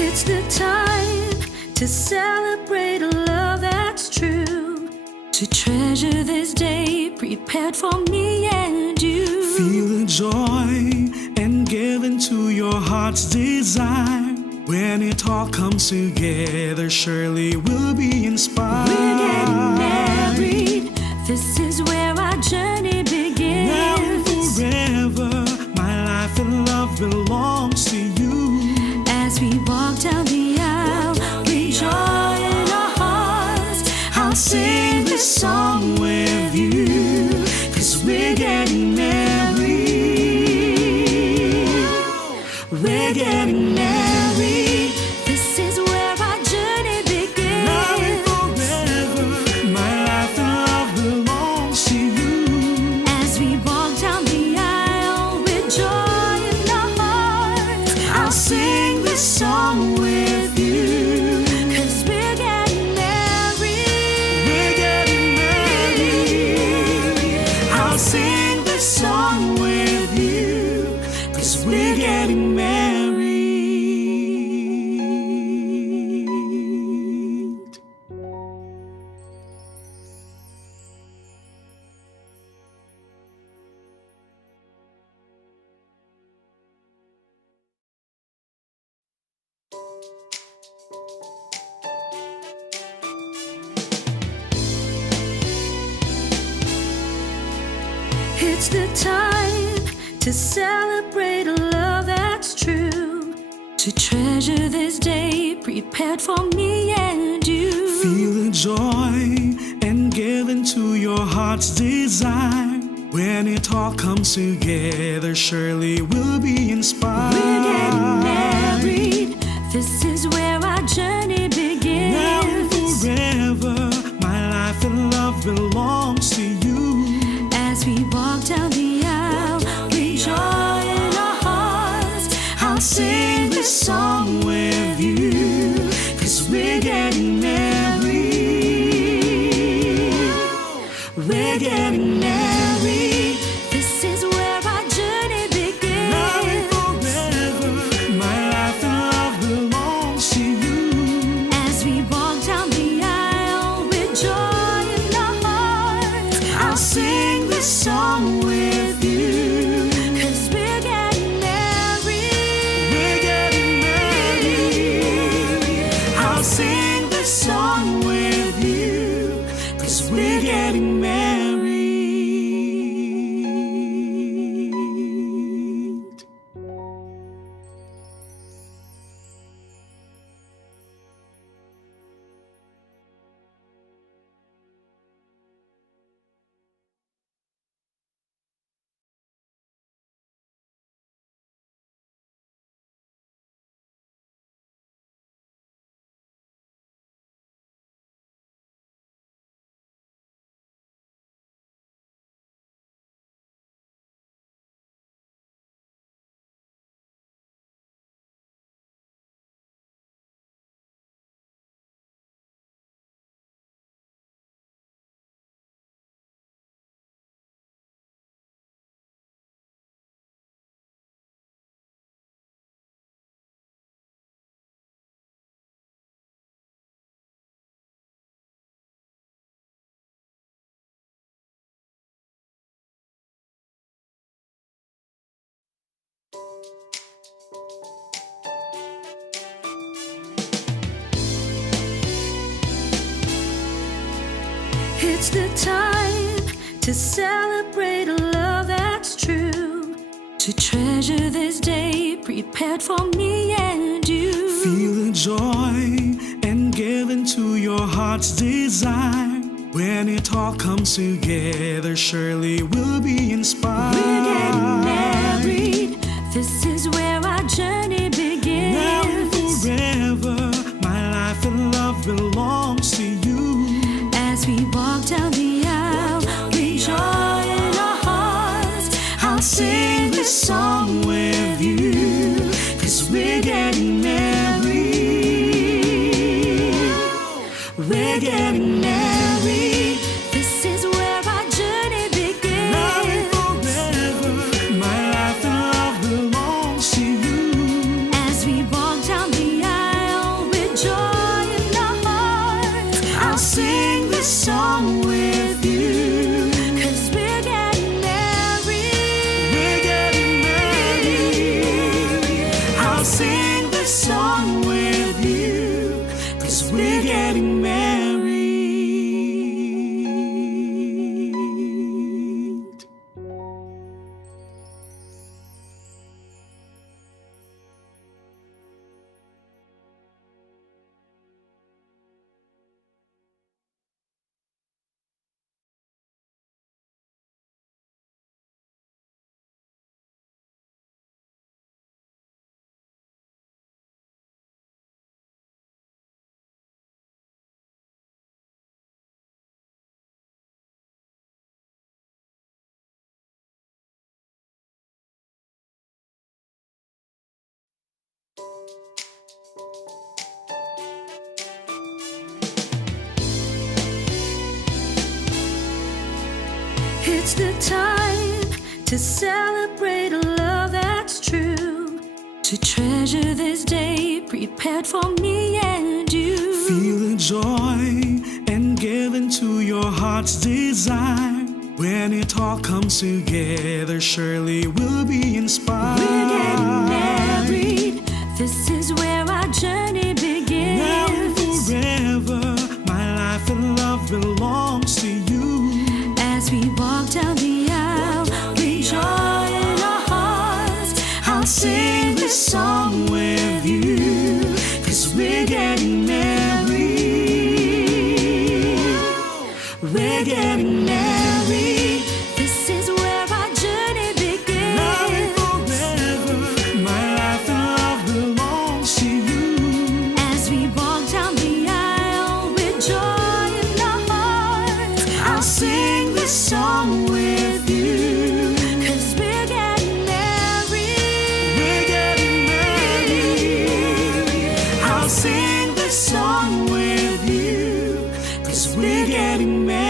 It's the time to celebrate a love that's true, to treasure this day prepared for me and you. Feel the joy and give into your heart's desire. When it all comes together, surely we'll be inspired. We're getting married, this is where our journey begins. Now and forever, my life and love belongs to you. As we walk down the aisle with joy in our hearts, I'll sing this song with you, 'cause we're getting married. We're getting married, this is where our journey begins. Now and forever, my life and love belongs to you. As we walk down the aisle with joy in our hearts, I'll sing this song with you, 'cause we're getting married. We're getting married. I'll sing this song with you, 'cause we're getting married. It's the time to celebrate a love that's true, to treasure this day prepared for me and you. Feel the joy and give into your heart's desire. When it all comes together, surely we'll be inspired. We're getting married, this is where our journey begins. Now and forever, my life and love belongs to you. As we walk down the aisle with joy in our hearts, I'll sing this song with you, 'cause we're getting married. We're getting married, this is where our journey begins. Now and forever, my life and love belongs to you. As we walk down the aisle with joy in our hearts, I'll sing this song with you, 'cause we're getting married. We're getting married. I'll sing this song with you, 'cause we're getting married. It's the time to celebrate a love that's true, to treasure this day prepared for me and you. Feel the joy and give into your heart's desire. When it all comes together, surely we'll be inspired. We're getting married, this is where our journey begins. Now and forever, my life and love belongs to you. As we walk down the aisle with joy in our hearts, I'll sing this song with you, 'cause we're getting married. We're getting married, this is where 'cause we're getting married. It's the time to celebrate a love that's true, to treasure this day prepared for me and you. Feel the joy and give into your heart's desire. When it all comes together, surely we'll be inspired. We're getting married. This is where our journey begins. Now and forever, my life and love belongs to you. As we walk down the aisle with joy in our hearts, I'll sing this song with you, 'cause we're getting married. We're getting married. This is where our journey begins. Now and forever, my life and love belongs to you. As we walk down the aisle with joy in our hearts, I'll sing this song with you, 'cause we're getting married. We're getting married. I'll sing this song with you, 'cause we're getting married.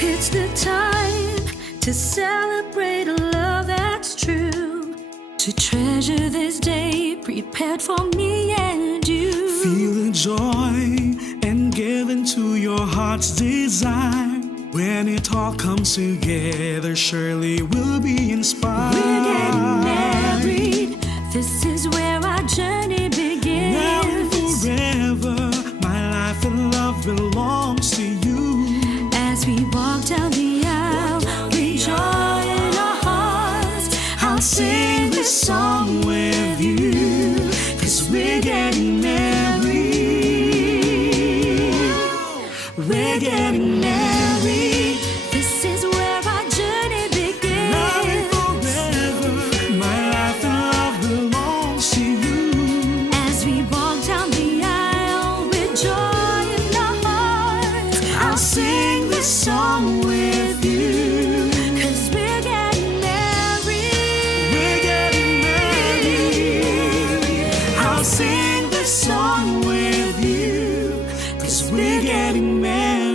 It's the time to celebrate a love that's true, to treasure this day prepared for me and you. Feel the joy and give into your heart's desire. When it all comes together, surely we'll be inspired. We're getting married. This is where our journey begins. Now and forever, my life and love belongs to you. As we walk down the aisle with joy in our hearts, I'll sing this song with you, 'cause we're getting married. We're getting married. This is where our journey begins. Now and forever, my life and love belongs to you. As we walk down the aisle with joy in our hearts, I'll sing this song with you, 'cause we're getting married. We're getting married. I'll sing this song with you, 'cause we're getting married.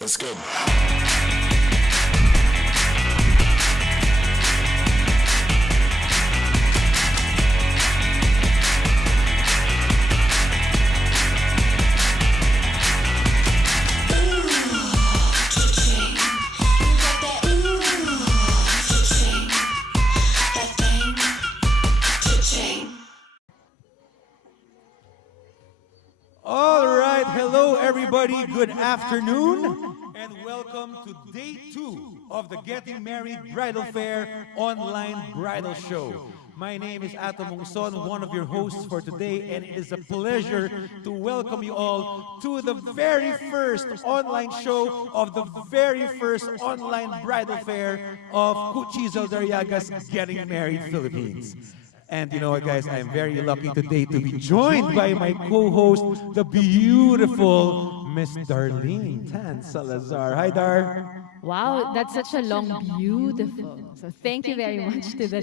Let's go. everybody. Good afternoon, and welcome to day 2 of the Getting Married Bridal Fair online bridal show. My name is Ato Mungson, one of your hosts for today, and it is a pleasure to welcome you all to the very first online show of the very first online bridal fair of Kuchizel Dariaga's Getting Married Philippines. And you know what, guys? I'm very lucky today to be joined by my co-host, the beautiful Miss Darlene Tan Salazar. Hi, Dar. Wow, that's such a long, beautiful. So thank you very much to the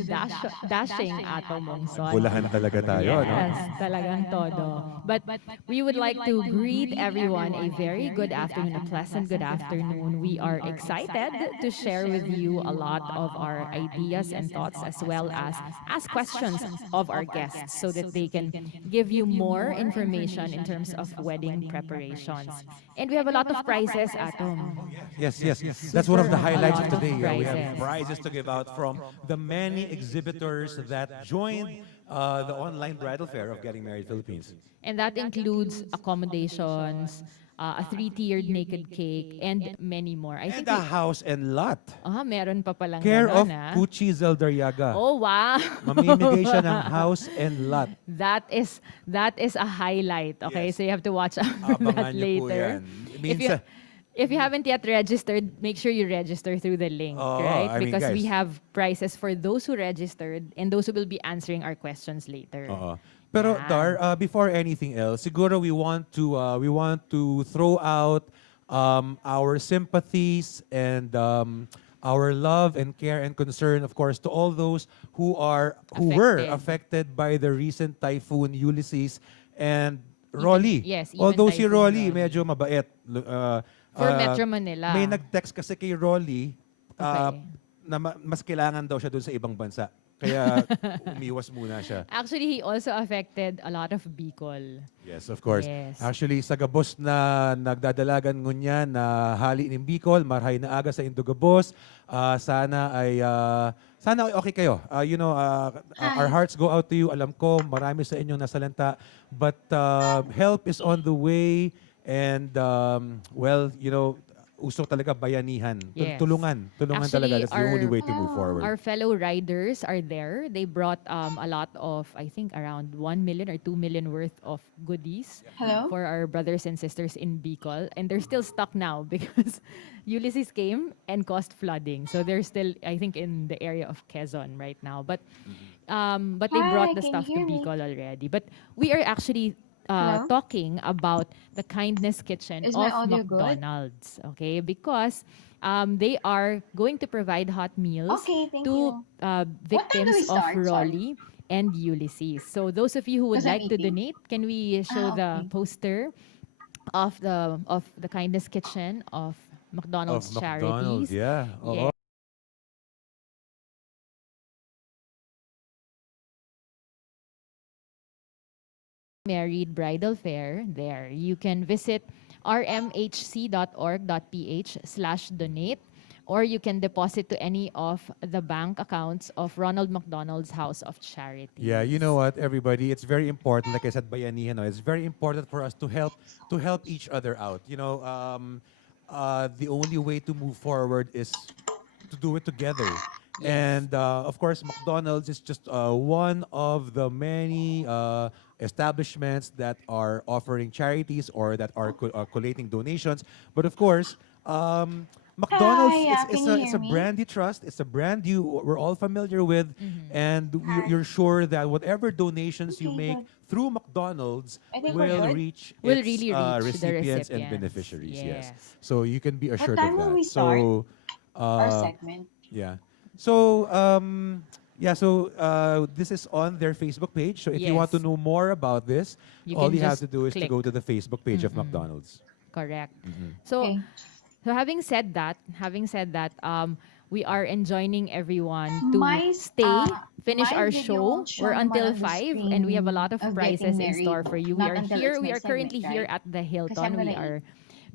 dashing Ato Mongson. Bulahan talaga tayo, no? Yes, talagang todo. But we would like to greet everyone a very good afternoon, a pleasant good afternoon. We are excited to share with you a lot of our ideas and thoughts, as well as ask questions of our guests so that they can give you more information in terms of wedding preparations. And we have a lot of prizes, Atom. Yes, yes. That's one of the highlights of lot of today. We have prizes. prizes to give out from the many exhibitors that joined the online bridal fair of Getting Married Philippines. And that includes accommodations, a three-tiered naked cake, and many more. I And think a house and lot. meron pa palang Care of ganon, Kuchi Zeldariaga. Oh, wow. Mamimigay siya ng house and lot. That is a highlight. Okay, Yes. so you have to watch out for Abangan that niyo po later. yan. If you haven't yet registered, make sure you register through the link, Oo, right? I mean, Because we guys. have prizes for those who registered and those who will be answering our questions later. Pero Yan. Dar, before anything else, siguro we want to throw out our sympathies and our love and care and concern, of course, to all those who were affected by the recent typhoon Ulysses and Rolly. yes, even Although si Typhoon Rolly Rolly. medyo mabait. For Metro Manila. May nag-text kasi kay Rolly Okay. na mas kailangan daw siya doon sa ibang bansa. Kaya umiwas muna siya. Actually, he also affected a lot of Bicol. Yes, of course. Yes. Actually, sa gabos na nagdadalagan ngunya na hali ng Bicol, marhay na aga sa Indogabos. Sana okay kayo. Our hearts go out to you. Alam ko, marami sa inyong nasalanta. But help is on the way. And, uso talaga bayanihan. Yes. Tulungan talaga. Actually, That's the only way to move forward. Our fellow riders are there. They brought a lot of, I think, around 1 million or 2 million worth of goodies for our brothers and sisters in Bicol. And they're still stuck now because Ulysses came and caused flooding. So they're still, I think, in the area of Quezon right now. But they brought the can stuff to you hear me? Bicol already. But we are actually Hello? talking about the Kindness Kitchen Is of my audio good? McDonald's. Okay, because they are going to provide hot meals Okay, thank to you. What time do we victims of start? Sorry. Raleigh and Ulysses. So those of you who would Because I'm like to eating. donate, can we show the okay. poster of the Kindness Kitchen of McDonald's Of charities? McDonald's, yeah. Oo. Yeah. Married Bridal Fair there. You can visit rmhc.org.ph/donate, or you can deposit to any of the bank accounts of Ronald McDonald's House of Charity. Yeah, you know what, everybody, it's very important. Like I said, bayanihan, no, it's very important for us to help each other out. The only way to move forward is to do it together. And of course, McDonald's is just one of the many establishments that are offering charities or that are collating donations. But of course, McDonald's Can you it's hear a me? brand you trust. It's a brand we're all familiar with, and you're sure that whatever donations you Okay, make good. through McDonald's I think we're will good. reach Will its really reach the recipients and recipients. beneficiaries. Yes. Yes. So you can be assured time of that. will we start So Our segment. yeah. So this is on their Facebook page. So if you want to Yes. know more about this, You all can you have just to do is to click. go to the Facebook page of McDonald's. Correct. Mm-hmm. So, Okay. so having said that, we are enjoining everyone to stay, finish my our video show. won't show We're anyone until on the 5, and we have a lot of screen of prizes getting in store married, for you. We not are until here. it's We my are currently segment, here right? at the I'm Hilton. We gonna are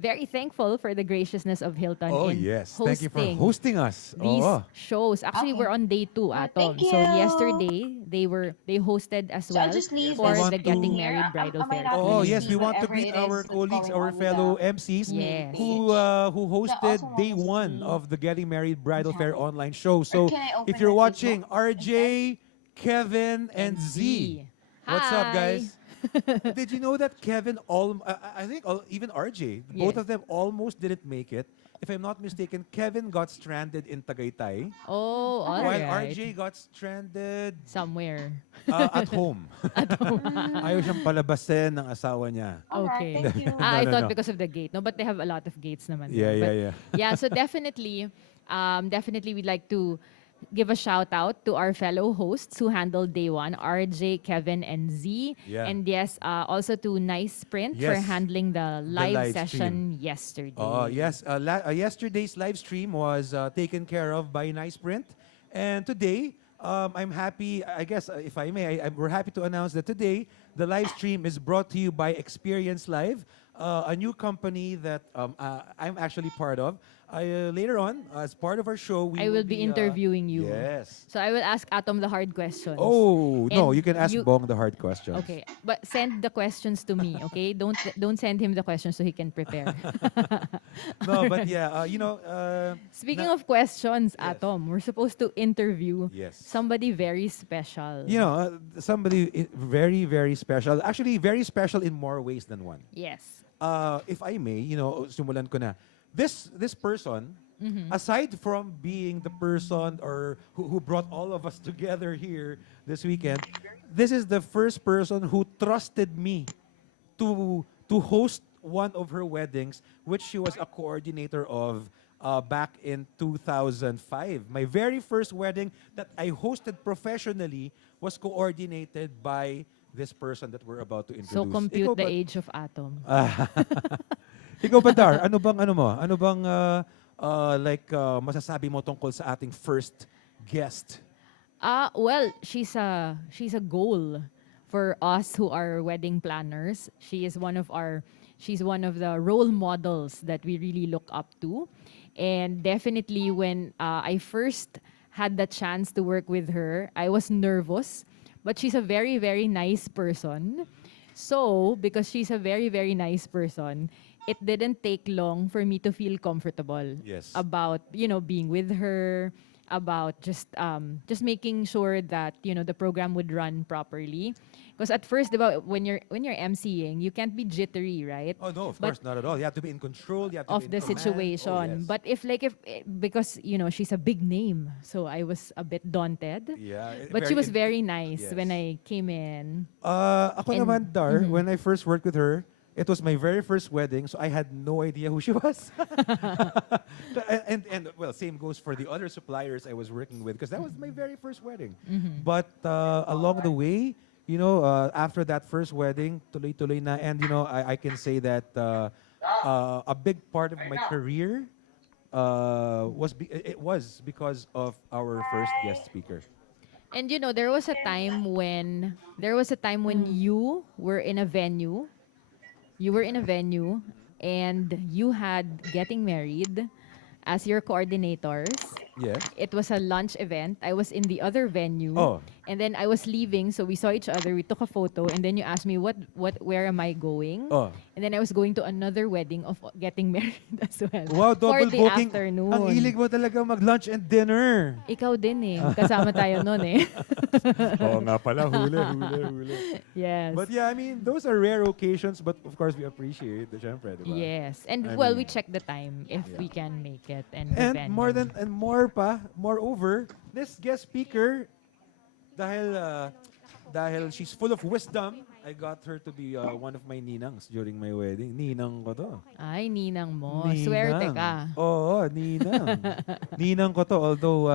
very thankful for the graciousness of Hilton Oh, in yes. Thank you for hosting hosting us. these Oh. shows. Actually, Okay. we're on day 2, Oh, Atom. thank So you. yesterday they hosted as So I'll well just leave we for this want the to Getting in here. Married Bridal Am I Fair not Oh, gonna yes, we see team. want to whatever greet it our is that's colleagues, going our on with fellow the MCs main Yes. page? who So I hosted also want day to one see of the Getting Married what's Bridal Fair happening. online show. Or So can I if open you're the watching, Facebook instead? RJ, Kevin, and And Z, Z. what's up, Hi. guys? Did you know that Kevin, I think even RJ, both Yes. of them almost didn't make it. If I'm not mistaken, Kevin got stranded in Tagaytay, Oh, all while right. RJ got stranded Somewhere. at home. Ayaw siyang palabasin ng asawa niya. All right, Okay. thank you. I No, thought no. because of the gate. No, but they have a lot of gates naman Yeah, there. yeah, But yeah. yeah, so definitely we'd like to give a shout out to our fellow hosts who handled day 1, RJ, Kevin, and Z. Yeah. And yes, also to Nice Sprint for Yes. handling the live live session yesterday. Yes, yesterday's live stream was taken care of by Nice Print. And today, I'm happy, I guess, if I may, we're happy to announce that today, the live stream is brought to you by Experience Live, a new company that I'm actually part of. Later on, as part of our show, we I will be interviewing you. Yes. So I will ask Atom the hard questions. Oh, no, And you can ask you- Bong the hard questions. Okay, but send the questions to me, okay? Don't send him the questions so he can prepare. No, but yeah, Speaking Na- of questions, Yes. Atom, we're supposed to interview Yes. somebody very special. Somebody very, very special. Actually, very special in more ways than one. Yes. If I may, simulan ko na. This person, Mm-hmm. aside from being the person or who brought all of us together here this weekend, this is the first person who trusted me to host one of her weddings, which she was a coordinator of back in 2005. My very first wedding that I hosted professionally was coordinated by this person that we're about to introduce. So compute Ikaw the ba- age of Atom. Ikaw ba, Dar? Ano bang masasabi mo tungkol sa ating first guest? Well, she's a goal for us who are wedding planners. She's one of the role models that we really look up to. And definitely when I first had the chance to work with her, I was nervous, but she's a very, very nice person. So, because she's a very, very nice person, it didn't take long for me to feel comfortable Yes. about, being with her, about just making sure that, the program would run properly. Because at first, diba, when you're MCing, you can't be jittery, right? Oh no, of But- course not at all. You have to be in control. You have to Of be the in command. situation. Oh, yes. But because she's a big name, so I was a bit daunted. Yeah, But she was very nice yes. when I came in. Ako And- naman, Dar, when I first worked with her, it was my very first wedding, so I had no idea who she was. and well, same goes for the other suppliers I was working with, because that was my very first wedding. But along the way, after that first wedding, tuloy-tuloy na, and I can say that a big part of my career it was because of our first guest speaker. And there was a time when you were in a venue. You were in a venue and you had Getting Married as your coordinators. Yes. It was a lunch event. I was in the other venue. Oh. And then I was leaving, so we saw each other. We took a photo, and then you asked me, where am I going? Oh. And then I was going to another wedding of Getting Married as well. Wow, For double the booking. afternoon. Ang hilig mo talaga mag-lunch and dinner. Ikaw din eh. Kasama tayo nun eh. Oo nga pala, huli. Yes. But yeah, I mean, those are rare occasions, but of course we appreciate the syempre, diba? Yes. And I we mean- check the time if we can make it and the And venue. moreover, this guest speaker, dahil she's full of wisdom, I got her to be one of my ninangs during my wedding. Ninang ko to. Ay, ninang mo. Ninang. Swerte ka. Oo, ninang. Ninang ko to, although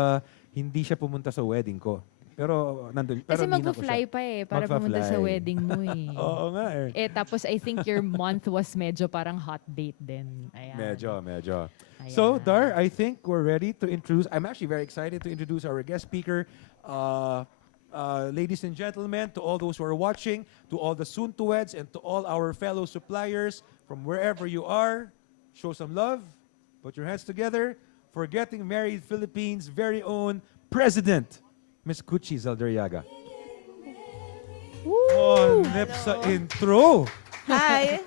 hindi siya pumunta sa wedding ko. Pero nandun. Kasi Pero ninang ko magpa-fly siya. pa eh, para pumunta sa Magpa-fly. wedding mo eh. Oo nga eh. Tapos I think your month was medyo parang hot date din. Ayan. Medyo. Ayan. So, Dar, I think we're ready to introduce. I'm actually very excited to introduce our guest speaker. Ladies and gentlemen, to all those who are watching, to all the soon-to-weds, and to all our fellow suppliers from wherever you are, show some love. Put your hands together for Getting Married Philippines' very own president, Miss Kuchi Zaldariaga. Oh, nep sa intro. Hi.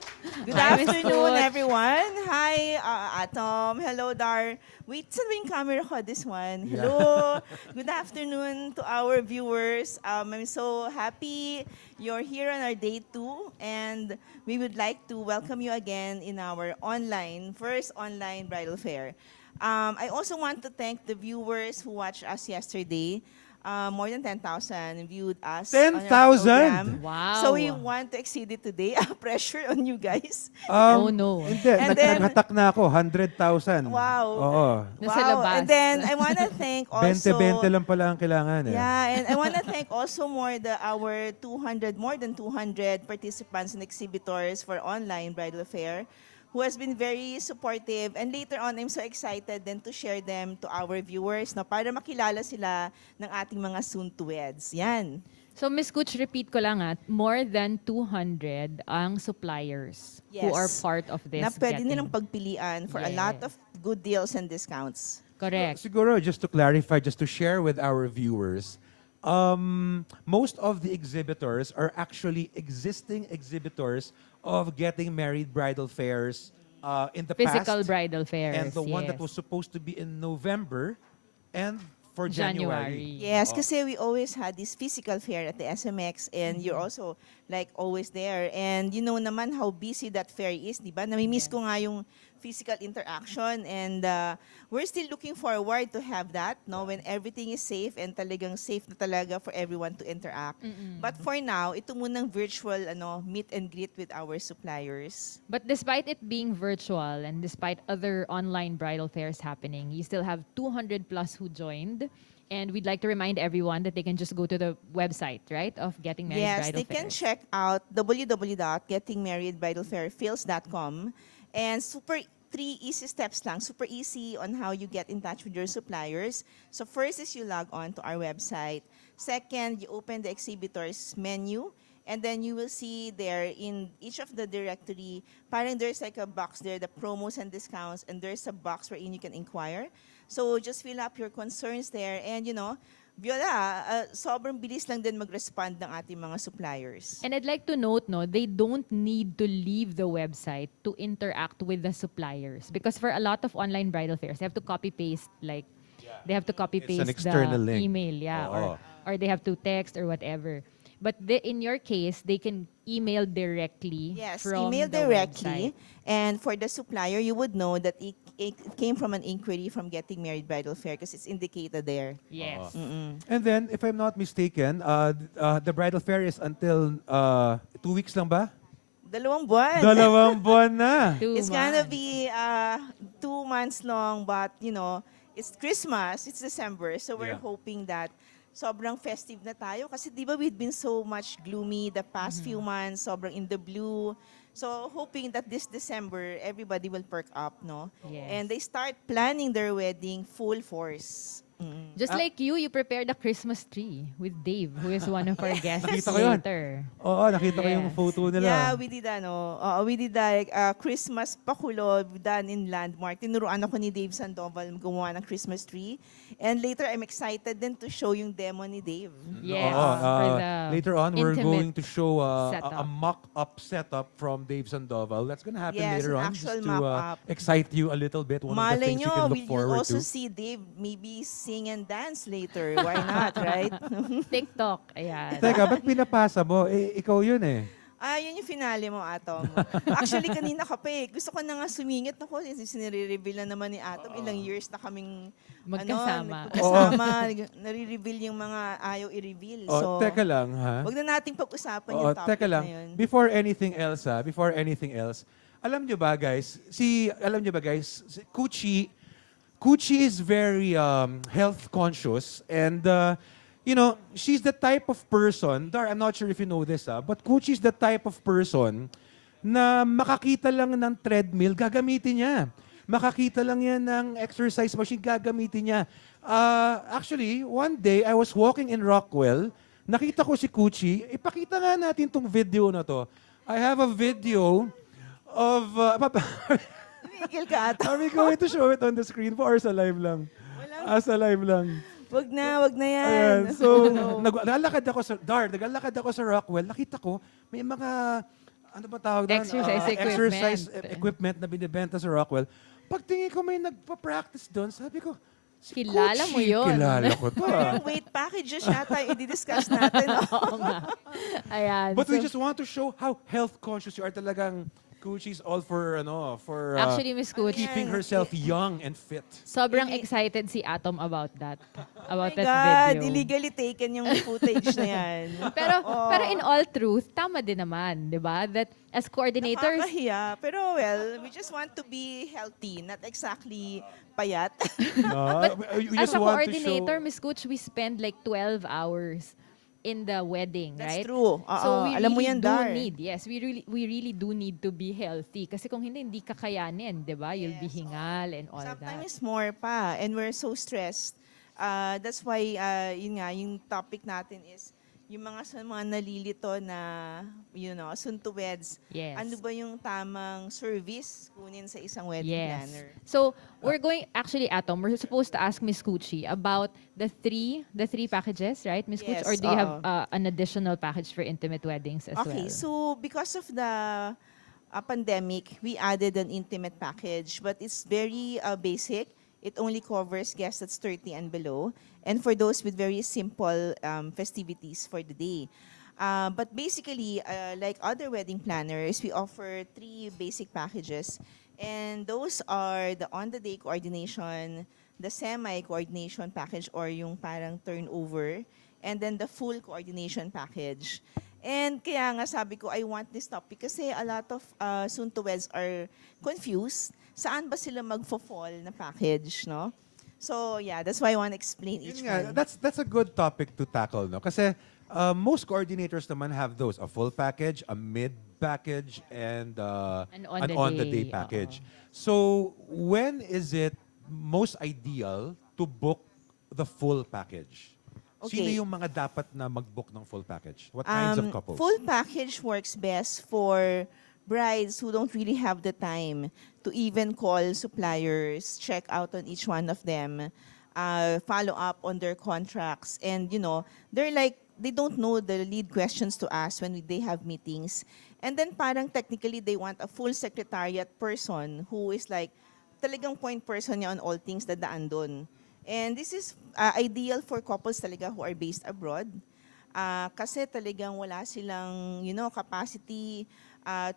Good Hi, Miss afternoon, Coach. everyone. Hi, Atom. Hello, Dar. Wait, saan ba yung camera ko? This one. Hello. Good afternoon to our viewers. I'm so happy you're here on our day 2, and we would like to welcome you again in our first online bridal fair. I also want to thank the viewers who watched us yesterday. More than 10,000 viewed us. on our 10,000? program. Wow. So we want to exceed it today. Pressure on you guys. Oh, no. Hindi, And then- naghatak na ako, 100,000. Wow. Oo. Nasa Wow. labas. And then I want to thank also 20-20 lang pala ang kailangan eh. Yeah, and I want to thank also more than 200 participants and exhibitors for online bridal fair who has been very supportive, and later on I'm so excited then to share them to our viewers na para makilala sila ng ating mga soon-to-weds. Yan. So, Miss Coach, repeat ko lang more than 200 ang suppliers who Yes. are part of this Na pwede getting. nilang pagpilian for a lot of good deals and discounts. Correct. Siguro, just to clarify, just to share with our viewers, most of the exhibitors are actually existing exhibitors of Getting Married bridal fairs in the Physical past. bridal fairs. And the one that yes. was supposed to be in November and for January. Yes, kasi we always had this physical fair at the SMX, and you're also like always there. And you know naman how busy that fair is, di ba? Namimiss ko nga yung physical interaction, and we're still looking forward to have that, no, when everything is safe and talagang safe na talaga for everyone to interact. But for now, ito munang virtual meet and greet with our suppliers. But despite it being virtual and despite other online bridal fairs happening, you still have 200 plus who joined. And we'd like to remind everyone that they can just go to the website, right, of Getting Married Yes, Bridal they can Fairs. check out www.gettingmarriedbridalfairfields.com, and three easy steps lang, super easy on how you get in touch with your suppliers. So first is you log on to our website. Second, you open the exhibitors menu, and then you will see there in each of the directory, parang there's like a box there, the promos and discounts, and there's a box wherein you can inquire. So just fill up your concerns there, and Viola, sobrang bilis lang din mag-respond ng ating mga suppliers. And I'd like to note, they don't need to leave the website to interact with the suppliers. Because for a lot of online bridal fairs, they have to copy-paste, they have to copy-paste It's an external the link. email, Oo. or they have to text or whatever. But in your case, they can email directly Yes, from email the directly. website. And for the supplier, you would know that it came from an inquiry from Getting Married Bridal Fair because it's indicated there. Yes. And then, if I'm not mistaken, the bridal fair is until 2 weeks lang ba? 2 buwan. 2 buwan na. 2 It's gonna months. be 2 months long, but it's Christmas, it's December, so we're Yeah. hoping that sobrang festive na tayo kasi di ba we've been so much gloomy the past few months, sobrang in the blue. So hoping that this December everybody will perk up, no? Yes. And they start planning their wedding full force. Just like you prepared a Christmas tree with Dave, who is one of our guests Nakita ko yun. later. Oo, nakita ko yung Yes. photo nila. Yeah, we did like Christmas pakulo done in Landmark. Tinuruan ako ni Dave Sandoval gumawa ng Christmas tree. And later, I'm excited then to show yung demo ni Dave. Yes. Oo, for the later on, we're going intimate to show a setup. mock-up setup from Dave Sandoval. That's gonna happen Yes, later an on, just actual to mock-up. excite you a little bit. One of the Malay things you nyo, can look we'll forward also to. see Dave maybe sing and dance later. Why not, right? TikTok. Ayan. Teka, ba't pinapasa mo? Ikaw yun eh. Yun yung finale mo, Atom. Actually, kanina ka pa eh. Gusto ko na nga sumingit ako. Sinire-reveal na naman ni Atom. Ilang years na kaming Magkasama. nagkasama. Nare-reveal yung mga ayaw i-reveal. Oh, So, teka lang, ha? wag na nating pag-usapan Oo, yung topic teka lang. na yun. Before anything else, alam nyo ba guys, si Kuchi is very health conscious, and she's the type of person, Dar, I'm not sure if you know this, but Kuchi is the type of person na makakita lang ng treadmill, gagamitin niya. Makakita lang yan ng exercise machine, gagamitin niya. Actually, one day, I was walking in Rockwell, nakita ko si Kuchi, ipakita nga natin tong video na to. I have a video of... Tumigil ka ata. Are we going to show it on the screen po or sa live lang? Sa live lang. Wag na yan. Ayan. So, naglalakad ako sa naglalakad ako sa Rockwell. Nakita ko may mga ano ba tawag doon? Exercise equipment na binibenta sa Rockwell. Pagtingin ko may nagpa-practice doon, sabi ko, si Kilala mo Gucci, yun. Kilala ko to. Parang weight packages yata yung i-discuss natin. Oo nga. Ayan. But we So, just want to show how health conscious you are. Talagang Gucci's all for actually, Miss Coach, keeping herself young and fit. sobrang excited si Atom about that. About Oh my that God, video. illegally taken yung footage na yan. Pero in all truth, tama din naman, 'di ba? That as coordinators, Nakakahiya. Pero well, we just want to be healthy, not exactly payat. We as just a want to coordinator, show- Miss Coach, we spend like 12 hours in the wedding, That's right? true. So we Alam mo really yan, do Dar. need, yes, we really do need to be healthy. Kasi kung hindi kakayanin, 'di ba? You'll be hingal and all that. Sometimes more pa. And we're so stressed. That's why, yun nga, yung topic natin is yung sa mga nalilito na, soon to weds. Yes. Ano ba yung tamang service kunin sa isang wedding Yes. planner? So we're going actually, Atom, we're supposed to ask Miss Cucci about the three packages, right, Miss Cucci? Yes, Or do you have oo. an additional package for intimate weddings as well? Okay, so because of the pandemic, we added an intimate package, but it's very basic. It only covers guests that's 30 and below, and for those with very simple festivities for the day. But basically, like other wedding planners, we offer 3 basic packages, and those are the on-the-day coordination, the semi-coordination package or yung parang turnover, and then the full coordination package. And kaya nga sabi ko, I want this topic kasi a lot of soon-to-weds are confused. Saan ba sila magfo-fall na package, no? So yeah, that's why I want to explain each Yun nga, one. that's a good topic to tackle, no? Kasi most coordinators naman have those, a full package, a mid package, and An an on-the-day, on-the-day package. So when is it most ideal to book the full package? Sino Okay. yung mga dapat na mag-book ng full package? What kinds of couples? Full package works best for brides who don't really have the time to even call suppliers, check out on each one of them, follow up on their contracts, and they're like, they don't know the lead questions to ask when they have meetings. And then parang technically they want a full secretariat person who is like talagang point person niya on all things dadaan doon. And this is ideal for couples talaga who are based abroad. Kasi talagang wala silang, capacity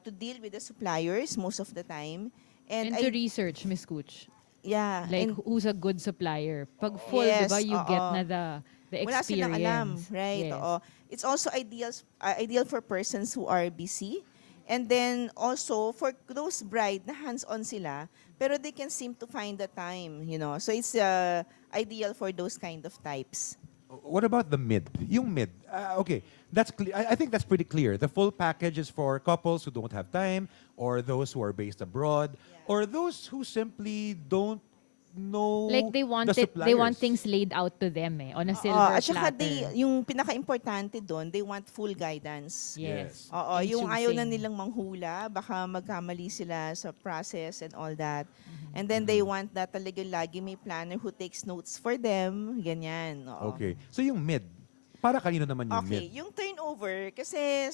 to deal with the suppliers most of the time. And to research, Miss Cucci. Yeah. Like, and who's a good supplier? Pag full, Yes, diba, you get oo. na the wala experience. silang alam, right? Yes. Oo. It's also ideal for persons who are busy. And then also for those bride na hands-on sila, pero they can seem to find the time, So it's ideal for those kind of types. What about the mid? Yung mid. Okay, that's clear. I think that's pretty clear. The full package is for couples who don't have time, or those who are based abroad, or those who simply don't know Like they want the they want suppliers. things laid out to them on a silver At saka platter. yung pinaka-importante doon, they want full guidance. Yes. Oo, In yung ayaw na choosing. nilang manghula, baka magkamali sila sa process and all that. And then they want that talagang lagi may planner who takes notes for them, ganyan. Oo. Okay. So yung mid, para kanino naman yung Okay, mid? yung turnover, kasi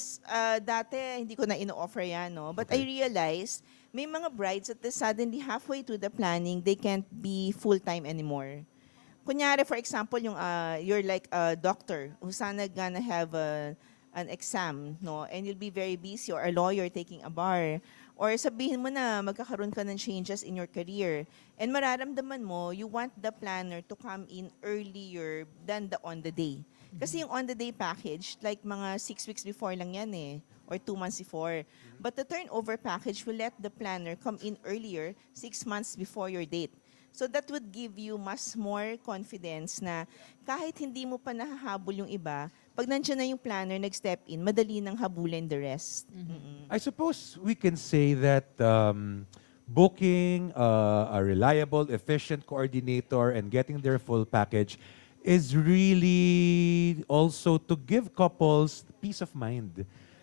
dati hindi ko na ino-offer yan, no? But I Okay. realized, may mga brides that suddenly halfway to the planning, they can't be full-time anymore. Kunyari, for example, you're like a doctor who's sana gonna have an exam, no? And you'll be very busy, or a lawyer taking a bar. Or sabihin mo na magkakaroon ka ng changes in your career. And mararamdaman mo, you want the planner to come in earlier than the on-the-day. Kasi yung on-the-day package, like mga 6 weeks before lang yan or 2 months before. But the turnover package will let the planner come in earlier, 6 months before your date. So that would give you mas more confidence na kahit hindi mo pa nahahabol yung iba, pag nandiyan na yung planner nag-step in, madali nang habulin the rest. I suppose we can say that booking a reliable, efficient coordinator and getting their full package is really also to give couples peace of mind.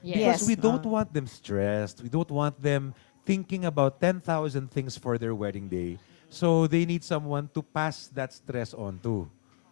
Yes. Because we don't want them stressed. We don't want them thinking about 10,000 things for their wedding day. So they need someone to pass that stress on to.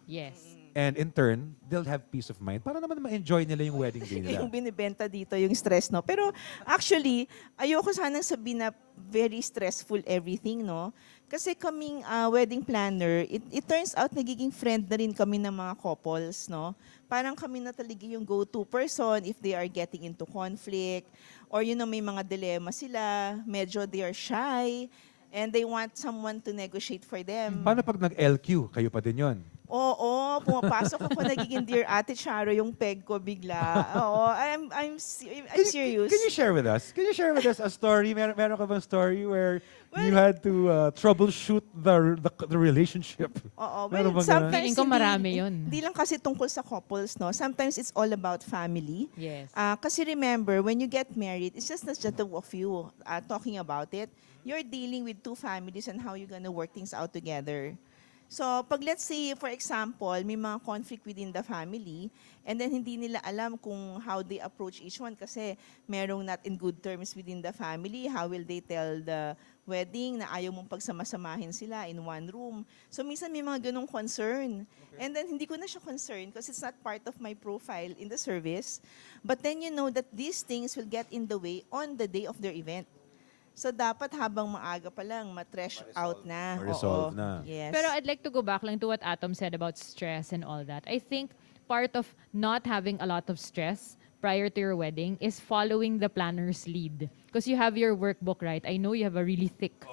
Yes. And in turn, they'll have peace of mind para naman ma-enjoy nila yung wedding day nila. Yung binibenta dito, yung stress, no? Pero actually, ayoko sanang sabihin na very stressful everything, no? Kasi kaming wedding planner, it turns out nagiging friend na rin kami ng mga couples, no? Parang kami na talaga yung go-to person if they are getting into conflict or may mga dilemma sila, medyo they are shy and they want someone to negotiate for them. Paano pag nag-LQ? Kayo pa din yon. Oo, pumapasok ako, nagiging Dear Ate Charo yung peg ko bigla. Oo, I'm serious. Can you share with us? Can you share with us a story? Meron ka bang story where you had to troubleshoot the relationship? Oo, Meron well, bang ganun? sometimes Feeling ko marami yun. Hindi lang kasi tungkol sa couples, no? Sometimes it's all about family. Yes. Kasi remember, when you get married, it's just not just the two of you talking about it. You're dealing with two families and how you're gonna work things out together. So, pag let's say, for example, may mga conflict within the family, and then hindi nila alam kung how they approach each one kasi merong not in good terms within the family, how will they tell the wedding na ayaw mong pagsamasamahin sila in one room. So, minsan may mga ganong concern. And then, hindi ko na siya concern because it's not part of my profile in the service. But then you know that these things will get in the way on the day of their event. So, dapat habang maaga pa lang, ma-trash out na. Ma-resolve Oo. na. Yes. Pero I'd like to go back lang to what Atom said about stress and all that. I think part of not having a lot of stress prior to your wedding is following the planner's lead. Because you have your workbook, right? I know you have a really thick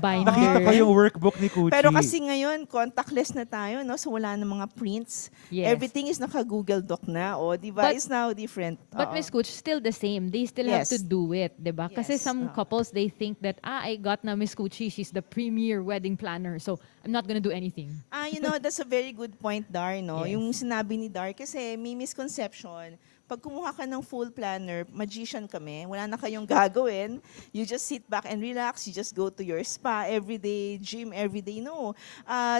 binder. Nakita ko yung workbook ni Kuchi. Pero kasi ngayon, contactless na tayo, no? So wala na mga prints. Yes. Everything is naka-Google Doc na. O, di ba? But- It's now different. But Oo. Miss Coach, still the same. They still have to Yes. do it, diba? Kasi Yes. some couples, they think that, I got na Miss Gucci, she's the premier wedding planner, so I'm not gonna do anything. That's a very good point, Dar, no? Yes. Yung sinabi ni Dar, kasi may misconception. Pag kumuha ka ng full planner, magician kami, wala na kayong gagawin. You just sit back and relax. You just go to your spa every day, gym every day. No.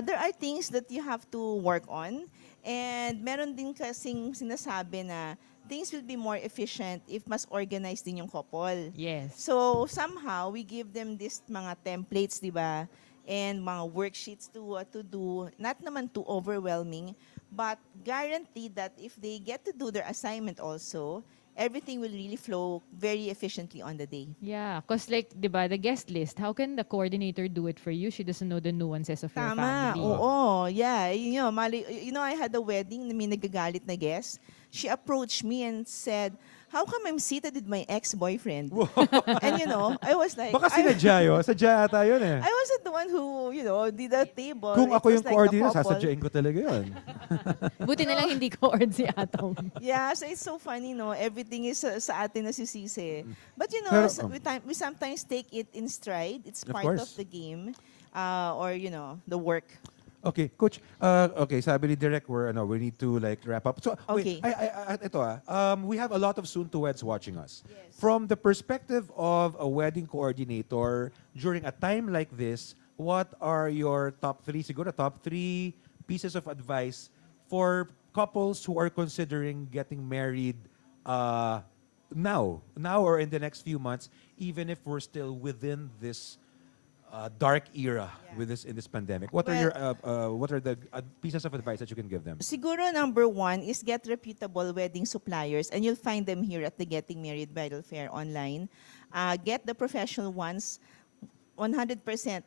There are things that you have to work on. And meron din kasing sinasabi na things will be more efficient if mas organized din yung couple. Yes. So somehow we give them this mga templates, di ba? And mga worksheets to do. Not naman too overwhelming, but guaranteed that if they get to do their assignment also, everything will really flow very efficiently on the day. Yeah, because like, diba, the guest list, how can the coordinator do it for you? She doesn't know the nuances of your Tama, family. oo. Yeah, I had a wedding na may nagagalit na guest. She approached me and said, how come I'm seated with my ex-boyfriend? And I was like, Baka sinadya yun. Sadya ata yun eh. I wasn't the one who, did the table. Kung It ako was yung like the coordinator, couple. sasadyain ko talaga yun. Buti na lang hindi ko ord si Atom. Yeah, so it's so funny, no? Everything is sa atin nasisisi. But Pero, we sometimes take it in stride. It's Of part of course. the game, or the work. Okay, Coach. Okay, sabi ni Direk, we need to like wrap up. So, Okay. wait, ito we have a lot of soon-to-weds watching us. From the perspective of a wedding coordinator, during a time like this, what are your top three pieces of advice for couples who are considering getting married now or in the next few months, even if we're still within this dark era in this pandemic? What are the pieces of advice that you can give them? Siguro number one is get reputable wedding suppliers, and you'll find them here at the Getting Married Bridal Fair online. Get the professional ones. 100%,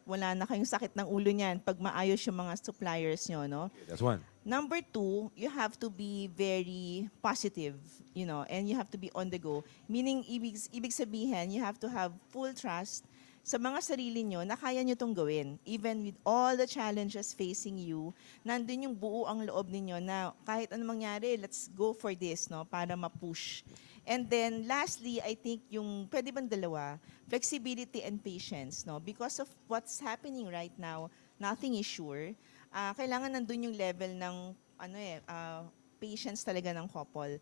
wala na kayong sakit ng ulo niyan pag maayos yung mga suppliers nyo, no? That's one. Number two, you have to be very positive, and you have to be on the go. Meaning, ibig sabihin, you have to have full trust sa mga sarili nyo na kaya nyo itong gawin. Even with all the challenges facing you, nandun yung buo ang loob ninyo na kahit ano mangyari, let's go for this, no? Para ma-push. And then, lastly, I think yung pwede bang dalawa, flexibility and patience, no? Because of what's happening right now, nothing is sure. Kailangan nandun yung level ng patience talaga ng couple.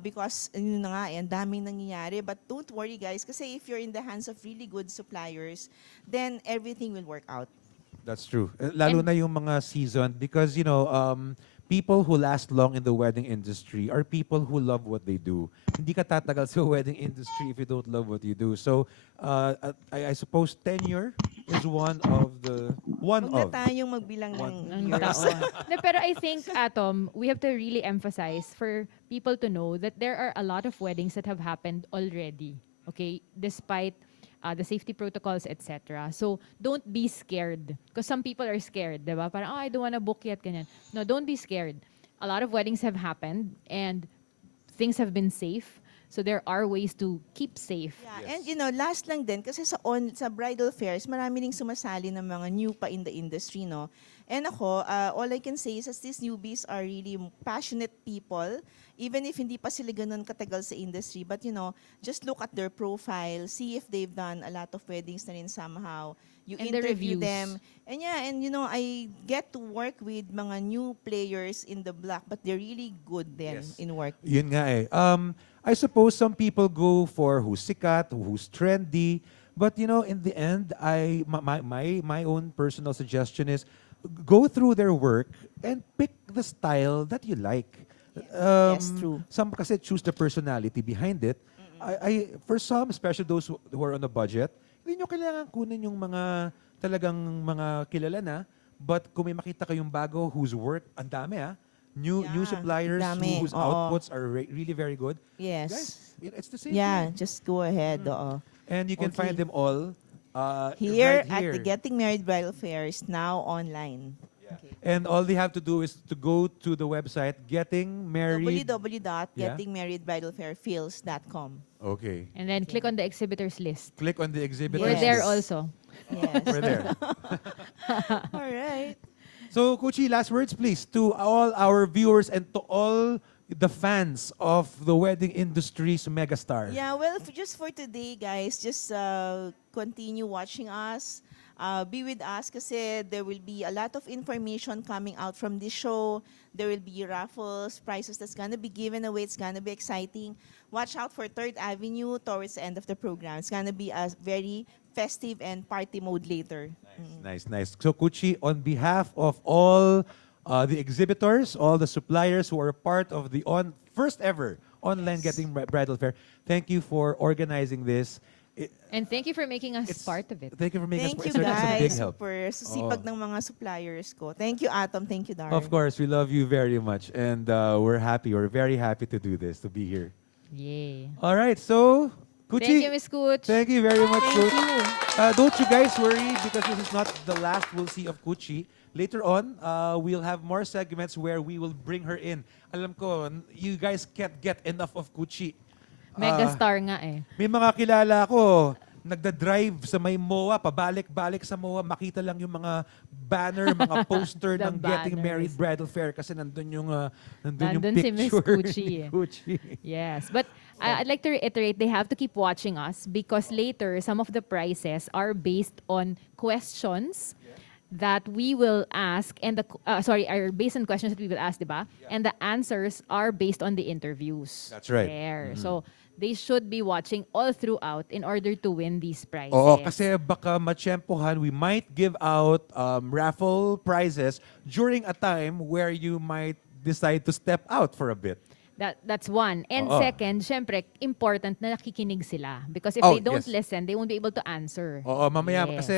Because yun na nga, ang daming nangyayari. But don't worry guys, kasi if you're in the hands of really good suppliers, then everything will work out. That's true. Lalo na yung mga seasoned because, people who last long in the wedding industry are people who love what they do. Hindi ka tatagal sa wedding industry if you don't love what you do. So, I suppose tenure is one of the Huwag na tayong magbilang ng Ang years. taon. No, pero I think, Atom, we have to really emphasize for people to know that there are a lot of weddings that have happened already, okay, despite the safety protocols, etc. So, don't be scared. Because some people are scared, diba? Parang, I don't wanna book yet, ganyan. No, don't be scared. A lot of weddings have happened and things have been safe. So, there are ways to keep safe. Yeah, and last lang din kasi sa bridal fairs, marami ring sumasali ng mga new pa in the industry, no. And ako, all I can say is that these newbies are really passionate people, even if hindi pa sila ganun katagal sa industry. But just look at their profile, see if they've done a lot of weddings na rin somehow. You And the interview reviews. them. And I get to work with mga new players in the block, but they're really good then Yes. in work. Yun nga eh. I suppose some people go for who's sikat, who's trendy, but in the end, my own personal suggestion is go through their work and pick the style that you like. Yes, true. Some kasi choose the personality behind it. For some, especially those who are on a budget, hindi nyo kailangan kunin yung mga talagang mga kilala na, but kung may makita kayong bago whose work, ang dami new Yeah, suppliers dami, whose oo. outputs are really very good. Yes. Guys, it's the same Yeah, thing. just go ahead. Oo. And you can Okay. find them all Here right at here. the Getting Married Bridal Fairs, now online. Okay. And all they have to do is to go to the website Getting Married. www.gettingmarriedbridalfairfields.com. Okay. And then click on the exhibitors list. Click on the exhibit. We're Yes. there also. Yes. We're there. All right. So, Kuchi, last words, please, to all our viewers and to all the fans of the wedding industry's megastar. Yeah, well, just for today, guys, just continue watching us. Be with us kasi there will be a lot of information coming out from this show. There will be raffles, prizes that's gonna be given away. It's gonna be exciting. Watch out for 3rd Avenue towards the end of the program. It's gonna be a very festive and party mode later. Nice. So, Kuchi, on behalf of all the exhibitors, all the suppliers who are part of the first ever online Getting Bridal Fair, thank you for organizing this. And thank you for making us part of it. Thank you for making Thank us you, part. It's a big guys. help. Super sipag ng mga suppliers ko. Thank you, Atom. Thank you, Dar. Of course, we love you very much, and we're happy. We're very happy to do this, to be here. Yay. All right, so Kuchi, Thank you, Miss Cooch. thank you very much, Thank Coach. you. Don't you guys worry because this is not the last we'll see of Kuchi. Later on, we'll have more segments where we will bring her in. Alam ko, you guys can't get enough of Kuchi. Megastar nga eh. May mga kilala ko, nagda-drive sa may MOA, pabalik-balik sa MOA, makita lang yung mga banner, mga poster The ng Getting banners. Married Bridal Fair kasi nandun yung Nandun si Miss picture Gucci. ni Gucci. Yes, but I'd like to reiterate, they have to keep watching us because later, some of the prizes are based on questions that we will ask, and are based on questions that we will ask, diba? And the answers are based on the interviews. That's right. There. So, they should be watching all throughout in order to win these prizes. Oo, kasi baka matsyempohan, we might give out raffle prizes during a time where you might decide to step out for a bit. That's one. And Oo. second, syempre, important na nakikinig sila. Because if Oh, they don't yes. listen, they won't be able to answer. Oo, mamaya Yes. kasi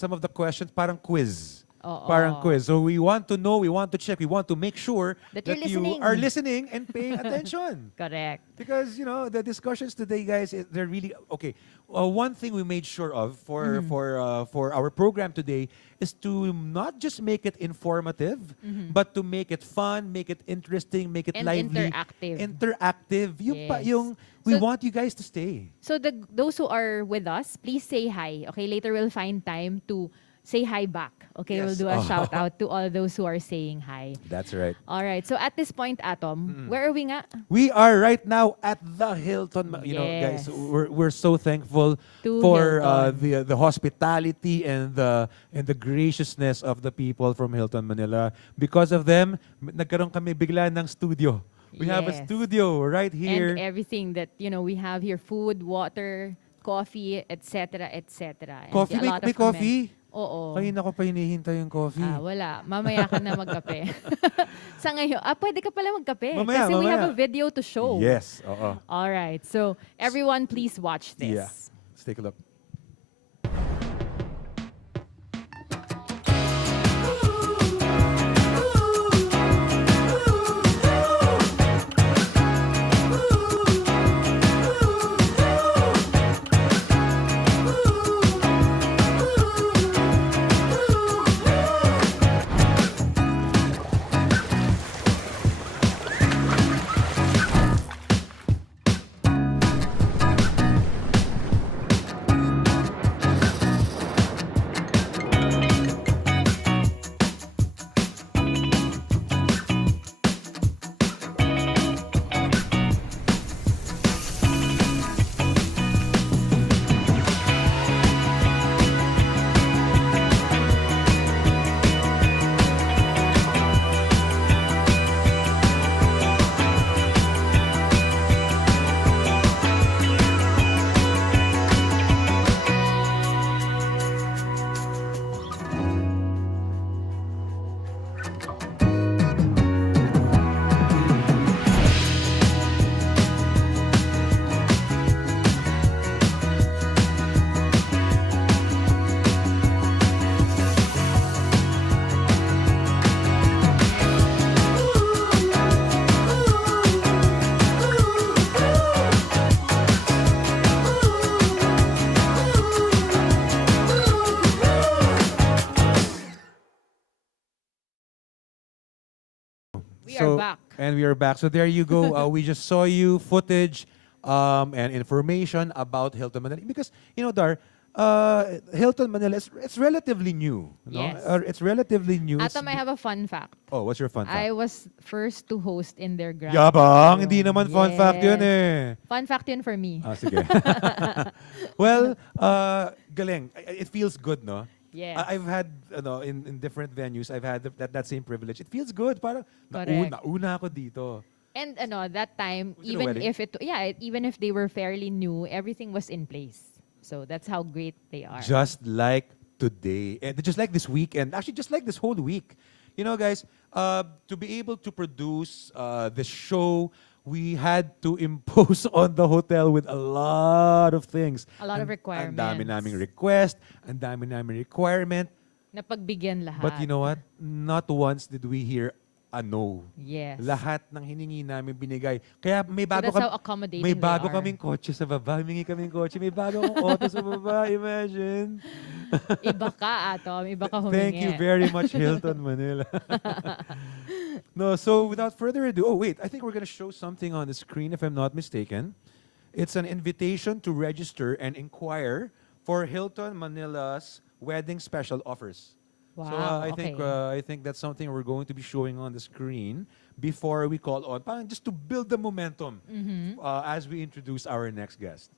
some of the questions parang quiz. Oo. Parang quiz. So we want to know, we want to check, we want to make sure That you're you listening. are listening and paying attention. Correct. Because, the discussions today, guys, they're really, okay. One thing we made sure of for our program today is to not just make it informative, but to make it fun, make it interesting, make it And lively. interactive. Interactive. Yes. We So- want you guys to stay. So those who are with us, please say hi. Okay, later we'll find time to say hi back. Okay, Yes. we'll do a shout out to all those who are saying hi. That's right. All right. So at this point, Atom, where are we nga? We are right now at the Hilton. Guys, Yes. we're so thankful To for Hilton. the hospitality and the graciousness of the people from Hilton Manila. Because of them, nagkaroon kami bigla ng studio. We have a Yes. studio right here. And everything that, we have here, food, water, coffee, etc., etc. And Coffee? a lot May of coffee? Oo. Kanina ko pa hinihintay yung coffee. Wala. Mamaya ka na magkape. Sa ngayon, pwede ka pala magkape. Mamaya, Kasi we have mamaya. a video to show. Yes, oo. All right. So, everyone, please watch this. Yeah. Let's take a look. We are back. And we are back. So there you go. We just saw you footage and information about Hilton Manila. Because, you know, Dar, Hilton Manila, it's relatively new. No? Yes. It's relatively new. Atom, I have a fun fact. Oh, what's your fun fact? I was first to host in their grand Yabang, ballroom. hindi naman fun fact yun Yes. eh. Fun fact yun for me. Sige. Well, galing. It feels good, no? Yes. I've had, in different venues, I've had that same privilege. It feels good. Parang, Correct. nauna ako dito. And that time, Was it a even wedding? if even if they were fairly new, everything was in place. So that's how great they are. Just like today. And just like this weekend. Actually, just like this whole week. You know, guys, to be able to produce this show, we had to impose on the hotel with a lot of things. A lot of requirements. Ang dami naming request, ang dami naming requirement. Napagbigyan lahat. But you know what? Not once did we hear a no. Yes. Lahat ng hiningi namin binigay. Kaya may bago that's how accommodating may they bago are. kaming kotse sa baba. Humingi kaming kotse. May bago akong auto sa baba. Imagine. Iba ka, Atom. Iba ka humingi. Thank you very much, Hilton Manila. No, so without further ado, oh wait, I think we're going to show something on the screen if I'm not mistaken. It's an invitation to register and inquire for Hilton Manila's wedding special offers. Wow, So I think that's something we're going to be showing on the screen before we call on, parang just to build the momentum as we introduce our next guest.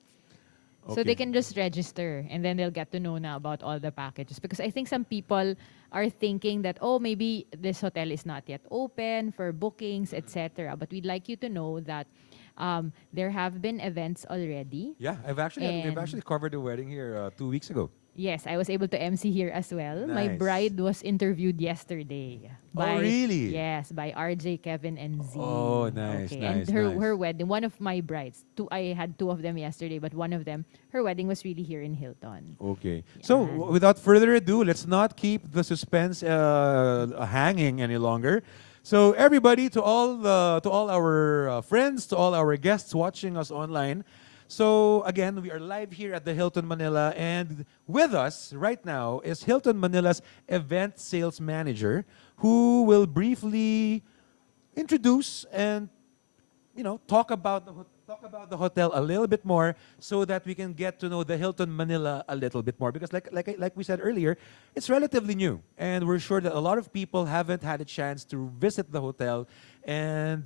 So they can just register and then they'll get to know now about all the packages. Because I think some people are thinking that, oh, maybe this hotel is not yet open for bookings, etc. But we'd like you to know that there have been events already. Yeah, we've actually covered the wedding here 2 weeks ago. Yes, I was able to MC here as well. My Nice. bride was interviewed yesterday. Oh, really? Yes, by RJ, Kevin, and Z. Oh, nice, Okay. nice, And her, nice. her wedding, one of my brides, I had two of them yesterday, but one of them, her wedding was really here in Hilton. Okay. So without further ado, let's not keep the suspense hanging any longer. So everybody, to all our friends, to all our guests watching us online. So again, we are live here at the Hilton Manila, and with us right now is Hilton Manila's event sales manager, who will briefly introduce and talk about the hotel a little bit more, so that we can get to know the Hilton Manila a little bit more. Because like we said earlier, it's relatively new, and we're sure that a lot of people haven't had a chance to visit the hotel and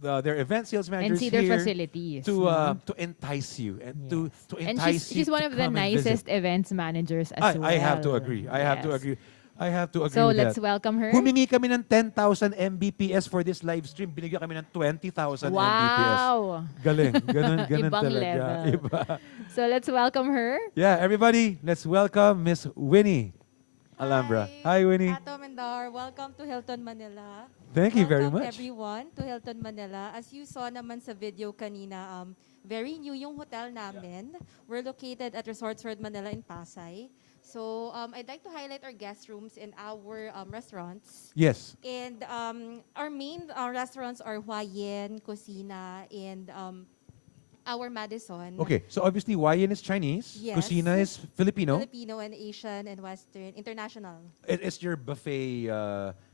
their event sales And managers see their here facilities. to entice you and to And entice you she's one to of the come and visit. nicest events managers as well. I have to agree. I have to Yes. agree. I have to agree So with let's that. welcome her. Humingi kami ng 10,000 Mbps for this live stream. Binigyan kami ng 20,000 Mbps. Wow! Galing. Ganun Ibang talaga. level. Iba. So let's welcome her. Yeah, everybody, let's welcome Miss Winnie. Alhambra. Hi, Winnie. Atom and Dar, welcome to Hilton Manila. Thank you very Welcome much. everyone to Hilton Manila. As you saw naman sa video kanina, very new yung hotel namin. We're located at Resorts World Manila in Pasay. So I'd like to highlight our guest rooms and our restaurants. Yes. And our main restaurants are Huayen, Cocina, and our Madison. Okay, so obviously Hawaiian is Chinese, Yes. Cucina is Filipino. Filipino and Asian and Western, international. It's your buffet.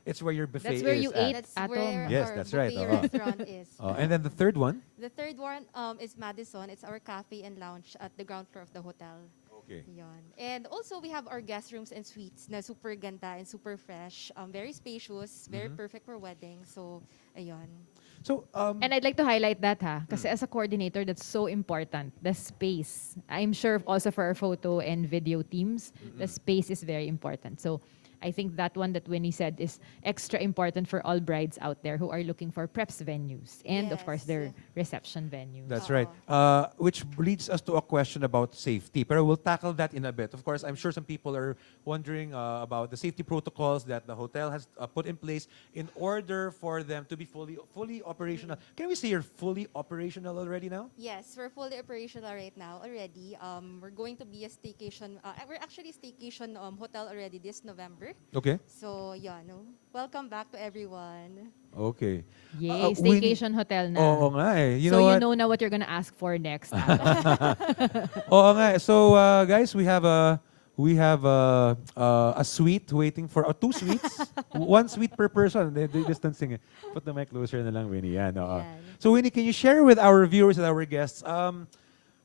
It's where your buffet That's where is you at. ate That's Atom. where Yes, our that's right. buffet Oo. restaurant is. And then the third one. The third one is Madison. It's our cafe and lounge at the ground floor of the hotel. Okay. Yon. And also we have our guest rooms and suites na super ganda and super fresh, very spacious, very perfect for weddings. So, ayun. So And I'd like to highlight that kasi as a coordinator, that's so important. The space. I'm sure also for our photo and video teams, the space is very important. So I think that one that Winnie said is extra important for all brides out there who are looking for preps venues and of course Yes. their reception venues. that's right. Which leads us to a question about safety. But we'll tackle that in a bit. Of course, I'm sure some people are wondering about the safety protocols that the hotel has put in place in order for them to be fully operational. Can we say you're fully operational already now? Yes, we're fully operational right now already. We're going to be a staycation. We're actually a staycation hotel already this November. Okay. So, yeah, no. Welcome back to everyone. Okay. Yay, Winnie- staycation hotel na. Oo nga eh. You so know you what? know now what you're gonna ask for next. Oo nga eh. So guys, we have a suite waiting for two suites. One suite per person. They're distancing. Put the mic closer na lang, Winnie. Yan, oo. Yan. So Winnie, can you share with our viewers and our guests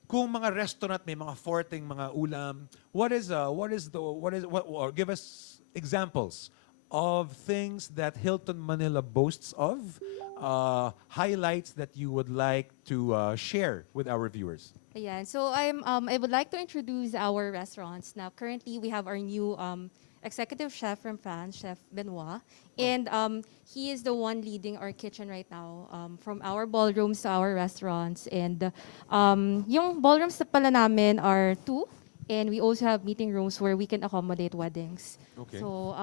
kung mga restaurant may mga forting mga ulam, or give us examples of things that Hilton Manila boasts of, highlights that you would like to share with our viewers. Ayan. So I would like to introduce our restaurants. Now, currently, we have our new executive chef from France, Chef Benoit. And he is the one leading our kitchen right now, from our ballrooms to our restaurants. And yung ballrooms na pala namin are 2. And we also have meeting rooms where we can accommodate weddings. Okay. So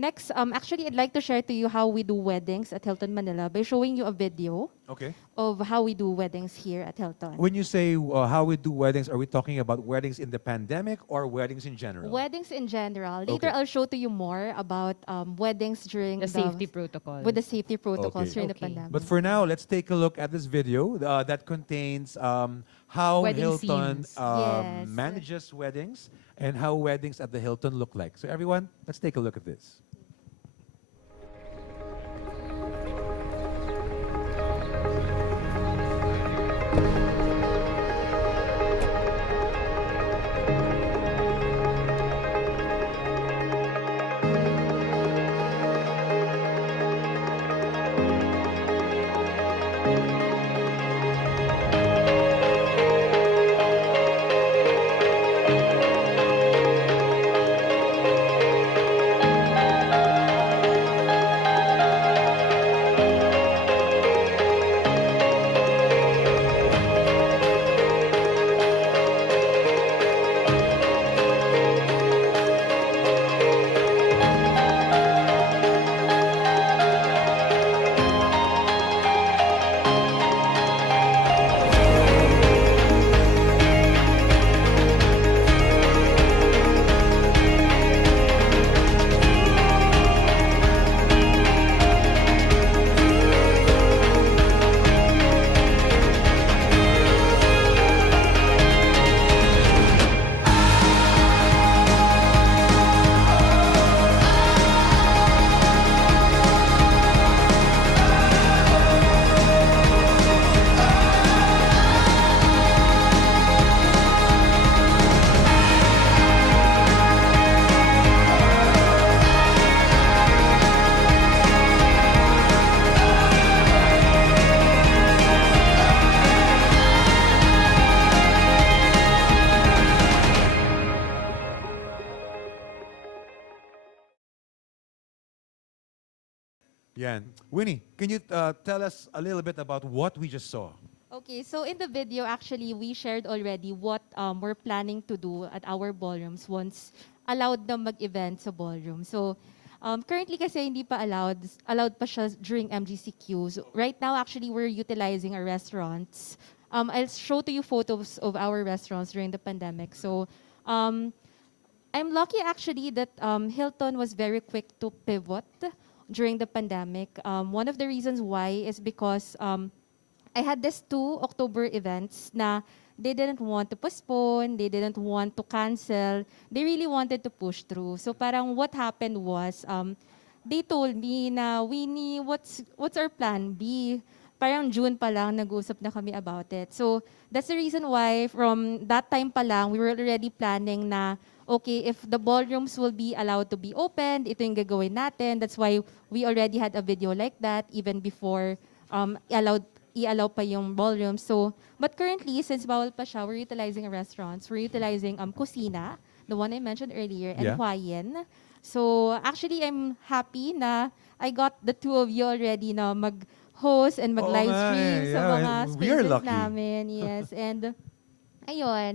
next, actually, I'd like to share to you how we do weddings at Hilton Manila by showing you a video Okay. of how we do weddings here at Hilton. When you say how we do weddings, are we talking about weddings in the pandemic or weddings in general? Weddings in general. Later, Okay. I'll show to you more about weddings during the safety protocol. with the safety protocols Okay. during the Okay. pandemic. But for now, let's take a look at this video that contains how Wedding Hilton scenes. Yes. manages weddings and how weddings at the Hilton look like. So everyone, let's take a look at this. Yan. Winnie, can you tell us a little bit about what we just saw? Okay, so in the video, actually, we shared already what we're planning to do at our ballrooms once allowed na mag-event sa ballroom. So, currently kasi hindi pa allowed pa siya during MGCQ. So, right now, actually, we're utilizing our restaurants. I'll show to you photos of our restaurants during the pandemic. So, I'm lucky actually that Hilton was very quick to pivot during the pandemic. One of the reasons why is because I had these 2 October events na they didn't want to postpone, they didn't want to cancel, they really wanted to push through. So parang what happened was, they told me na, Winnie, what's our plan B? Parang June pa lang, nag-usap na kami about it. So that's the reason why from that time pa lang, we were already planning na, okay, if the ballrooms will be allowed to be opened, ito yung gagawin natin. That's why we already had a video like that even before i-allow pa yung ballroom. So, but currently, since bawal pa siya, we're utilizing restaurants. We're utilizing Kusina, the one I mentioned earlier, and Yeah. Huayen. So, actually, I'm happy na I got the 2 of you already na mag-host and mag-live Oo nga stream eh, sa yeah, mga we are spaces lucky. namin. Yes, and ayun.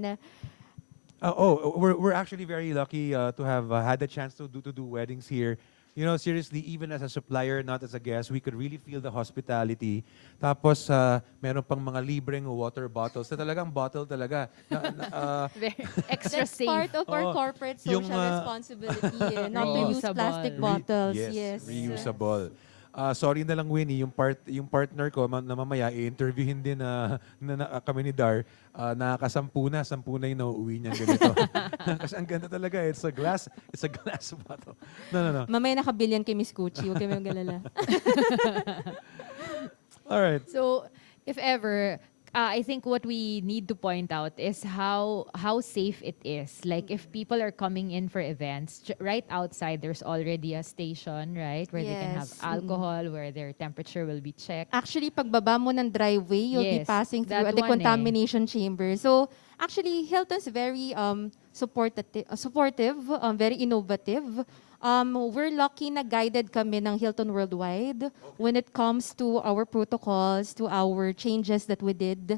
We're actually very lucky to have had the chance to do weddings here. You know, seriously, even as a supplier, not as a guest, we could really feel the hospitality. Tapos, meron pang mga libreng water bottles na talagang bottle talaga. Very extra That's safe. part of our Oo. corporate Yung, social responsibility, not to use Reusable. plastic bottles. Yes. reusable. Sorry na lang, Winnie, yung partner ko na mamaya i-interviewin din kami ni Dar, nakakasampu na, 10 na yung nauuwi niya ganito. Kasi ang ganda talaga, it's a glass bottle. No. Mamaya nakabilyan kay Miss Gucci, huwag kami mag-alala. All right. So, if ever, I think what we need to point out is how safe it is. Like if people are coming in for events, right outside there's already a station, right, where they can have Yes. alcohol, where their temperature will be checked. Actually, pagbaba mo ng driveway, you'll be Yes, passing through that the one contamination chamber. So, actually, Hilton's very supportive, very innovative. We're lucky na guided kami ng Hilton Worldwide when it comes to our protocols, to our changes that we did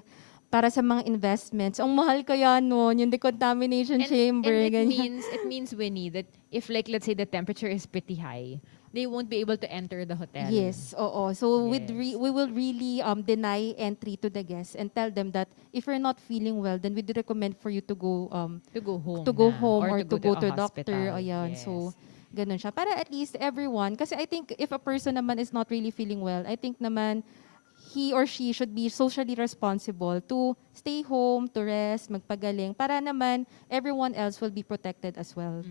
para sa mga investments. Ang mahal kaya nun, yung decontamination chamber. And ganyan. it means, Winnie, that if like let's say the temperature is pretty high, they won't be able to enter the hotel. Yes, oo. So Yes. we will really deny entry to the guests and tell them that if you're not feeling well, then we'd recommend for you to go To go home. to go na, home or to go a to doctor. hospital. Ayan. Yes. So, ganun siya. Para at least everyone, kasi I think if a person naman is not really feeling well, I think naman he or she should be socially responsible to stay home, to rest, magpagaling, para naman everyone else will be protected as well.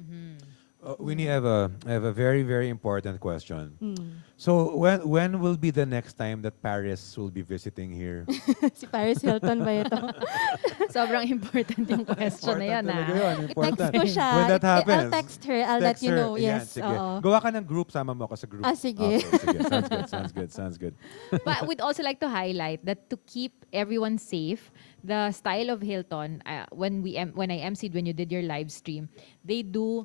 Winnie, I have a very, very important question. Mm. So when will be the next time that Paris will be visiting here? Si Paris Hilton ba ito? Sobrang important yung question na yan. Talaga ah. yun, important. I-text ko siya. When that happens, I'll text her. I'll let text you her. know. Ayan, Yes. sige. Oo. Gawa ka ng group, sama mo ako sa group. Sige. Okay, sige. Sounds good. But we'd also like to highlight that to keep everyone safe, the style of Hilton, when I emceed, when you did your live stream, they do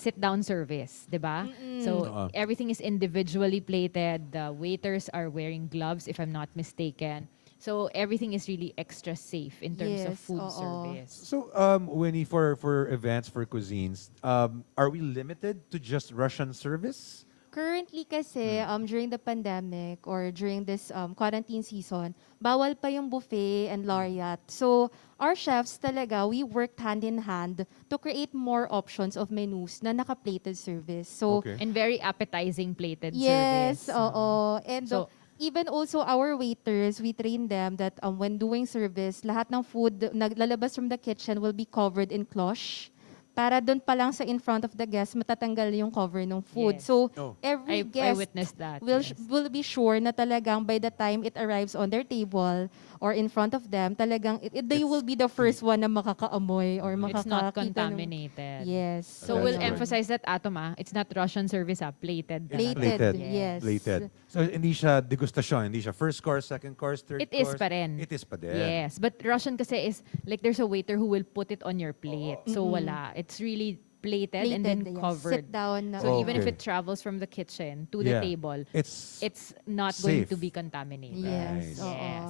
sit-down service, di ba? So everything is individually plated. The waiters are wearing gloves, if I'm not mistaken. So everything is really extra safe in terms of Yes, food oo. service. So, Winnie, for events, for cuisines, are we limited to just Russian service? Currently kasi, during the pandemic or during this quarantine season, bawal pa yung buffet and laureate. So, our chefs talaga, we worked hand in hand to create more options of menus na naka-plated service. So, Okay. And very appetizing plated yes, service. oo. And So- even also our waiters, we train them that when doing service, lahat ng food na lalabas from the kitchen will be covered in cloche. Para doon pa lang sa in front of the guest, matatanggal yung cover ng food. Yes. So, Oh. every I guest witnessed that. will yes. will be sure na talagang by the time it arrives on their table or in front of them, talagang they will be the first one na makakaamoy or It's not makakakita ng- contaminated. Yes. So That's we'll good. emphasize that, Atom, it's not Russian service, plated. talaga. Plated, Plated. yes. Plated. So, hindi siya degustasyon, hindi siya first course, second course, third It course. is pa rin. It is pa din. Yes, but Russian kasi is like there's a waiter who will put it on your plate. So wala. It's really plated and then yes. covered. Sit down. na- So even if Okay. it travels from the kitchen to the Yeah. table, It's it's not going safe. to be contaminated. Yes. Nice. oo. Yes.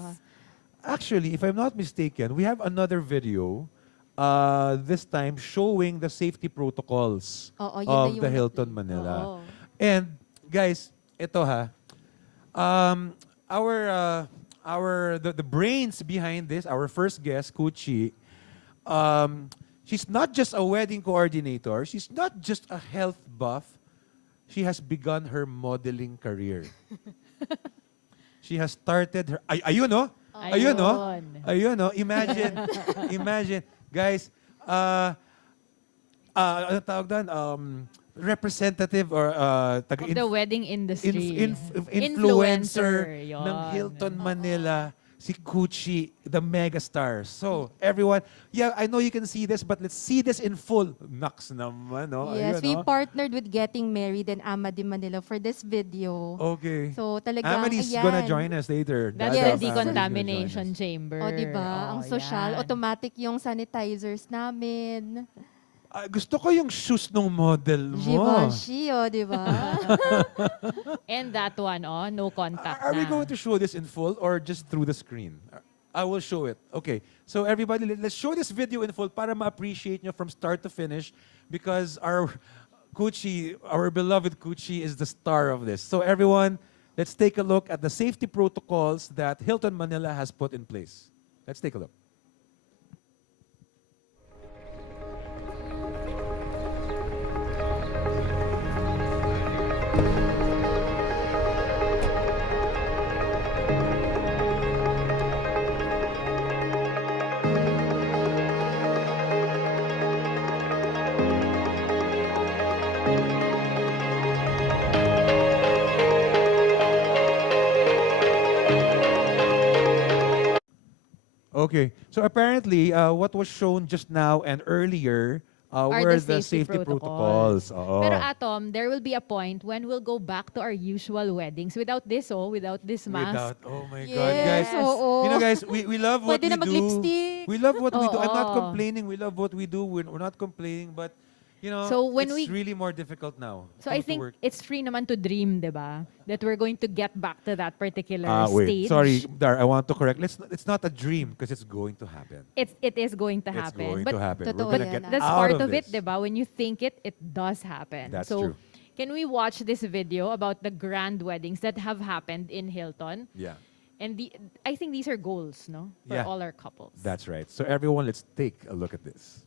Actually, if I'm not mistaken, we have another video this time showing the safety protocols Oo, yun na of yung the Hilton Manila. Oo. And guys, ito ha, um, the brains behind this, our first guest, Kuchi, she's not just a wedding coordinator, she's not just a health buff, she has begun her modeling career. She has started her, ayun no? Ayun no? Ayun no? Imagine, imagine, guys, ano tawag doon? Representative or Of the wedding industry. influencer Yun. ng Hilton Manila, si Gucci, the megastar. So, everyone, yeah, I know you can see this, but let's see this in full. Naks naman, no? Yes, Ayun, we no? partnered with Getting Married and Amadi Manila for this video. Okay. So talagang, Amelie's ayan. gonna join us later. That's Dada, the Amelie's gonna decontamination join us. chamber. O, diba? Ang social. yan. Automatic yung sanitizers namin. Gusto ko yung shoes ng model mo. Givenchy, o, diba? And that one, no contact Are we na. going to show this in full or just through the screen? I will show it. Okay. So everybody, let's show this video in full para ma-appreciate nyo from start to finish because our Gucci, our beloved Gucci is the star of this. So everyone, let's take a look at the safety protocols that Hilton Manila has put in place. Let's take a look. Okay. So apparently, what was shown just now and earlier were the safety protocols. Oo. Pero Atom, there will be a point when we'll go back to our usual weddings without this mask. Oh my God, guys. Yes, oo. You know, guys, we love what Pwede we na mag-lipstick. do. We love what we do. I'm not Oo. complaining. We love what we do. We're not complaining, but you know, So when it's we- really more difficult now. So Come I to think work. it's free naman to dream, di ba? That we're going to get back to that particular Wait, stage. sorry, Dar. I want to correct. It's not a dream because it's going to happen. It is going to It's happen. going but to happen. We're Totoo gonna yan, get ah. that's out part of of it, this. di ba? When you think it does happen. That's so true. can we watch this video about the grand weddings that have happened in Hilton? Yeah, And I think these are goals, no? For Yeah. all our couples. that's right. So everyone, let's take a look at this.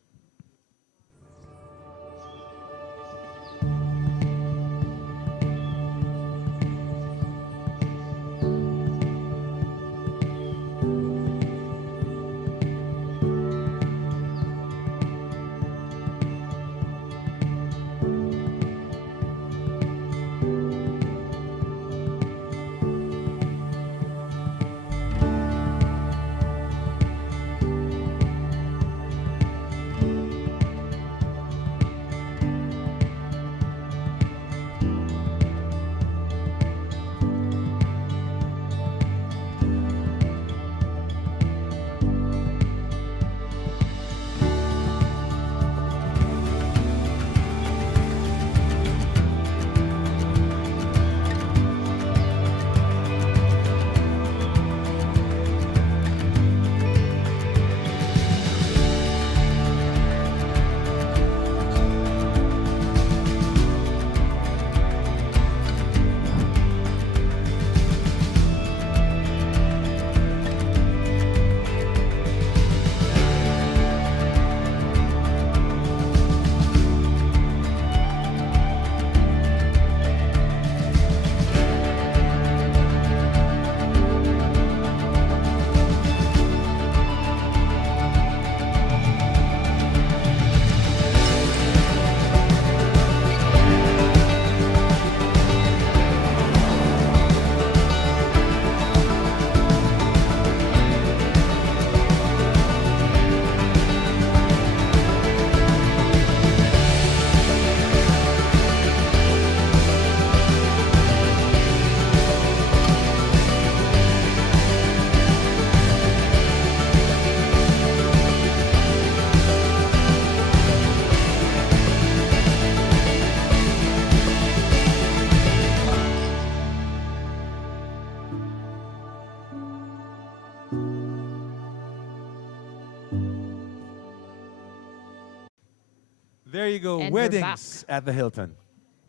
There you go. And we're Weddings at the Hilton.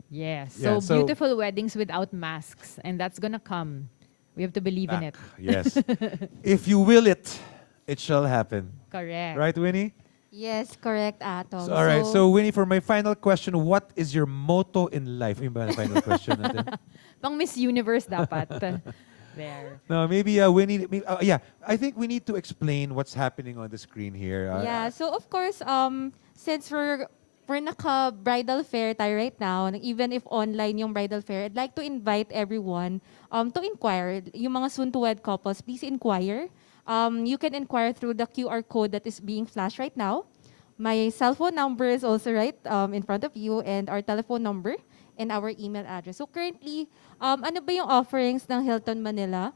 Yes. Yeah, So, so- beautiful weddings without masks, and that's gonna come. We have to believe in it. Yes. If you will it, it shall happen. Correct. Right, Winnie? Yes, correct, Atom. So, all right. So, Winnie, for my final question, what is your motto in life? Yung ba na final question natin? Pang Miss Universe dapat. There. No, maybe Winnie. Yeah, I think we need to explain what's happening on the screen here. Yeah, so of course, since we're naka-bridal fair tayo right now, even if online yung bridal fair, I'd like to invite everyone to inquire. Yung mga soon-to-wed couples, please inquire. You can inquire through the QR code that is being flashed right now. My cell phone number is also right in front of you, and our telephone number and our email address. So currently, ano ba yung offerings ng Hilton Manila?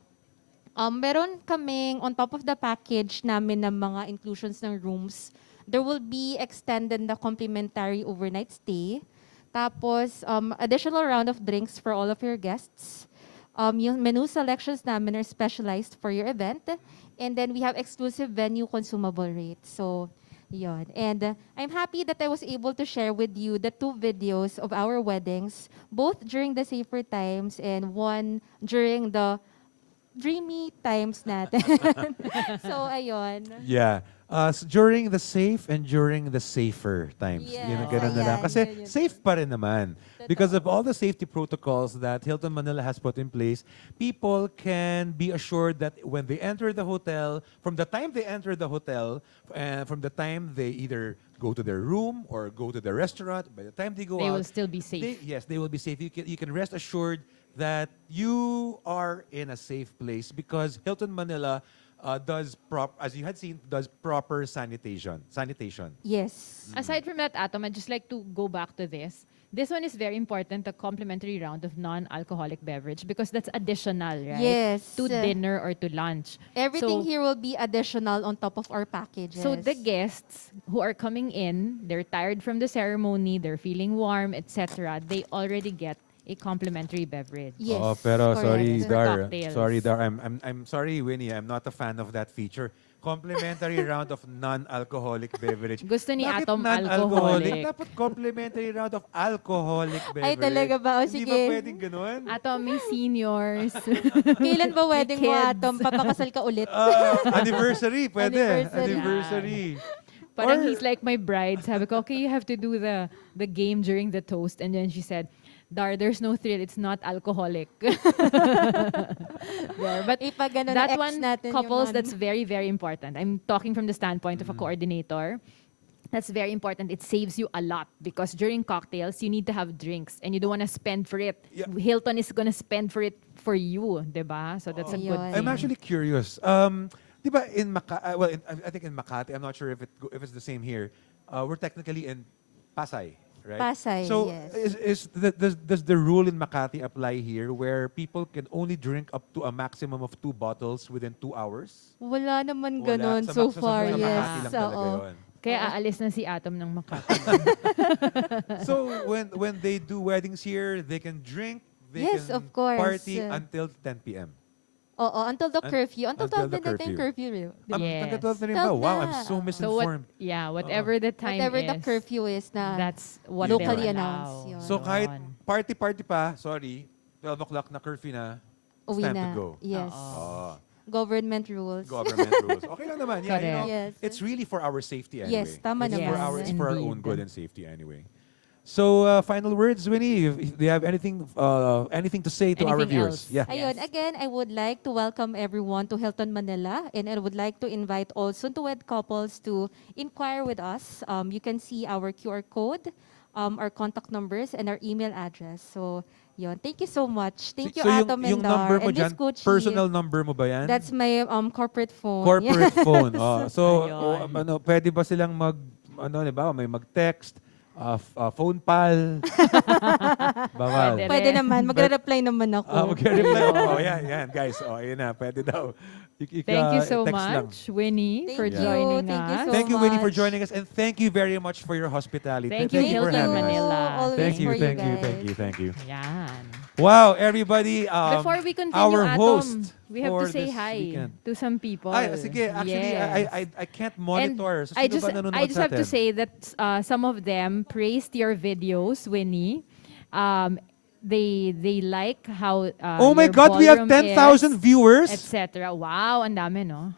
Meron kaming on top of the package namin ng mga inclusions ng rooms, there will be extended na complimentary overnight stay. Tapos, additional round of drinks for all of your guests. Yung menu selections namin are specialized for your event. And then we have exclusive venue consumable rates. So, yon. And I'm happy that I was able to share with you the 2 videos of our weddings, both during the safer times and one during the dreamy times natin. So, ayun. Yeah. During the safe and during the safer times. Yun ang Yes. ganun na lang. Ayan, Kasi yun. safe pa rin naman. Because of all the safety protocols that Hilton Manila has put in place, people can be assured that when they enter the hotel, from the time they enter the hotel, from the time they either go to their room or go to the restaurant, by the time they go They out, will still be safe. yes, they will be safe. You can rest assured that you are in a safe place because Hilton Manila as you had seen, does proper sanitation. Yes. Aside from that, Atom, I'd just like to go back to this. This one is very important, the complimentary round of non-alcoholic beverage, because that's additional, right? Yes. To dinner or to lunch. Everything So- here will be additional on top of our packages. So the guests who are coming in, they're tired from the ceremony, they're feeling warm, etc. They already get a complimentary beverage. Yes, Oh, pero correct. sorry, For Dar. cocktails. Sorry, Dar. I'm sorry, Winnie. I'm not a fan of that feature. Complimentary round of non-alcoholic beverage. Gusto ni Bakit Atom non-alcoholic? alcoholic. Dapat complimentary round of alcoholic beverage. Ay, talaga ba? O, Hindi sige. ba pwedeng ganun? Atom, may seniors. Kailan ba wedding mo, kids. Atom? Papakasal ka ulit. Anniversary, pwede. Anniversary. Anniversary. Parang Or- he's like my bride. Sabi ko, okay, you have to do the game during the toast. And then she said, Dar, there's no thrill. It's not alcoholic. There. But Ipa ganun that na ex one, natin couples, yung that's very, very important. I'm talking from the standpoint of a coordinator. That's very important. It saves you a lot because during cocktails, you need to have drinks and you don't want to spend for it. Yeah. Hilton is going to spend for it for you, diba? So that's a good Ayun. thing. I'm actually curious. Di ba in Makati, well, I think in Makati, I'm not sure if it's the same here. We're technically in Pasay, right? Pasay, So yes. does the rule in Makati apply here where people can only drink up to a maximum of 2 bottles within 2 hours? Wala naman Wala. ganun Sa so Mak- sa far, Makati yes. lang talaga Oo. yun. Kaya aalis na si Atom ng Makati. So when they do weddings here, they can drink, they Yes, can of course. party until 10 p.m. Oo, until the curfew. Until until 12 the na natin curfew. curfew. Yes. Hanggang 12 na rin ba? 12 Wow, na. I'm so So misinformed. whatever the time Whatever is, the curfew is na that's what locally they'll announced. allow. Yun. So kahit Yun. party pa, sorry, 12 o'clock na curfew na, it's Uwi time na. to go. Yes. Oh, Government rules. government rules. Okay lang naman. Yeah, you know, Yes. it's really for our safety anyway. Yes, tama it's naman. it's for our own Indeed. good and safety anyway. So, final words, Winnie. Do you have anything to say to our Anything viewers? else? Yeah. Ayun, again, I would like to welcome everyone to Hilton Manila, and I would like to invite all soon-to-wed couples to inquire with us. You can see our QR code, our contact numbers, and our email address. So, yun. Thank you so much. Thank you, So Atom yung and number Dar. mo And dyan, Miss Gucci. personal number mo ba yan? That's my corporate phone. Corporate phone. Oh, so, Ayun. pwede ba silang di ba, may mag-text, phone pal? Bawal. Pwede. Pwede naman. Magre-reply naman ako. Mag-reply. Oh, yan, guys. Oh, ayun na, pwede daw. Thank you so text lang. much, Winnie, Thank for you. joining Thank you us. so Thank you, Winnie, for much. joining us, and thank you very much for your hospitality. Thank you, for Hilton having us. Manila. Always Thank you, for thank you, guys. thank you, thank you. Yan. Wow, everybody. Before we continue, our Atom, host we have for to say this hi weekend. to some people. Ay, sige, actually, Yes. I can't And monitor. So, I sino just, ba nanonood I just sa have to atin? say that some of them praised your videos, Winnie. Um, they like how Oh my your God, we have ballroom 10,000 is, viewers. etc. Wow, ang dami, no?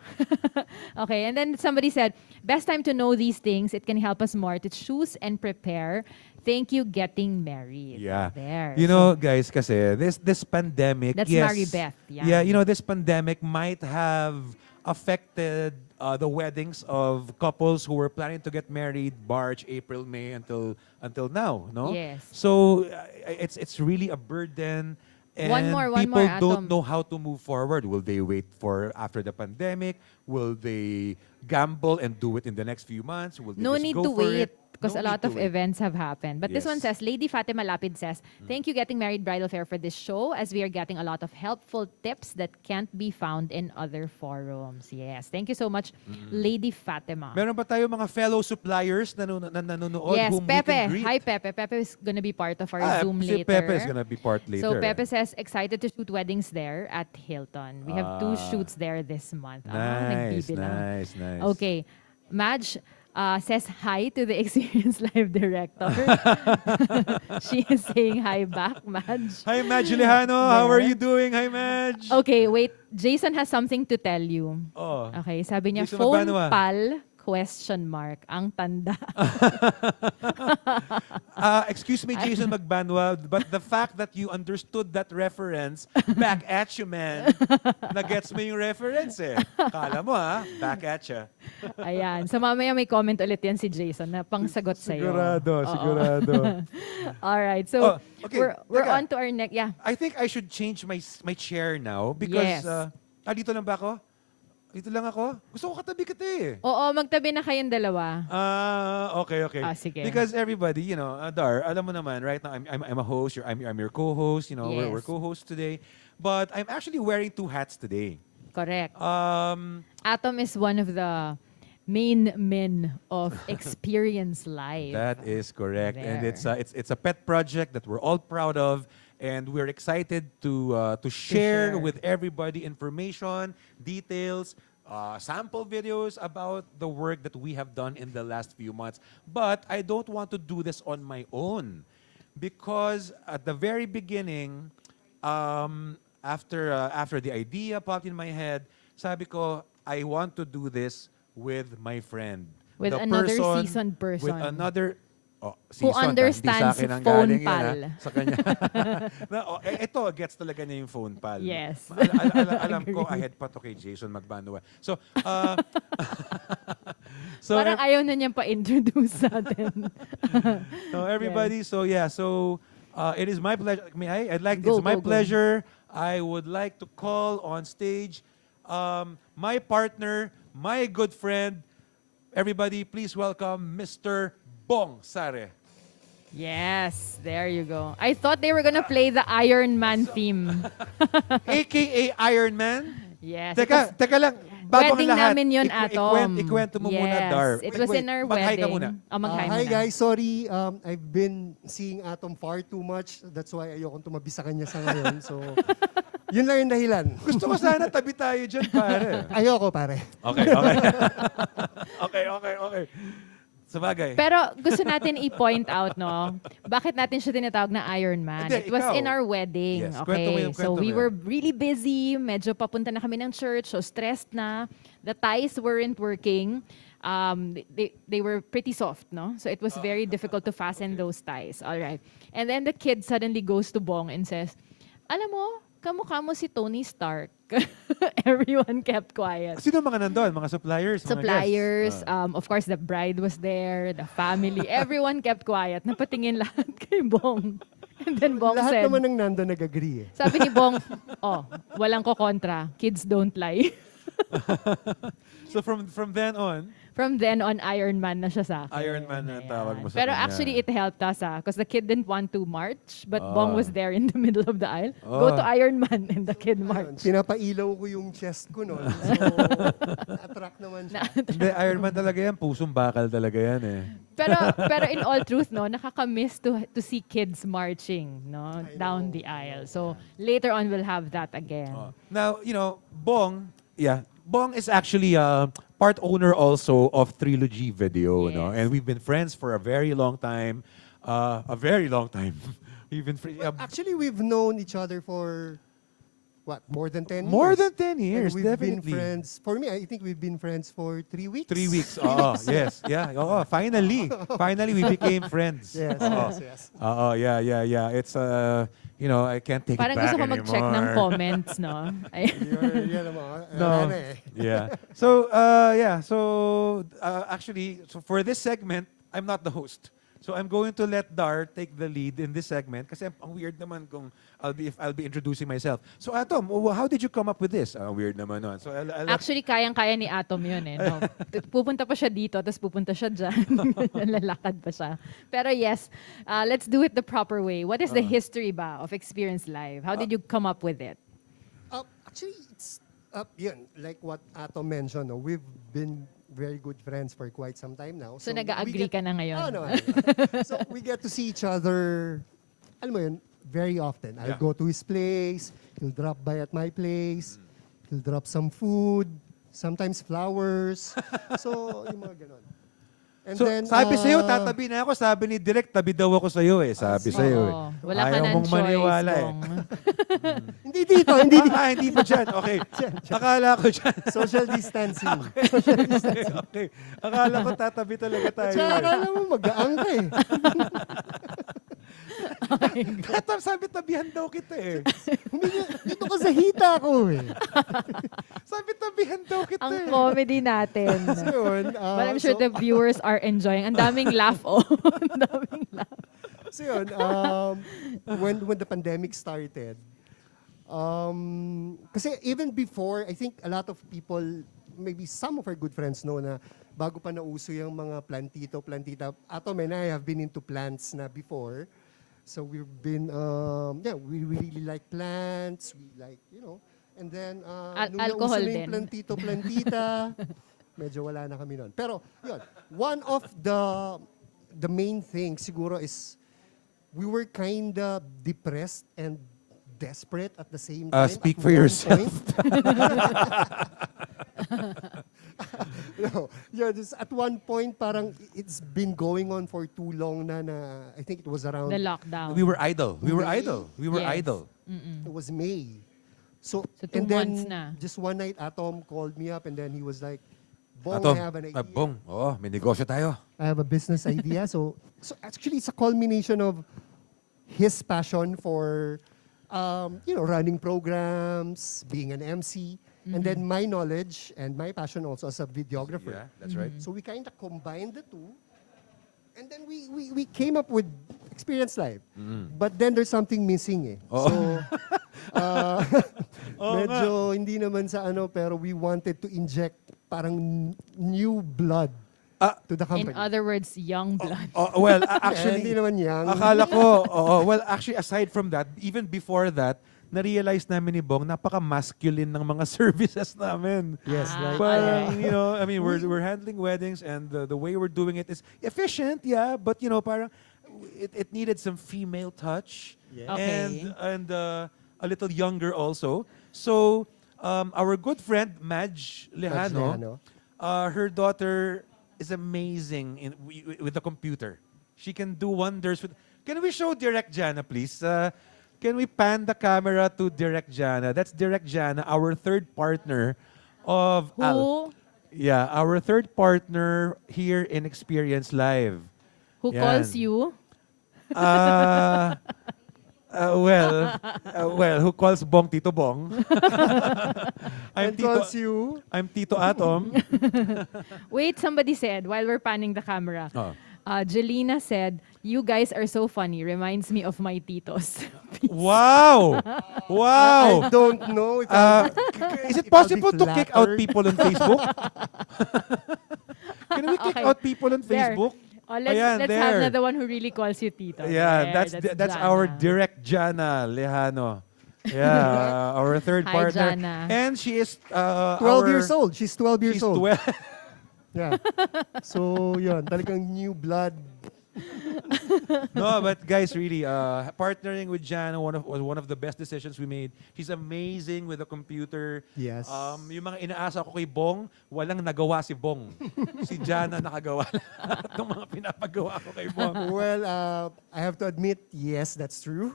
Okay, and then somebody said, best time to know these things. It can help us more to choose and prepare. Thank you, getting married. Yeah. There. You So, know, guys, kasi this pandemic, that's yes. Maribeth. Yeah, you know, this pandemic might have affected the weddings of couples who were planning to get married March, April, May until now, no? Yes. So it's really a burden, and One more, people don't Atom. know how to move forward. Will they wait for after the pandemic? Will they gamble and do it in the next few months? Will they No just need go to for wait it? because No a need lot to of wait. events have happened. But this one Yes. says, Lady Fatima Lapid says, thank you, Getting Married Bridal Fair, for this show, as we are getting a lot of helpful tips that can't be found in other forums. Yes. Thank you so much, Lady Fatima. Meron ba tayo mga fellow suppliers na nanonood Yes, whom we can Pepe. greet? Hi, Pepe. Pepe is going to be part of our Zoom si later. Pepe is gonna be part later. So Pepe says, excited to shoot weddings there at Hilton. We have 2 shoots there this month. Nice, nagbibilang. nice, nice. Okay. Madge says hi to the Experience Live director. She is saying hi back, Madge. Hi, Madge Lejano. How are There. you doing? Hi, Madge. Okay, wait. Jason has something to tell you. Oh. Okay, sabi niya, Jason phone Magbanwa. pal, question mark, ang tanda. Excuse me, Jason Magbanwa, but the fact that you understood that reference, back at you, man. Nagets mo yung reference eh. Kala mo back at you. Ayan. So mamaya may comment ulit yan si Jason na pangsagot sa'yo. Sigurado, Oo. sigurado. Alright, so okay, we're teka. on to our next, yeah. I think I should change my chair now because Yes. dito lang ba ako? Dito lang ako? Gusto ko katabi kita eh. Oo, magtabi na kayong dalawa. Okay. Sige. Because everybody, you know, Dar, alam mo naman, right now I'm a host, I'm your co-host, you know, we're Yes. co-hosts today. But I'm actually wearing 2 hats today. Correct. That Atom is one of the main men of Experience Live. is correct. And There. it's a pet project that we're all proud of. And we're excited to share share. with everybody information, details, sample videos about the work that we have done in the last few months. But I don't want to do this on my own because at the very beginning, after the idea popped in my head, sabi ko, I want to do this with my friend. With The another person- seasoned person. With another Who seasoned, hindi understands sa akin ang phone galing yun, pal. Sa kanya. Ito, gets talaga niya yung phone pal. Yes. Alam ko, ahead pa to kay Jason Magbanwa. So, so Parang ayaw na niyang pa-introduce sa atin. so everybody, so yeah, so it is my pleasure. Go, It's my go, go. pleasure. I would like to call on stage my partner, my good friend. Everybody, please welcome Mr. Bong Sare. Yes, there you go. I thought they were gonna play the Iron Man theme. AKA Iron Man. Yes. Teka lang. Bago ang Wedding lahat, namin yun, Atom. Ikwento mo muna, Yes, Dar. it was in our Mag-hi ka wedding. muna. Oh, mag-hi Hi muna. guys, sorry. I've been seeing Atom far too much. That's why ayokong tumabi sa kanya sa ngayon. So, yun lang yung dahilan. Gusto ko sana tabi tayo dyan, pare. Ayoko, pare. Okay. Okay. Sabagay. Pero gusto natin i-point out, no? Bakit natin siya tinatawag na Iron Man? Hindi, It was ikaw. in our wedding. Yes, kwento mo Okay. yun, So kwento we mo were yun. really busy. Medyo papunta na kami ng church. So stressed na. The ties weren't working. They were pretty soft, no? So it was very difficult to fasten those ties. All right. And then the kid suddenly goes to Bong and says, alam mo, kamukha mo si Tony Stark. Everyone kept quiet. Sino mga nandun? Mga suppliers? Mga Suppliers, guests? of course, the bride was there, the family, everyone kept quiet. Napatingin lahat kay Bong. And then Bong Lahat said, naman ng nando nag-agree eh. sabi ni Bong, walang ko kontra. Kids don't lie. So from then on, From then on, Iron Man na siya sa akin. Iron Man na tawag mo sa Pero kanya. actually, it helped us because the kid didn't want to march, but Bong was Ah. there in the middle of the aisle. Go to Ah. Iron Man and the kid Ayun, marched. pinapailaw ko yung chest ko noon. So, na-attract naman siya. Hindi, Iron Man talaga yan. Pusong bakal talaga yan eh. pero in all truth, no, nakaka-miss to see kids marching, no, down the aisle. So later on, we'll have that again. Now, Bong is actually part owner also of Trilogy Video, no? Yes. And we've been friends for a very long time. A very long time. We've been Actually, we've known each other for, what, more than 10 years? more than 10 years, And we've definitely. been friends. For me, I think we've been friends for 3 weeks. 3 weeks. Oo, yes. Yeah. Oo, finally. Finally, we became friends. Yes, Oo. yes. Oo, yeah. It's, I can't take Parang it back gusto ko mag-check ng anymore. comments, no? Ay- Yan naman. No. Ano eh. Yeah. So, actually, so for this segment, I'm not the host. So I'm going to let Dar take the lead in this segment kasi ang weird naman kung I'll be introducing myself. So Atom, how did you come up with this? Weird naman nun. So I'll let- Actually, kayang-kaya ni Atom yun eh. No? Pupunta pa siya dito, tapos pupunta siya dyan. Lalakad pa siya. Pero yes, let's do it the proper way. What is the history ba of Experience Live? How did you come up with it? Actually, it's yun, like what Atom mentioned, no, we've been very good friends for quite some time now. So nag-agree ka na ngayon? Oh, no. So we get to see each other, alam mo yun, very often. I'll Yeah. go to his place, he'll drop by at my place, he'll drop some food, sometimes flowers. So, yung mga ganon. And So, then, sabi sa'yo, tatabi na ako. Sabi ni Direk, tabi daw ako sa'yo eh. Sabi sa'yo eh. Oo. Wala ka Ayaw ng mong choice, maniwala eh. Bong. Hindi dito, hindi dito. Hindi pa dyan. Okay. Akala ko dyan. Social distancing. Okay. Akala ko tatabi talaga tayo. Tsaka akala mo mag-aang ka eh. Katam, sabi tabihan daw kita eh. Dito ka sa hita ko eh. Sabi tabihan daw kita Ang eh. comedy natin. So yun, But I'm sure so- the viewers are enjoying. Ang daming laugh, oh. Ang daming laugh. So yun, when the pandemic started, kasi even before, I think a lot of people, maybe some of our good friends know na bago pa nauso yung mga plantita, Atom and I have been into plants na before. So we've been, we really like plants, we like, and then, nung alcohol nauso na yung din. plantita, medyo wala na kami nun. Pero, yun, one of the main things siguro is, we were kinda depressed and desperate at the same time. Speak at for one yourself. point. No, yeah, just at one point, parang it's been going on for too long na I think it was around, The lockdown. We were idle. We were May? idle. We were Yes. idle. it was May. So, So 2 and then, months na. just one night, Atom called me up and then he was like, Bong, Atom, I have an idea. Bong, may negosyo tayo. I have a business idea. So actually, it's a culmination of his passion for, running programs, being an MC, and then my knowledge and my passion also as a videographer. Yeah, that's right. So we kind of combined the two, and then we came up with Experience Live. But then there's something missing eh. Oo. So, medyo hindi naman sa pero we wanted to inject parang new blood to the In company. other words, young blood. Well, Hindi actually, naman young. akala ko, well, actually, aside from that, even before that, na-realize namin ni Bong, napaka-masculine ng mga services namin. Yes, Ah, like, Parang, I mean, we're handling weddings and the way we're doing it is efficient, yeah, but, parang it needed some female touch Okay. and a little younger also. So, our good friend, Madge Lejano, her daughter is amazing with the computer. She can do wonders with. Can we show Direct Jana, please? Can we pan the camera to Direct Jana? That's Direct Jana, our third partner of Who Yeah, our third partner here in Experience Live. who Yan. calls you? Who calls Bong Tito Bong? I'm and calls you. I'm Tito Atom. Wait, somebody said while we're panning the camera. Oh. Jelena said, "You guys are so funny. Reminds me of my titos." Wow! Wow! I don't know if Is it if I'll be possible to kick out flattered. people on Facebook? kick Okay. out people on There. Facebook? Oh, let's Ayan, have there. na the one who really calls you Tito. Yeah, There, that's our Jana. direct Jana Lejano. Yeah, our third Hi, partner. Jana. And she is 12 years old. She's 12 years She's old. 12. Yeah. So, yun. Talagang new blood. No, but guys, really, partnering with Jana was one of the best decisions we made. She's amazing with the computer. Yes. Yung mga inaasa ko kay Bong, walang nagawa si Bong. Si Jana nakagawa lahat ng mga pinapagawa ko kay Bong. Well, I have to admit, yes, that's true.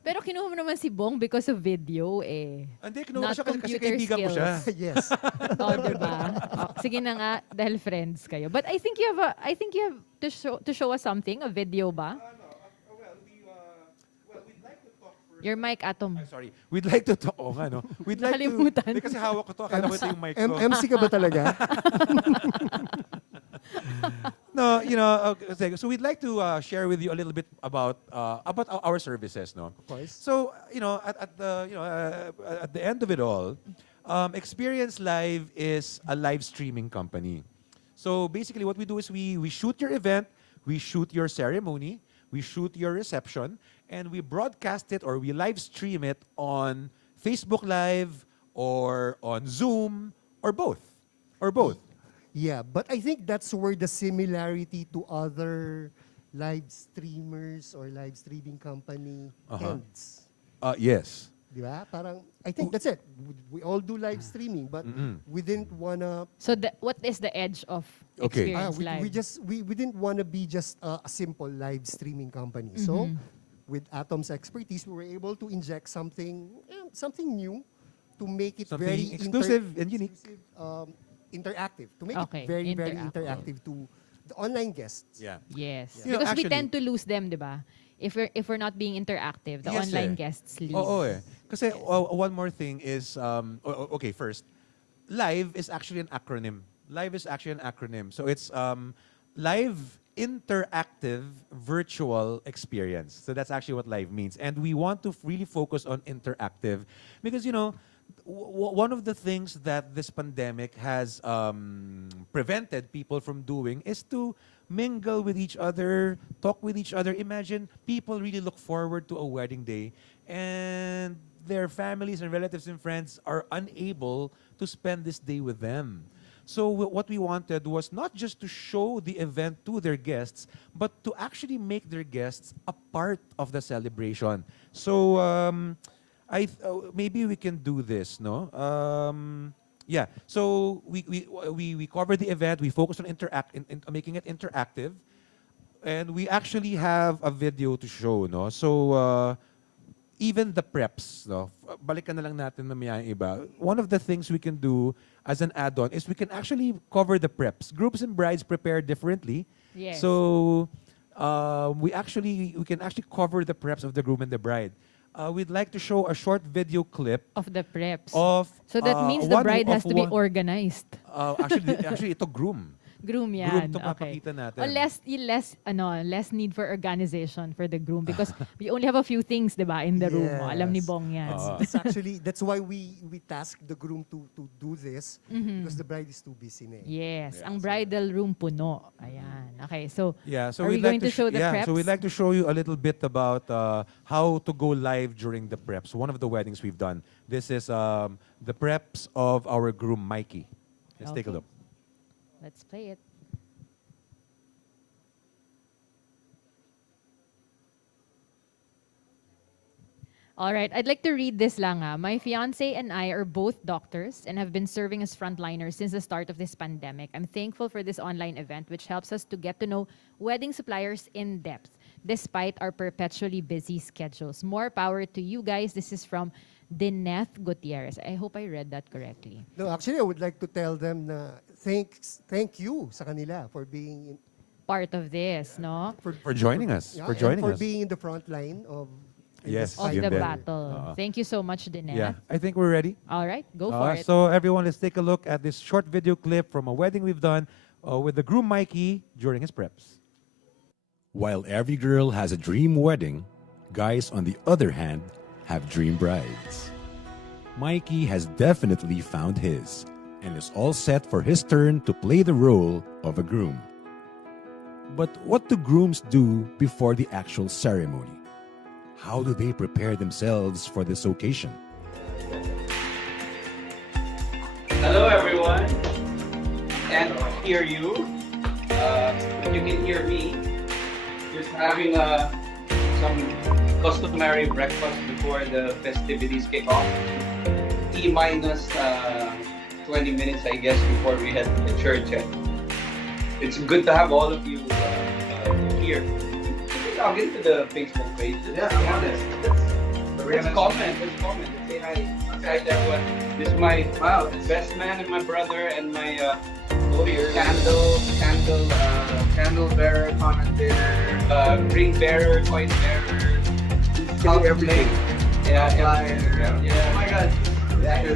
Pero kinuha mo naman si Bong because of video eh. Hindi, kinuha ko Not siya kasi computer kaibigan ko siya. Yes. Oh, diba? Oh, sige na nga, dahil friends kayo. But I think you have to show us something, a video ba? We'd like to talk first. Your mic, Atom. Sorry. We'd like to talk. Oh, nga, no? We'd like Nakalimutan. to... Hindi kasi hawak ko to. Akala mo ito yung mic ko. MC ka ba talaga? No, okay, so we'd like to share with you a little bit about our services, no? Of course. So, at the end of it all, Experience Live is a live streaming company. So basically what we do is we shoot your event, we shoot your ceremony, we shoot your reception, and we broadcast it or we live stream it on Facebook Live or on Zoom or both. Or both. Yeah, but I think that's where the similarity to other live streamers or live streaming company ends. Yes. Di ba? Parang, I think that's it. We all do live streaming, but we didn't wanna... So what is the edge of Okay. Experience Live? We didn't wanna be just a simple live streaming company. So, with Atom's expertise, we were able to inject something new to make it Something very exclusive and unique. Interactive. To make Okay, it very, very interactive. interactive to the online guests. Yeah. Yes. You know, Because we actually- tend to lose them, di ba? If we're not being interactive, the Yes, online eh. guests leave. Oo eh. Kasi one more thing is, okay, first, live is actually an acronym. Live is actually an acronym. So it's Live Interactive Virtual Experience. So that's actually what live means. And we want to really focus on interactive because, one of the things that this pandemic has prevented people from doing is to mingle with each other, talk with each other. Imagine people really look forward to a wedding day and their families and relatives and friends are unable to spend this day with them. So what we wanted was not just to show the event to their guests, but to actually make their guests a part of the celebration. So maybe we can do this, no? Yeah. So we cover the event. We focus on making it interactive, and we actually have a video to show, no? So even the preps, no? Balikan na lang natin mamaya yung iba. One of the things we can do as an add-on is we can actually cover the preps. Groups and brides prepare differently. Yes. So we can actually cover the preps of the groom and the bride. We'd like to show a short video clip Of the preps. of So that means the one bride of has to be one- organized. actually ito groom. Groom yan. Groom to Okay. papakita natin. O less need for organization for the groom because we only have a few things, di ba, in the room. O, alam ni Yes. Bong yan. That's why we tasked the groom to do this because the bride is too busy na eh. Yes. Ang bridal room puno. Ayan. Okay, so Yeah, so are we we'd going like to show the preps? So we'd like to show you a little bit about how to go live during the preps. One of the weddings we've done. This is the preps of our groom Mikey. Let's take a Okay. look. Let's play it. All right, I'd like to read this lang. My fiance and I are both doctors and have been serving as frontliners since the start of this pandemic. I'm thankful for this online event, which helps us to get to know wedding suppliers in depth, despite our perpetually busy schedules. More power to you guys. This is from Dineth Gutierrez. I hope I read that correctly. No, actually, I would like to tell them na thank you sa kanila for being Part of this, no? For joining us. yeah, For and joining for us. being in the front line of in Yes. this Of Yun the din. battle. Thank you so much, Dineth. Yeah, I think we're ready. All right, go for it. So everyone, let's take a look at this short video clip from a wedding we've done with the groom Mikey during his preps. While every girl has a dream wedding, guys, on the other hand, have dream brides. Mikey has definitely found his. and is all set for his turn to play the role of a groom. But what do grooms do before the actual ceremony? How do they prepare themselves for this occasion? Hello everyone, and hear you. If you can hear me, just having some customary breakfast before the festivities kick off. T minus 20 minutes, I guess, before we head to the church. And it's good to have all of you here. You can log into the Facebook page. Let's be honest. Let's comment. Let's say hi. Hi to everyone. This is my best man and my brother and my candle bearer, commentator, ring bearer, coin bearer, everything. Yeah. Oh my God.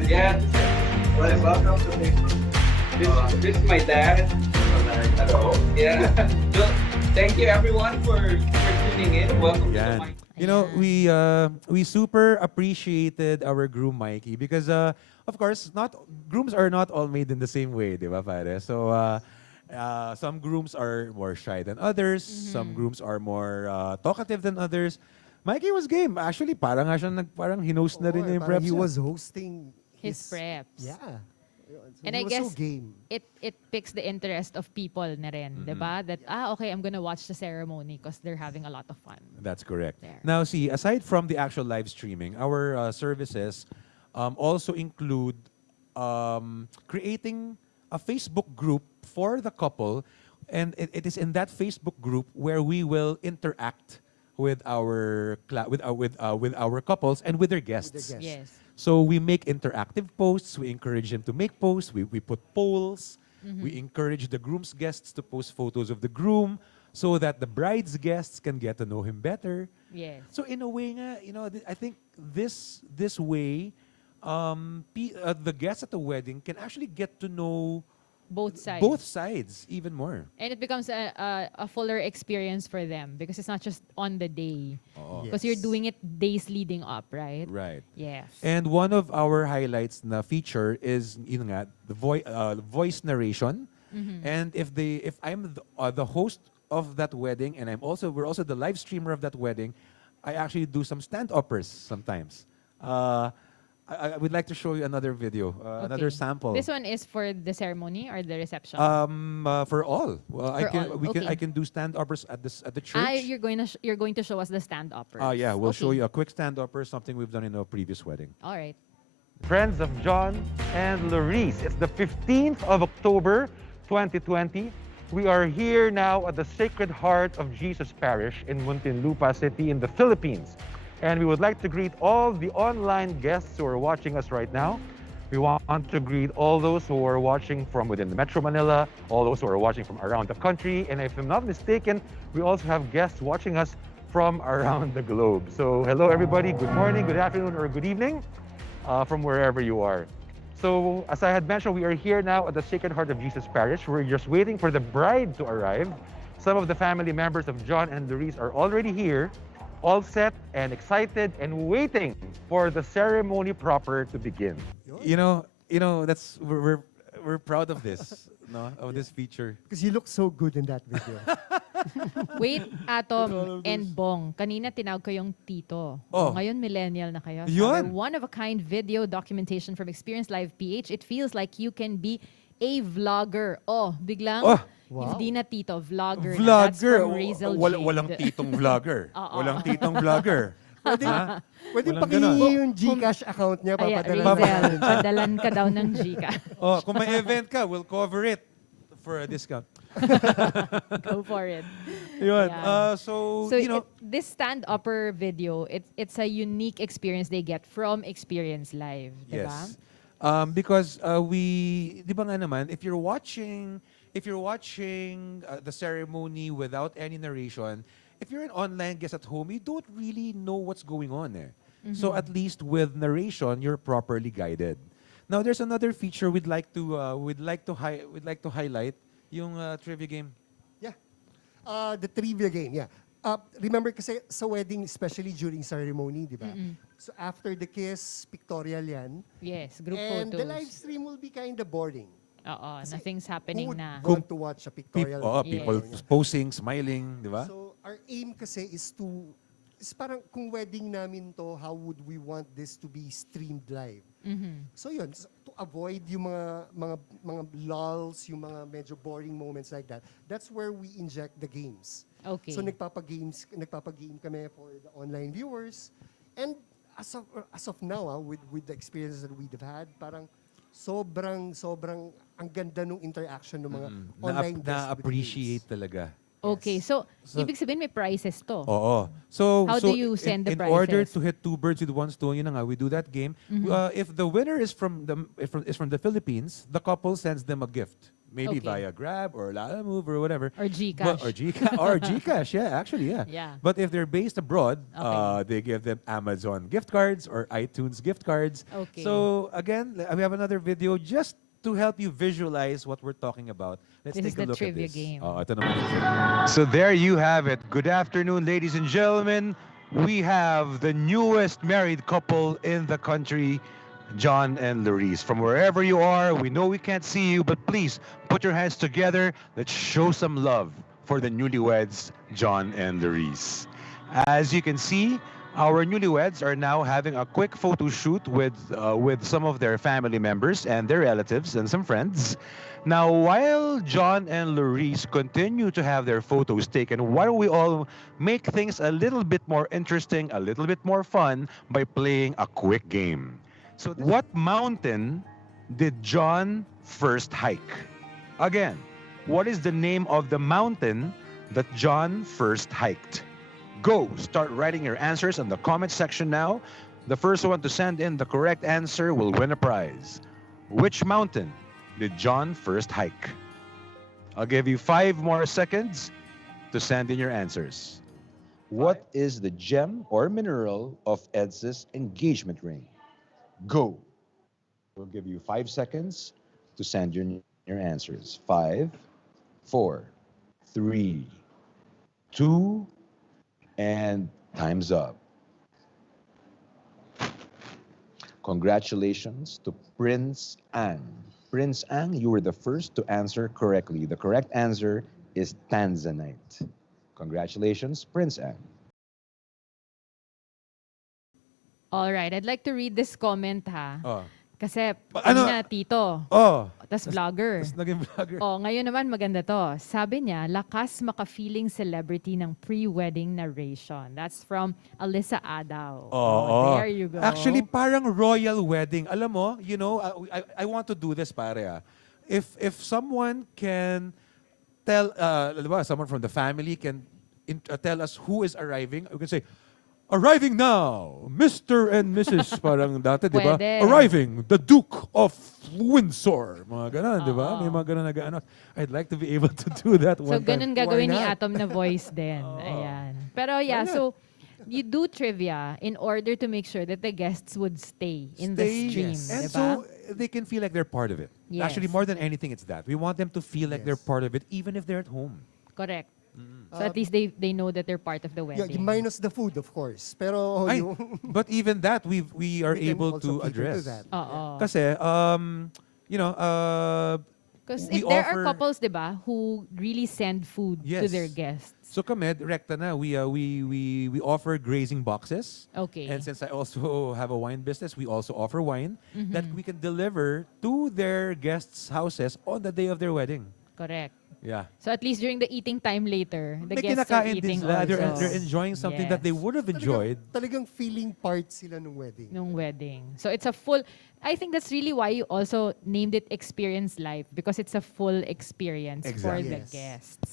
Yeah. Well, welcome to Facebook. This is my dad. Hello. Yeah. So, thank you everyone for tuning in. Welcome to my. You know, we super appreciated our groom Mikey because of course grooms are not all made in the same way, di ba pare? So some grooms are more shy than others, some grooms are more talkative than others. Mikey was game. Actually, parang nga siya parang hinost na rin yung Parang preps. he was hosting His preps. Yeah. So And he I was guess so game. it picks the interest of people na rin, diba? That, okay, I'm gonna watch the ceremony because they're having a lot of fun. That's correct. There. Now, see, aside from the actual live streaming, our services also include creating a Facebook group for the couple, and it is in that Facebook group where we will interact with our with our couples and with their guests. Yes. So we make interactive posts. We encourage them to make posts. We put polls. We encourage the groom's guests to post photos of the groom so that the bride's guests can get to know him better. Yes. So in a way, nga, you know, I think this way, the guests at the wedding can actually get to know Both sides. both sides even more. And it becomes a fuller experience for them because it's not just on the day. Oo. Because you're doing it days leading up, right? Right. Yes. And one of our highlights na feature is yun nga, the voice narration. And if I'm the host of that wedding and we're also the live streamer of that wedding, I actually do some stand-uppers sometimes. I would like to show you another video, another Okay. sample. This one is for the ceremony or the reception? For all. Well, For all, okay. I can do stand-uppers at the church. You're going to show us the stand-uppers. Yeah, we'll show Okay. you a quick stand-upper, something we've done in a previous wedding. All right. Friends of John and Larice. It's the 15th of October, 2020. We are here now at the Sacred Heart of Jesus Parish in Muntinlupa City in the Philippines. And we would like to greet all the online guests who are watching us right now. We want to greet all those who are watching from within the Metro Manila, all those who are watching from around the country. And if I'm not mistaken, we also have guests watching us from around the globe. So hello everybody, good morning, good afternoon, or good evening from wherever you are. So as I had mentioned, we are here now at the Sacred Heart of Jesus Parish. We're just waiting for the bride to arrive. Some of the family members of John and Larice are already here, all set and excited and waiting for the ceremony proper to begin. You know, that's we're proud of this, no, of this feature. Because you look so good in that video. Wait, Atom and Bong. Kanina tinawag ko yung tito. Oh. Ngayon millennial na kayo. Yun. Sabi, one-of-a-kind video documentation from Experience Live PH. It feels like you can be a vlogger. Oh, biglang hindi na tito, vlogger. Na. That's Vlogger. from Razel Walang Jade. titong vlogger. Oo. Walang titong vlogger. Pwede, Ha? pwede Walang pakihingi yung Gcash account niya, Ayan, papadala Razel, padalan ka daw ng Gca. Oh, kung may event ka, we'll cover it for a discount. Go for it. Yun. Yeah. So So you know, this stand-upper video, it's a unique experience they get from Experience Live, diba? yes. Because di ba nga naman, if you're watching the ceremony without any narration, if you're an online guest at home, you don't really know what's going on there. So at least with narration, you're properly guided. Now there's another feature we'd like to highlight, yung trivia game. Yeah. The trivia game, yeah. remember kasi sa wedding, especially during ceremony, di ba? So after the kiss, pictorial yan. Yes, group And photos. the live stream will be kind of boring. Oo, Kasi nothing's Who happening would na. want to watch a pictorial? People video? posing, smiling, di ba? So our aim kasi is parang kung wedding namin to, how would we want this to be streamed live? So yun, to avoid yung mga lulls, yung mga medyo boring moments like that, that's where we inject the games. Okay. So nagpapagame kami for the online viewers. And as of now, with the experiences that we've had, parang sobrang ang ganda nung interaction ng mga online guests with the Na-appreciate games. talaga. Okay, so ibig sabihin may prizes to. Oo. So, How do you send the in order prizes? to hit two birds with one stone, yun na nga, we do that game. If the winner is from the Philippines, the couple sends them a gift. Maybe Okay. via Grab or Lalamove or whatever. Or GCash. Or GCash, yeah, actually, yeah. Yeah. But if they're based abroad, Okay. they give them Amazon gift cards or iTunes gift cards. Okay. So again, we have another video just to help you visualize what we're talking about. Let's This is take a the look at trivia this. game. Ito naman. So there you have it. Good afternoon, ladies and gentlemen. We have the newest married couple in the country, John and Laurice. From wherever you are, we know we can't see you, but please put your hands together. Let's show some love for the newlyweds, John and Laurice. As you can see, our newlyweds are now having a quick photo shoot with some of their family members and their relatives and some friends. Now, while John and Laurice continue to have their photos taken, why don't we all make things a little bit more interesting, a little bit more fun by playing a quick game. So, what mountain did John first hike? Again, what is the name of the mountain that John first hiked? Go! Start writing your answers in the comment section now. The first one to send in the correct answer will win a prize. Which mountain did John first hike? I'll give you 5 more seconds to send in your answers. What is the gem or mineral of Eds's engagement ring? Go! We'll give you 5 seconds to send your answers. 5, 4, 3, 2, and time's up. Congratulations to Prince Ang. Prince Ang, you were the first to answer correctly. The correct answer is Tanzanite. Congratulations, Prince Ang. All right, I'd like to read this comment ha. Oh. Kasi Ano? na tito, Oh. tas vlogger. Tapos naging vlogger. Oh, ngayon naman maganda to. Sabi niya, lakas maka-feeling celebrity ng pre-wedding narration. That's from Alyssa Adaw. Oh, there you go. Actually, parang royal wedding. Alam mo, you know, I want to do this, pare. If someone can tell, someone from the family can tell us who is arriving, we can say, arriving now, Mr. and Mrs. parang dati, di ba? Pwede. Arriving, the Duke of Windsor. Mga ganun, di ba? Oo. May mga ganun na gaano. I'd like to be able to do that So, one time. ganun gagawin ni not? Atom na voice din. Ayan. Pero yeah, so you do trivia in order to make sure that the guests would stay in the stream. And Diba? so they can feel like they're part of it. Yes. Actually, more than anything, it's that. We want them to feel like they're Yes. part of it, even if they're at home. Correct. So at least they know that they're part of the Yeah, wedding. minus the food, of course. Pero Ay, yung but even that, we are we can able also to cater address. that. Oo. Kasi, you know, Because we if there are offer- couples, di ba, who really send food to Yes. their guests. so kami, direkta na, we offer grazing boxes. Okay. And since I also have a wine business, we also offer wine that Mm-hmm. we can deliver to their guests' houses on the day of their wedding. Correct. Yeah. So at least during the eating time later, the May guests are kinakain din eating sila. also. They're enjoying something that they Yes. would have enjoyed. Talagang feeling part sila ng wedding. Nung wedding. So it's a full, I think that's really why you also named it Experience Life, because it's a full experience for Exactly. the Yes. guests.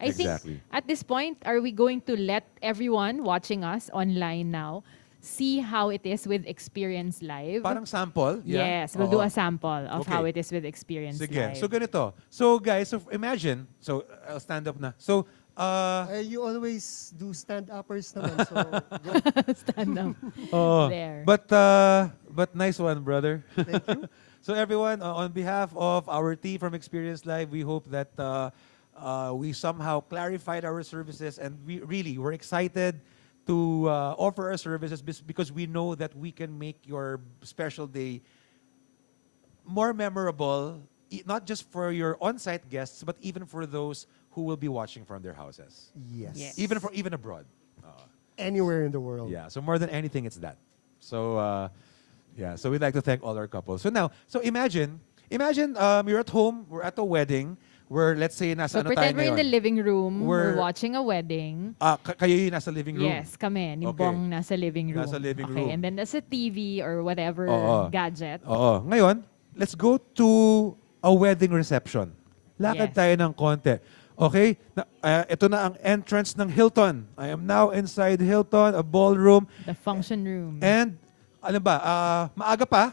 I Exactly. think at this point, are we going to let everyone watching us online now see how it is with Experience Live? Parang sample. Yeah. Yes, we'll do Oo. a sample of how Okay. it is with Experience Sige. Live. So ganito. So guys, so imagine. So I'll stand up na. So You always do stand-uppers naman. So, go. Stand up. oh, There. but nice one, brother. Thank you. So everyone, on behalf of our team from Experience Live, we hope that We somehow clarified our services, and we're excited to offer our services because we know that we can make your special day more memorable, not just for your on-site guests, but even for those who will be watching from their houses, Yes. even abroad. Anywhere in the world. Yeah. So more than anything, it's that. So yeah. So we'd like to thank all our couples. So imagine you're at home, we're at a wedding, where let's say nasa So ano tayo pretend we're in the ngayon? living room, we're We're- watching a wedding. Kayo yung nasa living room. Yes, kami. Ni Okay. Bong nasa living room. Nasa living okay, room. and then nasa TV or whatever Oo. gadget. Oo. Ngayon, let's go to a wedding reception. Lakad Yes. tayo ng konti. Okay? Ito na ang entrance ng Hilton. I am now inside Hilton, a ballroom. The function room. And, ano ba, maaga pa.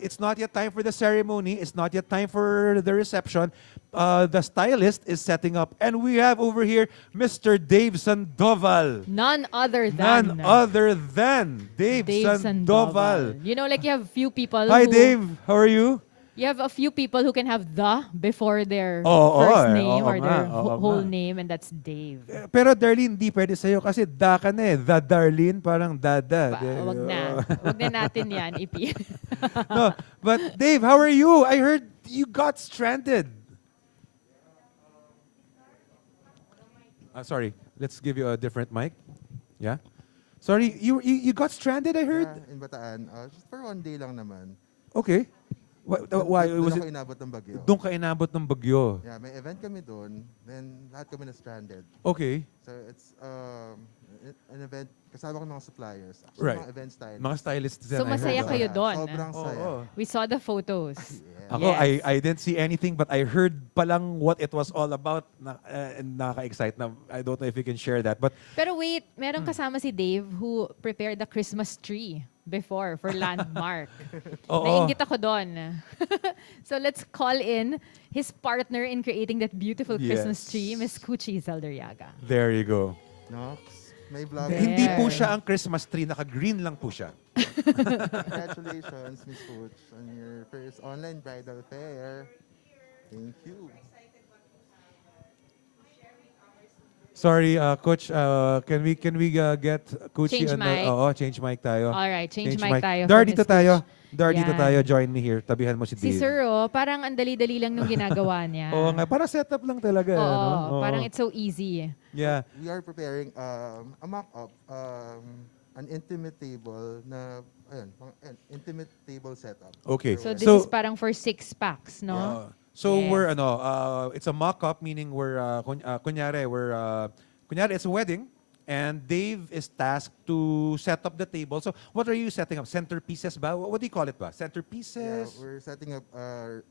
It's not yet time for the ceremony. It's not yet time for the reception. The stylist is setting up. And we have over here Mr. Dave Sandoval. None other than Dave, Dave Sandoval. You know, like you have few people Hi, who, Dave. How are you? You have a few people who can have the before their Oo, first oo, name oo or their nga, oo whole nga. name, and that's Dave. Pero Darlene, di pwede sa'yo kasi da ka na eh. The Darlene, parang dada. Wag na. Wag na natin yan, ipi. No, but Dave, how are you? I heard you got stranded. Sorry, let's give you a different mic. Yeah? Sorry, you got stranded, I heard? In Bataan. Just for one day lang naman. Okay. Why? Doon Was ako it? inabot ng bagyo. Doon ka inabot ng bagyo. Yeah, may event kami doon. Then lahat kami na stranded. Okay. So it's an event kasama ko ng mga suppliers. Actually, Right. mga event stylists. Mga stylists din. So I heard. masaya kayo doon. Sobrang saya. We saw the photos. Ako, Yes. I didn't see anything, but I heard palang what it was all about. And nakaka-excite na. I don't know if you can share that. But Pero wait, meron kasama si Dave who prepared the Christmas tree before for Landmark. Oo. Nainggit ako doon. So let's call in his partner in creating that beautiful Christmas Yes. tree, Miss Cuchi Zaldarriaga. there you go. Nox, may vlog. There. Hindi po siya ang Christmas tree, naka-green lang po siya. Congratulations, Miss Coach, on your first online bridal fair. Thank you. Sorry, Coach, can we get Kuchi Change mic. change mic tayo. Alright, change mic tayo. Dar, for dito Miss tayo. Cuchi. Dar, dito Yan. tayo. Join me here. Tabihan mo si Si Dave. Sir, parang ang dali-dali lang nung ginagawa niya. Oo nga, para setup lang talaga. Oo, ano? Oo. parang it's so easy. Yeah. We are preparing a mock-up, an intimate table na, ayun, an intimate table setup. Okay. So this is parang for 6 packs, no? So Yes. we're it's a mock-up, meaning we're kunyari it's a wedding, and Dave is tasked to set up the table. So what are you setting up? Centerpieces ba? What do you call it ba? Yeah, Centerpieces? we're setting up a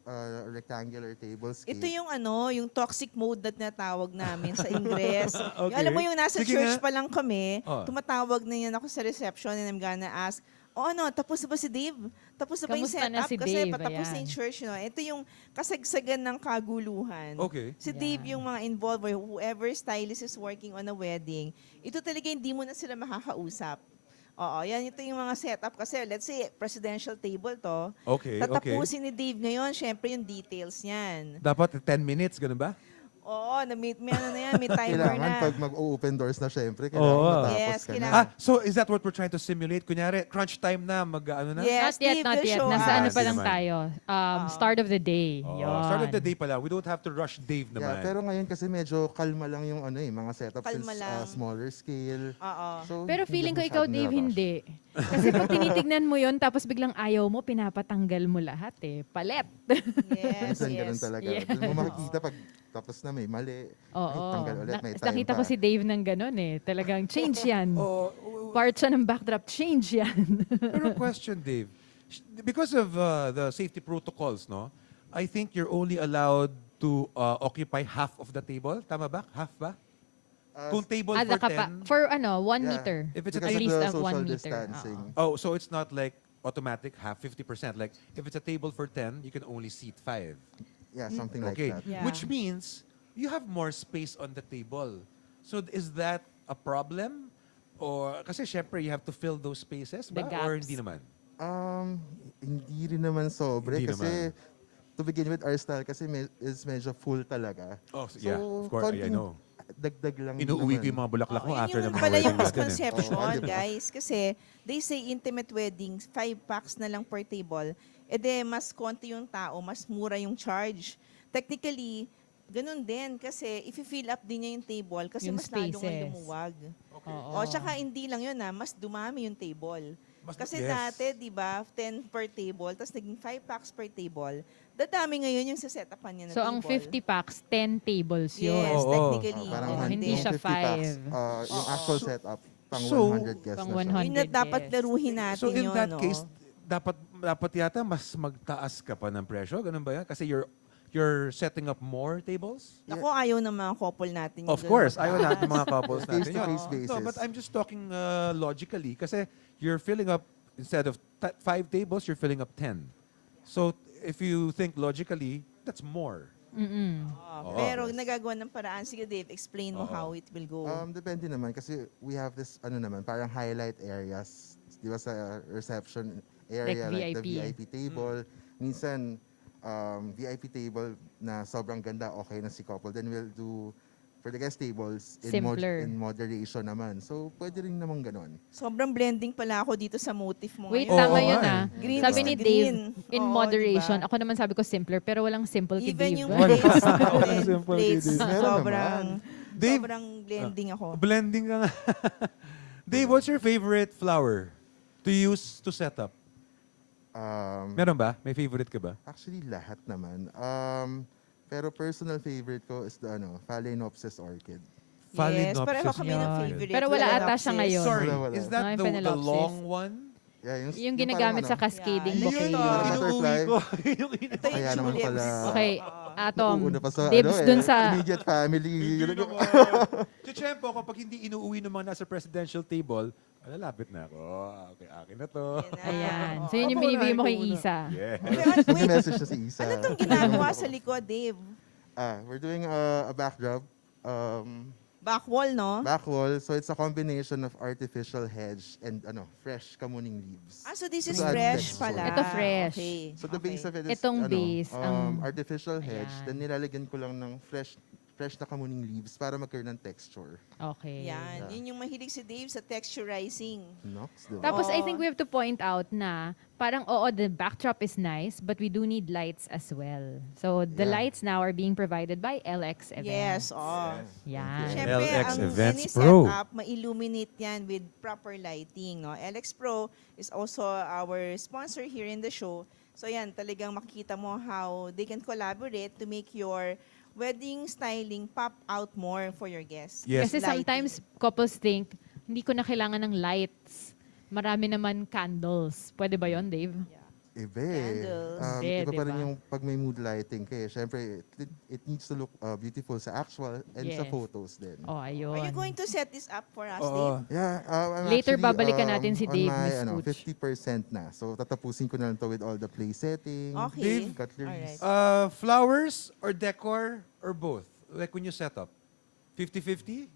rectangular table scape. Ito yung toxic mode na tinatawag namin sa Inggris. Okay. Yung, alam mo yung nasa Sige church nga. pa lang kami, Oh. tumatawag na yan ako sa reception and I'm gonna ask, tapos na ba si Dave? Tapos na ba yung Kamusta na setup? si Kasi Dave? patapos na Ayan. yung church. No? Ito yung kasagsagan ng kaguluhan. Okay. Si Dave yung mga involved or whoever stylist is working on a wedding, ito talaga hindi mo na sila makakausap. Oo, yan ito yung mga setup kasi let's say presidential table to. Okay, okay. Tatapusin ni Dave ngayon, syempre yung details niyan. Dapat 10 minutes, ganun ba? Oo, may ano na yan, may timer Kailangan na. pag mag-open doors na syempre, Oo. kailangan matapos Yes, ka kailangan. na. So is that what we're trying to simulate? Kunyari, crunch time na, ano na? Yes, Not yet, Dave, not will yet. show Nasa us. ano pa Sige lang naman. tayo. Start of the day. Oh, Yun. start of the day pala. We don't have to rush Dave naman. Yeah, pero ngayon kasi medyo kalma lang yung mga setup Kalma since lang. smaller scale. Oo. So, Pero hindi feeling ko masyado ikaw, Dave, nilarush. hindi. Kasi pag tinitignan mo yon tapos biglang ayaw mo, pinapatanggal mo lahat eh. Palet. Yes, Minsan ganun yes. talaga. Yeah. Doon mo makikita pag tapos na may mali. Oo. Ay, tanggal ulit, may time Nakita pa. ko si Dave ng ganun eh. Talagang change yan. Oh, Part siya ng backdrop, change yan. pero question, Dave. Because of the safety protocols, no? I think you're only allowed to occupy half of the table. Tama ba? Half ba? Kung table Ada for ka pa. 10. For 1 Yeah. meter. If it's Because at of least the of 1 social meter. distancing. Oh, so it's not like automatic half, 50%. Like if it's a table for 10, you can only seat 5. Yeah, something like Okay. that. Yeah. Which means you have more space on the table. So is that a problem? Or kasi syempre you have to fill those spaces The ba? Or gaps. hindi naman? Hindi rin naman sobre Hindi kasi naman. to begin with, our style kasi is medyo full talaga. Oh, yeah, of course, I konting know. Dagdag lang Inuuwi ko naman. yung mga bulaklak mo Yun after yung ng mga pala yung wedding natin. eh. misconception, Oo, diba? guys. Kasi they say intimate weddings, 5 packs na lang per table. E de, mas konti yung tao, mas mura yung charge. Technically, ganun din. Kasi if you fill up din niya yung table, kasi Yung mas lalo nga spaces. lumuwag. Oo. O, tsaka hindi lang yun mas dumami yung table. Kasi Yes. dati, di ba, 10 per table, tapos naging 5 packs per table. Dadami ngayon yung sa-setupan niya na So, table. ang 50 packs, 10 tables yun. Yes, Oo. technically. Parang Oo, ganun hindi din. siya 50 packs, 5. yung actual setup, pang So, 100 guests pang na siya. 100. Yun na dapat guests. laruhin natin So in yun, that no? case, dapat yata mas magtaas ka pa ng presyo, ganun ba yan? Kasi you're setting up more tables? Ako, ayaw ng mga couple natin. yung Of ganun course, mataas. ayaw natin mga couples natin. yun. Face-to-face basis. No, but I'm just talking logically kasi you're filling up, instead of 5 tables, you're filling up 10. So if you think logically, that's more. Oo. Pero nagagawa ng paraan. Sige, Dave, explain mo Oo. how it will go. Depende naman kasi we have this parang highlight areas. Di ba sa reception area like the VIP. VIP table. Minsan VIP table na sobrang ganda, okay na si couple. Then we'll do for the guest tables Simpler. in moderation naman. So pwede rin naman ganon. Sobrang blending pala ako dito sa motif mo Wait, ngayon. Oo tama nga yun eh. Green Sabi is ni to Dave, green. in Oo, moderation. diba? Ako naman sabi ko simpler, pero walang simple kay Even Dave. yung Wala. plates, Walang simple kay plates, Dave. Meron sobrang, Dave, sobrang blending ako. Blending ka nga. Dave, what's your favorite flower to use to set up? Meron ba? May favorite ka ba? Actually lahat naman. Pero personal favorite ko is the Phalaenopsis orchid. Yes, pareho Phalaenopsis kami ng Yun. favorite. Pero wala ata siya Phalaenopsis. ngayon. Sorry, Wala. is that Mga the Phalaenopsis. long one? Yeah, Yung ginagamit sa cascading Yeah. bouquet. Yun, Yung butterfly. inuuwi ko. Yung Ito yung Kaya naman tulips. pala. Okay, Atom. Una pa sa Dibs dun sa... immediate family. Chichempo, kapag hindi inuuwi ng mga nasa presidential table, lalapit na ako. Okay, akin na to. Ayan. Oo. So, yun yung Ako, binibigay mo kay unahin ko muna. Isa. Yeah. Wait, Message na si Isa. ano itong ginagawa sa likod, Dave? We're doing a backdrop. Back wall, no? Back wall. So it's a combination of artificial hedge and fresh kamuning leaves. So this is So add fresh texture. pala. Ito fresh. Okay. So the base of it is Itong base, artificial hedge. ayan. Then nilalagyan ko lang ng fresh na kamuning leaves para magkaroon ng texture. Okay. Yan. Yun yung mahilig si Dave sa texturizing. Nox, diba? Tapos, I Oo. think we have to point out na parang, the backdrop is nice, but we do need lights as well. So, the Yeah. lights now are being provided by LX Yes, Events. Siyempre, Yan. LX ang Events any Pro. setup, ma-illuminate yan with proper lighting. No? LX Pro is also our sponsor here in the show. So yan, talagang makikita mo how they can collaborate to make your wedding styling pop out more for your guests. Yes. Kasi Lighting. sometimes couples think, hindi ko na kailangan ng lights. Marami naman candles. Pwede ba yon, Dave? Iba Candles. Iba pa rin diba? yung pag may mood lighting kaya syempre it needs to look beautiful sa actual and sa Yes. photos din. Oh, ayun. Are you going to set this up for us, Oo. Dave? Yeah, I'm Later, actually, babalikan natin si on Dave, my, Miss Scooch. 50% na. So, tatapusin ko na lang to with all the place setting, Okay. cutleries. Alright. Flowers or decor or both? Like when you set up? 50-50?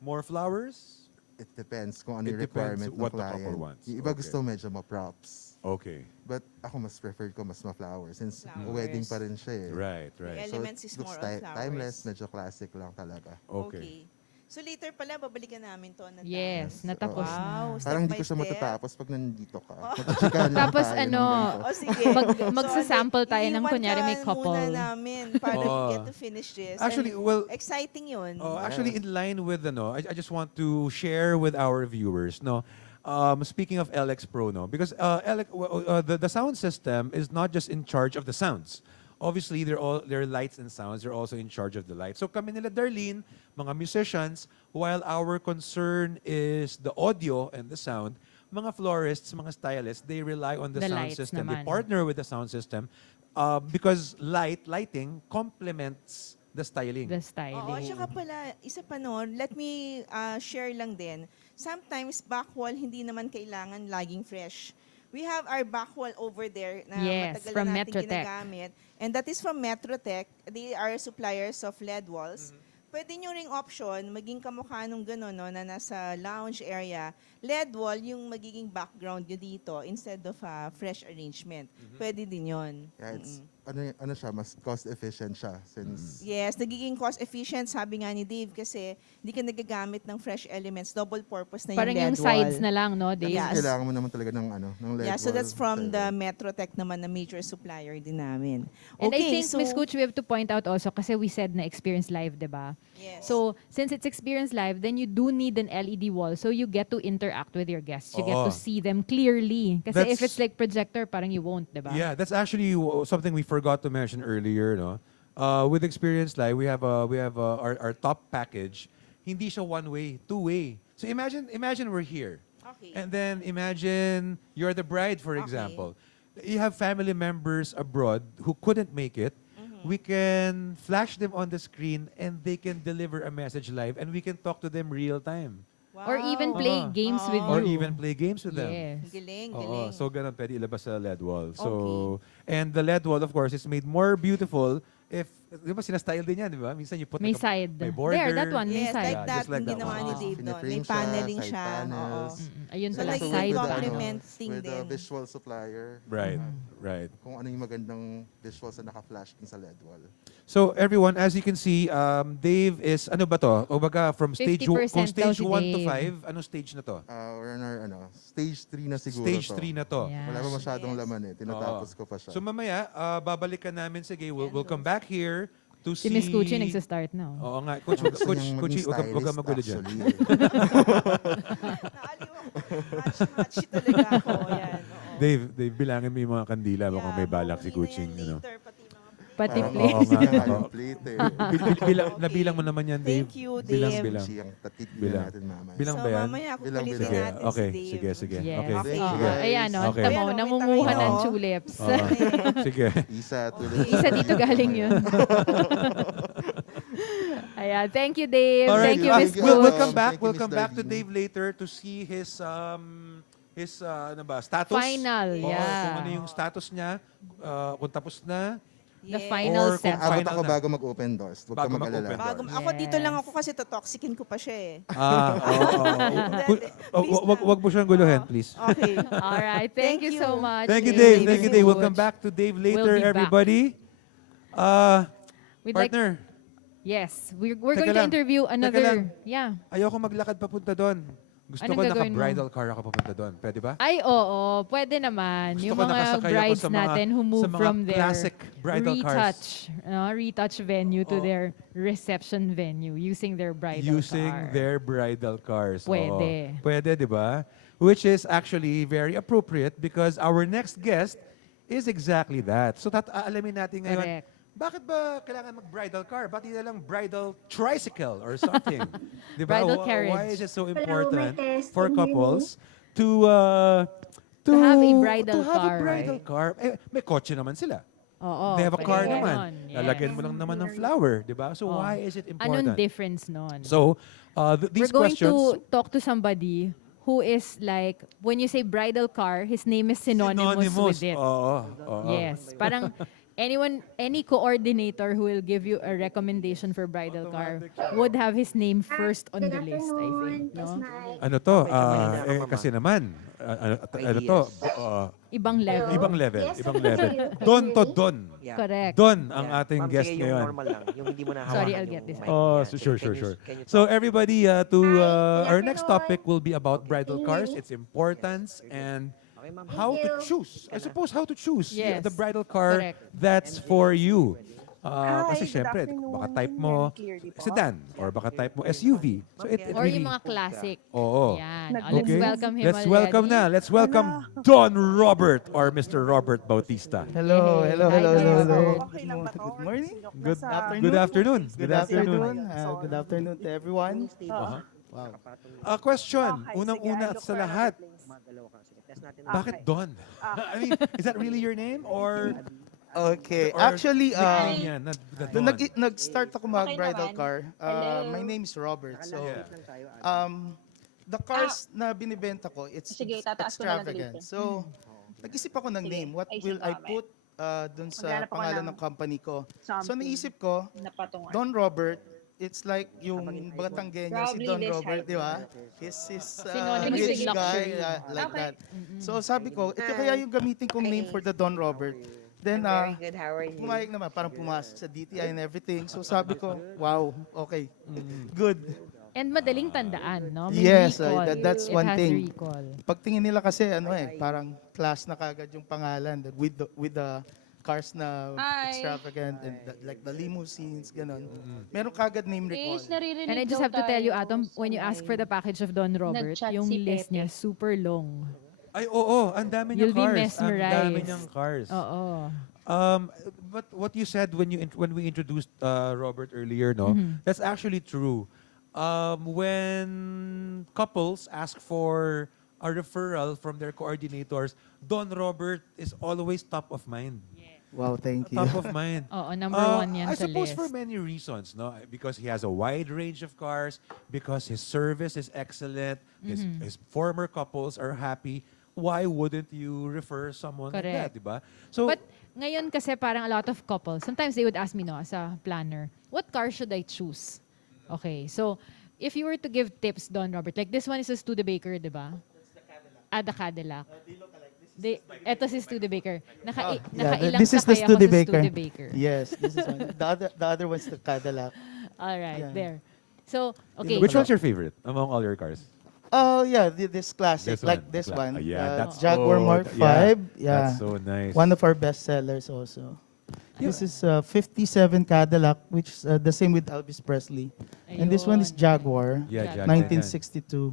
More flowers? It depends kung ano It yung depends requirement ng what the client. couple wants. Yung iba Okay. gusto medyo ma-props. Okay. But ako mas preferred ko mas ma-flowers since Flowers. wedding pa rin siya eh. Right, The right. elements is looks more on flowers. timeless, medyo classic lang talaga. Okay. So later pala, babalikan namin to. na Yes, dance. natapos Wow, na. step Parang hindi by ko siya step. matatapos pag nandito ka. Magchichikahan lang Tapos tayo ng ano, ganito. O sige. magsasample tayo ng iiwan kunyari may ka couple. muna namin para we Oo. get to finish this. Actually, And well, exciting yun. actually in line with I just want to share with our viewers, speaking of LX Pro, because the sound system is not just in charge of the sounds. Obviously, they're lights and sounds. They're also in charge of the lights. So kami nila Darlene, mga musicians, while our concern is the audio and the sound, mga florists, mga stylists, they rely on the The sound lights system. They naman. partner with the sound system because lighting complements the styling. The Oo, styling. tsaka pala, isa pa noon, let me share lang din. Sometimes back wall, hindi naman kailangan laging fresh. We have our back wall over there na Yes, matagal from na natin Metrotech. ginagamit. And that is from Metrotech. They are suppliers of LED walls. pwede nyo ring option, maging kamukha nung gano'n, no, na nasa lounge area, LED wall yung magiging background nyo dito instead of fresh arrangement. Pwede din yun. Yeah, it's, ano siya, mas cost efficient siya since Yes, nagiging cost efficient, sabi nga ni Dave, kasi hindi ka nagagamit ng fresh elements, double purpose na Parang yung LED yung sides wall. na lang, no, Dave? Yes. kailangan mo naman talaga ng ng LED Yeah, so that's wall from the styling. Metrotech naman na major supplier din namin. And I think, so, Miss Coach, we have to point out also, kasi we said na experience live, di ba? yes. So, since it's experience live, then you do need an LED wall so you get to interact with your guests. You get to Oo. see them clearly. Kasi if That's- it's like projector, parang you won't, di ba? Yeah, that's actually something we forgot to mention earlier, no? With Experience Live, we have our top package. Hindi siya one way, two way. So imagine we're here. Okay. And then imagine you're the bride, for Okay. example. You have family members abroad who couldn't make it. We can flash them on the screen and they can deliver a message live and we can talk to them real time. Or even play Oo. games with Or you. even play games with them. Yes. Galing, Oo, galing. so ganun pwede ilabas sa LED wall. So, and the LED wall, of course, is made more beautiful if, di ba sinastyle din yan, di ba? Minsan you put May like side. may border. There, that one, may Yes, side. like Yeah, that, just like yung that ginawa one. ni Oo. Dave doon. May Pinaframe siya, paneling side siya. panels. Oo. Ayun So, pala, nagiging side with, complementing with din. a visual supplier. Right, right. Kung ano yung magandang visuals na naka-flash dun sa LED wall. So everyone, as you can see, Dave is, ano ba to? O baga from stage, 50% kung daw stage si 1 to Dave. 5, anong stage na to? We're on our, stage 3 na siguro Stage to. 3 na to. Yeah. Wala pa masyadong Yes. laman eh. Tinatapos ko pa siya. So mamaya, babalikan namin, sige, we'll come back here to Si see... Miss Gucci nagsa-start na. Oo nga, Coach, Gusto Coach, niyang Coach, maging huwag ka stylist, magulo dyan. actually. Naaliw ako. Match talaga ako. Yan, oo. Dave, bilangin mo yung mga kandila mo kung may Yeah, balak si mauwi na Coaching. yan Ano. later, pati mga Pati Parang play. Oo nga. kaya oo. yung plate eh. Nabilang mo naman yan, Dave. Thank you, Bilang, Dave. bilang. Siyang tatitibigyan Bilang. natin mamaya. Bilang So, ba yan? mamaya Bilang, kukulitin Sige, natin okay. si Dave. Sige, sige. Yes. Okay. Thank Oo. you, guys. Ayan, no? Okay. Tamo, Ayan, oh, may namumuha tangay, ng oh. tulips. Oo. Sige. Isa, tuloy. Isa dito galing yun. Ayan, thank you, Dave. All right. Thank you, Miss Thank you. We'll Coach. come back. Thank you, We'll Miss come back to Darlene. Dave later to see his ano ba, status. Final, Oo, yeah. Kung ano yung status niya, kung tapos na. The Yes. final Or kung set. final Abot ako na. bago mag-open doors. Huwag ka Bago mag-alala. mag-open Bago, doors. ako dito lang Yes. ako kasi totoxikin ko pa siya eh. Wag mo siyang guluhin, please. Okay. All right. Thank you so much. Thank you, Dave. Dave. Thank you, Dave. We'll come back to Dave later, be back. everybody. We'd like- Partner, Yes, we're Teka going to lang. interview Teka another. lang. Yeah. ayoko maglakad papunta doon. Gusto Anong ko gagawin mo? naka-bridal car ako papunta doon. Pwede ba? Ay, oo. Pwede naman. Gusto Yung ko mga nakasakay ako brides sa mga- natin who sa move mga from their classic bridal cars. retouch venue to Oo. their reception venue using their bridal Using car. their bridal cars. Oo. Pwede. Pwede, di ba? Which is actually very appropriate because our next guest is exactly that. So aalamin natin ngayon, Correct. bakit ba kailangan mag-bridal car? Ba't hindi na lang bridal tricycle or something? Di ba? Bridal Why carriage. is it so may important test. for Can you hear me? couples to have a bridal to have car, a bridal right? car? Eh, may kotse naman sila. Oo. They have a pwede car ganon. naman. Yes. Lalagyan mo lang naman ng flower, di ba? So Oh. why is it Anong important? difference nun? So, these We're going questions... to talk to somebody who is like, when you say bridal car, his name is synonymous with it. Oo. oo. Yes. Parang any coordinator who will give you a recommendation for bridal car would have his name first on the list, I think. No? Ano to? Kasi naman, ano to? Ibang level. Ibang level. Yes, Ibang sir. level. Don to Don. Correct. Don ang ating Ma'am, guest sige, yung ngayon. normal lang. Yung hindi mo na Sorry, hawakan I'll yung get this. mic. Oh, Yeah, so can sure. can you So talk? everybody, Hi, our good next afternoon. topic will be about bridal Good cars, evening. its importance, and Okay, ma'am. how to you. choose. I suppose how to choose Yes. the bridal car Correct. that's for you. Hi, Kasi good syempre, afternoon. baka type mo Very clearly po. sedan or baka type mo SUV. So it Or really... yung mga classic. Oo. Yan. Nag- Let's Okay. welcome him Let's welcome already. na. Let's welcome Don Robert or Mr. Robert Bautista. Hello, Hey, hello, hi, hello, Don hello, hello. Robert. Okay lang ba to? Good morning. Good afternoon. Good afternoon. Good afternoon. Good afternoon to everyone. Uh-huh. Wow. Question, Okay, unang-una sige, I at look sa for lahat, Madalawa ka. Sige, test natin. bakit Don? I mean, is that really your name or Okay, or actually, nickname yan, na nung Don? nag-start ako mag-bridal naman. car, Hello. my name is Robert. So, Yeah. the cars na binibenta ko, it's Sige, tataas ko na lang extravagant. dito. So, nag-isip ako ng Sige, name. What ayusin will ko I mamaya. put dun sa Maglalap ako pangalan ng ng company ko? So, something naisip ko, na patungan. Don Robert, it's like yung Batanggenyo, si Probably Don this Robert, height. di ba? He's Synonymous rich with guy, luxury. like Okay. that. So sabi ko, ito kaya yung gamitin kong name for the Don Robert. Then, I'm very good. How are you? pumayag naman, parang pumasok sa DTI and everything. So sabi ko, wow, okay, good. And madaling tandaan, no? May Yes, recall. that's It one has thing. recall. Pagtingin nila kasi, parang class na kagad yung pangalan with the cars na Hi. extravagant and like the limousines, ganon. Meron kagad name recall. And I just have to tell you, Atom, when you ask for the package of Don Robert, Nag-chat yung si list Pepe. niya super long. Ay, oo, ang dami You'll niyang be cars. Ang dami mesmerized. niyang cars. Oo. But what you said when we introduced Robert earlier, no, that's actually true. When couples ask for a referral from their coordinators, Don Robert is always top of mind. Wow, thank you. Top of mind. Oo, number one yan I sa suppose list. for many reasons, no? Because he has a wide range of cars, because his service is excellent, his former couples are happy. Why wouldn't you refer someone like that, Correct. diba? So, But ngayon kasi parang a lot of couples, sometimes they would ask me, no, as a planner, what car should I choose? Okay, so if you were to give tips, Don Robert, like this one is a Studebaker, di ba? The Cadillac. Eto si Studebaker. Nakailang this is the sakay ako sa Studebaker. Studebaker. Yes, this is one. The other one's the Cadillac. All right, Yeah. there. So, okay. which one's your favorite among all your cars? Oh yeah, this classic, This like one, this the one. yeah, that's Jaguar so- Mark yeah, 5. Yeah, that's so nice. One of our best sellers also. This is 57 Cadillac, which is the same with Elvis Presley. And this one is Ayun. Jaguar, Yeah, Jaguar. 1962.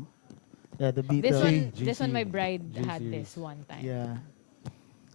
Yeah, the This Beatles. one, GC. my bride had G-series. this one time. Yeah,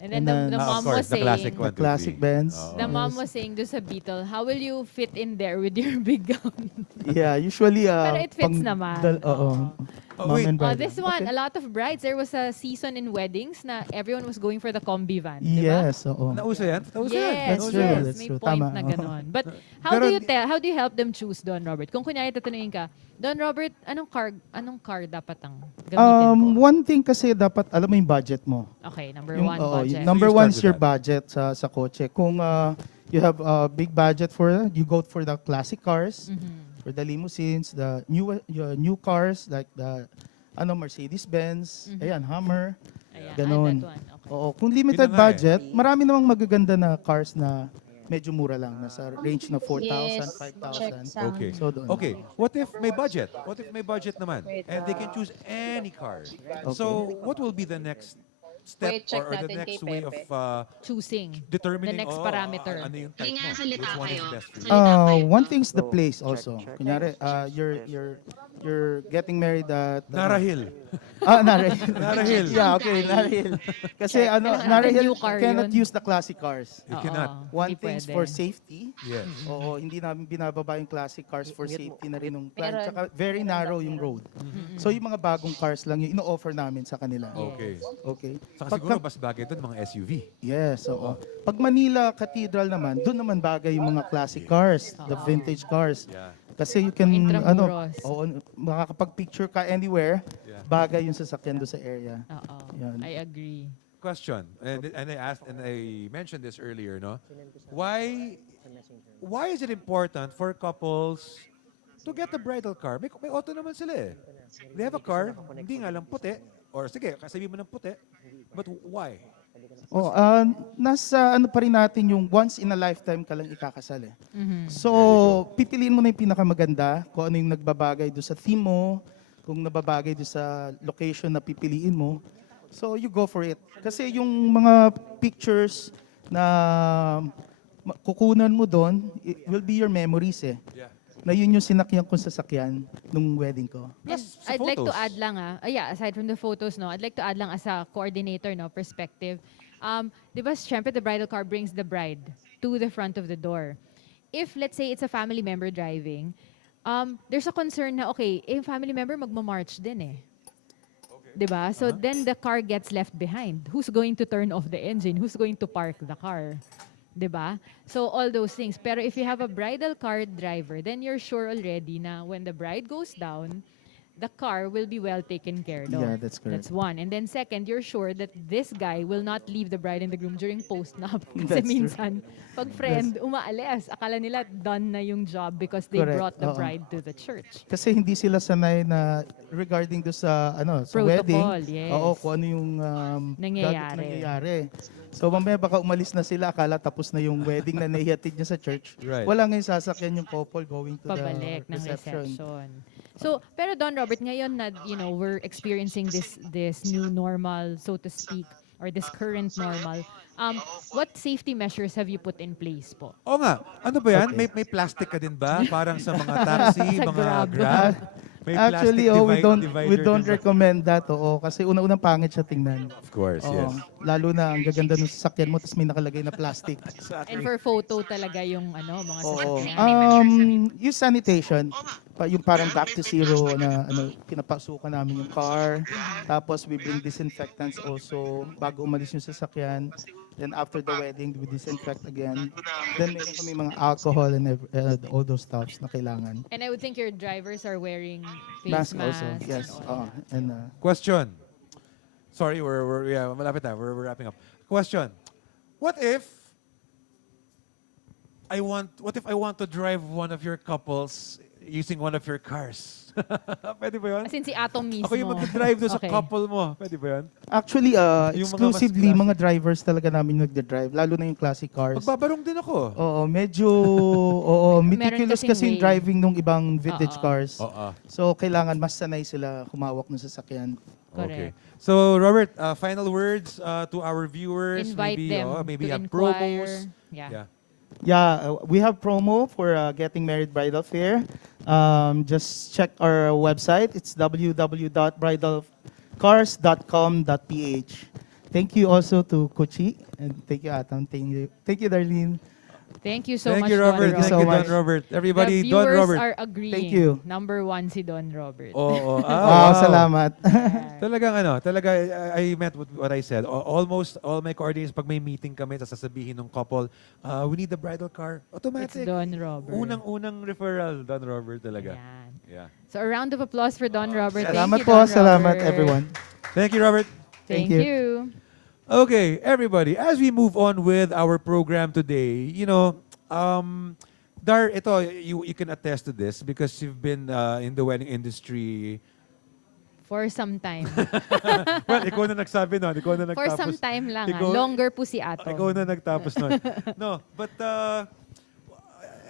And then And the then- mom of course, was the saying, classic one. the classic Benz. the mom Yes. was saying do sa Beetle, how will you fit in there with your big gown? Yeah, usually. Pero it fits naman. Oo. Oh, Mom wait. and bride. This one, Okay. a lot of brides. There was a season in weddings na everyone was going for the combi van, di ba? Yes, oo. Nauso yan? Nauso yan. Yes, That's Nauso true, yan. yes, that's may true. point Tama, na oo. ganon. But Pero how do you help them choose, Don Robert? Kung kunyari tatanungin ka, Don Robert, anong car dapat ang gamitin ko? One thing kasi dapat alam mo yung budget mo. Okay, number Yung, one, oo, budget. yung number So you one start is with your that. budget sa kotse. Kung you have a big budget for you go for the classic cars, for the limousines, the new cars like the Mercedes-Benz, ayan, Hummer, Ayan, ganon. that one. Okay. Oo, kung limited Yun na nga eh. budget, marami namang magaganda na cars na medyo mura lang, nasa range na 4,000, Yes, 5,000. check sound. Okay. So doon. Okay. What if may budget? What if may budget naman? And they can choose any car. So, what will be the next step Wait, check or the natin next kay way of Pepe. Choosing determining the next oh, parameter. ano yung type Hindi nga mo? salita Which one is kayo. best for you? One thing is the So, place check, also. check. Kunyari, you're getting married at Narahil. Narahil. Narahil. Yeah, okay, Narahil. Kasi And the Narahil new car cannot yun. use the classic cars. You Oo, cannot. One hindi thing's pwede. for safety. Yes. Oo, hindi namin binababa yung classic cars for safety na rin ng plan. Meron- Tsaka very narrow yung road. So yung mga bagong cars lang yung ino-offer namin sa kanila. Okay. Okay. Saka siguro mas bagay doon mga SUV. Yes, oo. Pag Manila Cathedral naman, doon naman bagay yung mga classic cars, the vintage cars. Yeah. Kasi you can, Intramuros. makakapag-picture ka anywhere, Yeah. bagay yung sasakyan doon sa area. Oo. Yan. I agree. Question. And I asked and I mentioned this earlier, no? Why is it important for couples to get a bridal car? May auto naman sila eh. They have a car, hindi nga lang puti. Or sige, sabihin mo ng puti. But why? Nasa pa rin natin yung once in a lifetime ka lang ikakasal eh. So, pipiliin mo na yung pinakamaganda, kung ano yung nagbabagay do sa theme mo, kung nababagay do sa location na pipiliin mo. So, you go for it. Kasi yung mga pictures na kukunan mo doon, it will be your memories eh. Yeah. Na yun yung sinakyan kong sasakyan nung wedding ko. Plus, sa I'd like to photos. add lang aside from the photos, no, I'd like to add lang as a coordinator, no, perspective. Di ba, syempre, the bridal car brings the bride to the front of the door. If, let's say, it's a family member driving, there's a concern na, okay, yung family member magmamarch din eh. Di ba? So then the car gets left behind. Who's going to turn off the engine? Who's going to park the car? Diba? So all those things. Pero if you have a bridal car driver, then you're sure already na when the bride goes down, the car will be well taken care of. Yeah, that's correct. That's one. And then second, you're sure that this guy will not leave the bride and the groom during post-nup. Kasi That's true. minsan, pag friend, umaalis. Akala nila done na yung job because they Correct. brought the Oo. bride to the church. Kasi hindi sila sanay na regarding do sa sa Protocol, wedding. yes. Oo, kung ano yung nangyayari. So mamaya baka umalis na sila, akala tapos na yung wedding na naihatid niya sa church. Right. Wala ngayon sasakyan yung couple going to Pabalik the ng reception. reception. So, pero Don Robert, ngayon na, we're experiencing this new normal, so to speak, or this current normal, what safety measures have you put in place po? Oo nga. Ano ba yan? May plastic ka din ba? Parang sa mga taxi, Sa mga Grab. Grab? May Actually, plastic we divider don't din ba? recommend that. Oo, kasi una-unang pangit siya tingnan. Of course, Oo, yes. lalo na ang gaganda ng sasakyan mo tapos may nakalagay na plastic. And for photo talaga yung mga Oo. sasakyan. Yung sanitation, yung parang back to zero na pinapasukan namin yung car. Tapos we bring disinfectants also bago umalis yung sasakyan. Then after the wedding, we disinfect again. Then meron kami mga alcohol and all those stuffs na kailangan. And I would think your drivers are wearing face Mask masks. also, yes. And Question. Sorry, malapit na. We're wrapping up. Question. What if I want to drive one of your couples using one of your cars? Pwede ba yun? As in si Atom mismo. Ako yung mag-drive doon sa Okay. couple mo. Pwede ba yun? actually, Yung mga exclusively mas mga drivers talaga namin nagde-drive, lalo na yung classic cars. Magbabarong din ako. Oo, medyo meticulous kasing kasi yung way. driving nung ibang vintage cars. Oo. So, kailangan mas sanay sila humawak ng sasakyan. Okay. Correct. So, Robert, final words to our viewers. Invite maybe, them maybe to have inquire. promos. Yeah. Yeah, we have promo for Getting Married Bridal Fair. Just check our website. It's www.bridalcars.com.ph. Thank you also to Kuchi and thank you Atam. Thank you Darlene. Thank you so Thank much, you, Robert. Don Thank you, Don Robert. Everybody, The Don viewers Robert. are agreeing. Thank you. Number 1 si Don Robert. Oo. Wow, salamat. Talagang I meant what I said. Almost all my coordinates, pag may meeting kami, sasabihin ng couple, we need the bridal car. It's Automatic. Don Robert. Unang referral, Don Robert talaga. Yan. Yeah. So a round of applause for Don Robert. Salamat Thank you, po, Don salamat Robert. everyone. Thank you, Robert. Thank Thank you. Okay, everybody, as we move on with our program today, Dar, ito, you can attest to this because you've been in the wedding industry. For some time. Well, ikaw na nagsabi nun. Ikaw na For nagtapos. some time lang. Ikaw- Longer po si Atom. Ikaw na nagtapos nun. No, but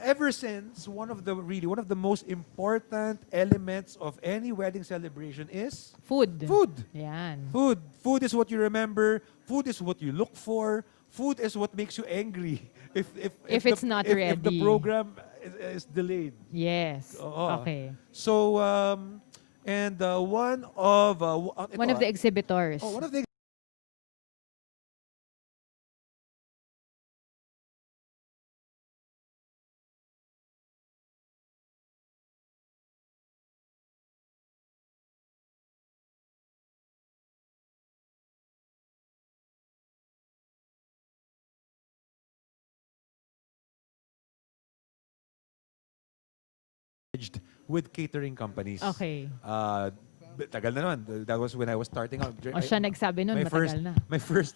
ever since, one of the most important elements of any wedding celebration is Food. food. Yan. Food. Food is what you remember. Food is what you look for. Food is what makes you angry if it's not if the ready. program is delayed. Yes. Oo. Okay. So and one of One of the exhibitors. one of the with catering companies. Okay. Tagal na nun. That was when I was starting out. O siya nagsabi nun, matagal na. My first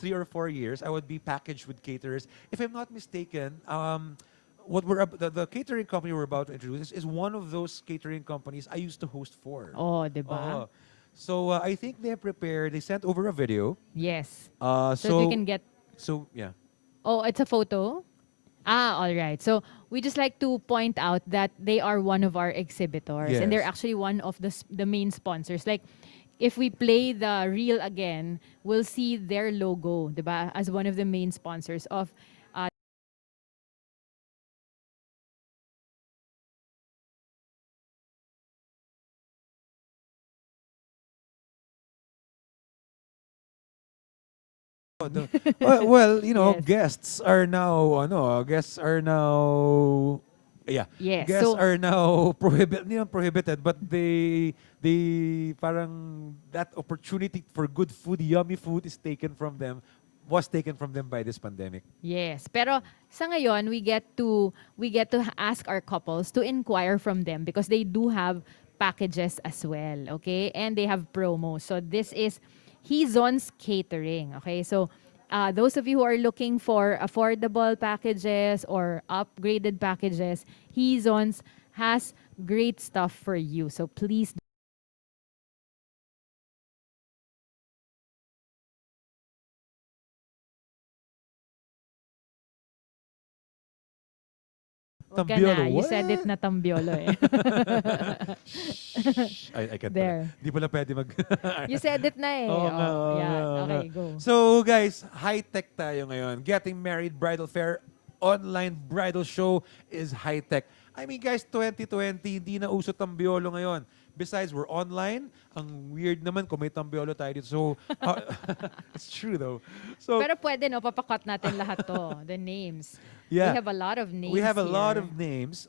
3 or 4 years, I would be packaged with caterers. If I'm not mistaken, the catering company we're about to introduce is one of those catering companies I used to host for. Oh, diba? So I think they prepared. They sent over a video. Yes. So you can get... So yeah. Oh, it's a photo? Ah, all right. So we just like to point out that they are one of our exhibitors. And they're Yes. actually one of the main sponsors. Like, if we play the reel again, we'll see their logo, diba? As one of the main sponsors of Well, Yes. guests are now yeah. Yes, Guests so- are now prohibited, but they parang that opportunity for good food, yummy food was taken from them by this pandemic. Yes, pero sa ngayon we get to ask our couples to inquire from them because they do have packages as well, okay? And they have promos. So this is Hizon's Catering, okay? So those of you who are looking for affordable packages or upgraded packages, Hizon's has great stuff for you. So please wag ka Tambiolo, na. You said it na tambiolo eh. I can't There. pala. Di pala pwede mag... You said it na eh. Oo nga, Oh, oo yeah. nga, oo Okay, nga. go. So guys, high-tech tayo ngayon. Getting Married Bridal Fair online bridal show is high-tech. I mean guys, 2020, hindi na uso tambiolo ngayon. Besides, we're online. Ang weird naman kung may tambiolo tayo dito. So, it's true though. So, Pero pwede no, papakat natin lahat to. The names. yeah. We have a lot of names We have a lot here. of names.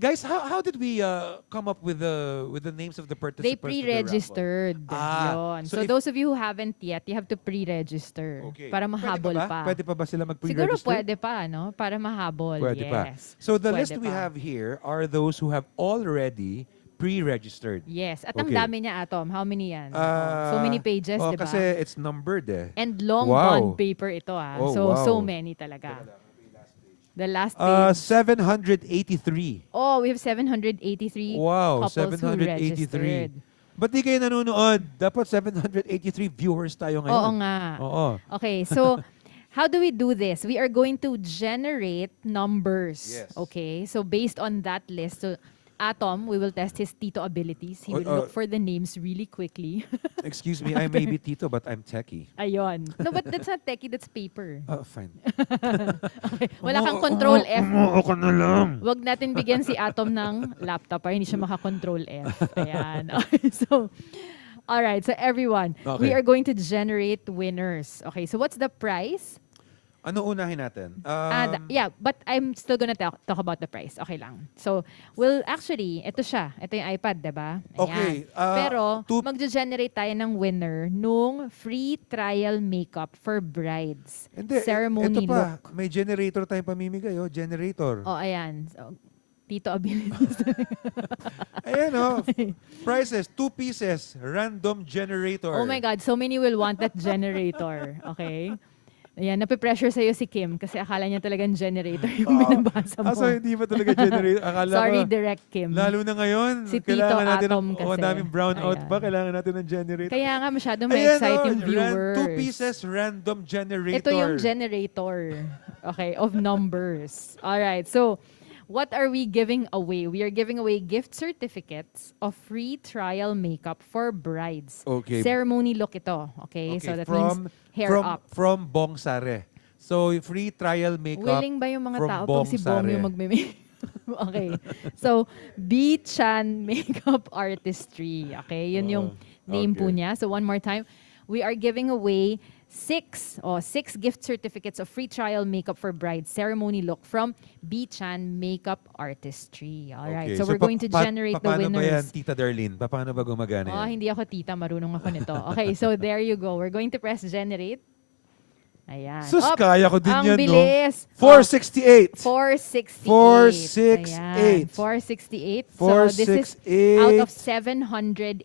Guys, how did we come up with the names of the participants? They to the raffle? pre-registered. Yun. so So if- those of you who haven't yet, you have to pre-register. Okay. Para Pwede mahabol pa ba? pa. Pwede pa ba sila Siguro mag-pre-register? pwede pa, no? Para mahabol. Pwede pa. Yes. So the Pwede list we pa. have here are those who have already pre-registered. Yes. At ang Okay. dami niya, Atom. How many yan? So many pages, di ba? Kasi it's numbered eh. And long Wow. bond paper ito Oh, so wow. many talaga. The last page. 783. Oh, we have 783 Wow, couples who 783. registered. Ba't di kayo nanonood? Dapat 783 viewers tayo ngayon. Oo nga. Oo. Okay, so how do we do this? We are going to generate numbers. Yes. Okay, so based on that list, so Atom, we will test his Tito abilities. He will look for the names really quickly. Excuse me, I may be Tito, but I'm techie. Ayun. No, but that's not techie, that's paper. Fine. Okay. Wala kang control F. Ako na lang. Wag natin bigyan si Atom ng laptop para hindi siya maka-control F. Ayan. Okay, so, alright. So everyone, we Okay. are going to generate winners. Okay, so what's the prize? Ano unahin natin? Yeah, but I'm still gonna talk about the price. Okay lang. So, we'll actually, ito siya. Ito yung iPad, diba? Ayan. Okay, Pero, magge-generate tayo ng winner nung free trial makeup for brides. Hindi, Ceremony ito pa, look. may generator tayong pamimigay, generator. Oh, ayan. So, Tito abilities. Ayan prices, 2 pieces, random generator. Oh my God, so many will want that generator. Okay? Ayan, nape-pressure sa'yo si Kim kasi akala niya talagang generator yung binabasa mo. So hindi ba talaga generator? Akala Sorry, ko, Direct Kim. lalo na ngayon, Si Tito kailangan natin Atom ng, kasi. daming brownout Ayan. pa, kailangan natin ng generator. Kaya nga masyado ma-excite yung Ayan, viewers. 2 pieces, random generator. Ito yung generator, okay, of numbers. Alright, so what are we giving away? We are giving away gift certificates of free trial makeup for brides. Okay. Ceremony look ito, okay? So that means hair up. From Bong Sare. So, free trial makeup Willing ba yung mga from tao Bong pag si Bong Sare. yung magme Okay. So, B-Chan Makeup Artistry. Okay, yun yung name po niya. So, one more time. We are giving away 6 gift certificates of free trial makeup for brides ceremony look from B-Chan Makeup Artistry. All right. Okay. So, we're going to generate the Paano ba yan, winners. Tita Darlene? Paano ba gumagana Oh, yan? hindi ako tita, marunong ako nito. Okay, so there you go. We're going to press generate. Ayan. Sus, kaya ko din ang yan, no? bilis. 468. 468. 468. 468. So this is 468. out of 783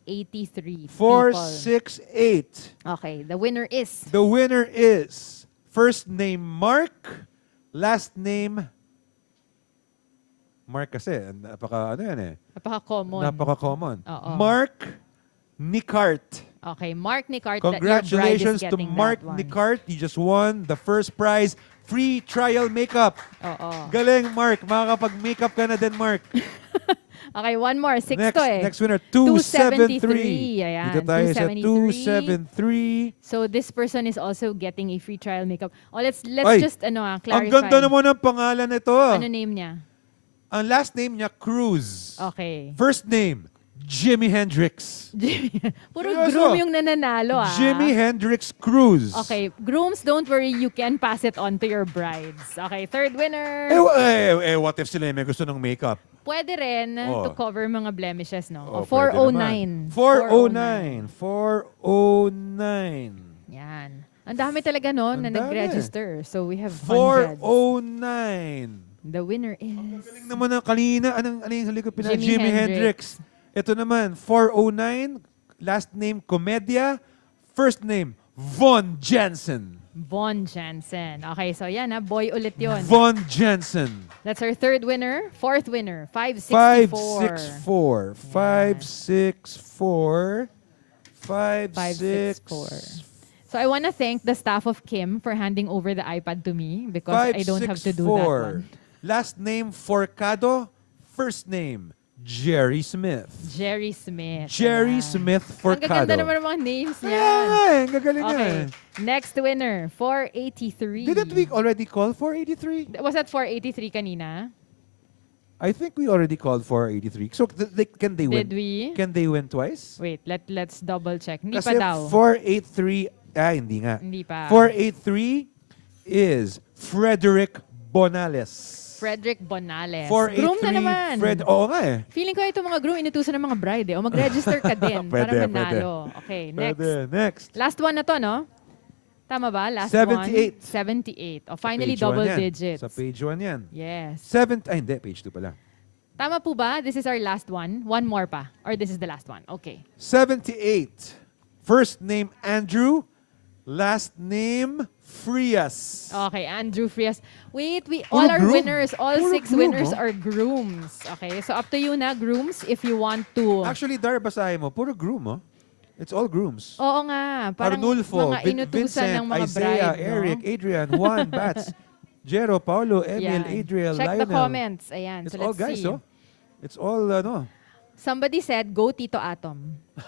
people. 468. Okay, the winner is The winner is first name Mark, last name Mark kasi napaka-common. Napaka-common. Oo. Mark Nicart. Okay, Mark Nicart. Your bride is Congratulations to getting Mark that one. Nicart. You just won the first prize, free trial makeup. Oo. Galing, Mark. Makakapag-makeup ka na din, Mark. Okay, one more. 6 to eh. Next winner, 273. Ayan, Dito tayo sa 273. 273. So this person is also getting a free trial makeup. Oh, let's Ay, just clarify. Ang ganda naman ng pangalan nito. Ano name niya? Ang last name niya, Cruz. Okay. First name, Jimi Hendrix. Puro Seryoso? groom yung nananalo Jimi Hendrix Cruz. Okay, grooms, don't worry, you can pass it on to your brides. Okay, third winner. What if sila may gusto ng makeup? Pwede rin to Oh. cover mga blemishes, no? Pwede 409. naman. 409. 409. Yan. Ang dami talaga, no, na Ang dami. nag-register. So we have hundreds. 409. The winner is... Galing naman ang kanina. Ano yung huli ko Jimi Jimi Hendrix. Hendrix. Ito naman, 409, last name Comedia, first name Von Jensen. Von Jansen. Okay, so yan ha, boy ulit yun. Von Jensen. That's our third winner. Fourth winner, 564. 564. 564. So I want to thank the staff of Kim for handing over the iPad to me because I don't have to do that one. Last name Forcado, first name Jerry Smith. Jerry Smith. Jerry Ayan. Smith Ang Forcado. gaganda naman ng mga names niya. Ang gagaling Okay. nga. Next winner, 483. Didn't we already call 483? Was that 483 kanina? I think we already called 483. So can they win? Did we? Can they win twice? Wait, let's double check. Hindi Kasi pa daw. 483, hindi nga. Hindi pa. 483 is Frederick Bonales. Frederick Bonales. 483 Groom na naman. Oo nga eh. Feeling ko itong mga groom inutusan ng mga bride eh. O mag-register ka din para Pwede, manalo. Okay, next. Next. Last one na to, no? Tama ba? Last 78. one? 78. O, finally, Page double 1 yan. digits. Sa page 1 yan. Yes. Hindi, page 2 pala. Tama po ba? This is our last one. One more pa. Or this is the last one. Okay. 78. First name Andrew, last name Frias. Okay, Andrew Frias. Wait, Puro all our groom. winners, all Puro 6 groom, winners oh. are grooms. Okay, so up to you na, grooms, if you want to. Actually, Dar, basahin mo. Puro groom, oh. It's all grooms. Oo nga, parang Arnulfo, mga inutusan Vincent, ng mga Isaiah, bride, no? Eric, Adrian, Juan, Bats, Jero, Paulo, Emil, Yan. Adriel, Check Lionel. the comments. Ayan, It's so all let's guys, see. oh. It's all, Somebody said, go Tito Atom.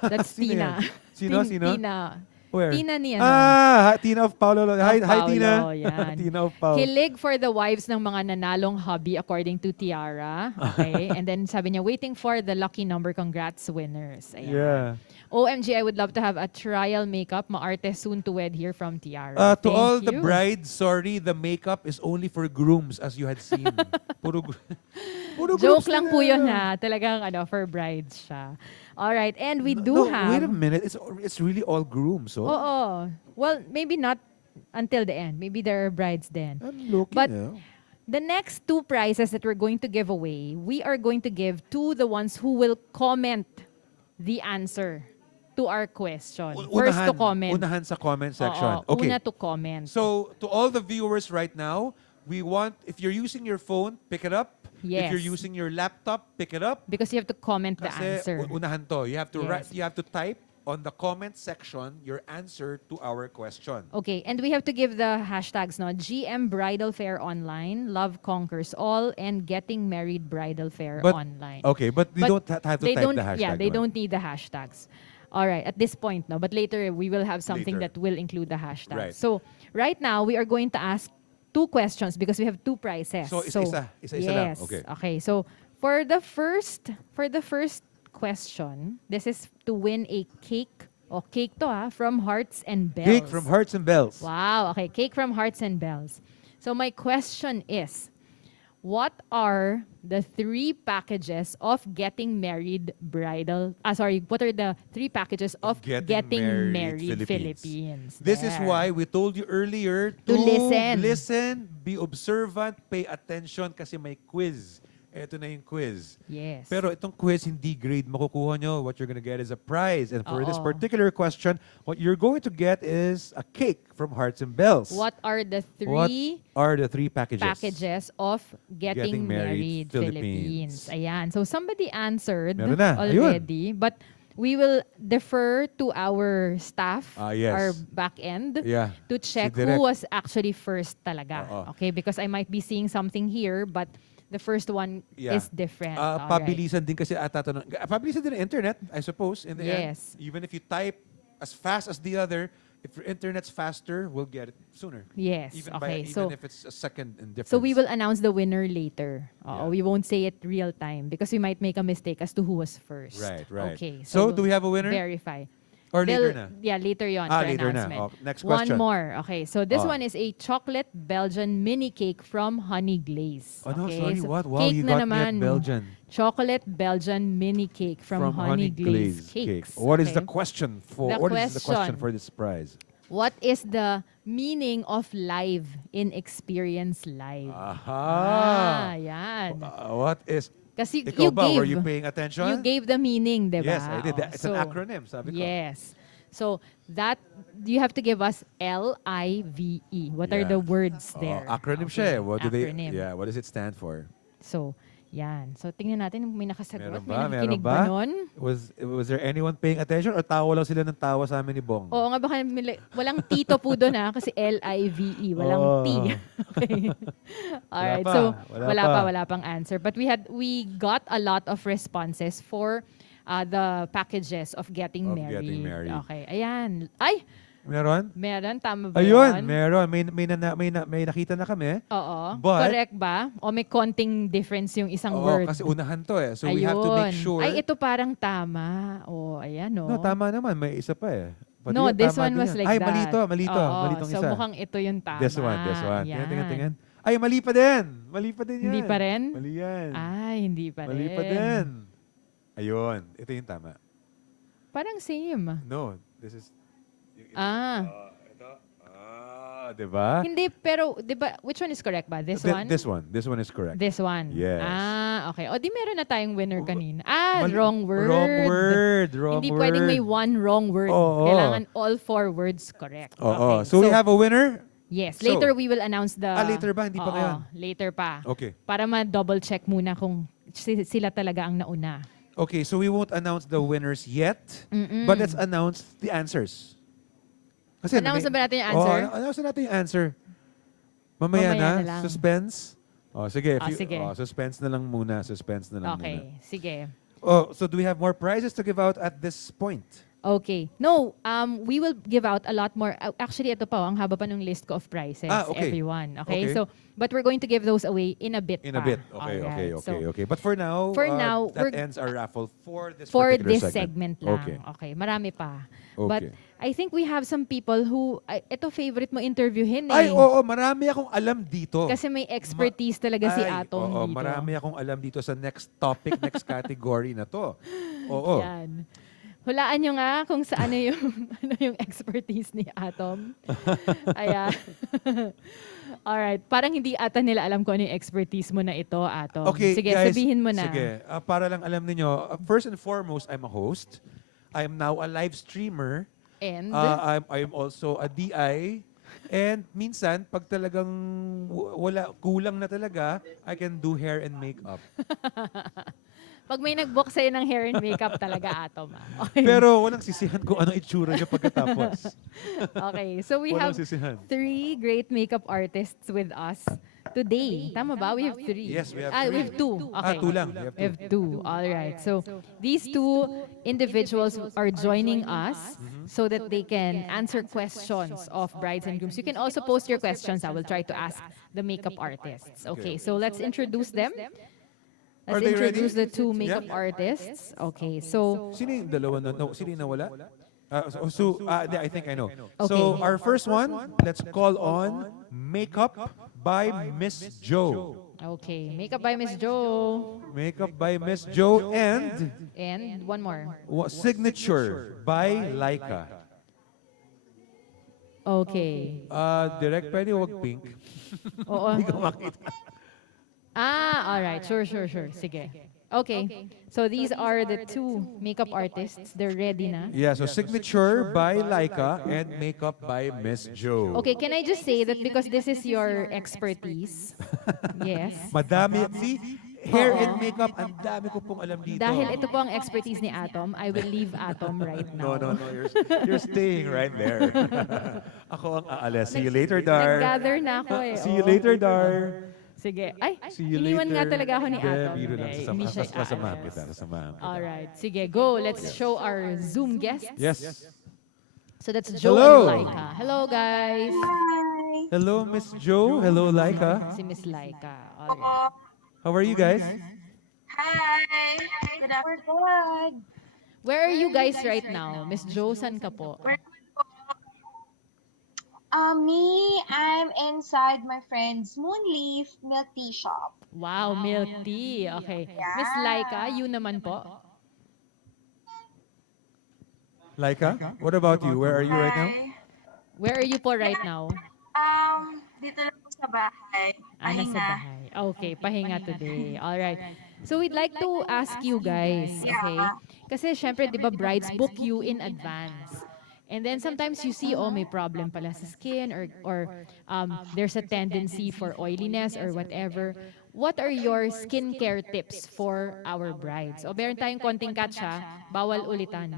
That's Sino Tina. yan? Sino? Tina. Where? Tina niya. Tina of Paulo. Hi, Paulo, Tina. yan. Tina of Paulo. Kilig for the wives ng mga nanalong hobby according to Tiara. Okay. And then sabi niya, waiting for the lucky number. Congrats, winners. Ayan. Yeah. OMG, I would love to have a trial makeup. Maarte soon to wed here from Tiara. To Thank all the you. brides, sorry, the makeup is only for grooms, as you had seen. Puro Joke grooms lang na po yun yan. ha. Talagang for brides siya. All right. And we do No, have... wait a minute. It's really all grooms, oh. Oo. Well, maybe not until the end. Maybe there are brides then. I'm looking, But oh. the next 2 prizes that we're going to give away, we are going to give to the ones who will comment the answer to our question. First to comment. Unahan sa comment section. Oo, Okay. Una to comment. So, to all the viewers right now, we want, if you're using your phone, pick it up. Yes. If you're using your laptop, pick it up. Because you have to comment the Kasi answer. unahan to. You have to write, Yes. you have to type on the comment section your answer to our question. Okay, and we have to give the hashtags, no? GM Bridal Fair Online, Love Conquers All, and Getting Married Bridal Fair But- Online. Okay, but we don't have to they type don't, the hashtag. Yeah, they naman. don't need the hashtags. All right, at this point, no? But later, we will have something Later. that will include the hashtag. Right. So, right now, we are going to ask 2 questions because we have 2 prizes. So, isa-isa lang. Yes. Okay. So, for the first question, this is to win a cake. O cake to from Hearts and Bells. Cake from Hearts and Bells. Wow, okay. Cake from Hearts and Bells. So my question is, what are the 3 packages of getting married bridal? What are the 3 packages of getting married Philippines? This is There. why we told you earlier To listen. listen, be observant, pay attention kasi may quiz. Ito na yung quiz. Yes. Pero itong quiz, hindi grade makukuha nyo. What you're gonna get is a prize. And for this Oo. particular question, what you're going to get is a cake from Hearts and Bells. What are the What 3 are the 3 packages? of getting, Getting married married Philippines? Ayan. So somebody answered Meron na. already, but we will defer to our staff, Yes. our back end, Yeah. to check Si Direk. who was actually first talaga. Oo. Okay, because I might be seeing something here, but the first one Yeah. is different. Alright. Pabilisan din kasi tatanong. Pabilisan din ang internet, I suppose, in the end. Yes. Even if you type as fast as the other, if your internet's faster, we'll get it sooner. Yes. Even, Okay. even if it's a second in difference. So we will announce the winner later. Yeah. We won't say it real time because we might make a mistake as to who was first. Right. Okay. So, do we have a winner? Verify. Or later na? Yeah, later yon for Later na. announcement. Next One question. more. Okay, so this Oh. one is a chocolate Belgian mini cake from Honey Glaze. Oh, no, Okay, sorry, so what? Wow, cake you na got me at naman. Belgian. Chocolate Belgian mini cake from Honey Glaze cake. Cakes. What is the Okay. question for? The What is the question question. for this prize? What is the Meaning of live in experience live. Aha! Yan. What is... Kasi Ikaw you ba, gave, were you paying attention? You gave the meaning, di ba? Yes, I did. It's an acronym, sabi ko. Yes. So, that, you have to give us LIVE. What are Yeah. the words there? Acronym siya eh. What do they... Acronym. Yeah, what does it stand for? So, yan. So, tingnan natin kung may nakasagot. Meron May ba? nakikinig Meron ba? ba nun? Was there anyone paying attention or tawa lang sila ng tawa sa amin ni Bong? Oo nga, baka walang tito po doon kasi LIVE, walang T. Okay. Alright, pa, so wala pa. wala pang answer. But we got a lot of responses for the packages of getting married. Getting married. Okay, ayan. Ay, Meron? tama ba Ayun, yun? meron. May nakita na kami. Oo. But- Correct ba? O may konting difference yung isang Oo, word? kasi unahan to eh. So we have to make Ayun. sure... Ay, ito parang tama. O, ayan o. No, tama naman. May isa pa eh. Pati No, yan, this tama one din was yan. like Ay, that. malito. Oo, Malitong so isa. mukhang ito yung tama. This one. Yan. Tingnan. Ay, mali pa din. Mali pa din yan. Hindi pa rin? Mali yan. Ay, hindi pa rin. Mali pa din. Ayun. Ito yung tama. Parang same. No, this is... diba? Hindi, pero, diba, which one is correct ba? This one? This one. This one is correct. This one? Yes. Okay. O, di meron na tayong winner kanina. Wrong word. Wrong Hindi word. pwedeng may one wrong word. Oo. Kailangan all 4 words correct. Oo. Okay. So we have a winner? Yes. So- Later we will announce the... later ba? Hindi pa Oo, ngayon? later pa. Okay. Para ma-double check muna kung sila talaga ang nauna. Okay, so we won't announce the winners yet, Mm-mm. but let's announce the answers. Kasi Announce na ba natin yung answer? announce na natin yung answer. Mamaya na, lang. suspense. Sige, sige. suspense na lang muna. Okay, sige. So do we have more prizes to give out at this point? Okay. No, we will give out a lot more. Actually, ito pa, ang haba pa ng list ko of prizes, Okay. everyone. Okay? Okay. So, but we're going to give those away in a bit In a pa. bit. Okay, Alright. So, okay. But for now, we're- that ends our raffle for this for particular this segment lang. Okay. Marami pa. Okay. But I think we have some people who, ito favorite mo interviewin eh. Ay, oo, marami akong alam dito. Kasi may expertise talaga si Atom oo, dito. marami akong alam dito sa next topic, next category na to. Oo. Yan. Hulaan nyo nga kung saan yung, ano yung expertise ni Atom. Ayan. Alright. Parang hindi ata nila alam kung ano yung expertise mo na ito, Atom. Okay, Sige, guys, sabihin mo na. Sige, para lang alam niyo, first and foremost, I'm a host. I'm now a live streamer. And? I'm also a DI. And minsan, pag talagang kulang na talaga, I can do hair and makeup. Pag may nag-book sa'yo ng hair and makeup talaga, Atom. Okay. Pero walang sisihan kung anong itsura niya pagkatapos. Okay, so we Walang have sisihan. 3 great makeup artists with us today. Tama ba? We have 3. Yes, we have We 3. have 2. Okay. 2 lang. We have 2. All right. So these 2 individuals are joining us so that they can answer questions of brides and grooms. You can also post your questions. I will try to ask the makeup artists. Okay, so let's introduce them. Are Let's they introduce ready? the 2 makeup Yeah. artists. Okay, so Sino yung dalawa na, sino yung nawala? I think I know. Okay. So our first one, let's call on Makeup by Miss Jo. okay, makeup by Miss Jo. Makeup by Miss Jo and And one more. Signature by Laika. Okay. Direct, pwede wag pink. Oo. Hindi ko makita. All right. Sure. Sige. Okay. So these are the 2 makeup artists. They're ready na. Yeah, so Signature by Laika and Makeup by Miss Jo. Okay, can I just say that because this is your expertise? Yes. Madami. See, hair Oo. and makeup, ang dami ko pong alam dito. Dahil ito po ang expertise ni Atom, I will leave Atom right now. No, you're staying right there. Ako ang aalis. See you later, Dar. Nag-gather na ako eh. See you Oo. later, Dar. Sige. Ay, See you iniwan later. nga talaga ako ni Hindi, Atom. biro lang. Hindi siya Kasamahan aalis. kita. Kasamahan kita. Alright. Sige, go. Let's show our Zoom guests. Yes. So that's Joe Hello. and Laika. Hello, guys. Hello, Miss Jo. Hello, Laika. Si Miss Laika. Alright. How are you guys? Hi! Good afternoon. Where are you guys right now? Miss Jo, saan ka po? Me, I'm inside my friend's Moonleaf milk tea shop. Wow, milk tea. Okay. Miss Laika, you naman po? Laika, what about you? Where are you right now? Where are you po right now? Dito lang po sa bahay. Nasa Pahinga. bahay. Okay, pahinga today. All right. So we'd like to ask you guys, okay? Yeah. Kasi syempre, 'di ba, brides book you in advance. And then sometimes you see, oh, may problem pala sa skin, or there's a tendency for oiliness or whatever. What are your skincare tips for our brides? O meron tayong konting catcha, bawal ulitan.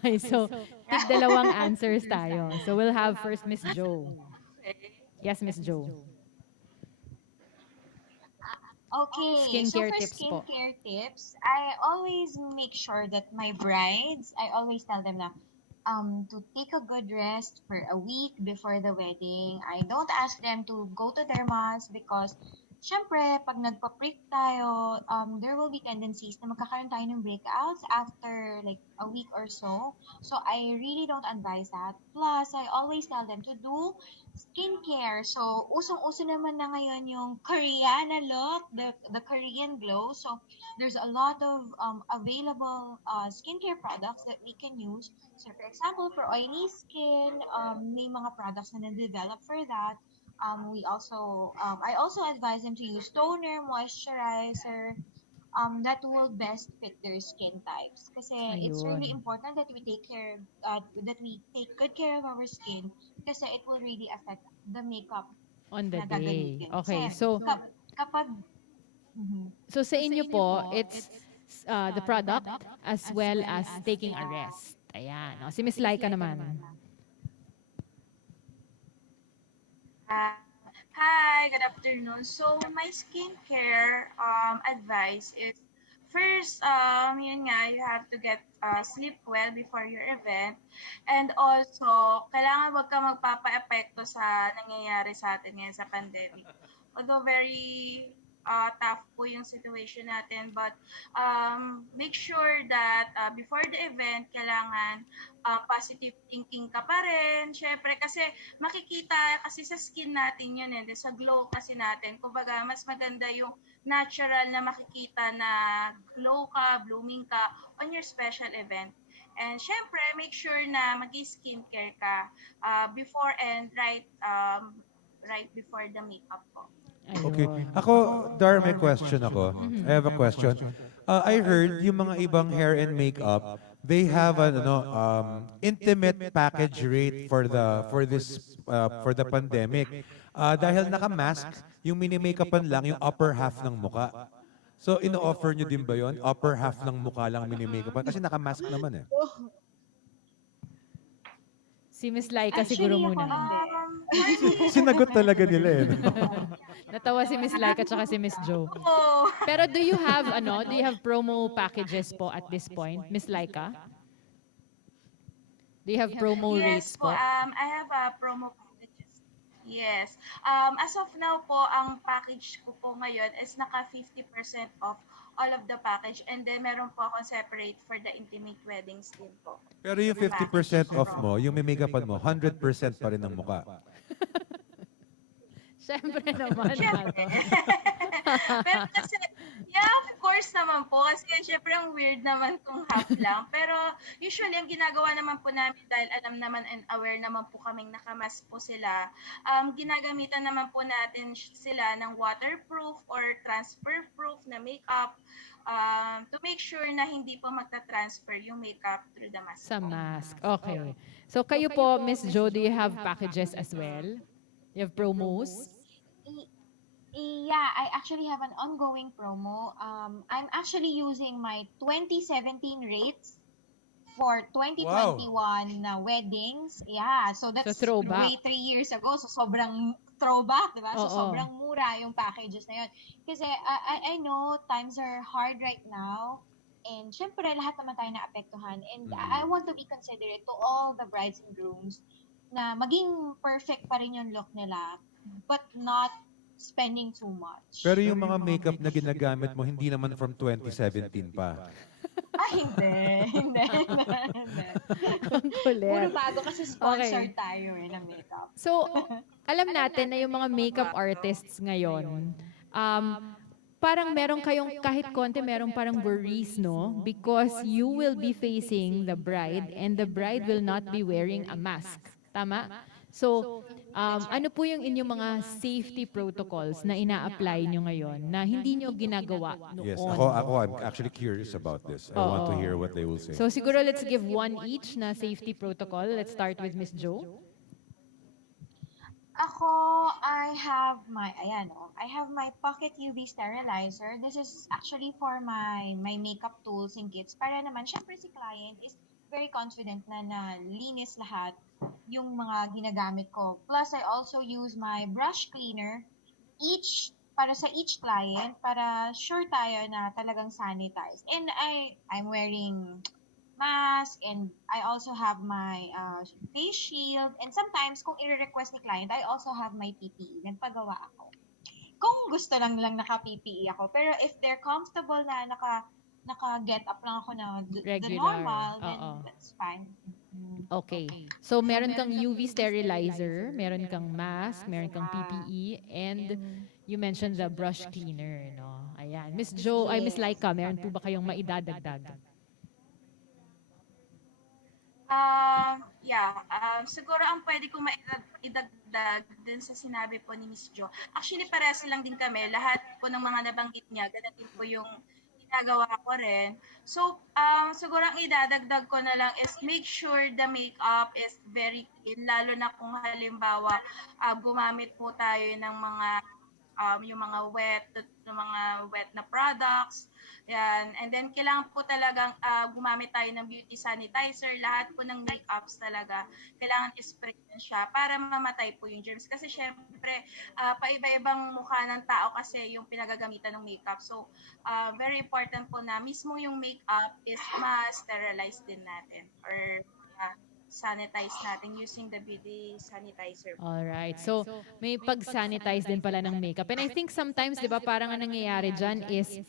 Okay, so tig-dalawang answers tayo. So we'll have first Miss Jo. Yes, Miss Jo. Okay, so Skincare for tips po. skincare tips, I always make sure that my brides, I always tell them na to take a good rest for a week before the wedding. I don't ask them to go to their mass because syempre, pag nagpa-prick tayo, there will be tendencies na magkakaroon tayo ng breakouts after like a week or so. So I really don't advise that. Plus, I always tell them to do skincare. So, usong-uso naman na ngayon yung Koreana look, the Korean glow. So, there's a lot of available skincare products that we can use. So, for example, for oily skin, may mga products na na-develop for that. I also advise them to use toner, moisturizer, that will best fit their skin types. Kasi it's really Ayun. important that that we take good care of our skin kasi it will really affect the makeup On the na day. gagamitin. Okay, Kasi so kapag Mhm. so sa inyo po, it's the product as well as taking a rest. Ayan. O, si Miss Laika naman. Uh, Hi, good afternoon. So, my skincare advice is first, yun nga, you have to get sleep well before your event. And also, kailangan wag ka magpapa-epekto sa nangyayari sa atin ngayon sa pandemic. Although very tough po yung situation natin, but make sure that before the event, kailangan positive thinking ka pa rin. Syempre, kasi makikita kasi sa skin natin yun sa glow kasi natin. Kumbaga, mas maganda yung natural na makikita na glow ka, blooming ka on your special event. And syempre, make sure na mag-skincare ka before and right before the makeup po. Okay. Ako, Dar, may question ako. I have a question. I heard yung mga ibang hair and makeup, they have an intimate package rate for the pandemic. Dahil naka-mask, yung mini-makeupan lang yung upper half ng muka. So, ino-offer nyo din ba yon? Upper half ng muka lang mini-makeupan? Kasi naka-mask naman eh. Si Miss Laika siguro Actually, ako muna. hindi. Sinagot talaga nila eh. No? Natawa si Miss Laika at si Miss Jo. Pero do you have promo packages po at this point, Miss Laika? Do you have promo rates Yes po? I have a promo packages. Yes. As of now po, ang package ko po ngayon is naka 50% off all of the package, and then meron po akong separate for the intimate weddings din po. Pero yung 50% off mo, yung may makeupan mo, 100% pa rin ng muka. Siyempre naman. Siyempre. Pero kasi, yeah, of course naman po. Kasi syempre ang weird naman kung half lang. Pero usually, ang ginagawa naman po namin dahil alam naman and aware naman po kaming nakamas po sila, ginagamitan naman po natin sila ng waterproof or transfer-proof na makeup to make sure na hindi po magta-transfer yung makeup through the mask. Sa mask. Okay. So kayo po, Miss Jo, do you have packages as well? You have promos? Yeah, I actually have an ongoing promo. I'm actually using my 2017 rates for 2021 na weddings. Yeah, so that's throwback. way 3 years ago. So sobrang throwback, diba? So Oo. sobrang mura yung packages na yun. Kasi I know times are hard right now. And syempre, lahat naman tayo naapektuhan. And I want to be considerate to all the brides and grooms na maging perfect pa rin yung look nila, but not spending too much. Pero yung mga makeup na ginagamit mo, hindi naman from 2017 pa. Hindi. Ang kulit. Puro bago kasi sponsored Okay. tayo ng makeup. So, alam natin na yung mga makeup artists ngayon, parang meron kayong kahit konti, meron parang worries, no? Because you will be facing the bride and the bride will not be wearing a mask. Tama? So, ano po yung inyong mga safety protocols na ina-apply nyo ngayon na hindi nyo ginagawa noon? Yes, ako, I'm actually curious about this. I want to hear what they will say. So siguro let's give one each na safety protocol. Let's start with Miss Jo. Ako, I have my pocket UV sterilizer. This is actually for my makeup tools and kits para naman, syempre si client is very confident na linis lahat yung mga ginagamit ko. Plus, I also use my brush cleaner para sa each client para sure tayo na talagang sanitized. And I'm wearing mask, and I also have my face shield, and sometimes kung i-request ni client, I also have my PPE. Nagpagawa ako. Kung gusto lang naka-PPE ako, pero if they're comfortable na naka-get up lang ako na the normal, then that's fine. Okay. So meron kang UV sterilizer, meron kang mask, meron kang PPE, and you mentioned the brush cleaner, no? Ayan. Miss Jo, Miss Laika, meron po ba kayong maidadagdag? Siguro ang pwede kong idagdag din sa sinabi po ni Miss Jo. Actually, parehas lang din kami. Lahat po ng mga nabanggit niya, ganun din po yung ginagawa ko rin. So, siguro ang idadagdag ko na lang is make sure the makeup is very clean, lalo na kung halimbawa gumamit po tayo ng yung mga wet na products. Yan. And then, kailangan po talagang gumamit tayo ng beauty sanitizer. Lahat po ng makeups talaga, kailangan i-spray na siya para mamatay po yung germs. Kasi syempre, paiba-ibang mukha ng tao kasi yung pinagagamitan ng makeup. So, very important po na mismo yung makeup is ma-sterilize din natin or sanitize natin using the beauty sanitizer. Alright. So, may pag-sanitize din pala ng makeup. And I think sometimes, di ba, parang ang nangyayari dyan is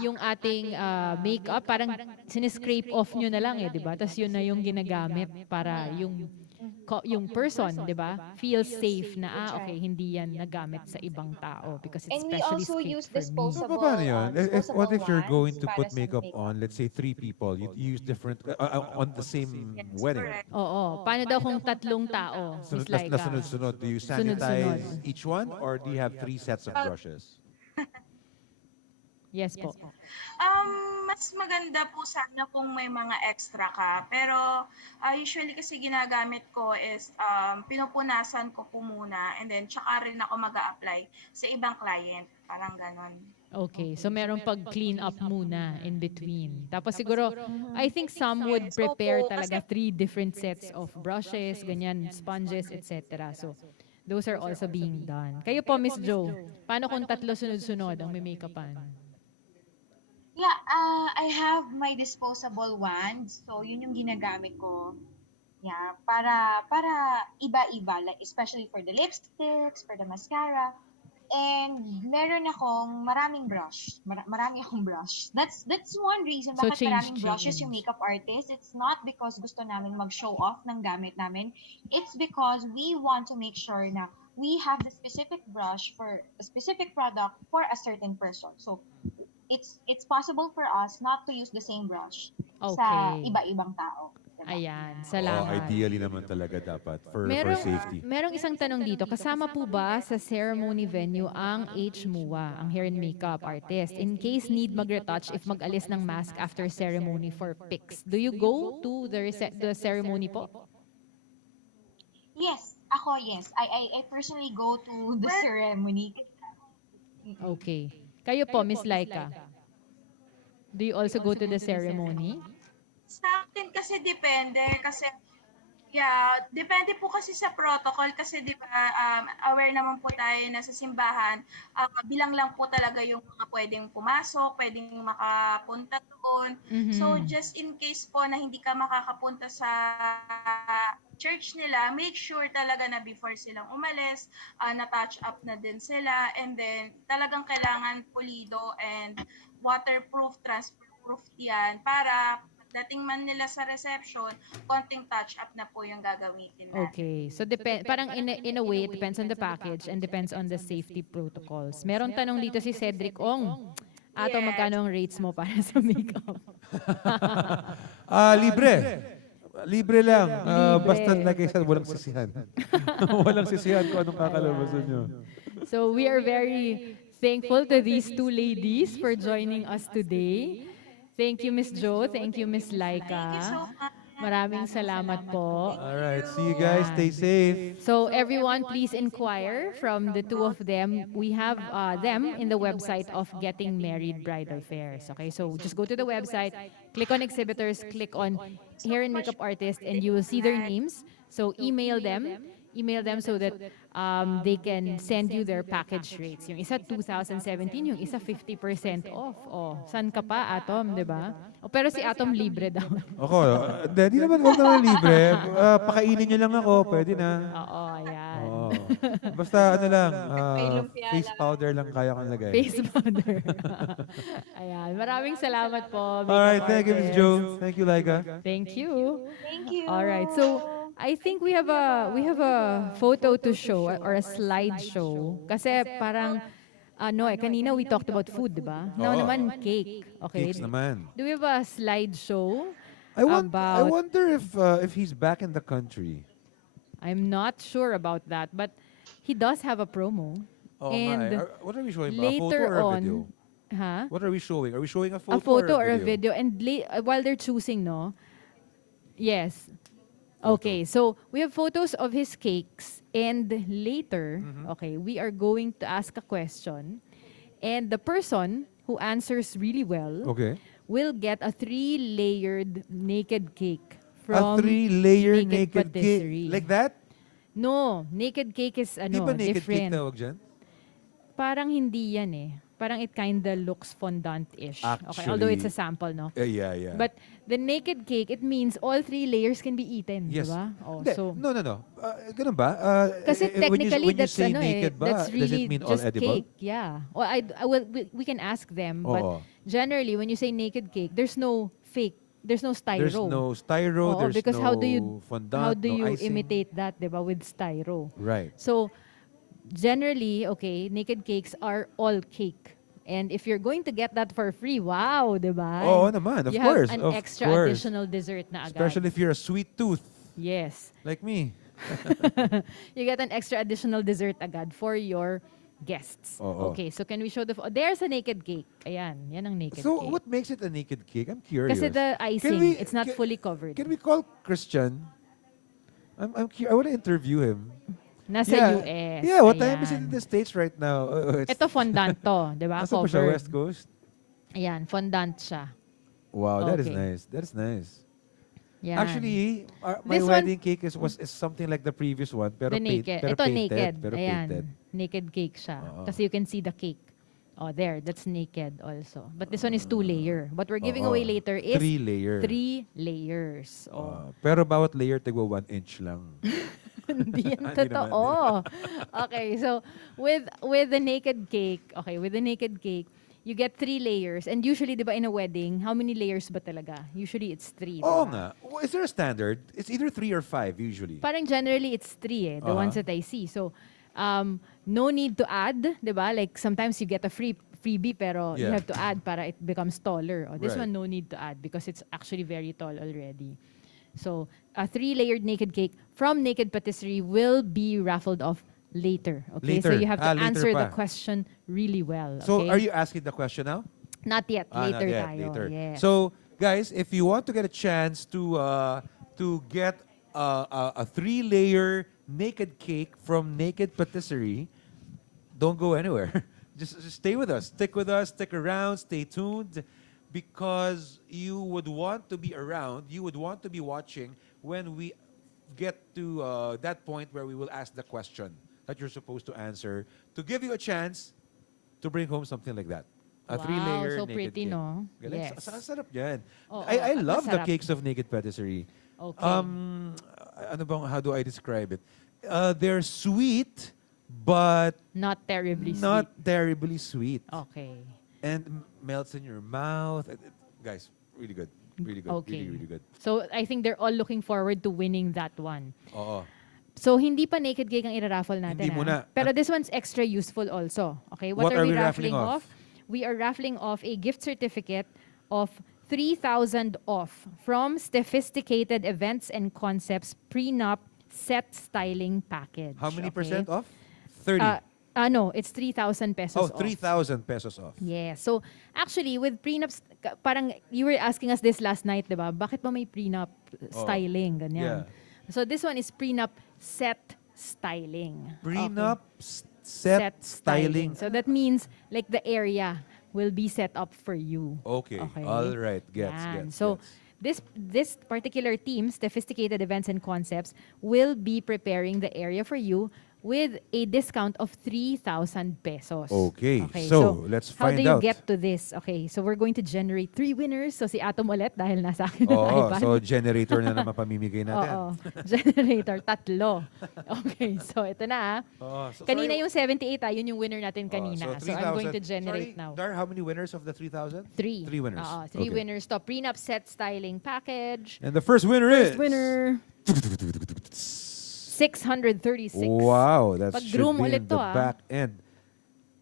yung ating makeup, parang siniscrape off nyo na lang di ba? Tapos yun na yung ginagamit para yung person, di ba, feels safe na, okay, hindi yan nagamit sa ibang tao because it's And we specially also use scraped for me. disposable, Paano yun? What if you're going to para put sa makeup on, let's say 3 people, you use different, on the same wedding? Oo. Paano daw kung 3 tao? Miss Laika? Sunod-sunod. Do you sanitize each one or do you have 3 sets of brushes? Yes po. Mas maganda po sana kung may mga extra ka. Pero usually kasi ginagamit ko is pinupunasan ko po muna and then tsaka rin ako mag-a-apply sa ibang client. Parang ganon. Okay, so meron pag-clean up muna in between. Tapos siguro, I think some would prepare talaga 3 different sets of brushes, ganyan, sponges, etc. So, those are also being done. Kayo po, Miss Jo, paano kung 3 sunod-sunod ang may make-upan? Yeah, I have my disposable wands. So, yun yung ginagamit ko. Yeah, para iba-iba, like especially for the lipsticks, for the mascara. And meron akong maraming brush. Marami akong brush. That's one reason So, bakit maraming change. brushes yung makeup artist. It's not because gusto namin mag-show off ng gamit namin. It's because we want to make sure na we have the specific brush for a specific product for a certain person. So, it's possible for us not to use the same brush sa Okay. iba-ibang tao. Diba? Ayan, salamat. Ideally naman talaga dapat for safety. Merong isang tanong dito. Kasama po ba sa ceremony venue ang HMUA, ang hair and makeup artist? In case need mag-retouch if mag-alis ng mask after ceremony for pics. Do you go to the ceremony po? Yes, ako yes. I personally go to the ceremony. Okay. Kayo po, Miss Laika. Do you also go to the ceremony? Sa akin kasi depende kasi depende po kasi sa protocol kasi di ba aware naman po tayo na sa simbahan bilang lang po talaga yung mga pwedeng pumasok, pwedeng makapunta doon. So just in case po na hindi ka makakapunta sa church nila, make sure talaga na before silang umalis, na-touch up na din sila and then talagang kailangan pulido and waterproof, transfer-proof yan para dating man nila sa reception, konting touch-up na po yung gagamitin natin. Okay. So, parang in a way, it depends on the package and depends on the safety protocols. Meron tanong dito si Cedric Ong. Magkano ang rates mo para sa makeup? Libre. Libre lang. Libre. Basta like I said, walang sisihan. Walang sisihan kung anong kakalabasan nyo. So we are very thankful to these two ladies for joining us today. Thank you, Miss Jo. Thank you, Miss Laika. Maraming salamat po. Alright, see you guys. Stay safe. So everyone, please inquire from the two of them. We have them in the website of Getting Married Bridal Fairs. Okay, so just go to the website, click on exhibitors, click on hair and makeup artist, and you will see their names. So email them so that they can send you their package rates. Yung isa 2017, yung isa 50% off. Oh, san ka pa, Atom, di ba? Oh, pero si Atom libre daw. Ako, di naman, huwag naman libre. Pakainin nyo lang ako, pwede na. Oo, ayan. Oo. Basta ano lang, face powder lang kaya kong lagay. Face powder. Ayan, maraming salamat po. Alright, thank you, Ms. Jo. Thank you, Laika. Thank you. Thank you. Alright, so I think we have a photo to show or a slideshow. Kasi parang kanina we talked about food, di ba? Now Oo. naman cake. Okay. Cakes naman. Do we have a slideshow I about wonder if he's back in the country. I'm not sure about that, but he does have a promo. Oh and my. What are we showing? A later photo or a on, video? huh? What are we showing? Are we showing a photo, A photo or a video. video? And while they're choosing, no? Yes. Okay, so we have photos of his cakes, and later, okay, we are going to ask a question, and the person who answers really well Okay. will get a 3-layered naked cake A from 3-layer naked Patisserie. cake. Like that? No, naked cake is Di ba naked cake different. tawag dyan? Parang hindi yan eh. Parang it kinda looks fondant-ish. Okay, although it's a sample, no? Yeah. But the naked cake, it means all 3 layers can be eaten, Yes. di ba? Oh, Hindi, so no. Ganun ba? kasi technically when you that's say that's naked ba, does really it mean all just edible? cake. Yeah. Well, we can ask them, but Oo. generally when you say naked cake, there's no fake, there's no styro. There's no styro, Oo, there's because no how do you fondant, no icing. imitate that, di ba, with styro? Right. So generally, okay, naked cakes are all cake. And if you're going to get that for free, wow, di ba? Oo naman, of you course. have an of extra course. additional dessert na agad. Especially if you're a sweet tooth, Yes. like me. You get an extra additional dessert agad for your guests. Oo. Okay, so can we show there's a naked cake. Ayan, yan ang naked So cake. what makes it a naked cake? I'm curious. Kasi the icing, we- it's not fully covered. Can we call Christian? I'm curious. I want to interview him. Nasa Yeah. US. Yeah, what time is ayan. it in the States right now? Ito fondant to, di ba? Nasaan pa siya, Covered. West Coast? Ayan, fondant siya. Wow, that is Okay. nice. That is nice. Yan. Actually, my This one- wedding cake is something like the previous one, pero the naked. pero Ito painted, naked. pero Ayan, painted. naked cake siya. Oo. Kasi you can see the cake. Oh, there, that's naked also. But this one is 2-layer. What we're giving Oo. away later is 3-layer. 3 layers. Oh. Pero bawat layer tigwa 1 inch lang. Hindi yan Hindi totoo. Okay, so with the naked cake, you get 3 layers. And usually, di ba, in a wedding, how many layers ba talaga? Usually, it's 3. Oo nga. Is there a standard? It's either 3 or 5 usually. Parang generally, it's 3 the ones that I see. So, no need to add, di ba? Like, sometimes you get a freebie, pero you Yeah. have to add para it becomes taller. This Right. one, no need to add because it's actually very tall already. So, a 3-layered naked cake from Naked Patisserie will be raffled off later. Okay, so Later. you have to Later answer the pa. question really well. So okay? are you asking the question now? Not yet. Not Later yet, tayo. later. Yes. So, guys, if you want to get a chance to get a 3-layer naked cake from Naked Patisserie, don't go anywhere. just stay with us. Stick with us. Stick around. Stay tuned, because you would want to be around. You would want to be watching when we get to that point where we will ask the question that you're supposed to answer to give you a chance to bring home something like that. A Wow, 3-layer so naked pretty, cake. no? Galing. Yes. Sarap yan. Oo, I at love the masarap. cakes of Naked Patisserie. Okay. Ano bang, how do I describe it? They're sweet, but Not terribly not terribly sweet. Okay. And melts in your mouth. Guys, really good. Really good. Okay. Really, really good. So, I think they're all looking forward to winning that one. Oo. So, hindi pa naked cake ang ira-raffle natin. Hindi muna. Pero this one's extra useful also. Okay, What are we raffling off? We are raffling off a gift certificate of 3,000 off from Sophisticated Events and Concepts Prenup Set Styling Package. How many okay? percent off? 30. No, it's 3,000 pesos Oh, off. 3,000 pesos off. Yeah. So, actually, with prenups, parang you were asking us this last night, di ba? Bakit ba may prenup styling? Ganyan. So, this one is prenup set styling. Prenup set styling. So, that means like the area will be set up for you. Okay. All right. Gets. So, this particular team, Sophisticated Events and Concepts, will be preparing the area for you with a discount of 3,000 pesos. Okay, so let's how find do you out. get to this? Okay, so we're going to generate 3 winners. So si Atom ulit dahil nasa akin ang Oo, iPad. so generator na naman pamimigay natin. Oo, generator, 3. Okay, so ito na. Kanina yung 78, yun yung winner natin kanina. So I'm going to generate now. Dar, how many winners of the 3,000? 3. 3 winners. 3 winners to prenup set styling package. And the first winner is... winner. 636. Wow, that Pag should groom be ulit in the to, back end.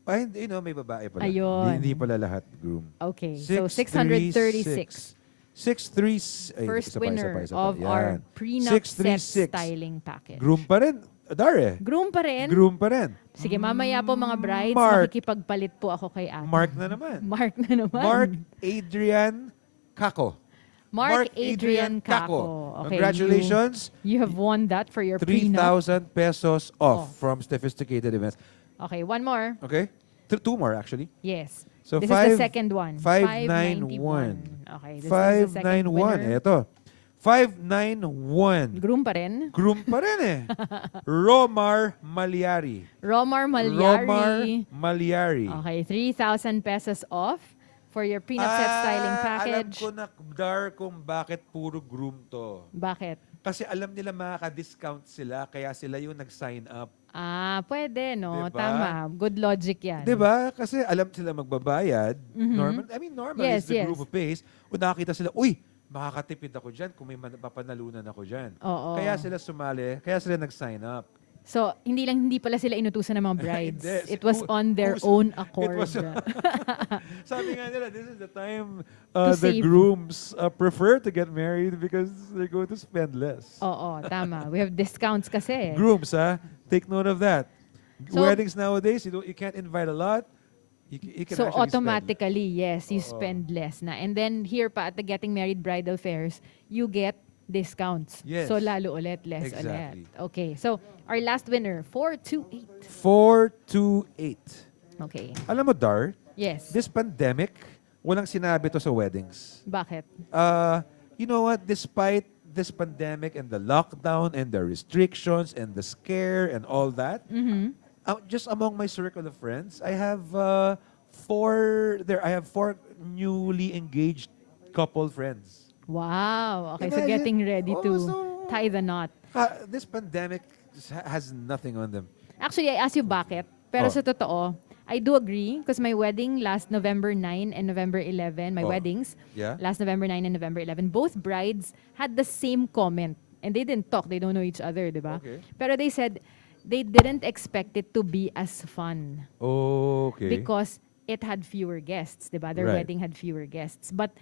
Ay, may babae pala. Ayun. Hindi pala lahat groom. Okay, so 636. 636. First winner of our prenup set styling package. Groom pa rin. Dar Groom pa rin? Groom pa rin. Sige, mamaya po mga brides, Mark. makikipagpalit po ako kay Ate. Mark na naman. Mark na naman. Mark Adrian Kako. Mark Adrian Kako. Okay, Congratulations. You have won that for your prenup. 3,000 pesos off from Sophisticated Events. Okay, one more. Okay? 2 more actually. Yes. So this is the second one. 591. Okay, this is the second 591. winner. Ito. 591. Groom pa rin? Groom pa rin eh. Romar Malyari. Romar Malyari. Romar Malyari. Okay, 3,000 pesos off for your prenup set styling package. Alam ko na, Dar, kung bakit puro groom to. Bakit? Kasi alam nila makaka-discount sila, kaya sila yung nag-sign up. Pwede, no? Diba? Tama. Good logic yan. Diba? Kasi alam sila magbabayad. Normal Yes, is the yes. groom who pays. O nakakita sila, uy, makakatipid ako dyan kung may mapapanalunan ako dyan. Oo. Kaya sila sumali, kaya sila nag-sign up. So, hindi pala sila inutusan ng mga brides. Hindi. It was on their own accord. Sabi nga nila, this is the time To the save. grooms prefer to get married because they're going to spend less. Oo, tama. We have discounts kasi. Grooms, take note of that. So- Weddings nowadays, you can't invite a lot. You can So actually automatically, yes, you Oo. spend less na. And then here pa at the Getting Married Bridal Fairs, you get discounts. Yes. So lalo ulit, less Exactly. ulit. Okay, so our last winner, 428. 428. Okay. Alam mo, Dar, Yes. this pandemic, walang sinabi to sa weddings. Bakit? You know what? Despite this pandemic and the lockdown and the restrictions and the scare and all that, just among my circle of friends, I have four newly engaged couple friends. Wow. Okay, so Imagine- getting ready to so- tie the knot. This pandemic just has nothing on them. Actually, I asked you bakit. Pero Oh. sa totoo, I do agree because my wedding last November 9 and November 11, my Oh. weddings, Yeah? last November 9 and November 11, both brides had the same comment. And they didn't talk. They don't know each other, di ba? Okay. Pero they said they didn't expect it to be as fun Okay. because it had fewer guests, di ba? Their Right. wedding had fewer guests. But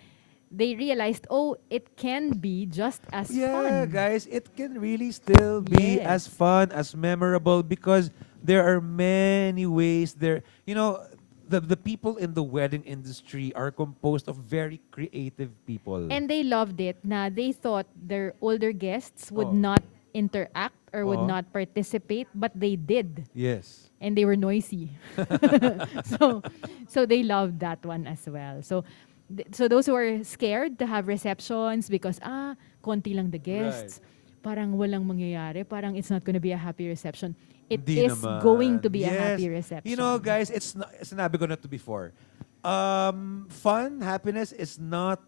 they realized, it can be just as Yeah, fun. guys, it can really still be Yes. as fun, as memorable because there are many ways there. You know, the people in the wedding industry are composed of very creative people. And they loved it na they thought their older guests would Oh. not interact or would Oh. not participate, but they did. Yes. And they were noisy. so they loved that one as well. So those who are scared to have receptions because konti lang the guests, parang walang mangyayari, parang it's not going to be a happy reception. It Hindi is naman. going to be a Yes. happy reception. You know, guys, sinabi ko na to before. Fun, happiness is not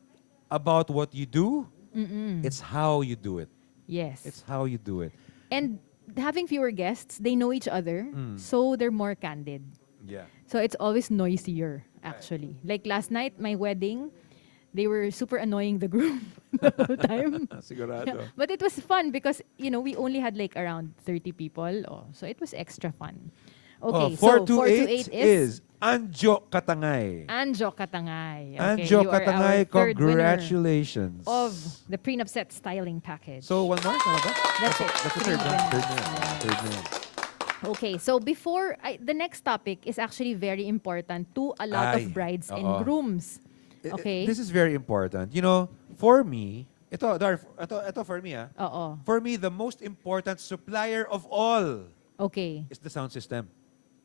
about what you do. It's how you do it. Yes. It's how you do it. And having fewer guests, they know each other, so they're more candid. Yeah. So it's always noisier, actually. Like last night, my wedding, they were super annoying the groom the whole time. Sigurado. But it was fun because, we only had like around 30 people. So it was extra fun. Okay, so 428 428 is Anjo Katangay. Anjo Katangay. Okay, Anjo you are our Katangay, third winner congratulations. of the prenup set styling package. So, one more? Tama ba? That's it. That's the Three third one. winners. Third one. Third one. Okay, so the next topic is actually very important to a lot Ay, of brides and oo. grooms. Okay? This is very important. You know, for me, ito for me Oo. For me, the most important supplier of all Okay. is the sound system.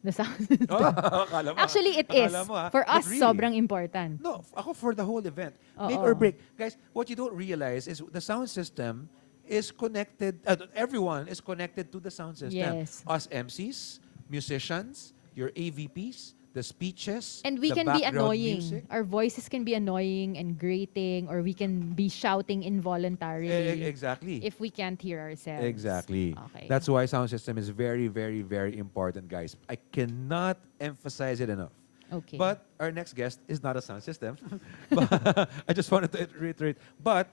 The sound Oh, akala mo, Actually, it is. akala mo, For but us, really. sobrang important. No, ako for the whole event. Make Oo. or break. Guys, what you don't realize is the sound system is connected, everyone is connected to the sound system. Yes. Us MCs, musicians, your AVPs, the speeches, And we the can be background annoying. music. Our voices can be annoying and grating, or we can be shouting involuntarily. Exactly. If we can't hear ourselves. Exactly. Okay. That's why sound system is very, very, very important, guys. I cannot emphasize it enough. Okay. But our next guest is not a sound system. But I just wanted to reiterate. But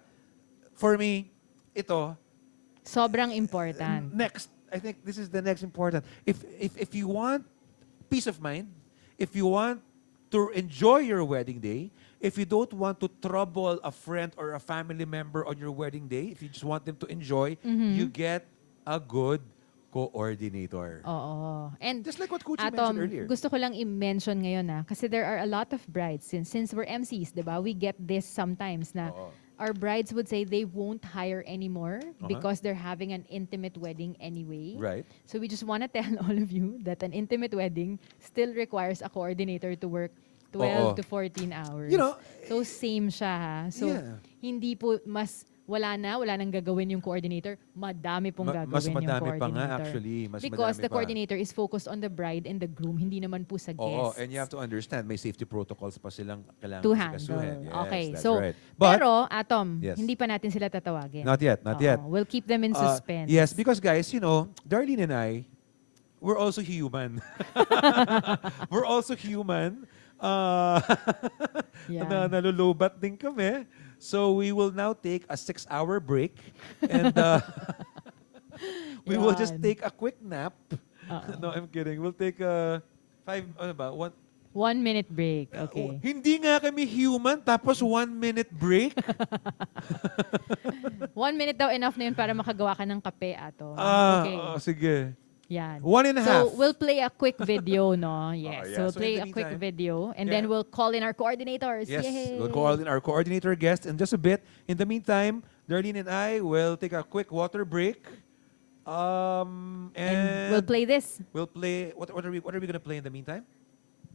for me, ito, Sobrang important. next, I think this is the next important. If you want peace of mind, if you want to enjoy your wedding day, if you don't want to trouble a friend or a family member on your wedding day, if you just want them to enjoy, you get a good coordinator. Oo. And Just like what Kuchi Atom, mentioned earlier. gusto ko lang i-mention ngayon kasi there are a lot of brides since we're MCs, 'di ba? We get this sometimes na our brides would say they won't hire anymore because they're having an intimate wedding anyway. Right. So we just want to tell all of you that an intimate wedding still requires a coordinator to work 12 to 14 hours. You know, so same siya ha. So Yeah. hindi po wala nang gagawin yung coordinator, madami pong gagawin Mas yung madami coordinator. pa nga actually. Mas Because madami the pa. coordinator is focused on the bride and the groom, hindi naman po sa Oo, guests. and you have to understand, may safety protocols pa silang kailangan To asikasuhin. handle. Yes, Okay, that's so, right. But, pero, Atom, Yes. hindi pa natin sila tatawagin. Not yet, not yet. We'll keep them in suspense. Yes, because guys, you know, Darlene and I, we're also human. We're also human. Yeah. Nalulubat din kami. So we will now take a 6-hour break and we will just Yan. take a quick nap. No, I'm kidding. We'll take a 1 minute break. Okay. Hindi nga kami human tapos 1 minute break. 1 minute daw enough na yun para makagawa ka ng kape, Atom. Okay. Sige. Yan. 1.5. So, we'll play a quick video, no? Yes. yeah. So, So play in a the quick meantime- video and Yeah. then we'll call in our coordinators. Yes, Yay! we'll call in our coordinator guest in just a bit. In the meantime, Darlene and I will take a quick water break. And we'll play this. We'll play. What are we gonna play in the meantime?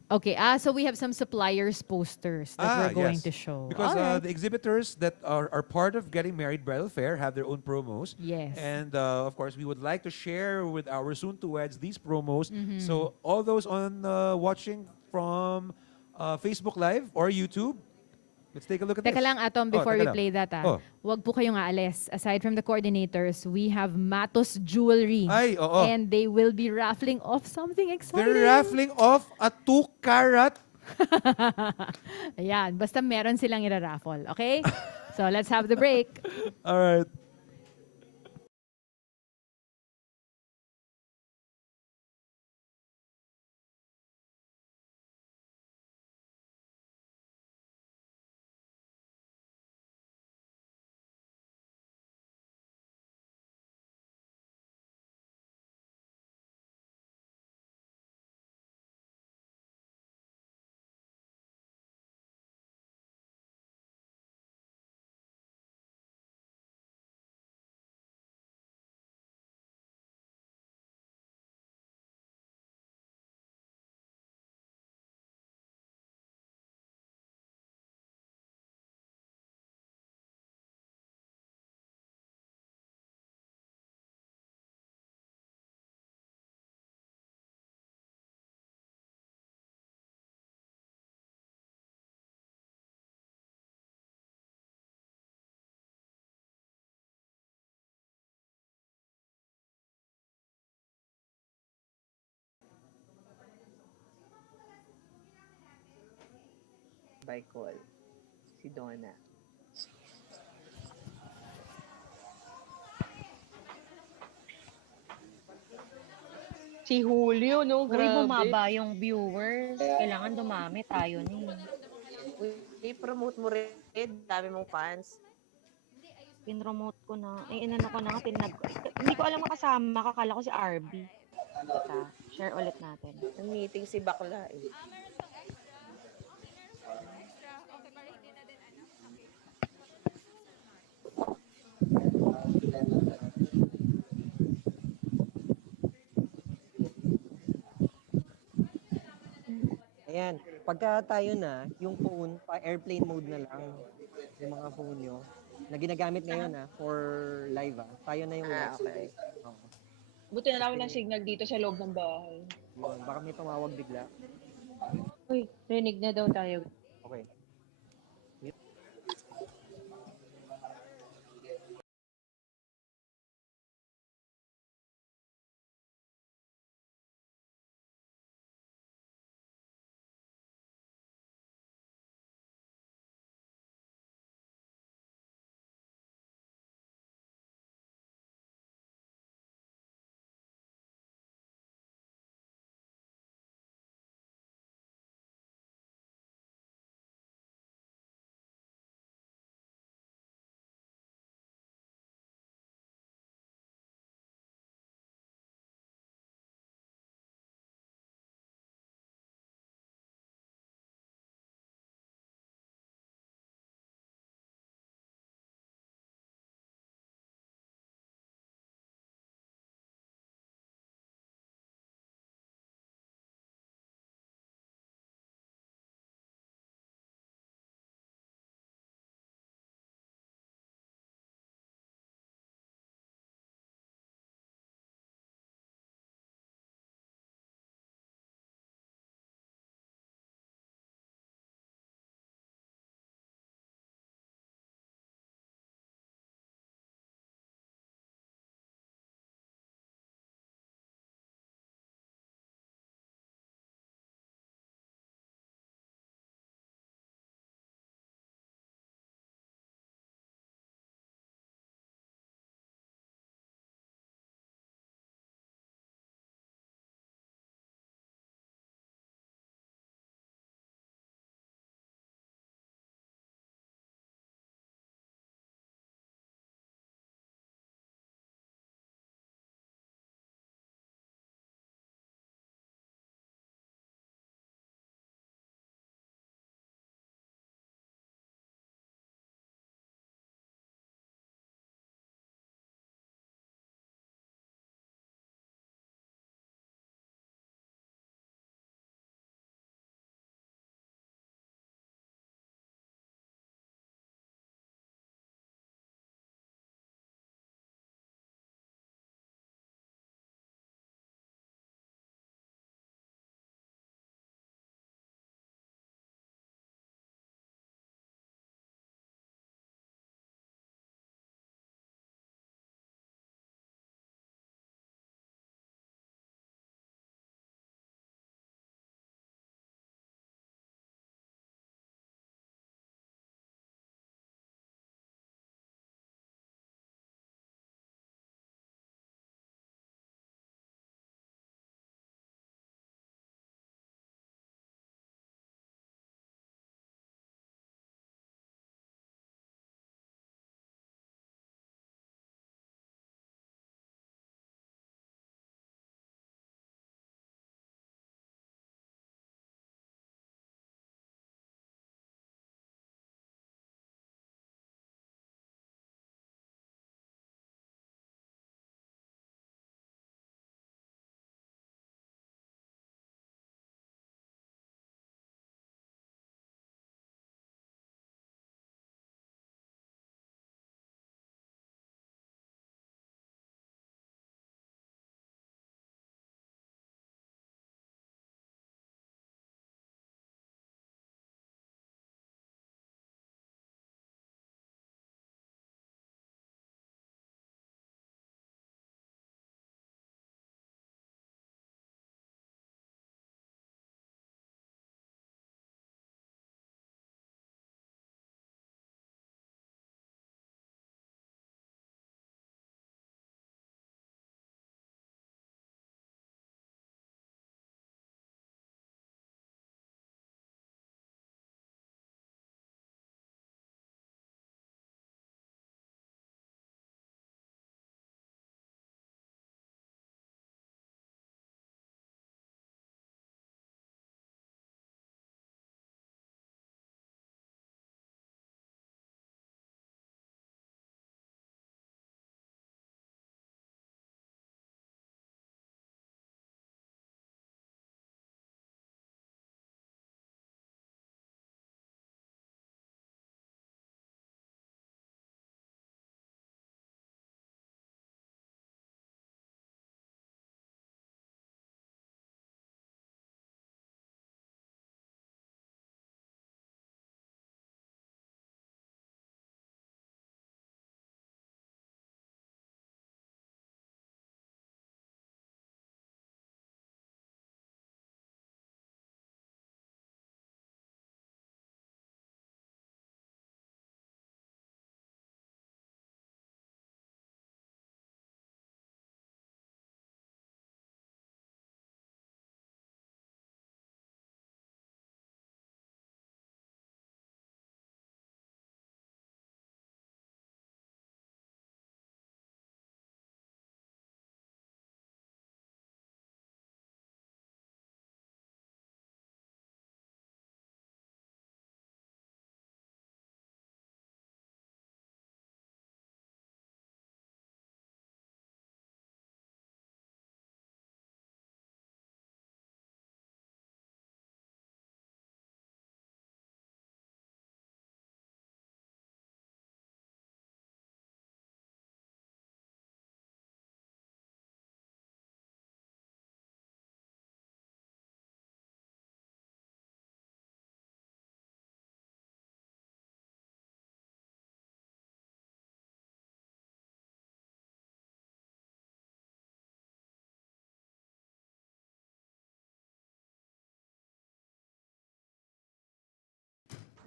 Okay. So we have some suppliers posters that we're going yes. to show. Because Alright. the exhibitors that are part of Getting Married Bridal Fair have their own promos. Yes. And of course, we would like to share with our soon-to-weds these promos. Mhm. So all those on watching from Facebook Live or YouTube, let's take a look at Teka this. lang, Atom, Oh, before teka we lang. play that, Oh. wag po kayong aalis. Aside from the coordinators, we have Matos Jewelry. Ay, oo. And they will be raffling off something exciting. They're raffling off a 2-carat. Ayan, basta meron silang ira-raffle. Okay? So, let's have the break. All right. By call. Si Donna. Si Julio, no? Uy, Grabe. bumaba yung viewers. Kailangan dumami tayo na Uy, i-promote mo rin. Dami mong fans. Pinromote ko na. Inano ko na nga. Hindi ko alam makasama. Kakala ko si RB. Teka, share ulit natin. Ang meeting si Bakla eh. Ayan, pagka tayo na, yung phone, pa-airplane mode na lang, yung mga phone nyo, na ginagamit ngayon for live tayo na yung next. Okay. Oo. Buti na lang walang signal dito sa loob ng bahay. Yun, baka may tumawag bigla. Uy, rinig na daw tayo. Okay.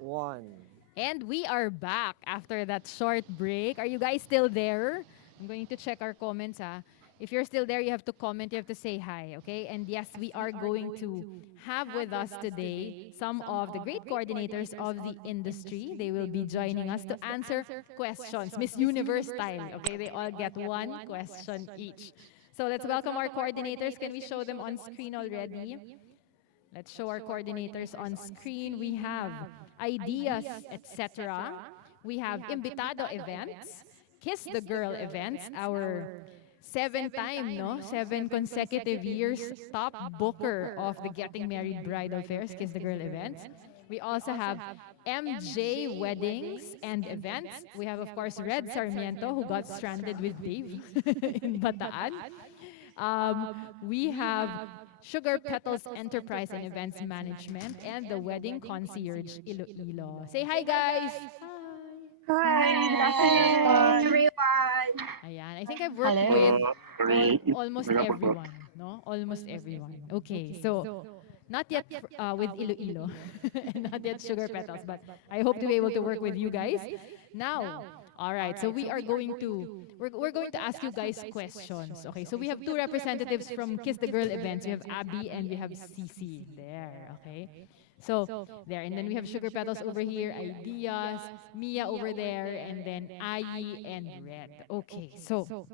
1. And we are back after that short break. Are you guys still there? I'm going to check our comments. If you're still there, you have to comment, you have to say hi, okay? And yes, we are going to have with us today some of the great coordinators of the industry. They will be joining us to answer questions, Miss Universe style, okay? They all get one question each. So let's welcome our coordinators. Can we show them on screen already? Let's show our coordinators on screen. We have Ideas, etc. We have Invitado Events, Kiss the Girl Events, our 7 consecutive years top booker of the Getting Married Bridal Fairs, Kiss the Girl Events. We also have MJ Weddings and Events. We have, of course, Red Sarmiento, who got stranded with Dave in Bataan. We have Sugar Petals Enterprise and Events Management and the Wedding Concierge Iloilo. Say hi, guys! Hi, good afternoon, everyone. Ayan, I think I've worked with almost everyone, no? Almost everyone. Okay, so not yet with Iloilo, and not yet Sugar Petals, but I hope to be able to work with you guys. Now, all right, so we're going to ask you guys questions. Okay, so we have two representatives from Kiss the Girl events. We have Abby and we have Cici there, okay? So there, and then we have Sugar Petals over here, Ideas, Mia over there, and then Ai and Red. Okay, so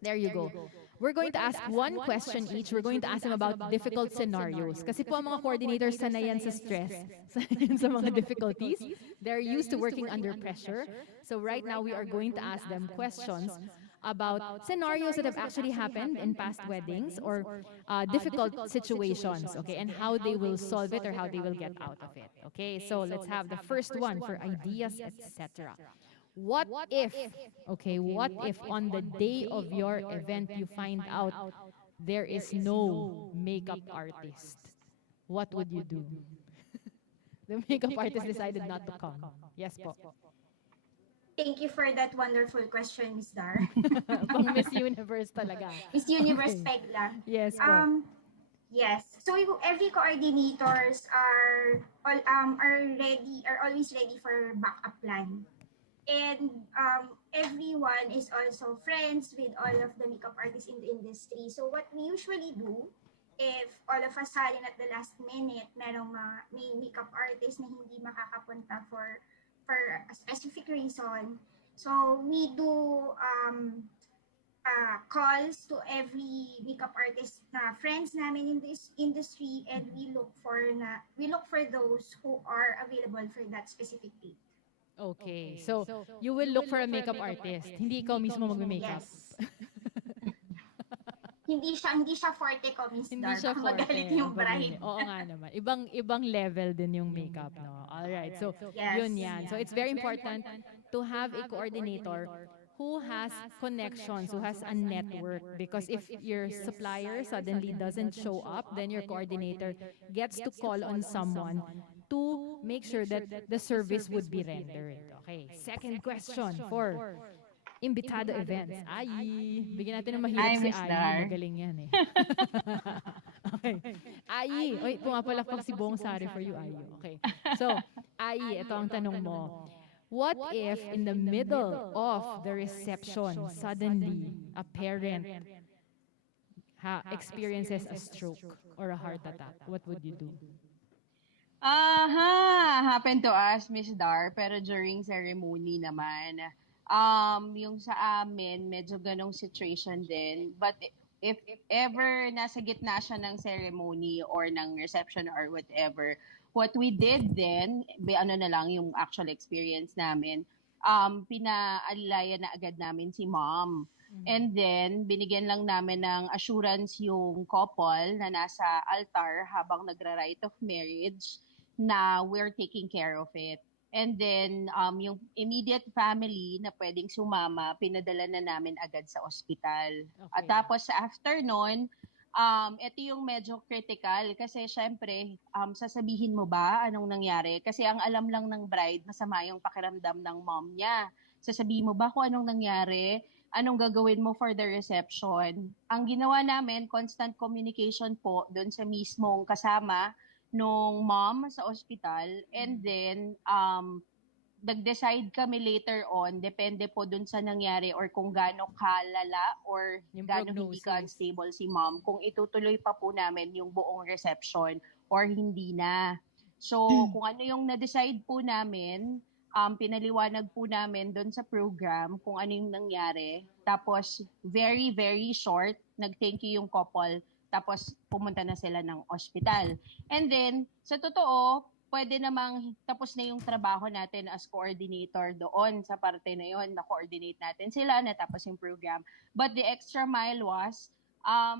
there you go. We're going to ask one question each. We're going to ask them about difficult scenarios. Kasi po ang mga coordinators sanayan sa stress, sanayan sa mga difficulties. They're used to working under pressure. So right now, we are going to ask them questions about scenarios that have actually happened in past weddings or difficult situations, okay, and how they will solve it or how they will get out of it. Okay, so let's have the first one for Ideas, etc. What if, okay, what if on the day of your event you find out there is no makeup artist? What would you do? The makeup artist decided not to come. Yes po. Thank you for that wonderful question, Miss Dar. Pang Miss Universe talaga. Miss Universe peg lang. Yes po. Yes. So every coordinators are always ready for backup plan. And everyone is also friends with all of the makeup artists in the industry. So what we usually do, if all of a sudden at the last minute, may makeup artist na hindi makakapunta for a specific reason, so we do calls to every makeup artist na friends namin in this industry, and we look for those who are available for that specific date. Okay, so you will look for a makeup artist. Hindi ikaw mismo mag-makeup. Yes. hindi siya forte ko, Miss Hindi Dar. siya forte. Magalit yung bride. Oo nga naman. Ibang level din yung makeup, no? All right. So, Yes. yun yan. So, it's very important to have a coordinator who has connections, who has a network. Because if your supplier suddenly doesn't show up, then your coordinator gets to call on someone to make sure that the service would be rendered. Okay. Second question for Invitado Events. Ai, bigyan natin ng mahirap si Ai. Magaling yan eh. Okay. Ai, oy, pumapalakpak si Bong Sari for you, Ai. Okay. So, Ai, ito ang tanong mo. What if in the middle of the reception, suddenly a parent experiences a stroke or a heart attack? What would you do? Happened to us, Miss Dar, pero during ceremony naman. Yung sa amin, medyo ganong situation din. But if ever nasa gitna siya ng ceremony or ng reception or whatever, what we did then, ano na lang yung actual experience namin, pinaalaya na agad namin si mom. And then, binigyan lang namin ng assurance yung couple na nasa altar habang nagra-rite of marriage na we're taking care of it. And then, yung immediate family na pwedeng sumama, pinadala na namin agad sa ospital. Okay. At tapos, after nun, ito yung medyo critical kasi syempre, sasabihin mo ba anong nangyari? Kasi ang alam lang ng bride, masama yung pakiramdam ng mom niya. Sasabihin mo ba kung anong nangyari? Anong gagawin mo for the reception? Ang ginawa namin, constant communication po doon sa mismong kasama nung mom sa ospital, and then nag-decide kami later on, depende po dun sa nangyari or kung gaano kalala or Yung gaano hindi ka prognosis. unstable si mom, kung itutuloy pa po namin yung buong reception or hindi na. So, kung ano yung na-decide po namin, pinaliwanag po namin doon sa program kung ano yung nangyari. Tapos, very, very short, nag-thank you yung couple. Tapos, pumunta na sila ng ospital. And then, sa totoo, pwede namang tapos na yung trabaho natin as coordinator doon sa parte na yon, na-coordinate natin sila, natapos yung program. But the extra mile was,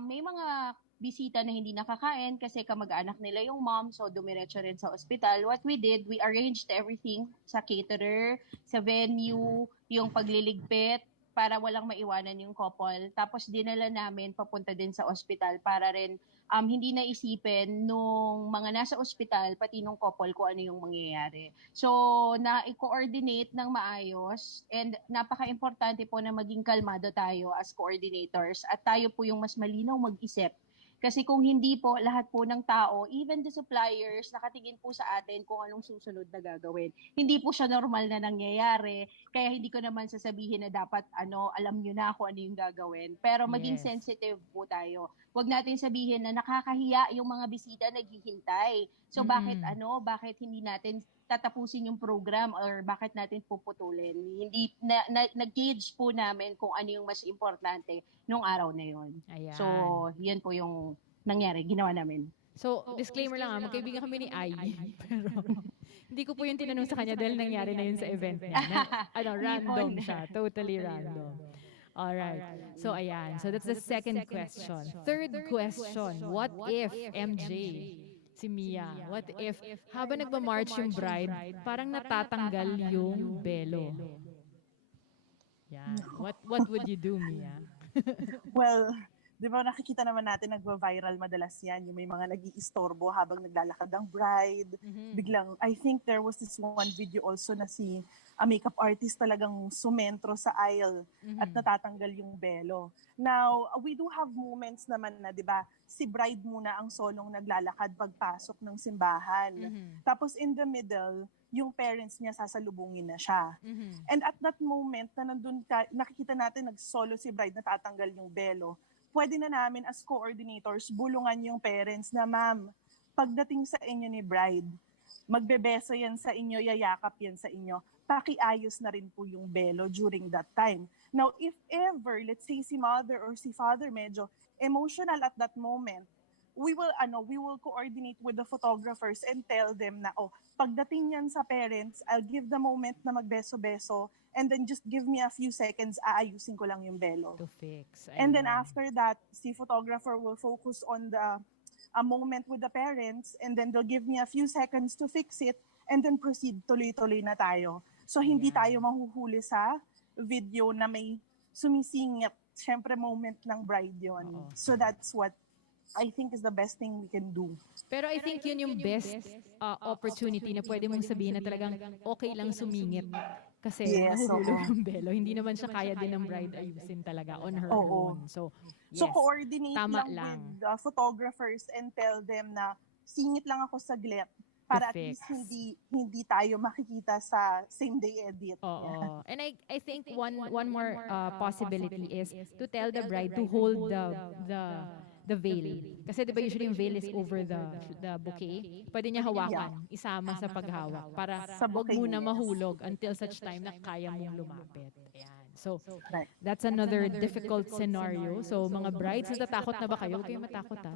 may mga bisita na hindi nakakain kasi kamag-anak nila yung mom, so dumiretso rin sa ospital. What we did, we arranged everything sa caterer, sa venue, yung pagliligpit, para walang maiwanan yung couple. Tapos dinala namin papunta din sa ospital para rin hindi na isipin nung mga nasa ospital, pati nung couple, kung ano yung mangyayari. So, na-coordinate ng maayos, and napaka-importante po na maging kalmado tayo as coordinators at tayo po yung mas malinaw mag-isip. Kasi kung hindi po, lahat po ng tao, even the suppliers, nakatingin po sa atin kung anong susunod na gagawin. Hindi po siya normal na nangyayari, kaya hindi ko naman sasabihin na dapat alam nyo na kung ano yung gagawin. Pero maging Yes. sensitive po tayo. Huwag natin sabihin na nakakahiya yung mga bisita naghihintay. So bakit hindi natin tatapusin yung program or bakit natin puputulin? Hindi nag-gauge po namin kung ano yung mas importante nung araw na yon. Ayan. So, yan po yung nangyari, ginawa namin. So, disclaimer lang magkaibigan kami ni Ai. Pero, hindi ko po yung tinanong sa kanya dahil nangyari na yun sa event niya. Random siya. Totally random. Alright. So, ayan. So, that's the second question. Third question. What if, MJ, si Mia, what if, habang nagmamarch yung bride, parang natatanggal yung belo? Yan. What would you do, Mia? Well, di ba nakikita naman natin nagva-viral madalas yan, yung may mga nag-iistorbo habang naglalakad ang bride. Biglang, I think there was this one video also na si makeup artist talagang sumentro sa aisle at natatanggal yung belo. Now, we do have moments naman na, di ba, si bride muna ang solong naglalakad pagpasok ng simbahan. Tapos in the middle, yung parents niya sasalubungin na siya. And at that moment na nandun nakikita natin nagsolo si bride, natatanggal yung belo, pwede na namin as coordinators bulungan yung parents na, ma'am, pagdating sa inyo ni bride, magbebeso yan sa inyo, yayakap yan sa inyo, pakiayos na rin po yung belo during that time. Now, if ever, let's say si mother or si father medyo emotional at that moment, we will coordinate with the photographers and tell them na, pagdating yan sa parents, I'll give the moment na magbeso-beso, and then just give me a few seconds, aayusin ko lang yung belo. To fix. And then after that, si photographer will focus on a moment with the parents, and then they'll give me a few seconds to fix it, and then proceed, tuloy-tuloy na tayo. So hindi tayo mahuhuli sa video na may sumisingit. Siyempre moment ng bride yon. So that's what I think is the best thing we can do. Pero I think yun yung best opportunity na pwede mong sabihin na talagang okay lang sumingit. Kasi nahuhulog yung belo. Hindi naman siya kaya din ng bride ayusin talaga on her own. So, yes. So coordinate Tama lang with photographers and tell them na singit lang ako saglit para at least hindi tayo makikita sa same day edit. Oo. And I think one more possibility is to tell the bride to hold the veil. Kasi 'di ba usually yung veil is over the bouquet. Pwede niya hawakan, isama sa paghawak para wag muna mahulog until such time na kaya mong lumapit. Ayan. So, that's another difficult scenario. So, mga brides, natatakot na ba kayo? Huwag kayong matakot, ha?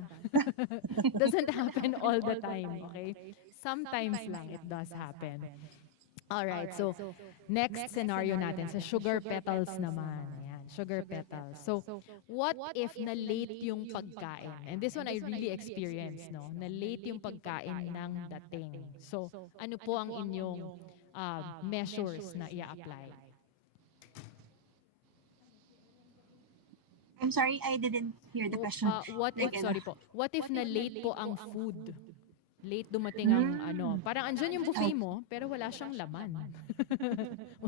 Doesn't happen all the time, okay? Sometimes lang it does happen. Alright, so, next scenario natin, sa sugar petals naman. Ayan, sugar petals. So, what if na-late yung pagkain? And this one I really experienced, no? Na-late yung pagkain ng dating. So, ano po ang inyong measures na i-apply? I'm sorry, I didn't hear the question. What if na-late po ang food? Late dumating ang parang andyan yung buffet mo, pero wala siyang laman.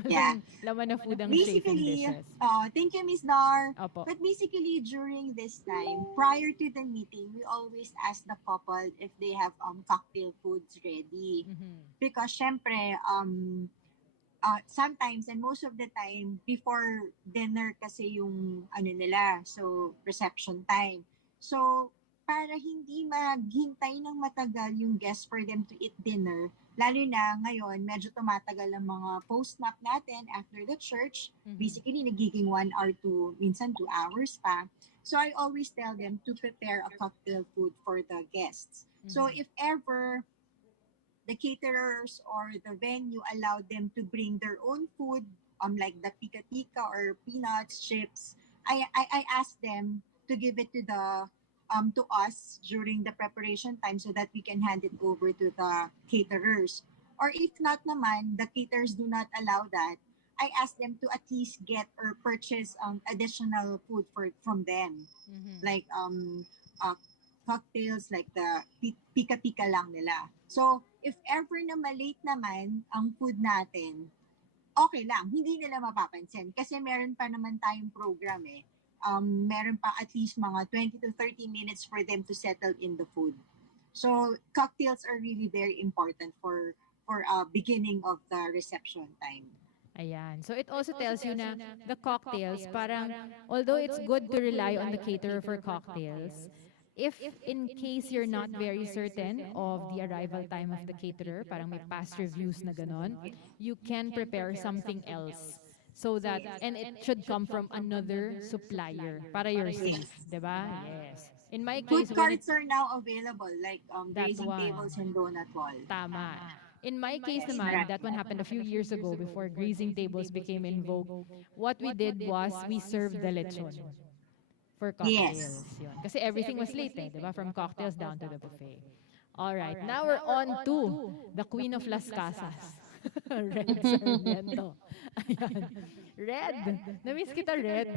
Yeah. Walang laman na food ang chafing Basically, dishes. thank you, Miss Dar. Opo. But basically, during this time, prior to the meeting, we always ask the couple if they have cocktail foods ready. Because syempre, sometimes and most of the time, before dinner kasi yung nila, so reception time. So, para hindi maghintay ng matagal yung guests for them to eat dinner, lalo na ngayon, medyo tumatagal ang mga post-nap natin after the church. Basically, nagiging 1 hour to minsan 2 hours pa. So, I always tell them to prepare a cocktail food for the guests. So, if ever the caterers or the venue allow them to bring their own food, like the pika-pika or peanuts, chips, I ask them to give it to us during the preparation time so that we can hand it over to the caterers. Or if not naman, the caterers do not allow that, I ask them to at least get or purchase additional food from them. Like cocktails, like the pika-pika lang nila. So, if ever na malate naman ang food natin, okay lang, hindi nila mapapansin. Kasi meron pa naman tayong program meron pa at least mga 20 to 30 minutes for them to settle in the food. So, cocktails are really very important for beginning of the reception time. Ayan. So it also tells you na the cocktails, parang, although it's good to rely on the caterer for cocktails, if in case you're not very certain of the arrival time of the caterer, parang may past reviews na ganon, you can prepare something else. So that, and it should come from another supplier para you're safe, diba? Yes. In my case, Food carts are now available, like That raising one. tables and donut wall. Tama. In my case naman, that one happened a few years ago before grazing tables became in vogue. What we did was we served the lechon for cocktails. Yun. Kasi everything was late, diba? From cocktails down to the buffet. All right, now we're on to the Queen of Las Casas. Red Sarmiento. Ayan. Red. Na-miss kita, Red.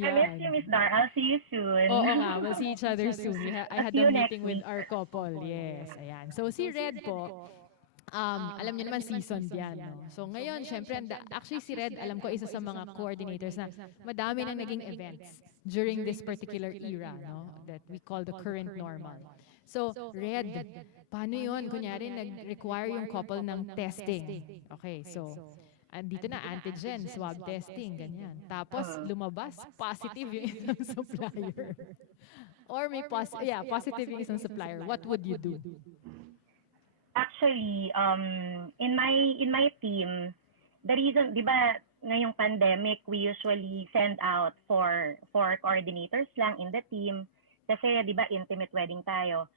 I miss you, Miss Dar. I'll see you soon. Oo nga, we'll see each other soon. I had See a you next meeting with week. our couple. Yes, ayan. So si Red po, alam niyo naman seasoned yan. No? So ngayon, syempre, actually si Red, alam ko, isa sa mga coordinators na madami nang naging events during this particular era, no? That we call the current normal. So, Red, paano yun? Kunyari, nag-require yung couple ng testing. Okay, so, andito na antigen, swab testing, ganyan. Tapos, lumabas, positive yung isang supplier. Or may positive yung isang supplier. What would you do? Actually, in my team, the reason, di ba, ngayong pandemic, we usually send out for coordinators lang in the team. Kasi, di ba, intimate wedding tayo.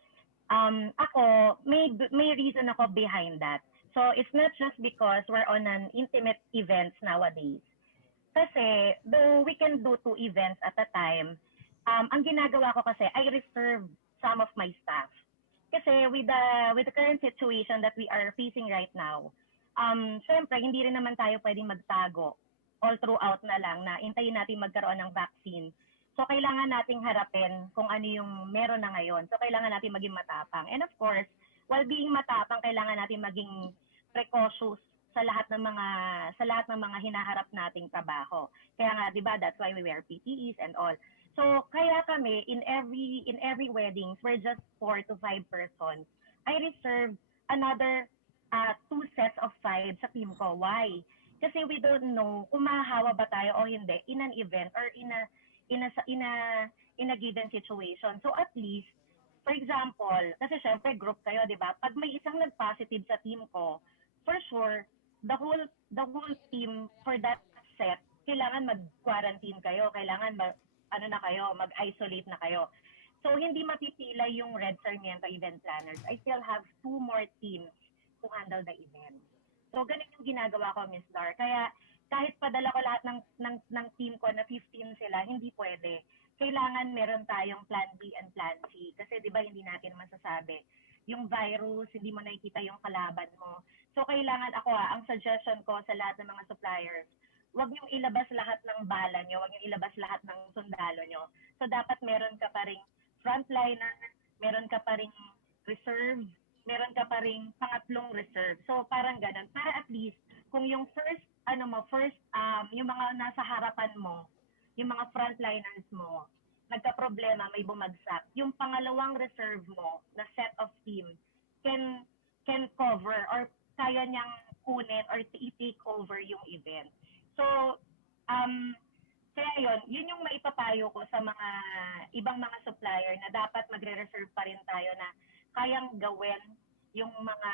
Ako, may reason ako behind that. So, it's not just because we're on an intimate events nowadays. Kasi, though we can do 2 events at a time, ang ginagawa ko kasi, I reserve some of my staff. Kasi with the current situation that we are facing right now, syempre, hindi rin naman tayo pwedeng magtago all throughout na lang na intayin natin magkaroon ng vaccine. So, kailangan nating harapin kung ano yung meron na ngayon. So, kailangan natin maging matapang. And of course, while being matapang, kailangan natin maging precautious sa lahat ng mga hinaharap nating trabaho. Kaya nga, 'di ba, that's why we wear PPEs and all. So, kaya kami in every weddings, we're just 4 to 5 persons. I reserve another 2 sets of 5 sa team ko. Why? Kasi we don't know kung mahahawa ba tayo o hindi in an event or in a given situation. So at least, for example, kasi syempre group kayo, 'di ba? Pag may isang nag-positive sa team ko, for sure, the whole team for that set, kailangan mag-quarantine kayo, kailangan mag-isolate na kayo. So hindi mapipila yung Red Sarmiento event planners. I still have 2 more teams to handle the event. So ganun yung ginagawa ko, Miss Dar. Kaya kahit padala ko lahat ng team ko na 15 sila, hindi pwede. Kailangan meron tayong plan B and plan C. Kasi di ba hindi natin masasabi. Yung virus, hindi mo nakikita yung kalaban mo. So kailangan ang suggestion ko sa lahat ng mga suppliers, huwag niyong ilabas lahat ng bala niyo, huwag niyong ilabas lahat ng sundalo niyo. So dapat meron ka pa ring frontliner, meron ka pa ring reserve meron ka pa ring pangatlong reserve. So parang ganun. Para at least, kung yung yung mga nasa harapan mo, yung mga frontliners mo, nagka-problema, may bumagsak, yung pangalawang reserve mo na set of team can cover or kaya niyang kunin or i-take over yung event. So, kaya yun yung maipapayo ko sa mga ibang mga supplier na dapat magre-reserve pa rin tayo na kayang gawin yung mga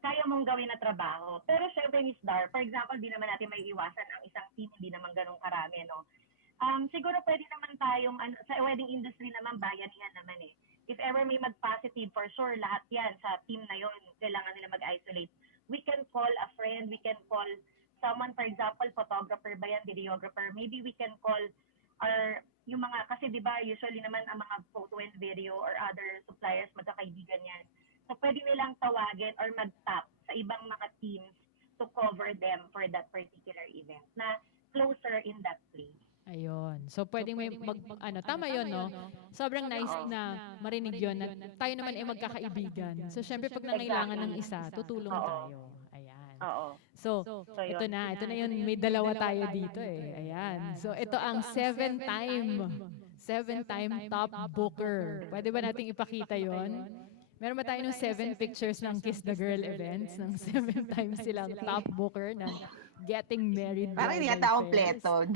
kaya mong gawin na trabaho. Pero syempre, Miss Dar, for example, di naman natin may iwasan ang isang team, hindi naman ganun karami, no? Siguro pwede naman tayong, sa wedding industry naman, bayanihan naman eh. If ever may mag-positive, for sure, lahat yan sa team na yon kailangan nila mag-isolate. We can call a friend, we can call someone, for example, photographer ba yan, videographer, maybe we can call yung mga, kasi di ba usually naman ang mga photo and video or other suppliers, magkakaibigan yan. So pwede nilang tawagin or mag-tap sa ibang mga teams to cover them for that particular event na closer in that place. Ayun. So, pwedeng tama yun, no? Sobrang nice na marinig yun na tayo naman ay magkakaibigan. So, syempre, pag nangailangan ng isa, tutulong tayo. Ayan. So, ito na yun. May dalawa tayo dito eh. Ayan. So, ito ang seven-time top booker. Pwede ba nating ipakita yon? Meron ba tayo ng 7 pictures ng Kiss the Girl events? Ng 7 times silang top booker ng Getting Married. Parang hindi ata kompleto.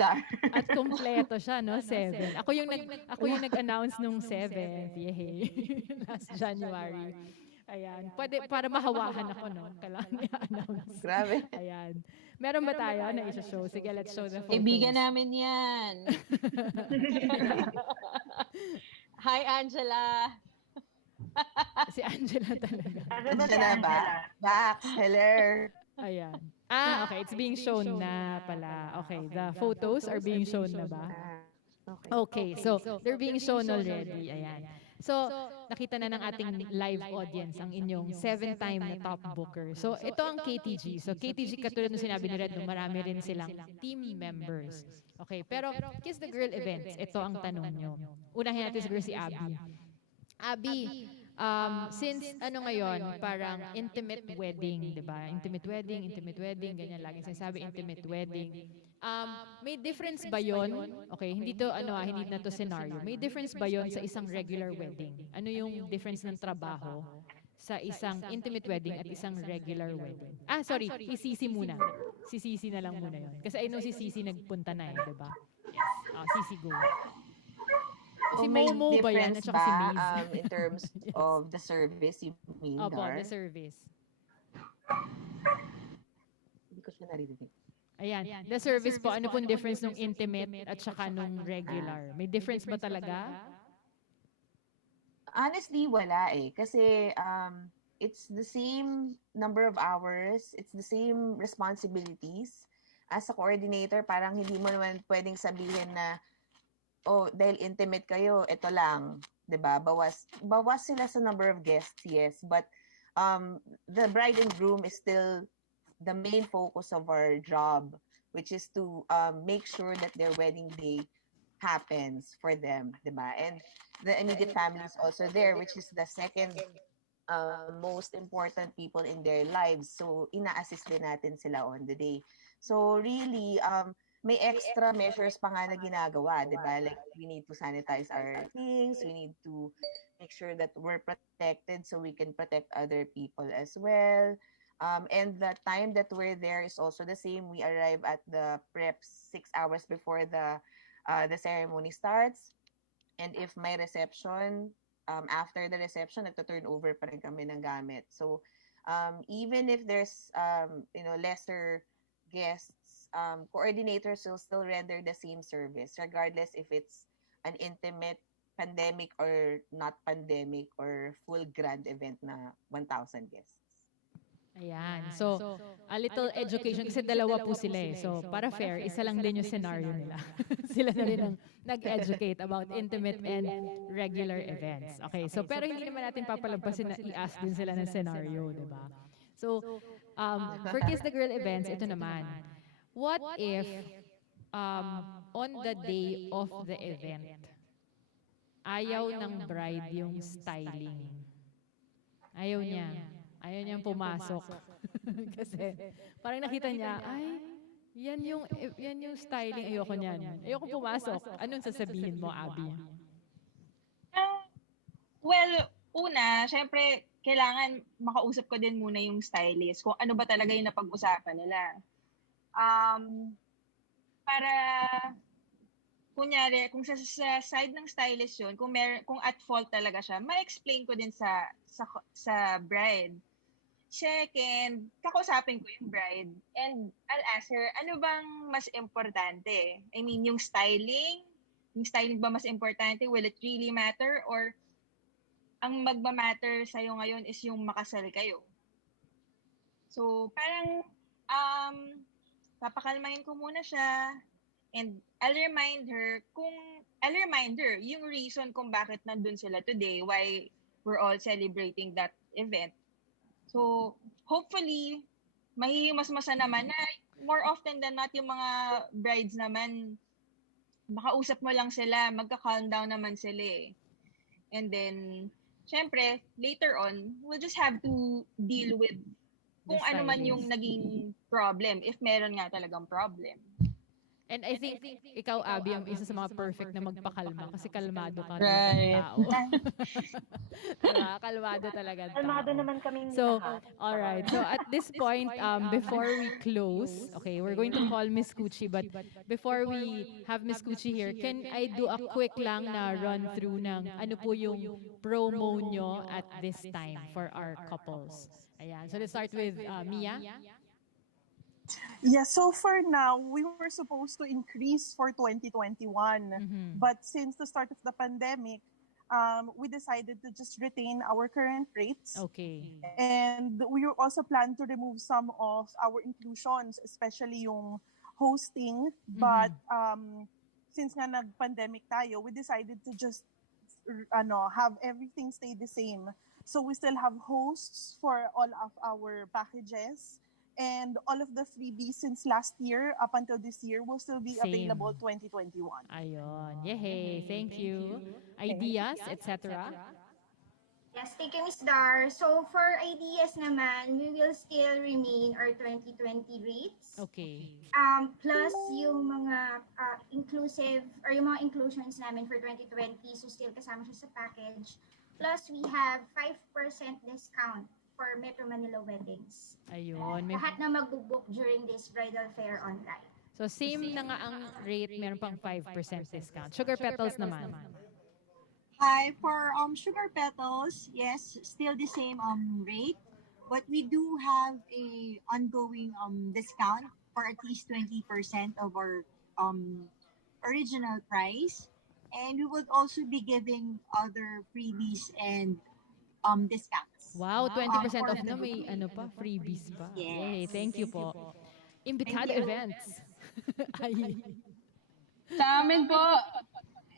At kompleto siya, no? 7. Ako yung nag-announce nung 7th. Yay. Last January. Ayan. Pwede, para mahawahan ako, no? Kailangan i-announce. Grabe. Ayan. Meron ba tayo na isa-show? Sige, let's show the photos. Ibigan namin yan. Hi, Angela. Si Angela talaga. Angela ba? Bax, hello. Ayan. Okay. It's being shown na pala. Okay. The photos are being shown na ba? Okay. So, they're being shown already. Ayan. So, nakita na ng ating live audience ang inyong 7-time na top booker. So, ito ang KTG. So, KTG, katulad ng sinabi ni Red, marami rin silang team members. Okay. Pero, Kiss the Girl events, ito ang tanong nyo. Unahin natin siguro si Abby. Abby, since ngayon, parang intimate wedding, di ba? Intimate wedding, ganyan laging sinasabi, intimate wedding. May difference ba yon? Okay, hindi na to scenario. May difference ba yon sa isang regular wedding? Ano yung difference ng trabaho sa isang intimate wedding at isang regular wedding? Sorry, si Sisi muna. Si Sisi na lang muna yon. Kasi I know si Sisi nagpunta na di ba? Yes. Sisi, go. Si Momo ba yan? At saka si Maze. In terms of the service, you mean, Opo, Dar? the service. Hindi ko siya naririnig. Ayan. The service po, ano pong difference nung intimate at saka nung regular? May difference ba talaga? Honestly, wala eh. Kasi it's the same number of hours, it's the same responsibilities. As a coordinator, parang hindi mo naman pwedeng sabihin na dahil intimate kayo, ito lang, 'di ba? Bawas sila sa number of guests, yes, but the bride and groom is still the main focus of our job, which is to make sure that their wedding day happens for them, 'di ba? And the immediate family is also there, which is the second most important people in their lives. So ina-assist din natin sila on the day. So really, may extra measures pa nga na ginagawa, di ba? Like, we need to sanitize our things, we need to make sure that we're protected so we can protect other people as well. And the time that we're there is also the same. We arrive at the prep 6 hours before the ceremony starts. And if may reception, after the reception, nagto-turn over pa rin kami ng gamit. So, even if there's, lesser guests, coordinators will still render the same service regardless if it's an intimate, pandemic or not pandemic or full grand event na 1,000 guests. Ayan. So, a little education kasi dalawa po sila eh. So, para fair, isa lang din yung scenario nila. Sila na rin ang nag-educate about intimate and regular events. Okay. So, pero hindi naman natin papalampasin na i-ask din sila ng scenario, di ba? So, for Kiss the Girl events, ito naman. What if on the day of the event, ayaw ng bride yung styling? Ayaw niya. Ayaw niyang pumasok. Kasi parang nakita niya, ay, yan yung styling. Ayoko niyan. Ayoko pumasok. Anong sasabihin mo, Abby? Well, una, syempre, kailangan makausap ko din muna yung stylist kung ano ba talaga yung napag-usapan nila. Para, kunyari, kung sa side ng stylist yun, kung at fault talaga siya, ma-explain ko din sa bride. Second, kakausapin ko yung bride and I'll ask her, ano bang mas importante? I mean, yung styling ba mas importante? Will it really matter? Or ang magmamatter sa'yo ngayon is yung makasal kayo? So, parang papakalmahin ko muna siya and I'll remind her yung reason kung bakit nandun sila today, why we're all celebrating that event. So, hopefully, mahihimas-masa naman na more often than not, yung mga brides naman, makausap mo lang sila, magka-calm down naman sila eh. And then, syempre, later on, we'll just have to deal with kung ano man yung naging problem, if meron nga talagang problem. And I think ikaw, Abby, ang isa sa mga perfect na magpakalma kasi kalmado ka Right. tao. Diba? Kalmado talaga tao. Kalmado naman kaming So, lahat. alright. So, at this point, before we close, okay, we're going to call Miss Cucci, but before we have Miss Cucci here, can I do a quick lang na run through ng ano po yung promo nyo at this time for our couples? Ayan. So, let's start with Mia. Yeah, so for now, we were supposed to increase for 2021. But since the start of the pandemic, we decided to just retain our current rates. Okay. And we also plan to remove some of our inclusions, especially yung hosting. But since nga nag-pandemic tayo, we decided to just have everything stay the same. So we still have hosts for all of our packages. And all of the freebies since last year up until this year will still be available 2021. Ayun. Yehey. Thank you. Ideas, etc. Yes, thank you, Ms. Dar. So for ideas naman, we will still remain our 2020 rates. Okay. Plus yung mga inclusive or yung mga inclusions namin for 2020, so still kasama siya sa package. Plus we have 5% discount for Metro Manila weddings. Ayun. Lahat na magbubook during this bridal fair online. So same na nga ang rate, meron pang 5% discount. Sugar Petals naman. Hi, for Sugar Petals, yes, still the same rate, but we do have a ongoing discount for at least 20% of our original price, and we would also be giving other freebies and discounts. Wow, 20% off na, may ano pa, freebies pa. Yay, thank you po. Invitado events. Ay. Sa amin po,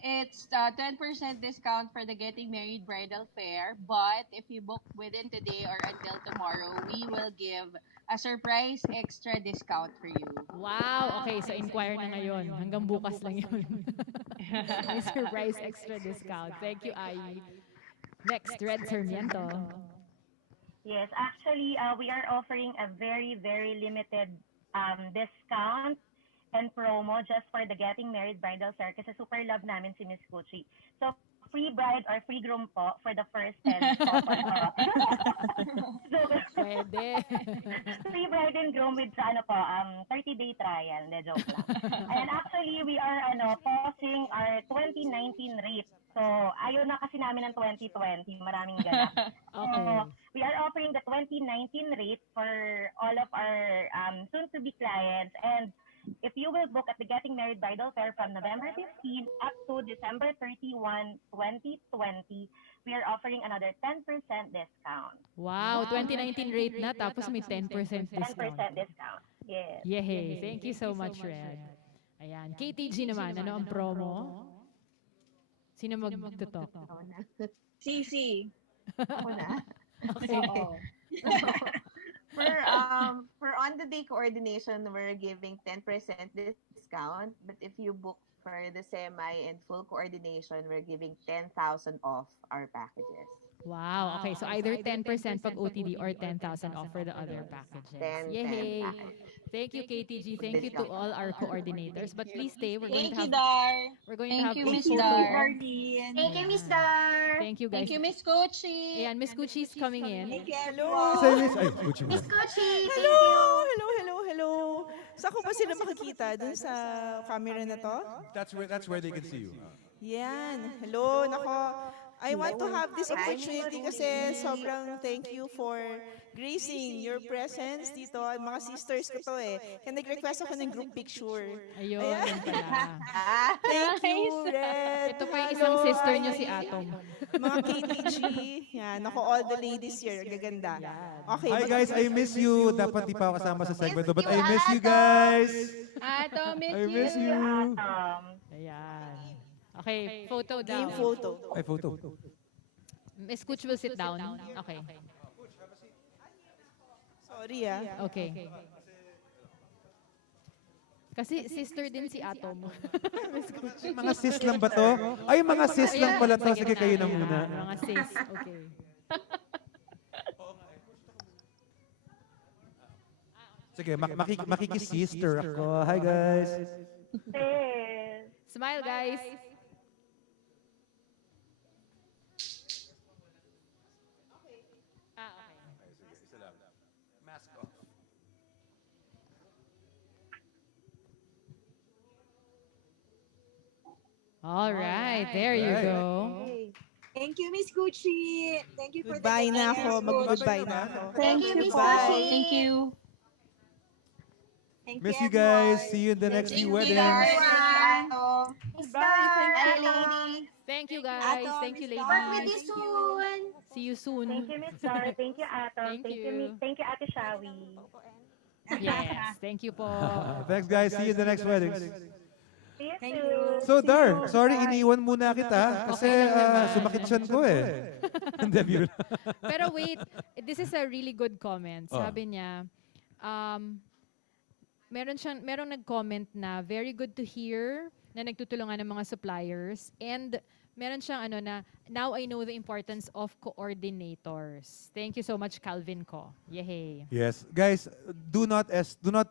it's 10% discount for the Getting Married Bridal Fair. But if you book within today or until tomorrow, we will give a surprise extra discount for you. Wow, okay. So inquire na ngayon. Hanggang bukas lang yun. May surprise extra discount. Thank you, Ai. Next, Red Sarmiento. Yes, actually, we are offering a very, very limited discount and promo just for the Getting Married Bridal Fair kasi super love namin si Miss Cucci. So, free bride or free groom po for the first 10 couple. So, pwede. Free bride and groom with 30-day trial. De, joke lang. And actually, we are pausing our 2019 rate. So, ayaw na kasi namin ng 2020. Maraming ganap. Okay. So, we are offering the 2019 rate for all of our soon-to-be clients. And if you will book at the Getting Married Bridal Fair from November 15 up to December 31, 2020, we are offering another 10% discount. Wow, 2019 rate na, tapos may 10% discount. 10% discount, yes. Yehey, thank you so much, Red. Ayan, KTG naman, ano ang promo? Sino mag-talk? Sisi. Ako na. Okay. For on-the-day coordination, we're giving 10% discount. But if you book for the semi and full coordination, we're giving 10,000 off our packages. Wow. Okay, so either 10% pag OTD or 10,000 off for the other packages. 10 Yay! package. Thank you, KTG. With Thank you to discount. all our coordinators. But please stay. Thank you, Dar. We're going to Thank have you, a Miss Thank you, photo. Dar. Arlene. Thank you, Miss Ayan. Dar. Thank you, Thank guys. you, Miss Gucci. Ayan, Miss Gucci's coming in. Thank you, Hello. Say, everyone. Miss, ay, Gucci mo. Miss Gucci, thank Hello! you. Hello! Saan ko ba sila makikita? Dun sa camera na to? That's where they can see you. Yan. Hello, nako. I want to have this opportunity kasi sobrang thank you for gracing your presence dito. Mga sisters ko to eh. Kaya nag-request ako ng group picture. Ayun, Ayan. yun pala. Thank you, Red. Ito pa yung isang Hello. sister niyo, si Atom. Mga KTG. Yan. Ako, all the ladies here. Gaganda. Okay. Hi guys, I miss you. Dapat di pa ako kasama sa segment to, but I miss you guys. Atom, I miss you. Ayan. Okay, photo daw. Game photo. Ay, photo. Miss Kuch will sit down. Okay. Sorry ah. Okay. Kasi sister din si Atom. Miss Kuch. Mga sis lang ba to? Ay, mga sis lang pala to. Sige, kayo na muna. Mga sis. Okay. Sige, makikisister ako. Hi guys. Smile, guys. Mask off. All right, there you go. Thank you, Miss Gucci. Thank you for Goodbye the na ako. Mag-goodbye na ako. Thank you, Miss Bye. Gucci. Thank you. Thank Miss you, you guys. everyone. See you in the next few weddings. Everyone. Miss Dar, Bye. lady. Thank you, guys. Atom, Thank you, Miss ladies. Work with you soon. See you soon. Thank you, Miss Dar. Thank you, Atom. Thank you. Ate Shawi. Yes, thank you po. Thanks guys. See you in the next weddings. See you Thank soon. So Dar, sorry iniwan muna kita kasi sumakit siyan ko eh. Hindi, biro. Pero wait, this is a really good comment. Oh. Sabi niya, merong nag-comment na very good to hear na nagtutulungan ng mga suppliers, and meron siyang ano na, now I know the importance of coordinators. Thank you so much, Calvin ko. Yay. Yes, guys, do not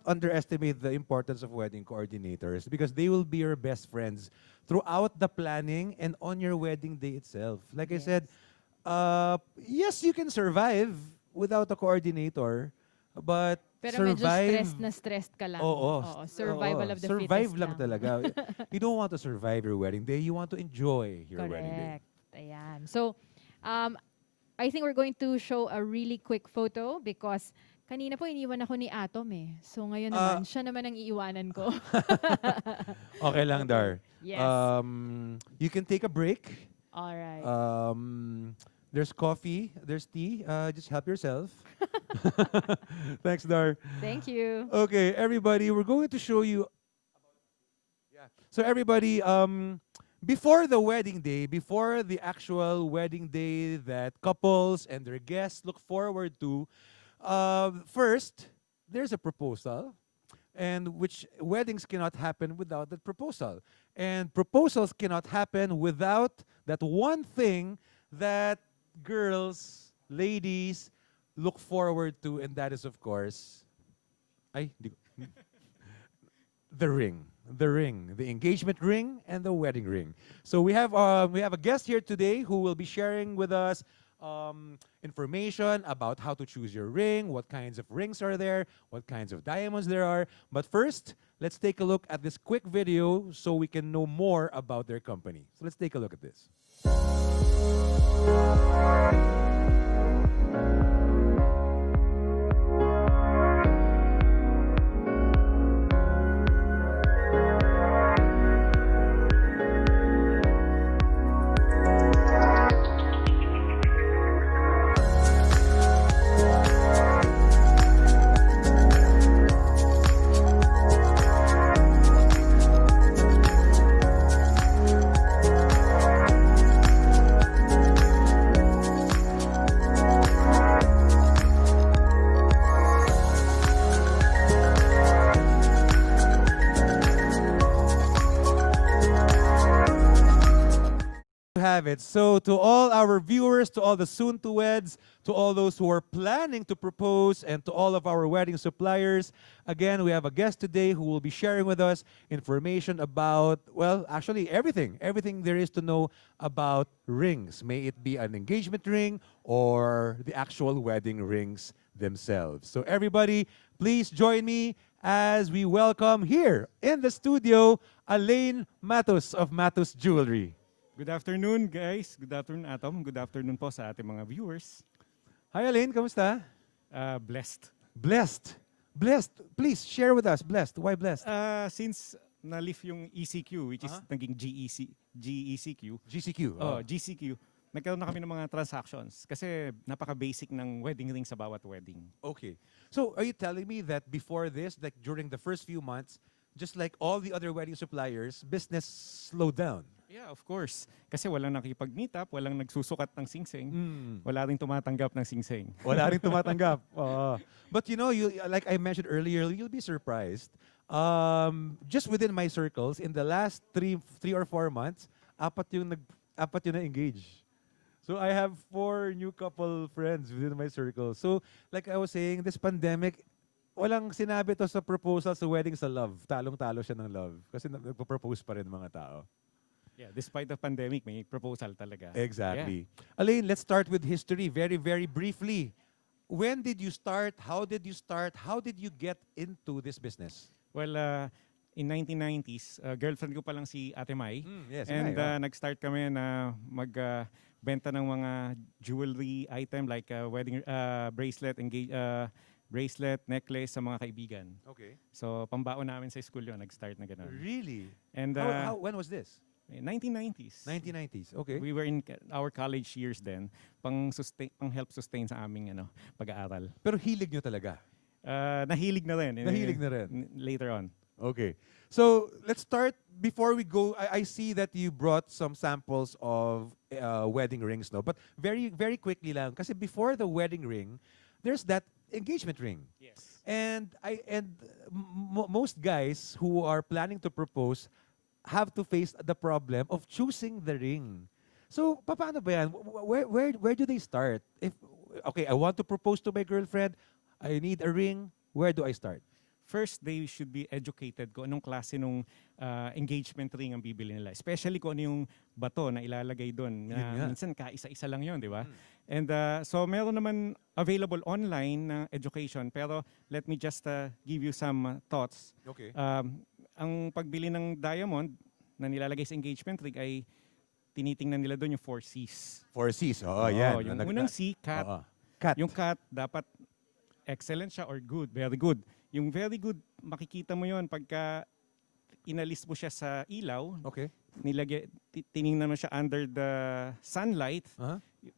underestimate the importance of wedding coordinators because they will be your best friends throughout the planning and on your wedding day itself. Like I said, yes, you can survive without a coordinator, but Pero medyo stressed ka lang. Oo. Survival of the survive fittest lang talaga. You don't want to survive your wedding day. You want to enjoy your wedding day. Correct. Ayan. So, I think we're going to show a really quick photo because kanina po iniwan ako ni Atom eh. So ngayon naman, siya naman ang iiwanan ko. Okay lang, Dar. Yes. You can take a break. All right. There's coffee, there's tea. Just help yourself. Thanks, Dar. Thank you. Okay, everybody, we're going to show you. Yeah. So everybody, before the wedding day, before the actual wedding day that couples and their guests look forward to, first, there's a proposal, and which weddings cannot happen without that proposal. And proposals cannot happen without that one thing that girls, ladies, look forward to, and that is, of course, the ring. The engagement ring and the wedding ring. So we have a guest here today who will be sharing with us information about how to choose your ring, what kinds of rings are there, what kinds of diamonds there are. But first, let's take a look at this quick video so we can know more about their company. So let's take a look at this. right. So to all our viewers, to all the soon-to-weds, to all those who are planning to propose, and to all of our wedding suppliers, again, we have a guest today who will be sharing with us information about, well, actually everything there is to know about rings. May it be an engagement ring or the actual wedding rings themselves. So everybody, please join me as we welcome here in the studio, Elaine Matos of Matos Jewelry. Good afternoon, guys. Good afternoon, Atom. Good afternoon po sa ating mga viewers. Hi, Elaine. Kamusta? Blessed. Blessed. Blessed. Please share with us. Blessed. Why blessed? Since na-lift yung ECQ, which is naging GECQ. GCQ. GCQ. Nagkaroon na kami ng mga transactions kasi napaka-basic ng wedding ring sa bawat wedding. Okay. So, are you telling me that before this, like during the first few months, just like all the other wedding suppliers, business slowed down? Yeah, of course. Kasi walang nakikipag-meet up, walang nagsusukat ng singsing, wala rin tumatanggap ng singsing. Wala rin tumatanggap. But you know, like I mentioned earlier, you'll be surprised. Just within my circles, in the last three or 4 months, apat yung na-engage. So I have 4 new couple friends within my circle. So like I was saying, this pandemic, walang sinabi to sa proposal sa wedding sa love. Talong-talo siya ng love. Kasi nagpo-propose pa rin mga tao. Yeah, despite the pandemic, may proposal talaga. Exactly. Yeah. Elaine, let's start with history very, very briefly. When did you start? How did you start? How did you get into this business? Well, in 1990s, girlfriend ko pa lang si Ate Mai. Yes, and nag-start kami na magbenta ng mga jewelry item like wedding bracelet, bracelet, necklace sa mga kaibigan. Okay. So, pambaon namin sa school yun. Nag-start na gano'n. Really? And when was this? 1990s. 1990s, okay. We were in our college years then, pang help sustain sa aming pag-aaral. Pero hilig nyo talaga? Nahilig na rin. Nahilig na rin? Later on. Okay. So, let's start. Before we go, I see that you brought some samples of wedding rings, no? But very, very quickly lang, kasi before the wedding ring, there's that engagement ring. Yes. And most guys who are planning to propose have to face the problem of choosing the ring. So, paano ba yan? Where do they start? Okay, I want to propose to my girlfriend. I need a ring. Where do I start? First, they should be educated kung anong klase ng engagement ring ang bibili nila. Especially kung ano yung bato na ilalagay doon. Minsan, kaisa-isa lang yun, di ba? And so, meron naman available online na education. Pero let me just give you some thoughts. Okay. Ang pagbili ng diamond na nilalagay sa engagement ring ay tinitingnan nila doon yung 4 C's. 4 C's, yan. Yung unang C, cut. Cut. Yung cut, dapat excellent siya or good, very good. Yung very good, makikita mo yon pagka inalis mo siya sa ilaw, tiningnan mo siya under the sunlight,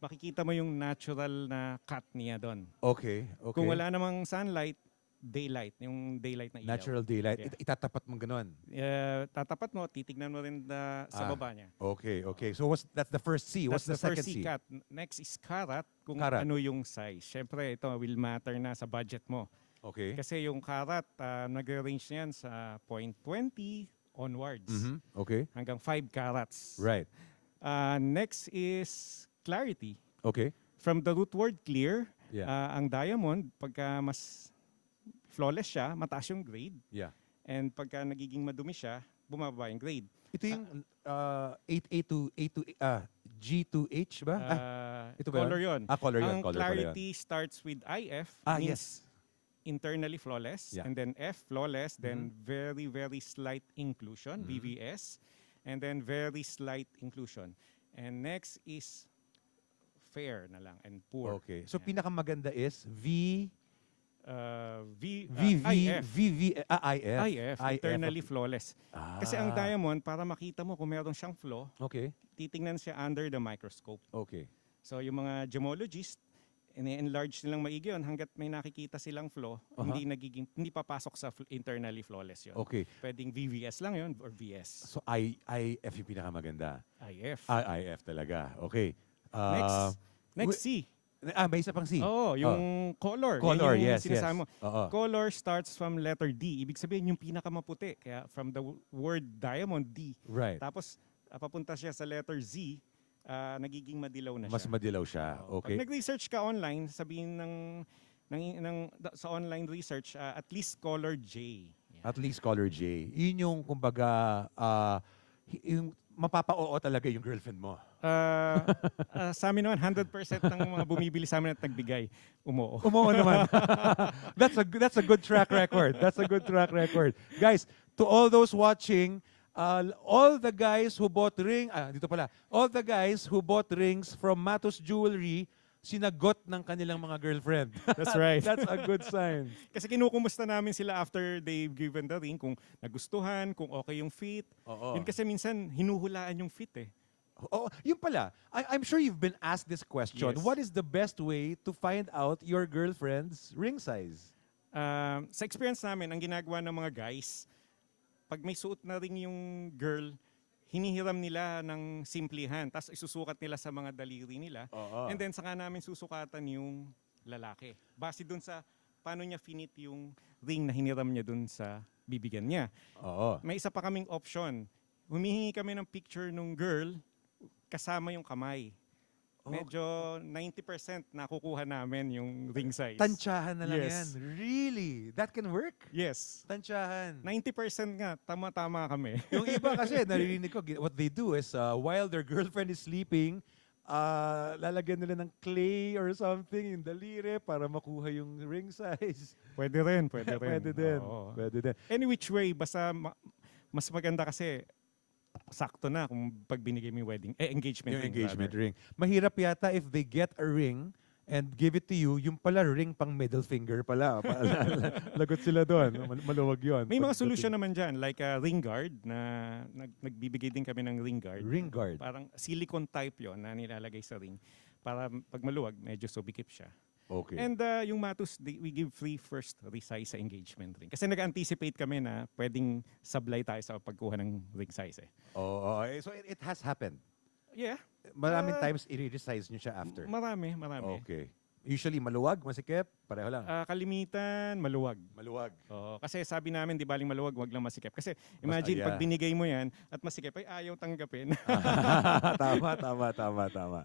makikita mo yung natural na cut niya doon. Okay. Kung wala namang sunlight, daylight, yung daylight na ilaw. Natural daylight. Yeah. Itatapat mo gano'n? Tatapat mo, titignan mo rin sa baba niya. Okay. So that's the first C. What's the second C? Cut. Next is karat, kung karat. ano yung size. Siyempre, ito will matter na sa budget mo. Okay. Kasi yung karat, nag-range niyan sa 0.20 onwards. Okay. Hanggang 5 carats. Right. Next is clarity. Okay. From the root word clear, ang diamond, pagka mas flawless siya, mataas yung grade. Yeah. And pagka nagiging madumi siya, bumaba yung grade. Ito yung 8A to G to H ba? Ito ba Color yun. Color yun. Ang clarity starts with IF, means internally flawless, and then F, flawless, then very, very slight inclusion, VVS, and then very slight inclusion. And next is fair na lang and poor. Okay. So pinakamaganda is IF. Internally flawless. Kasi ang diamond, para makita mo kung meron siyang flaw, titingnan siya under the microscope. Okay. So yung mga gemologists, ini-enlarge nilang maigi yun hanggat may nakikita silang flaw, hindi papasok sa internally flawless yun. Okay. Pwedeng VVS lang yun or VS. So IF yung pinakamaganda. IF. IF talaga. Okay. Next C. May isa pang C. Oo, yung color. Color, yung yes. Mo. Color starts from letter D. Ibig sabihin yung pinakamaputi. Kaya from the word diamond, D. Right. Tapos papunta siya sa letter Z. nagiging madilaw na Mas siya. madilaw siya. Okay. Pag nag-research ka online, sabihin sa online research, at least color J. At least color J. Yun yung, kumbaga, yung mapapa-oo talaga yung girlfriend mo. Sa amin naman, 100% ng mga bumibili sa amin at nagbigay, umoo. Umoo naman. That's a good track record. That's a good track record. Guys, to all those watching, all the guys who bought all the guys who bought rings from Matos Jewelry, sinagot ng kanilang mga girlfriend. That's right. That's a good sign. Kasi kinukumusta namin sila after they've given the ring, kung nagustuhan, kung okay yung fit. Oo. Yun kasi minsan, hinuhulaan yung fit eh. Oh, yun pala. I'm sure you've been asked this question. Yes. What is the best way to find out your girlfriend's ring size? Sa experience namin, ang ginagawa ng mga guys, pag may suot na ring yung girl, hinihiram nila ng simplihan, tapos isusukat nila sa mga daliri nila. Oo. And then saka namin susukatan yung lalaki. Base dun sa paano niya finit yung ring na hiniram niya dun sa bibigyan niya. Oo. May isa pa kaming option. Humihingi kami ng picture ng girl kasama yung kamay. Medyo 90% nakukuha namin yung ring size. Tansyahan na lang Yes. yan. Really? That can work? Yes. Tansyahan. 90% nga, tama-tama kami. Yung iba kasi, naririnig ko, what they do is, while their girlfriend is sleeping, lalagyan nila ng clay or something yung daliri para makuha yung ring size. Pwede rin, pwede rin. Pwede din. Oo. Pwede din. Any which way, basta mas maganda kasi sakto na kung pag binigay mo yung engagement Yung ring. engagement rather. ring. Mahirap yata if they get a ring and give it to you, yung pala ring pang middle finger pala. Lagot sila doon. Maluwag yun. May mga solution naman dyan, like a ring guard na nagbibigay din kami ng ring guard. Ring guard? Parang silicone type yon na nilalagay sa ring. Para pag maluwag, medyo subikip siya. Okay. And yung Matus, we give free first resize sa engagement ring. Kasi nag-anticipate kami na pwedeng sablay tayo sa pagkuha ng ring size eh. Oh, so it has happened? Yeah. Maraming times i-resize nyo siya after? Marami. Okay. Usually maluwag, masikip, pareho lang? Kalimitan, maluwag. Maluwag. Kasi sabi namin, di baling maluwag, wag lang masikip. Kasi imagine, pag binigay mo yan at masikip, ay ayaw tanggapin. Tama.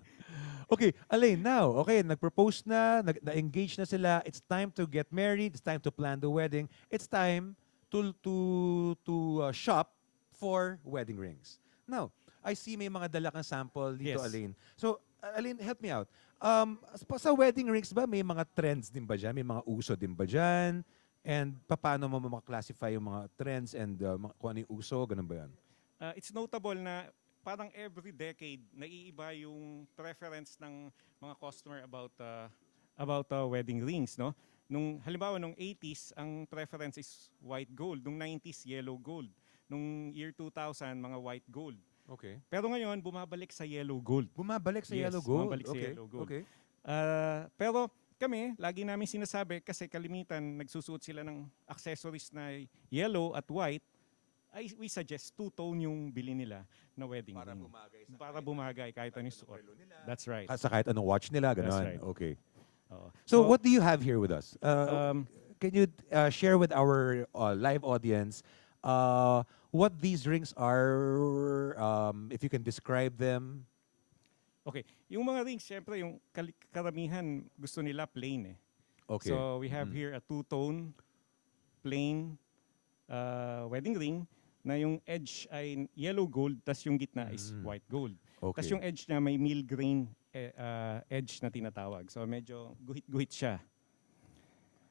Okay, Elaine, now, nag-propose na, na-engage na sila, it's time to get married, it's time to plan the wedding, it's time to shop for wedding rings. Now, I see may mga dala kang sample dito, Yes. Elaine. So, Elaine, help me out. Sa wedding rings ba, may mga trends din ba dyan? May mga uso din ba dyan? And paano mo maklasify yung mga trends and kung ano yung uso, ganun ba yan? It's notable na parang every decade, naiiba yung preference ng mga customer about wedding rings, no? Halimbawa, nung 80s, ang preference is white gold. Nung 90s, yellow gold. Nung year 2000, mga white gold. Okay. Pero ngayon, bumabalik sa yellow gold. Bumabalik sa Yes, yellow gold? bumabalik sa Okay, yellow gold. okay. Pero kami, lagi namin sinasabi, kasi kalimitan, nagsusuot sila ng accessories na yellow at white, we suggest two-tone yung bili nila na wedding ring. Para bumagay kahit anong suot. That's right. Sa kahit anong watch nila, gano'n. That's right. Okay. Oo. So, what do you have here with us? Can you share with our live audience what these rings are, if you can describe them? Okay. Yung mga rings, syempre, yung karamihan gusto nila plain eh. Okay. So, we have here a two-tone, plain wedding ring na yung edge ay yellow gold, tas yung gitna is white gold. Okay. Tas yung edge niya may mill grain edge na tinatawag. So, medyo guhit-guhit siya.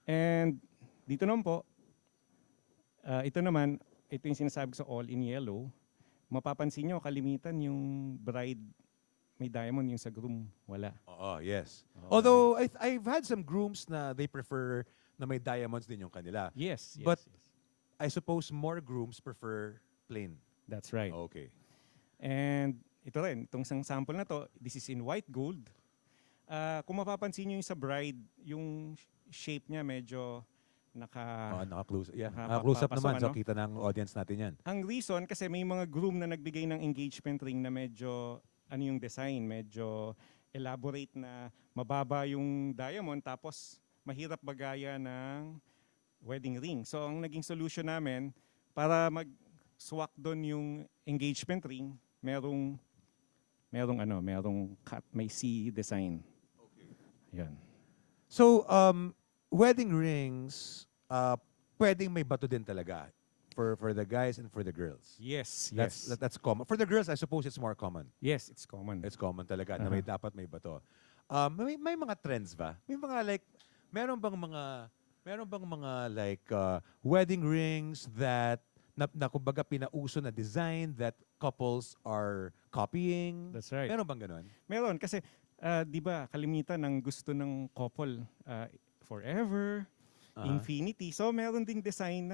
And dito naman po, ito yung sinasabi ko sa all in yellow. Mapapansin nyo, kalimitan yung bride may diamond, yung sa groom wala. Yes. Although, I've had some grooms na they prefer na may diamonds din yung kanila. Yes. But I suppose more grooms prefer plain. That's right. Okay. And ito rin, itong isang sample na to, this is in white gold. Kung mapapansin nyo yung sa bride, yung shape niya medyo naka-close. Yeah. Naka-close Close up naman, so ano? kita ng audience natin yan. Ang reason, kasi may mga groom na nagbigay ng engagement ring na medyo, yung design, medyo elaborate na mababa yung diamond, tapos mahirap bagaya ng wedding ring. So, ang naging solution namin, para mag-swak doon yung engagement ring, merong merong cut, may C design. Yan. So, wedding rings, pwedeng may bato din talaga for the guys and for the girls. Yes, That's common. For the girls, I suppose it's more common. Yes, it's common. It's common talaga na dapat may bato. May mga trends ba? May mga like, meron bang mga like wedding rings that na kumbaga pinauso na design that couples are copying? That's right. Meron bang ganun? Meron kasi 'di ba kalimitan ng gusto ng couple forever, infinity. So meron ding design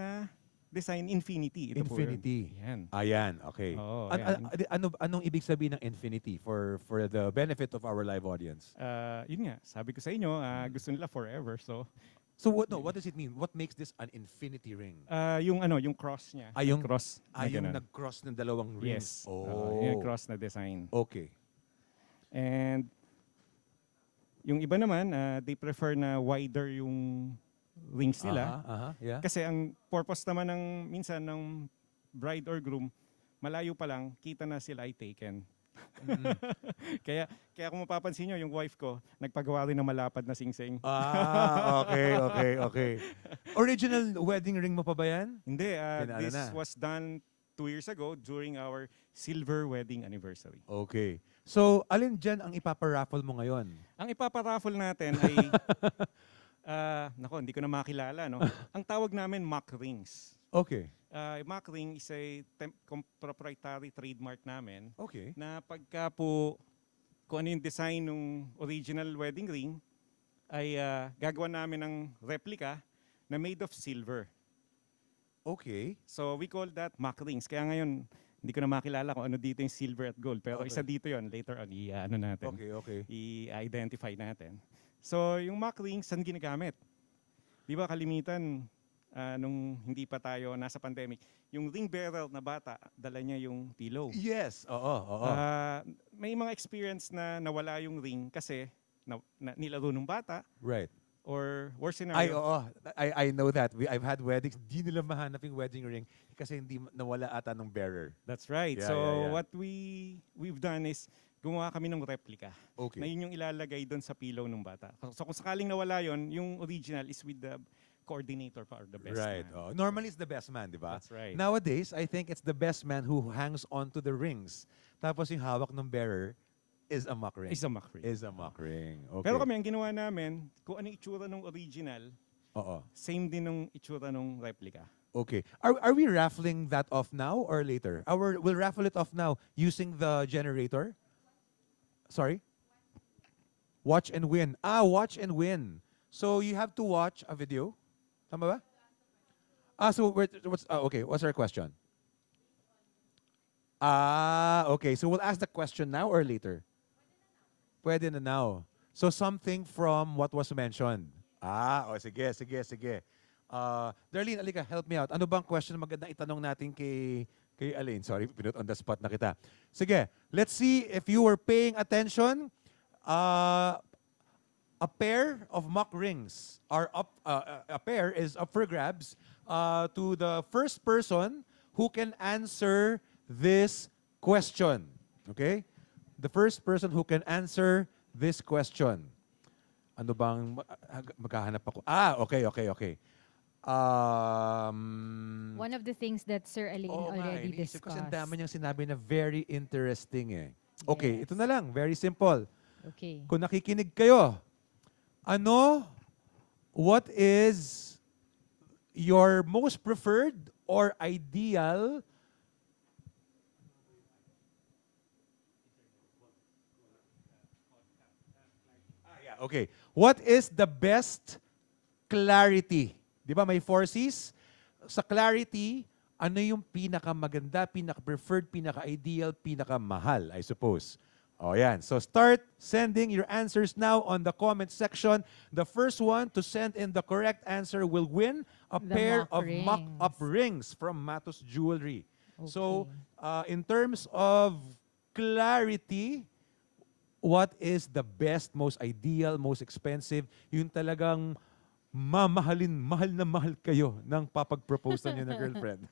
infinity. Ito Infinity. Po, yan. Ayan, okay. Oo, Anong ibig sabihin ng infinity for the benefit of our live audience? Yun nga, sabi ko sa inyo, gusto nila forever. So what does it mean? What makes this an infinity ring? Yung cross niya. Yung cross. yung nag-cross ng dalawang rings. Yes. Oh. Yung cross na design. Okay. And yung iba naman, they prefer na wider yung rings nila. Yeah. Kasi ang purpose naman minsan ng bride or groom, malayo pa lang, kita na sila ay taken. kaya kung mapapansin nyo, yung wife ko, nagpagawa rin ng malapad na singsing. Okay. Original wedding ring mo pa ba yan? Hindi, this was done 2 years ago during our silver wedding anniversary. Okay. So, alin dyan ang ipaparaffle mo ngayon? Ang ipaparaffle natin ay, hindi ko na makilala, no? Ang tawag namin mock rings. Okay. Mock ring is a proprietary trademark namin. Okay. Na pagka po, kung ano yung design ng original wedding ring, ay gagawa namin ng replica na made of silver. Okay. So we call that mock rings. Kaya ngayon, hindi ko na makilala kung ano dito yung silver at gold. Pero isa dito yon later on, i-identify natin. So yung mock rings, saan ginagamit? Di ba kalimitan, nung hindi pa tayo nasa pandemic, yung ring bearer na bata, dala niya yung pillow. Yes, oo. May mga experience na nawala yung ring kasi nilaro ng bata. Right. Or worse scenario. I know that. I've had weddings, di nila mahanap yung wedding ring kasi hindi nawala ata ng bearer. That's right. Yeah, so yeah. what we've done is gumawa kami ng replica. Okay. Na yun yung ilalagay doon sa pillow ng bata. So kung sakaling nawala yon, yung original is with the coordinator or the best right. man. Normally it's the best man, di ba? That's right. Nowadays, I think it's the best man who hangs onto the rings. Tapos yung hawak ng bearer is a mock ring. Is a mock ring. Is a mock ring. Okay. Pero kami, ang ginawa namin, kung ano yung itsura ng original, same din ng itsura ng replica. Okay. Are we raffling that off now or later? We'll raffle it off now using the generator? Sorry? Watch and win. Watch and win. So you have to watch a video. Tama ba? What's our question? Okay. So we'll ask the question now or later? Pwede na now. So something from what was mentioned. Sige. Darlene, alika, help me out. Ano bang question magandang itanong natin kay Aline? Sorry, pinut on the spot na kita. Sige, let's see if you were paying attention. A pair of mock rings are up. A pair is up for grabs to the first person who can answer this question. Okay? The first person who can answer this question. Ano bang maghahanap ako? Okay. One of the things that Sir Aline already discussed. Kasi ang dami niyang sinabi na very interesting eh. Okay, ito na lang. Very simple. Okay. Kung nakikinig kayo, what is your most preferred or ideal Okay. What is the best clarity? Di ba may 4 C's? Sa clarity, ano yung pinakamaganda, pinaka-preferred, pinaka-ideal, pinaka-mahal, I suppose. Yan. So start sending your answers now on the comment section. The first one to send in the correct answer will win a pair of mock-up rings from Matos Jewelry. Okay. So in terms of clarity, what is the best, most ideal, most expensive, yung talagang mahal na mahal kayo ng papag-propose na niyo ng girlfriend.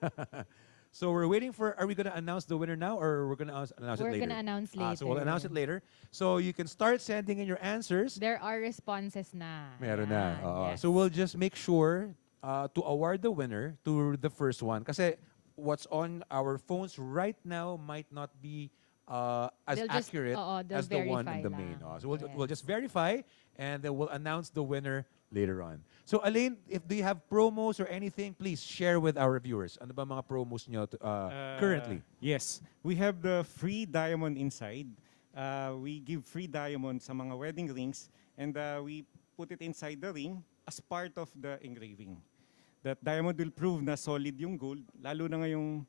So we're waiting for, are we going to announce the winner now or we're going to announce it We're later? gonna announce So we'll announce it later. later. So you can start sending in your answers. There are responses na. Meron na. Ayan, Oo. yes. So we'll just make sure to award the winner to the first one. Kasi what's on our phones right now might not be as They'll just- accurate they'll as the one in verify the main. lang. So we'll just verify and then we'll announce the winner later on. So Elaine, if do you have promos or anything, please share with our viewers. Ano ba mga promos nyo currently? Yes, we have the free diamond inside. We give free diamond sa mga wedding rings and we put it inside the ring as part of the engraving. That diamond will prove na solid yung gold, lalo na ngayong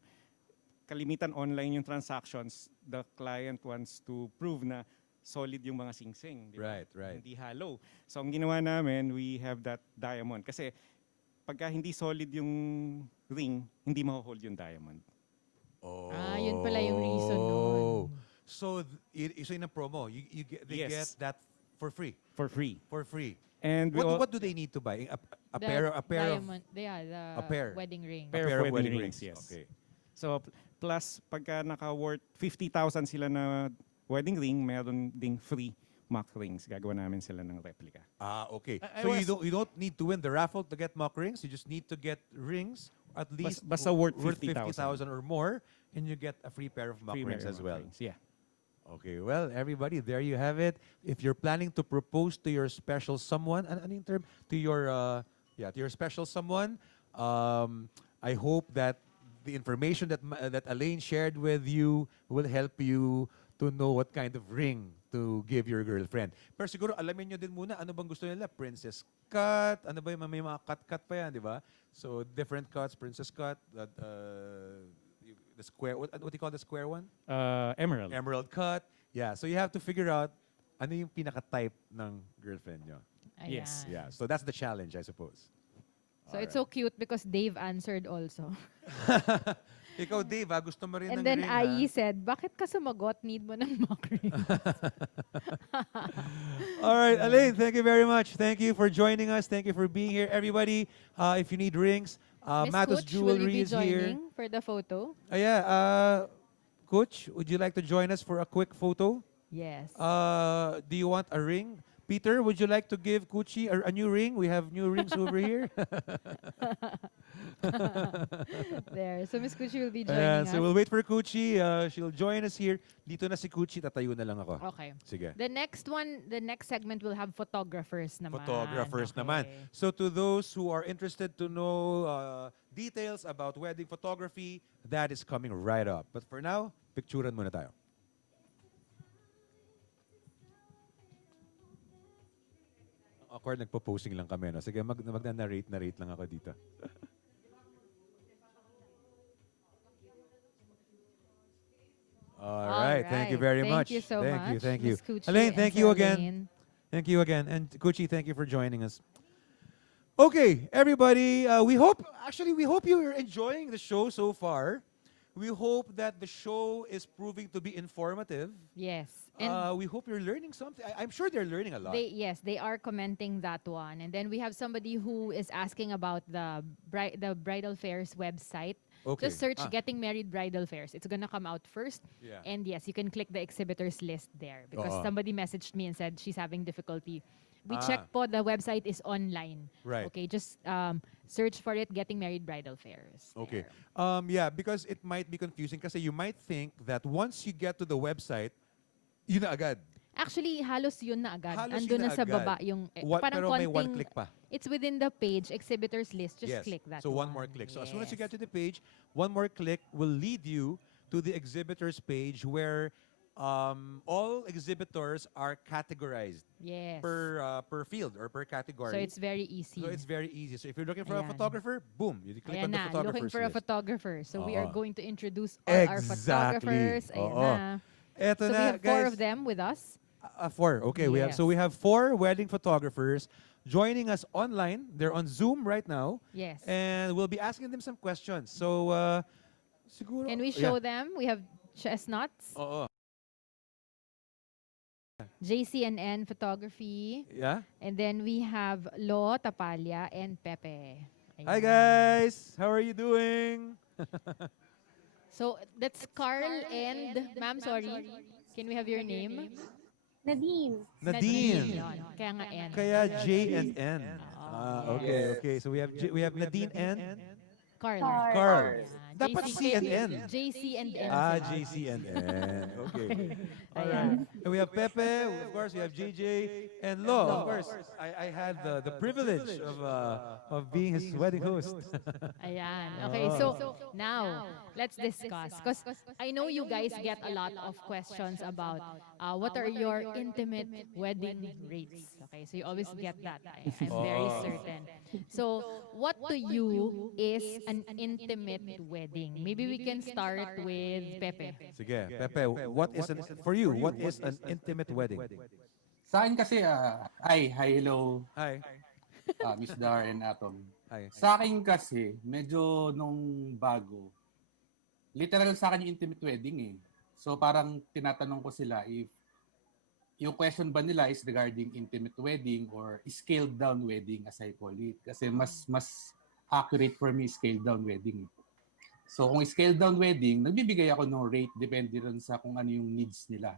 kalimitan online yung transactions, the client wants to prove na solid yung mga singsing. Di ba? Right. Hindi hollow. So ang ginawa namin, we have that diamond. Kasi pagka hindi solid yung ring, hindi ma-hold yung diamond. Yun pala yung reason nun. So so in a promo, they get that for free. For free. For free. And what do they need to buy? A pair of diamond, the a pair. wedding ring. Pair of wedding rings, yes. Okay. So plus pagka naka-worth 50,000 sila na wedding ring, meron ding free mock rings. Gagawa namin sila ng replica. Okay. So you don't need to win the raffle to get mock rings. You just need to get rings at least basta worth 50,000 or more, and you get a free pair of mock rings as well. Yeah. Okay, well, everybody, there you have it. If you're planning to propose to your special someone, ano yung term? To your special someone, I hope that the information that Elaine shared with you will help you to know what kind of ring to give your girlfriend. Pero siguro alamin nyo din muna ano bang gusto nila, princess cut, ano ba yung may mga cut pa yan, di ba? So different cuts, princess cut, the square, what do you call the square one? Emerald. Emerald cut. Yeah, so you have to figure out ano yung pinaka-type ng girlfriend nyo. Ayan. Yes. Yeah, so that's the challenge, I suppose. So it's so cute because Dave answered also. Ikaw, Dave, gusto mo rin And ng then ring, Ai said, bakit ka sumagot? Need mo ng mock ring. All right, Elaine, thank you very much. Thank you for joining us. Thank you for being here. Everybody, if you need rings, Miss Matos Cooch, will you Jewelry be is here. joining for the photo? Coach, would you like to join us for a quick photo? Yes. Do you want a ring? Peter, would you like to give Kuchi a new ring? We have new rings over here. There. So Miss Kuchi will be joining us. So we'll wait for Kuchi. She'll join us here. Dito na si Kuchi, tatayo na lang ako. Okay. Sige. The next segment will have photographers naman. Photographers Okay. naman. So to those who are interested to know details about wedding photography, that is coming right up. But for now, picturean muna tayo. Awkward, nagpo-posing lang kami. No? Sige, magna-narrate lang ako dito. All right. Thank you very much. Thank you so much. Thank you. Miss Kuchi Elaine, and thank you again. Elaine. Thank you again. And Kuchi, thank you for joining us. Okay, everybody, we hope you're enjoying the show so far. We hope that the show is proving to be informative. Yes. And We hope you're learning something. I'm sure they're learning a lot. they are commenting that one. And then we have somebody who is asking about the Bridal Fairs website. Okay. Just search Getting Married Bridal Fairs. It's gonna come out first. Yeah. And yes, you can click the exhibitors list there because Oo. somebody messaged me and said she's having difficulty. We Ah. checked po, the website is online. Right. Okay, just search for it, Getting Married Bridal Fairs. Okay. Yeah, because it might be confusing kasi you might think that once you get to the website, yun na agad. Actually, halos yun na agad. Halos Andun yun na na sa agad. baba yung Pero may one konting- click pa. It's within the page, exhibitors list. Just Yes. click that So one more click. So as soon as you get to the page, one more click will lead you to the exhibitors page where all exhibitors are categorized Yes. per field or per category. So it's very easy. So it's very easy. So if you're looking for a Ayan. photographer, boom, you click Ayan on the na, photographer's looking for a list. photographer. So we are Oo. going to introduce all our photographers. Ayan Oo. na. Eto So we na, have four guys. of them with us. Four. Okay, we have Yes. we have 4 wedding photographers joining us online. They're on Zoom right now. Yes. And we'll be asking them some questions. So siguro Can we show them? We have Chestnuts, Oo. JCNN Photography, Yeah. and then we have Lo Tapalya and Pepe. Hi Ayan. guys. How are you doing? So that's Carl and ma'am, sorry. Can we have your name? Nadine. Nadine. Nadine. Yon. Kaya nga N. Kaya J and N. Okay, Yes. okay. So we have Nadine and Carl. Carl. Ayan. Dapat C and N. JC and N sila. JC and N. Okay. All right. Ayan. And we have Pepe, of course. We have JJ and Lo. Of course, I had the privilege of being his wedding host. Ayan. Okay, so now, let's discuss. Because I know you guys get a lot of questions about what are your intimate wedding rates. Okay, so you always get that. I'm very certain. So, what to you is an intimate wedding? Maybe we can start with Pepe. Sige, Pepe, for you, what is an intimate wedding? Sa akin kasi, hi, hello. Hi. Miss Dar and Atom. Hi. Sa akin kasi, medyo nung bago, literal sa akin yung intimate wedding eh. So parang tinatanong ko sila if yung question ba nila is regarding intimate wedding or scaled down wedding as I call it. Kasi mas accurate for me scaled down wedding. So kung scaled down wedding, nagbibigay ako ng rate depende rin sa kung ano yung needs nila.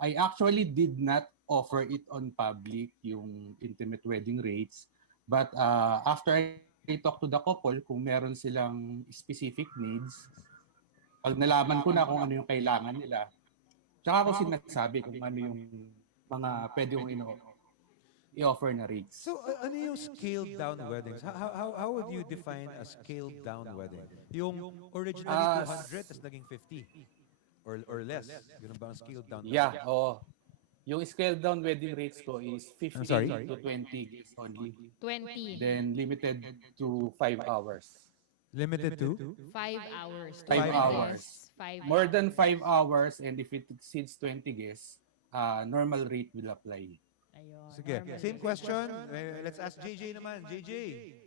I actually did not offer it on public, yung intimate wedding rates. But after I talk to the couple, kung meron silang specific needs, pag nalaman ko na kung ano yung kailangan nila, tsaka ako sinasabi kung ano yung mga pwede kong i-offer na rates. So, ano yung scaled down weddings? How would you define a scaled down wedding? Yung originally 200 tas naging 50 or less? Ganun ba ang scaled down? Yeah, oo. Yung scaled down wedding rates ko is 15 to 20 guests only. 20. Then limited to 5 hours. Limited to? 5 hours. 5 hours. 5 More than 5 hours and if it exceeds 20 guests, normal rate will apply. Sige. Same question. Let's ask JJ naman. JJ.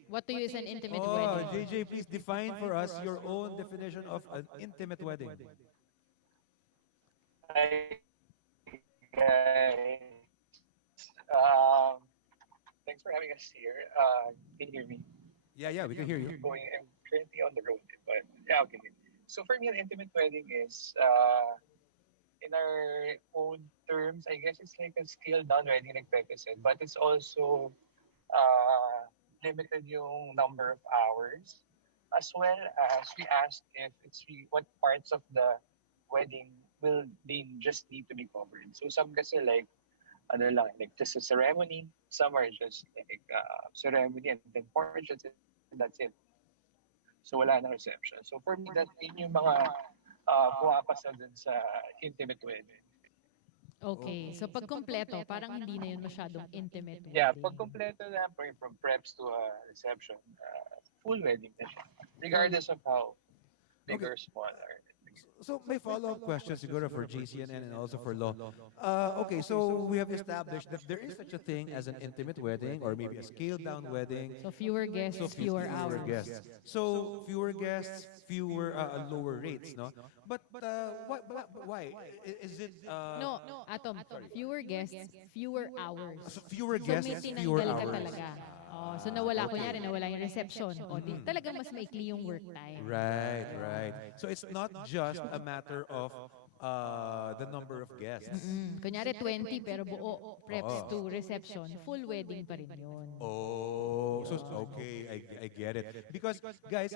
What to you is an intimate wedding? JJ, please define for us your own definition of an intimate wedding. Hi, guys. Thanks for having us here. Can you hear me? Yeah, we can hear you. I'm currently on the road, but yeah, okay. So for me, an intimate wedding is, in our own terms, I guess it's like a scaled down wedding, like Pepe said, but it's also limited yung number of hours, as well as we asked if what parts of the wedding will they just need to be covered. So some kasi like just a ceremony, some are just like ceremony and then portraits and that's it. So wala na reception. So for me, that yun yung mga pumapasa dun sa intimate wedding. Okay. So pag kompleto, parang hindi na yun masyadong intimate wedding. Yeah, pag kompleto na, from preps to reception, full wedding na siya. Regardless of how big or small. So may follow-up question siguro for JCNN and also for Law. Okay, so we have established that there is such a thing as an intimate wedding or maybe a scaled-down wedding. So fewer guests, fewer hours. Guests. So fewer guests, fewer lower rates, no? But why? Is it? No, Atom. Fewer guests, fewer hours. So fewer guests, so, fewer ka hours. talaga. So nawala yung reception. Talagang mas maikli yung work time. Right. So it's not just a matter of the number of guests. Kunyari 20 pero buo preps to reception, full wedding pa rin yun. Oh, so okay, I get it. Because guys,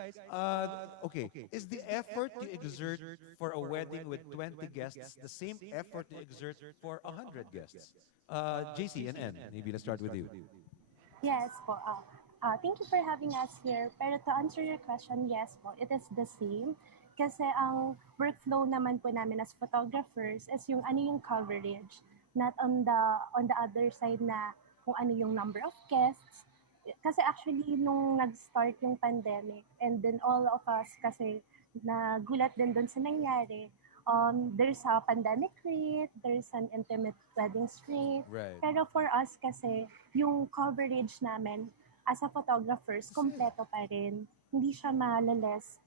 okay, is the effort you exert for a wedding with 20 guests the same effort you exert for 100 guests? JC and N, maybe let's start with you. Yes po. Thank you for having us here. Pero to answer your question, yes po, it is the same. Kasi ang workflow naman po namin as photographers is yung ano yung coverage. Not on the other side na kung ano yung number of guests. Kasi actually, nung nag-start yung pandemic, and then all of us kasi nagulat din doon sa nangyari, there's a pandemic rate, there's an intimate weddings rate. Right. Pero for us kasi, yung coverage namin as a photographers, kompleto pa rin. Hindi siya malales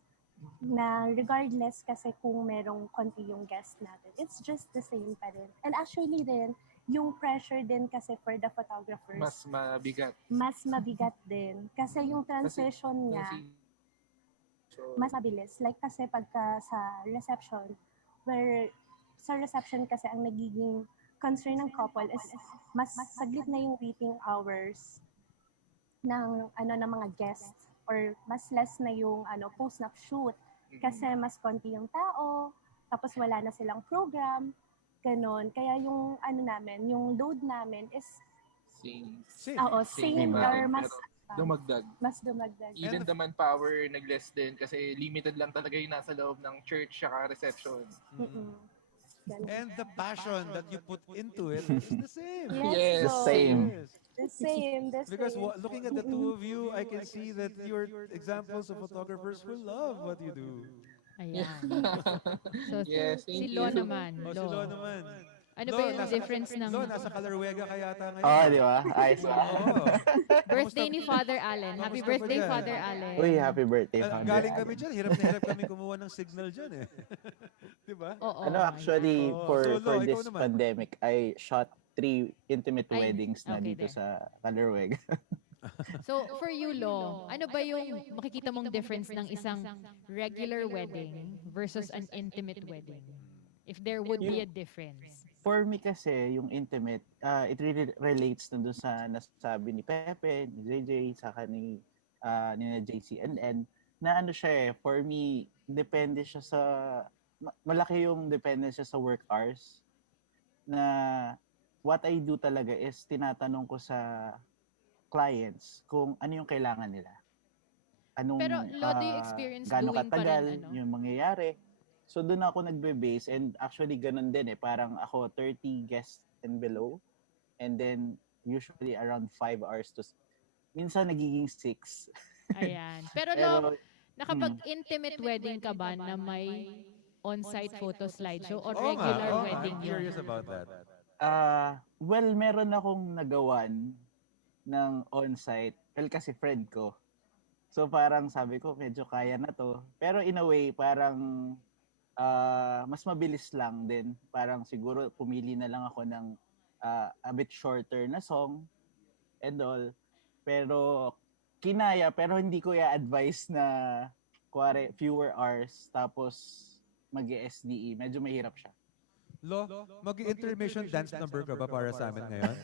na regardless kasi kung merong konti yung guest natin. It's just the same pa rin. And actually din, yung pressure din kasi for the photographers. Mas mabigat. Mas mabigat din. Kasi yung transition niya, mas mabilis. Like kasi pagka sa reception, where sa reception kasi ang nagiging concern ng couple is mas saglit na yung waiting hours ng ng mga guests or mas less na yung post-nap shoot kasi mas konti yung tao, tapos wala na silang program, ganon. Kaya yung namin, yung load namin is same or mas dumagdag. Mas dumagdag. Even the manpower nag-less din kasi limited lang talaga yung nasa loob ng church saka reception. And the passion that you put into it is the same. Yes, The same. The same. Because looking at the two of you, I can see that you're examples of photographers who love what you do. Ayan. So, Yes, si thank Lo you. naman. Oh, si Lo naman. Ano ba yung difference ng... Lo, nasa Kalarwega ka yata ngayon. Oo, di ba? Ayos ba? Birthday ni Father Allen. Happy birthday, Father Allen. Uy, happy birthday, Father Galing Allen. kami dyan. Hirap na hirap kami kumuha ng signal dyan eh. Di ba? Actually, for Lo, ikaw this naman. pandemic, I shot 3 intimate weddings na okay, dito there. sa Kalarwega. So, for you, Lo, ano ba yung makikita mong difference ng isang regular wedding versus an intimate wedding? If there would be a difference. For me kasi, yung intimate, it really relates na doon sa nasabi ni Pepe, ni JJ, saka ni JC. And na ano siya for me, depende siya sa, malaki yung depende siya sa work hours. Na what I do talaga is tinatanong ko sa clients kung ano yung kailangan nila. Anong, Pero, Lo, do you experience gaano doing pa katagal rin, yung mangyayari. So doon ako nagbe-base and actually ganun din parang ako 30 guests and below and then usually around 5 hours to minsan nagiging 6. Ayan. Pero Lo, nakapag-intimate wedding ka ba na may on-site photo slideshow or regular wedding I'm yun? curious about that. Well, meron akong nagawan ng on-site. Well, kasi friend ko. So parang sabi ko medyo kaya na to. Pero in a way parang mas mabilis lang din. Parang siguro pumili na lang ako ng a bit shorter na song and all. Pero kinaya, pero hindi ko i-advise na fewer hours tapos mag-SDE. Medyo mahirap siya. Lo, mag-intermission dance number ka ba para sa amin ngayon?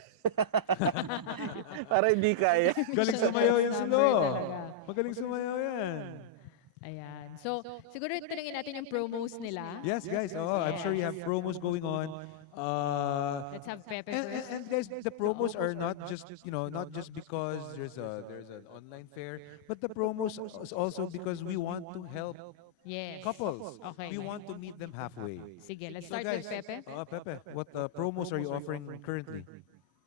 Para hindi kaya. Galing sumayaw yan si Lo. Magaling sumayaw yan. Ayan. So, siguro tanungin natin yung promos nila. Yes, guys. I'm sure you have promos going on. Let's have Pepe and, first. and guys, the promos are not just not just because there's an online fair, but the promos is also because we want to help couples. Okay. We want to meet them halfway. Sige, let's So start guys, with Pepe. Pepe, what promos are you offering currently?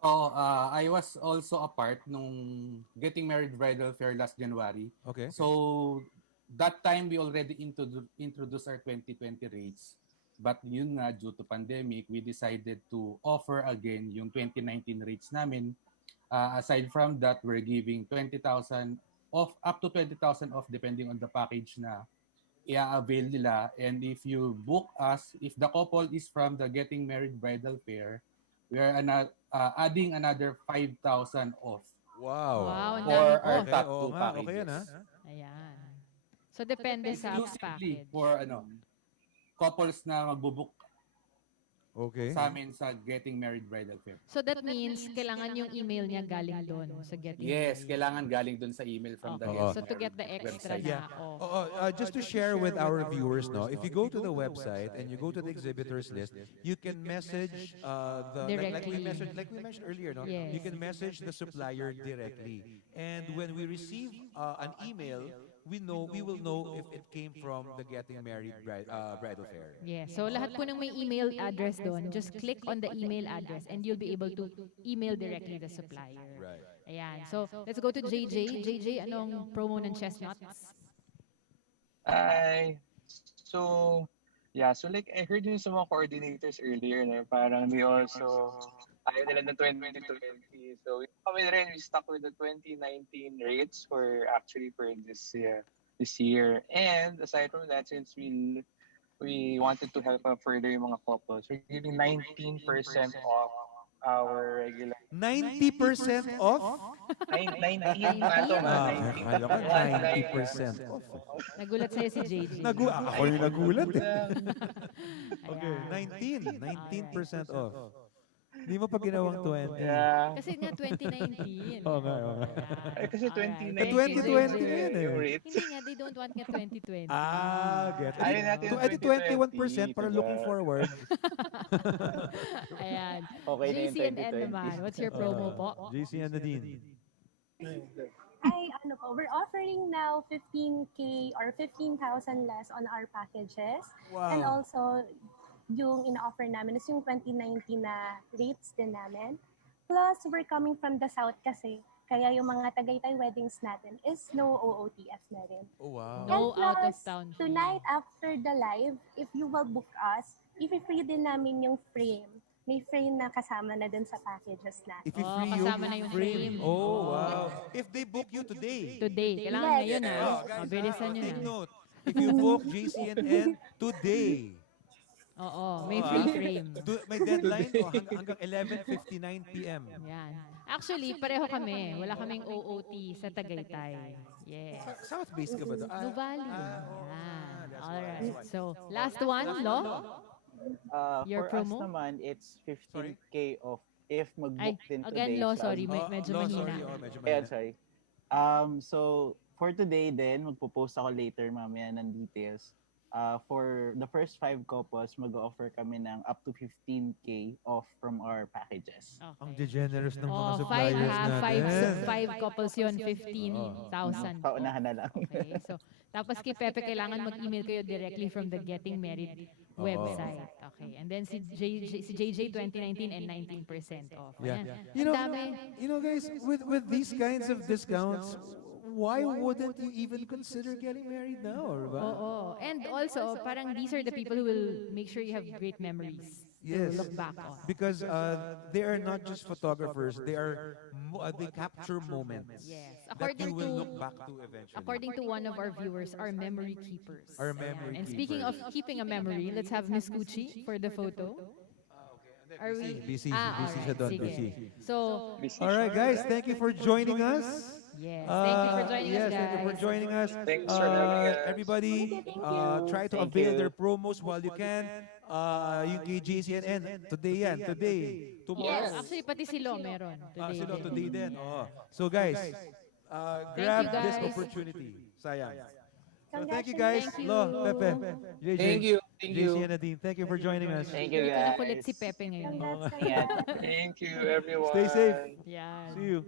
I was also a part nung Getting Married Bridal Fair last January. Okay. So that time we already introduced our 2020 rates. But yun nga, due to pandemic, we decided to offer again yung 2019 rates namin. Aside from that, we're giving 20,000 off, up to 20,000 off depending on the package na i-avail nila. And if you book us, if the couple is from the Getting Married Bridal Fair, we are adding another 5,000 off. Wow. For our top two packages. Okay yan, ha? Ayan. So, depende sa Exclusively package. for couples na magbubook sa amin sa Getting Married Bridal Fair. So, that means kailangan yung email niya galing doon sa Getting Yes, Married. kailangan galing doon sa email from the Okay. So, to get the extra na off. Just to share with our viewers, if you go to the website and you go to the exhibitors list, you can message Directly. like we mentioned earlier, Yes. you can message the supplier directly. And when we receive an email, we will know if it came from the Getting Married Bridal Fair. Yeah. So, lahat po ng may email address doon, just click on the email address and you'll be able to email directly the supplier. Right. Ayan. So, let's go to JJ. JJ, anong promo ng Chestnuts? So like I heard yung sa mga coordinators earlier na parang they also ayaw nila ng 2020. So kami rin, we stuck with the 2019 rates for this year. And aside from that, since we wanted to help further yung mga couples, we're giving 19% off our regular 90% off? 19 19? Atoma, Ah, 19. akala ko 90% 19% off. off. Nagulat sa'yo si JJ. Ako yung nagulat eh. Okay, Ayan. 19% off. Hindi mo pa ginawang 20. Yeah. Kasi nga 2019. Oo nga, oo nga. Ay, kasi Alright. 2019 Eh, Thank you, 2020 JJ. ngayon eh. yung rate. Hindi nga, they don't want nga 2020. Get it. Ayaw natin ng 21% 2020, para diba? looking forward. Ayan. Okay na yung JCNN 2020. naman. What's your promo po? JC and Nadine. Ay, ano po, we're offering now 15K or 15,000 less on our packages. Wow. And also, yung ina-offer namin is yung 2019 na rates din namin. Plus, we're coming from the south kasi. Kaya yung mga Tagaytay weddings natin is no OOTF na rin. Oh, wow. And No out of plus, town fee. tonight after the live, if you will book us, i-free din namin yung frame. May frame na kasama na din sa packages natin. If you free kasama na yung frame. Oh, wow. If they book you today. Today. Kailangan Yes. ngayon ha. Guys, Mabilisan nyo take na. note. If you book JCNN today, Oo, may free frame. May deadline hanggang 11:59 p.m. Yan. Actually, pareho kami. Wala kaming OOT sa Tagaytay. Yes. South-based ka ba doon? Nuvali. Yan. Alright. So, last one, Lo? Your For us promo? naman, it's 15K off if mag-book Ay, din again, today. Lo, plus- sorry. Medyo Lo, mahina. sorry. Oh, medyo Ayan, mahina. sorry. So, for today din, magpo-post ako later mamaya ng details. For the first 5 couples, mag-offer kami ng up to 15K off from our packages. Ang degenerous ng mga Oh, suppliers natin. five couples yun, 15,000. Paunahan na lang. Okay, so, tapos kay Pepe, kailangan mag-email kayo directly from the Getting Married website. Okay, and then si JJ 2019 and 19% off. Yeah. Ayan. You Ang know, dami. guys, with these kinds of discounts, why wouldn't you even consider getting married now? Diba? Oo. And also, parang these are the people who will make sure you have great memories Yes, to look back on. because they are not just photographers; they capture moments Yes. that you will look back to eventually. According to one of our viewers, are memory keepers. Our memory And speaking of keepers. keeping a memory, let's have Miss Gucci for the photo. Are we? Busy alright, siya doon, sige. busy. So, All right, guys, thank you for joining us. yes, thank you for joining us, Yes, thank you for guys. joining us. Thanks for having us. Everybody, try to Thank avail you. their promos while you can. Yung kay JCNN, today yan, today. Tomorrow. Actually, pati si Lo meron. Today Sila din. today din. Oo. So guys, grab you, this guys. opportunity. Sayang. So thank you guys. Thank you. Lo, Pepe, JJ, Thank you. Thank you. JC and Nadine, thank you for joining us. Thank you, Hindi ko na guys. kulit si Pepe ngayon. Ayan. Thank you, everyone. Stay safe. Yan. See you.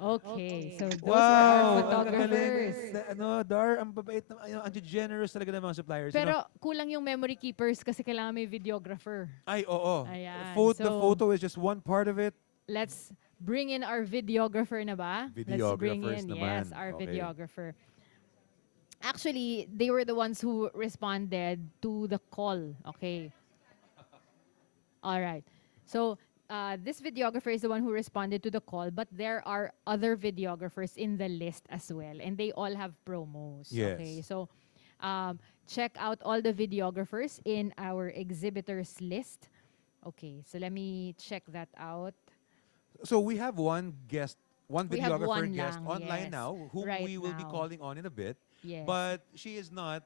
Okay, so those Wow, are our ang photographers. gagaling. Dar, ang babait, ang generous talaga ng mga suppliers. Pero kulang yung memory keepers kasi kailangan may videographer. Ay, oo. Ayan. The So, photo is just one part of it. Let's bring in our videographer na ba? Let's bring Videographers in, naman. yes, our Okay. videographer. Actually, they were the ones who responded to the call. Okay. All right. So, this videographer is the one who responded to the call, but there are other videographers in the list as well, and they all have promos. Yes. Okay. So, check out all the videographers in our exhibitors list. Okay. So, let me check that out. So we have one We have videographer one guest lang, online yes, now, whom right we will be now. calling on in a bit. Yes. But she is not,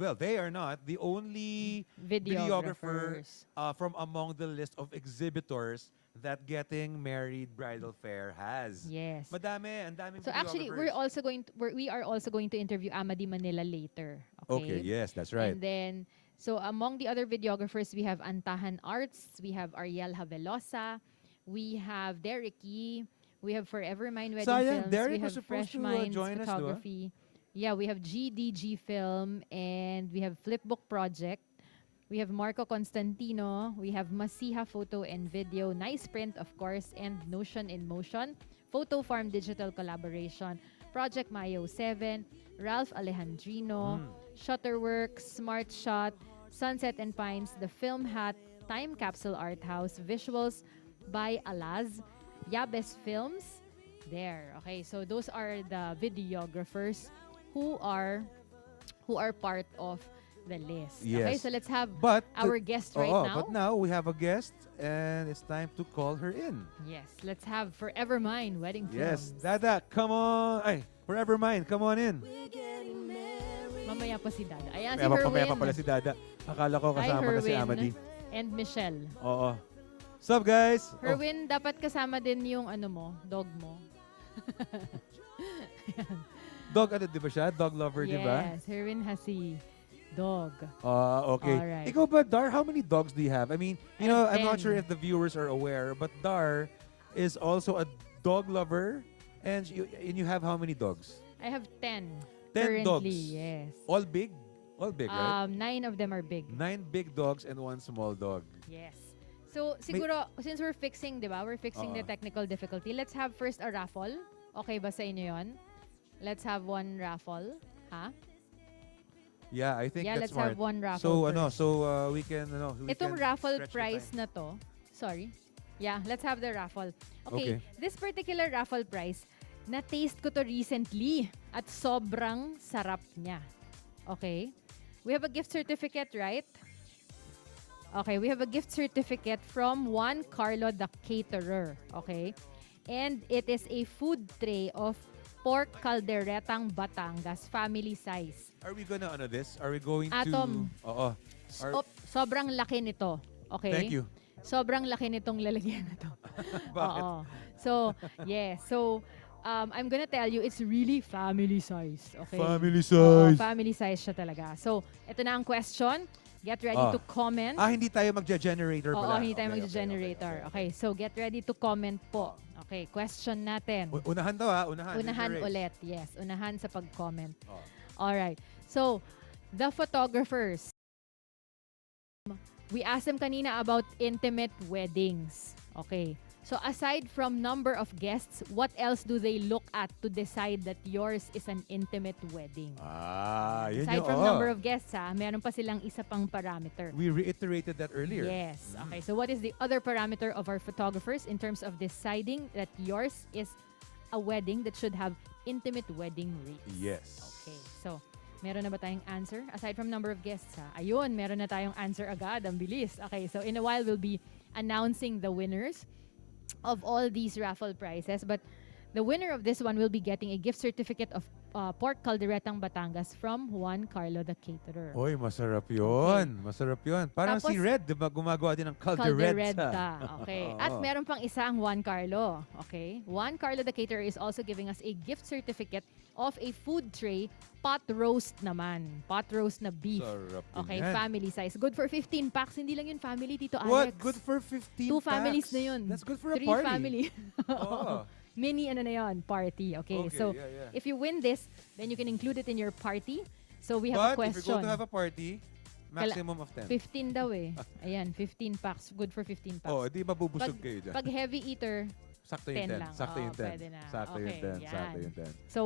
well, they are not the only videographer Videographers. from among the list of exhibitors that Getting Married Bridal Fair has. Yes. Madami, ang daming So actually, we are also going to interview Amadi Manila later. Okay, yes, that's right. And then, so among the other videographers, we have Antahan Arts, we have Ariel Havelosa, we have Derek Yee, we have Forever Mind Wedding Sayang, Films, Derek we was have supposed Fresh to, Minds join us, di ba? Photography. Yeah, we have GDG Film, and we have Flipbook Project. We have Marco Constantino. We have Masiha Photo and Video. Nice Print, of course, and Notion in Motion. Photo Farm Digital Collaboration. Project Mayo 7. Ralph Alejandrino. Shutterworks. Smart Shot. Sunset and Pines. The Film Hat. Time Capsule Art House. Visuals by Alaz. Yabes Films. There. Okay, so those are the videographers who are part of the list. Yes. Okay, so let's have But our guest right now. But now we have a guest, and it's time to call her in. Yes, let's have Forever Mine Wedding Yes, Films. Dada, come on. Ay, Forever Mine, come on in. Mamaya pa si Dada. Ayan, si Mamaya pa Herwin. pala si Dada. Akala ko Hi, kasama na si Herwin Amadi. and Michelle. Oo. What's up, guys? Herwin, dapat kasama din yung ano mo, dog mo. Dog, ano, di ba siya? Dog lover, di ba? Yes, Herwin has si dog. Okay. Alright. Ikaw ba, Dar, how many dogs do you have? I mean, you know, I'm not 10. sure if the viewers are aware, but Dar is also a dog lover, and you have how many dogs? I have 10. 10 currently, dogs. yes. All big? All big, right? 9 of them are big. 9 big dogs and 1 small dog. Yes. So, siguro, since we're fixing, di ba? We're fixing the technical difficulty. Let's have first a raffle. Okay ba sa inyo yun? Let's have one raffle. Ha? Yeah, I think Yeah, that's let's have smart. one raffle So, we can, we Itong can raffle stretch the price time. na to, sorry. Yeah, let's have the raffle. Okay, Okay. this particular raffle price, na-taste ko to recently at sobrang sarap niya. Okay? We have a gift certificate, right? Okay, we have a gift certificate from Juan Carlo the Caterer. Okay? And it is a food tray of pork calderetang Batangas, family size. Are we gonna this? Are we going Atom. to... Oo. Sobrang laki nito. Okay? Thank you. Sobrang laki nitong lalagyan na to. Bakit? Oo. So, yes. So, I'm gonna tell you, it's really family size. Okay? Family Oo, size. family size siya talaga. So, ito na ang question. Get ready to comment. Hindi tayo magge-generator Oo, pala. hindi tayo Okay, mag-generator. Okay, so get ready to comment po. Okay, question natin. Unahan daw unahan. Unahan Race. ulit. Yes, unahan sa pag-comment. Oh. Alright. So, the photographers. We asked them kanina about intimate weddings. Okay. So, aside from number of guests, what else do they look at to decide that yours is an intimate wedding? Yun Aside yung, from number of guests, meron pa silang isa pang parameter. We reiterated that earlier. Yes. Okay. So, what is the other parameter of our photographers in terms of deciding that yours is a wedding that should have intimate wedding rates? Yes. Okay. So, meron na ba tayong answer? Aside from number of guests, ayun, meron na tayong answer agad. Ang bilis. Okay. So, in a while, we'll be announcing the winners of all these raffle prizes. But the winner of this one will be getting a gift certificate of pork calderetang Batangas from Juan Carlo the Caterer. Oy, masarap yun. Masarap yun. Parang Tapos, si Red, di ba, gumagawa din ng caldereta. Okay. Oo. At meron pang isa ang Juan Carlo. Okay. Juan Carlo the Caterer is also giving us a gift certificate of a food tray, pot roast naman. Pot roast na beef. Sarap din Okay, yan. family size. Good for 15 packs. Hindi lang yun family, Tito What? Alex. Good for 15 2 families packs? na yun. That's good for a 3 party. family. Oo. Mini ano na yun, party. Okay, Okay, so yeah, yeah. if you win this, then you can include it in your party. So we have a But if question. you're going to have a party, maximum of 10. 15 daw eh. Ayan, 15 packs. Good for 15 packs. Oh, di mabubusog Pag- kayo dyan. Pag heavy eater, Sakto yung 10. lang. Sakto yung 10. Pwede na. Sakto yung Okay, 10. Sakto yan. yung 10. So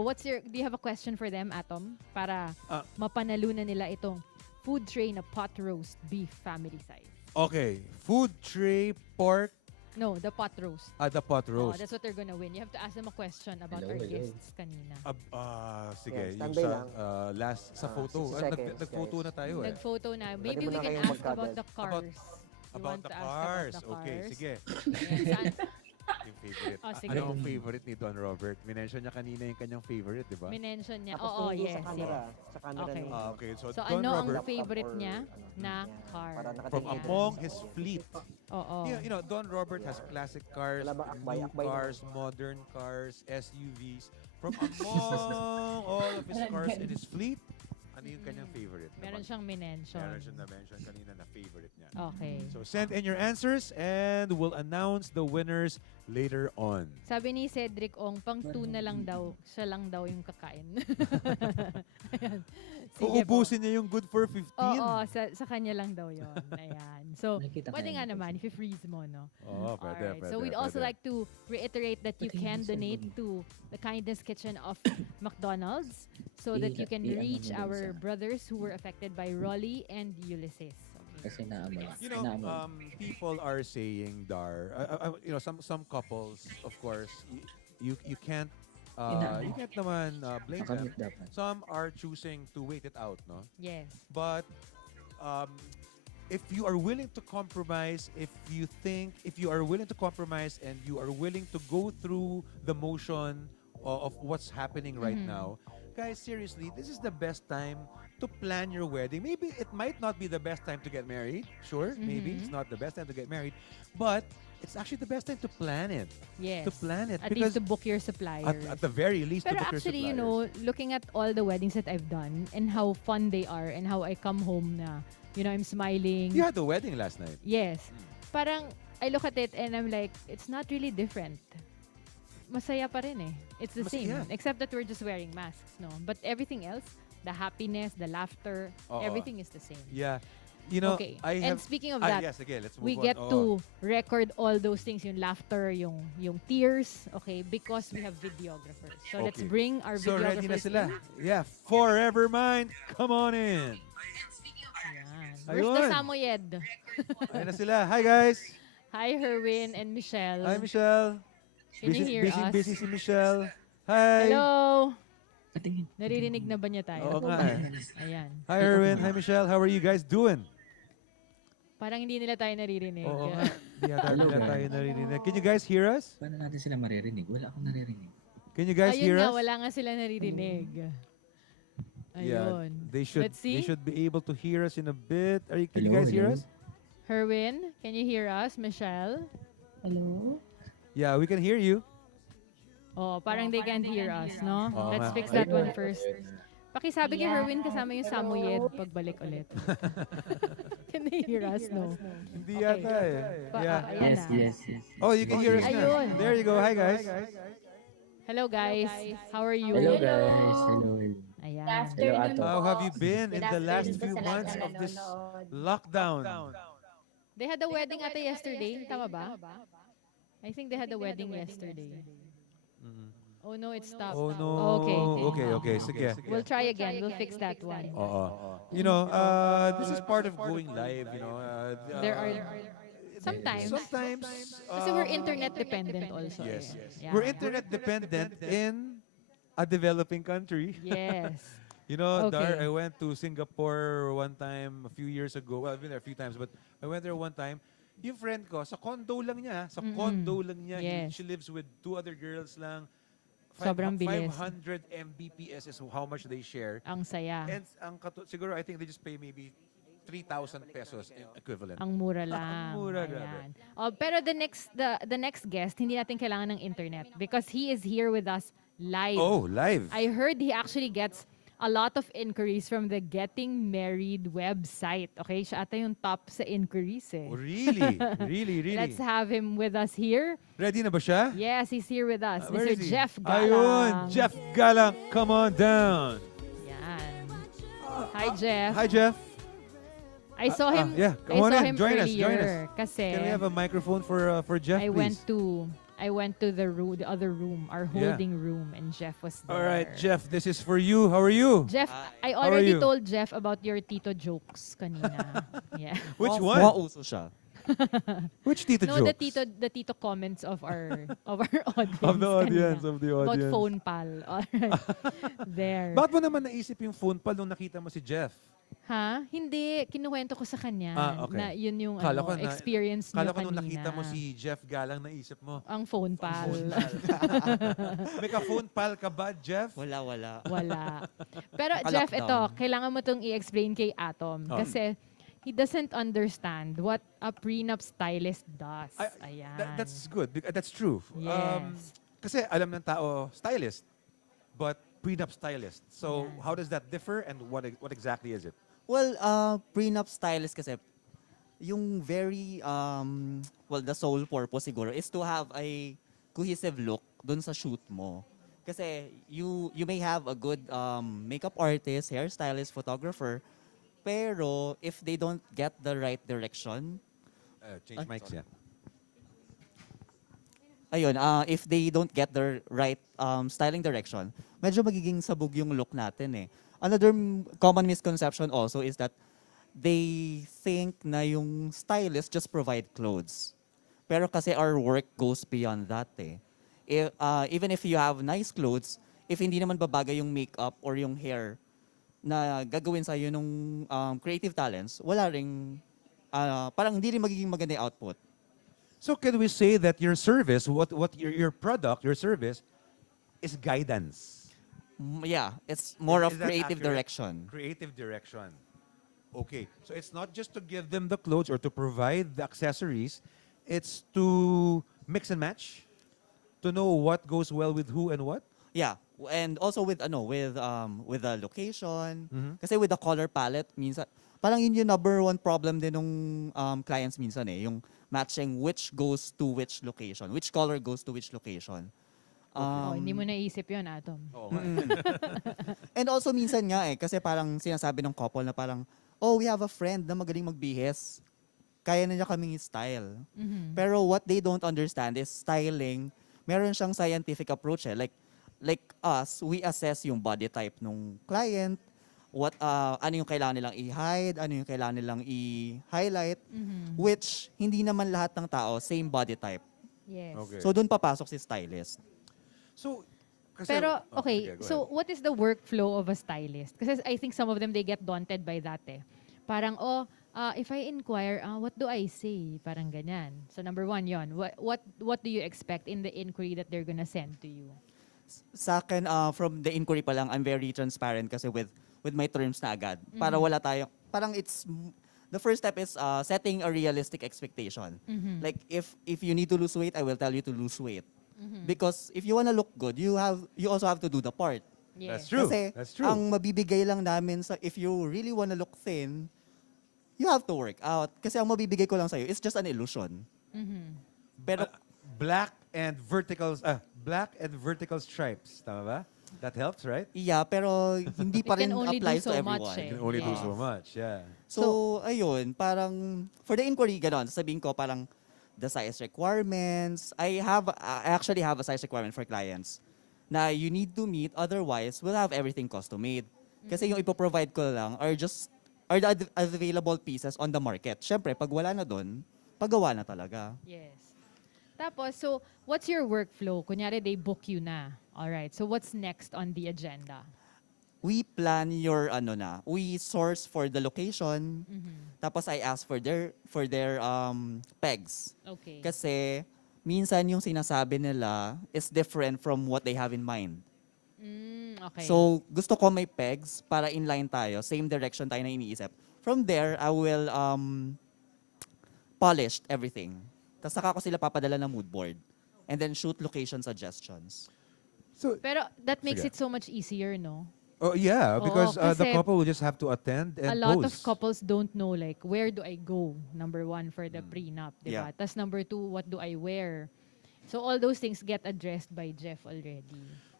do you have a question for them, Atom? Para Ah. mapanalunan nila itong food tray na pot roast beef family size. Okay. Food tray, pork, No, the pot roast. the pot Oh, roast. that's what they're gonna win. You have to ask them a question about our guests kanina. Sige, Yeah, yung standby sa lang. last sa photo. 60 seconds, nag-photo guys. na tayo eh. Nag-photo na. Pwede Maybe mo we na can kayong ask magkabel. about the cars. You About want the to ask cars. about the Okay, cars? sige. Ayan, saan- Yung favorite. Oh, sige. Ano ang favorite ni Don Robert? Minention niya kanina yung kanyang favorite, di ba? Minention niya. Tapos Oo, tumingin yes. sa camera. yes. Sa camera Okay. nung- Okay, so, So, Don ano ang Robert, favorite or niya ano, na para car? nakatingin from ka among dun his sa- fleet. Oo. You know, Don Robert has classic cars, Wala bang akbay? new Akbay na. cars, modern cars, SUVs. From among all of his cars in his fleet, ano yung kanyang favorite? Meron siyang minention. Meron siyang na-mention kanina na favorite niya. Okay. So send in your answers and we'll announce the winners later on. Sabi ni Cedric Ong, pang tuna lang daw, siya lang daw yung kakain. Ayan. Sige po. Uubusin niya yung good for 15. Oo, sa kanya lang daw yon. Ayan. So, Nakita pwede ko nga yan. naman if you-freeze mo, no? Oo, pwede, Alright. pwede. So, we'd also pwede. like to reiterate that you Pati can yung donate cellphone. to the Kindness Kitchen of McDonald's so that you can reach our brothers who were affected by Rolly and Ulysses. Kasi naamoy. You know, people are saying, Dar, you know, some couples, of course, you can't you can't naman blame them. Makamit dapat. Some are choosing to wait it out, no? Yes. But um, if you are willing to compromise, if you are willing to compromise and you are willing to go through the motion of what's happening right now, guys, seriously, this is the best time to plan your wedding. Maybe it might not be the best time to get married. Sure, maybe it's not the best time to get married, but it's actually the best time to plan it. Yes. To plan it. At because least to book your suppliers. at the very least, Pero to book actually, your you suppliers. know, looking at all the weddings that I've done and how fun they are and how I come home na, you know, I'm smiling. You had the wedding last night. Yes. Parang, I look at it and I'm like, it's not really different. Masaya pa rin eh. It's the same. Masaya. Except that we're just wearing masks, no? But everything else, the happiness, the laughter, Oo. everything is the same. Yeah. You know, okay. I And have... speaking of that, yes, again, let's move we on. get to record all those things, yung laughter, yung tears, okay, because we have videographers. So let's Okay. bring our So ready na videographers sila. in. Yeah, Forever Mine, come on in. Where's the Ayun. Samoyed? Ayun na sila. Hi, guys. Hi, Herwin and Michelle. Hi, Michelle. Can you hear us? Busy si Michelle. Hi. Hello! Naririnig na ba niya tayo? Oo nga eh. Ayan. Hi, Erwin. Hi, Michelle. How are you guys doing? Parang hindi nila tayo naririnig. Oo nga. Hindi yata nila tayo naririnig. Can you guys hear us? Paano natin sila maririnig? Wala akong naririnig. Can you guys Ayun hear nga, us? wala nga sila naririnig. Yeah, Ayun. they should Let's see. be able to hear us in a bit. Can you guys hear us? Herwin, can you hear us? Michelle? Hello? Yeah, we can hear you. Oh, parang they can't hear us, no? Oo Let's nga. fix that one first. Pakisabi kay Herwin kasama yung Samoyed pagbalik ulit. Can they hear us? No. Hindi yata eh. Yeah. Ayan na. Oh, you can hear us now. Ayun. There you go. Hi, guys. Hello guys. How are you? Hello guys. Hello. Ayan. Hello, Ato. How have you been in the last few months of this lockdown? They had a wedding ata yesterday. Tama ba? I think they had a wedding yesterday. Oh no, it stopped. Oh no. Okay. Sige. We'll try again. We'll fix that one. You know, this is part of going live, you know. There are sometimes. Kasi we're internet dependent also. Yes. Yeah. We're internet dependent in a developing country. Yes. You know, Dar, Okay. I went to Singapore one time a few years ago. Well, I've been there a few times, but I went there one time. Yung friend ko, sa condo lang niya. Sa condo lang niya. Yes. She lives with 2 other girls lang. Sobrang bilis. 500 Mbps is how much they share. Ang saya. And siguro, I think they just pay maybe 3,000 pesos equivalent. Ang mura lang. Ang mura, grabe. Ayan. Oh, pero the next guest, hindi natin kailangan ng internet because he is here with us live. Oh, live. I heard he actually gets a lot of inquiries from the Getting Married website. Okay, siya ata yung top sa inquiries eh. Oh, really? Really? Let's have him with us here. Ready na ba siya? Yes, he's here with us. Where Mr. is he? Jeff Galang. Ayun, Jeff Galang, come on down. Yan. Hi, Jeff. Hi, Jeff. I saw him. Yeah, I come on saw in. him Join us. earlier. Kasi Can we have a microphone for Jeff, I please? went to the other room, our Yeah. holding room, and Jeff was there. All right, Jeff, this is for you. How are you? Jeff, I How are already you? told Jeff about your tito jokes kanina. Yeah. Which one? Mauso siya. Which tito No, jokes? the tito comments of our audience. Of the audience, kanina. of the About audience. phone pal. Alright. There. Bakit mo naman naisip yung phone pal nung nakita mo si Jeff? Ha? Hindi. Kinuwento ko sa kanya Okay. na yun yung Kala ko experience niyo Kala ko kanina. nung nakita mo si Jeff Galang, naisip mo. Ang phone pal. May ka-phone pal ka ba, Jeff? Wala. Wala. Pero Naka-lockdown. Jeff, ito, kailangan mo itong i-explain kay Atom. Oh. Kasi he doesn't understand what a prenup stylist does. Ayan. That's good. That's true. Yes. Kasi alam ng tao, stylist, but prenup stylist. So how does that differ and what exactly is it? Well, prenup stylist kasi, yung very, the sole purpose siguro is to have a cohesive look dun sa shoot mo. Kasi you may have a good makeup artist, hairstylist, photographer, pero if they don't get the right direction, Change mics, yeah. ayun, if they don't get the right styling direction, medyo magiging sabog yung look natin eh. Another common misconception also is that they think na yung stylist just provide clothes. Pero kasi our work goes beyond that eh. Even if you have nice clothes, if hindi naman babagay yung makeup or yung hair na gagawin sa'yo nung creative talents, wala ring, parang hindi rin magiging maganda yung output. So can we say that your service, what your product, your service, is guidance? Yeah, it's more of Is that creative accurate? direction. Creative direction. Okay, so it's not just to give them the clothes or to provide the accessories, it's to mix and match, to know what goes well with who and what. Yeah, and also with with the location, Mhm. kasi with the color palette minsan parang yun yung number one problem din ng clients minsan yung matching which goes to which location, which color goes to which location. Hindi mo naisip yun, Atom. And also minsan nga kasi parang sinasabi ng couple na parang, oh, we have a friend na magaling magbihis. Kaya na niya kaming style. Mhm. Pero what they don't understand is styling, meron siyang scientific approach Like us, we assess yung body type ng client, ano yung kailangan nilang i-hide, ano yung kailangan nilang i-highlight, Mhm. which hindi naman lahat ng tao same body type. Yes. Okay. So doon papasok si stylist. So, Pero, okay, sige, go so ahead. what is the workflow of a stylist? Kasi I think some of them, they get daunted by that Parang, if I inquire, what do I say? Parang ganyan. So number one yon. What do you expect in the inquiry that they're gonna send to you? Sa akin, from the inquiry pa lang, I'm very transparent kasi with my terms na agad. Para Mhm. wala tayong, parang the first step is setting a realistic expectation. Mhm. Like if you need to lose weight, I will tell you to lose weight. Mhm. Because if you wanna look good, you also have to do the part. Yes. That's true. Kasi That's true. ang mabibigay lang namin if you really wanna look thin, you have to work out. Kasi ang mabibigay ko lang sa'yo is just an illusion. Mhm. Pero black and vertical stripes, tama ba? That helps, right? yeah, pero hindi pa It rin can only do applies so to much, everyone. You can only do Yes. so much, yeah. So, ayun, parang for the inquiry, ganon, sabihin ko parang the size requirements. I actually have a size requirement for clients na you need to meet, otherwise we'll have everything custom made. Kasi yung ipoprovide ko lang are the available pieces on the market. Syempre, pag wala na doon, paggawa na talaga. Yes. Tapos, so what's your workflow? Kunyari, they book you na. All right. So what's next on the agenda? We plan we source for the location, tapos I ask for their pegs. Okay. Kasi minsan yung sinasabi nila is different from what they have in mind. Okay. So gusto ko may pegs para inline tayo, same direction tayo na iniisip. From there, I will polish everything. Tapos saka ko sila papadala ng mood board. And then shoot location suggestions. Pero that makes Sige. it so much easier, no? Oh yeah, because the kasi couple will just have to attend and a lot of pose. couples don't know, like, where do I go? Number one, for the prenup, di ba? Yeah. Tas number two, what do I wear? So all those things get addressed by Jeff already.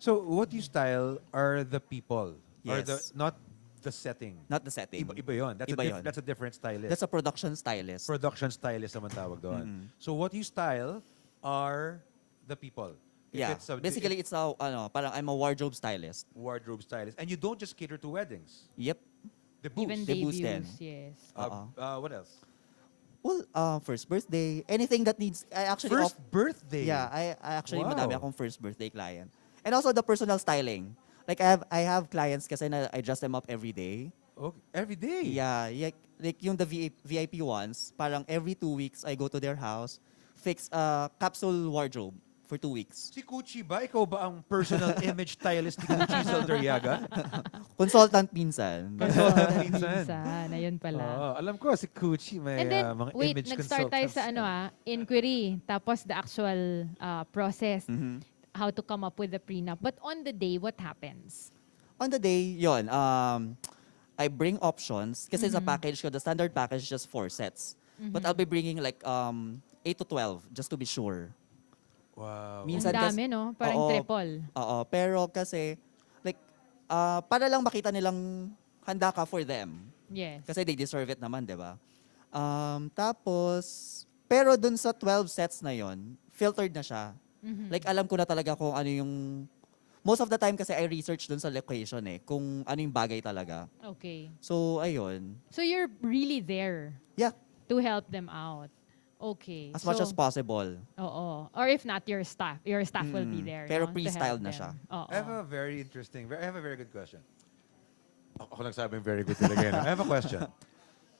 So what you style are the people, or Yes. not the setting. Not the setting. Iba yun. Iba yun. That's a different stylist. That's a production stylist. Production stylist naman tawag doon. So what you style are the people. If Yeah. it's a- Basically, it's parang I'm a wardrobe stylist. wardrobe stylist, and you don't just cater to weddings. Yep. The booths. Even The booths debuts, din. yes. What else? Well, first birthday, anything that needs, I actually First birthday. Yeah, I actually Wow. madami akong first birthday client. And also the personal styling. Like I have clients kasi na I dress them up every day. Okay. Every day. Yeah, like yung the VIP ones, parang every 2 weeks I go to their house, fix a capsule wardrobe for 2 weeks. Si Kuchi ba? Ikaw ba ang personal image stylist ni Kuchi Saldariaga? Consultant minsan. Minsan. Ayun pala. Oo, alam ko si Kuchi may And then, mga wait, image nag-start tayo consultants. sa inquiry, tapos the actual process, Mhm. how to come up with the prenup. But on the day, what happens? On the day, yon, I bring options kasi sa package ko, the standard package is just 4 sets. But I'll be bringing like 8 to 12 just to be sure. Wow. Minsan Ang dami, no? Parang Oo, triple. Oo, pero kasi like para lang makita nilang handa ka for them. Yes. Kasi they deserve it naman, 'di ba? Tapos pero dun sa 12 sets na 'yon, filtered na siya. Like alam ko na talaga kung ano yung most of the time kasi I research dun sa location kung ano yung bagay talaga. Okay. So ayun. So you're really there. Yeah. To help them out. Okay. As much as possible. Oo. Or if not, your staff will be there. Pero no, to pre-styled help na siya. them. Oo. I have a very interesting, I have a very good question. Ako nagsabing very good talaga yun. I have a question.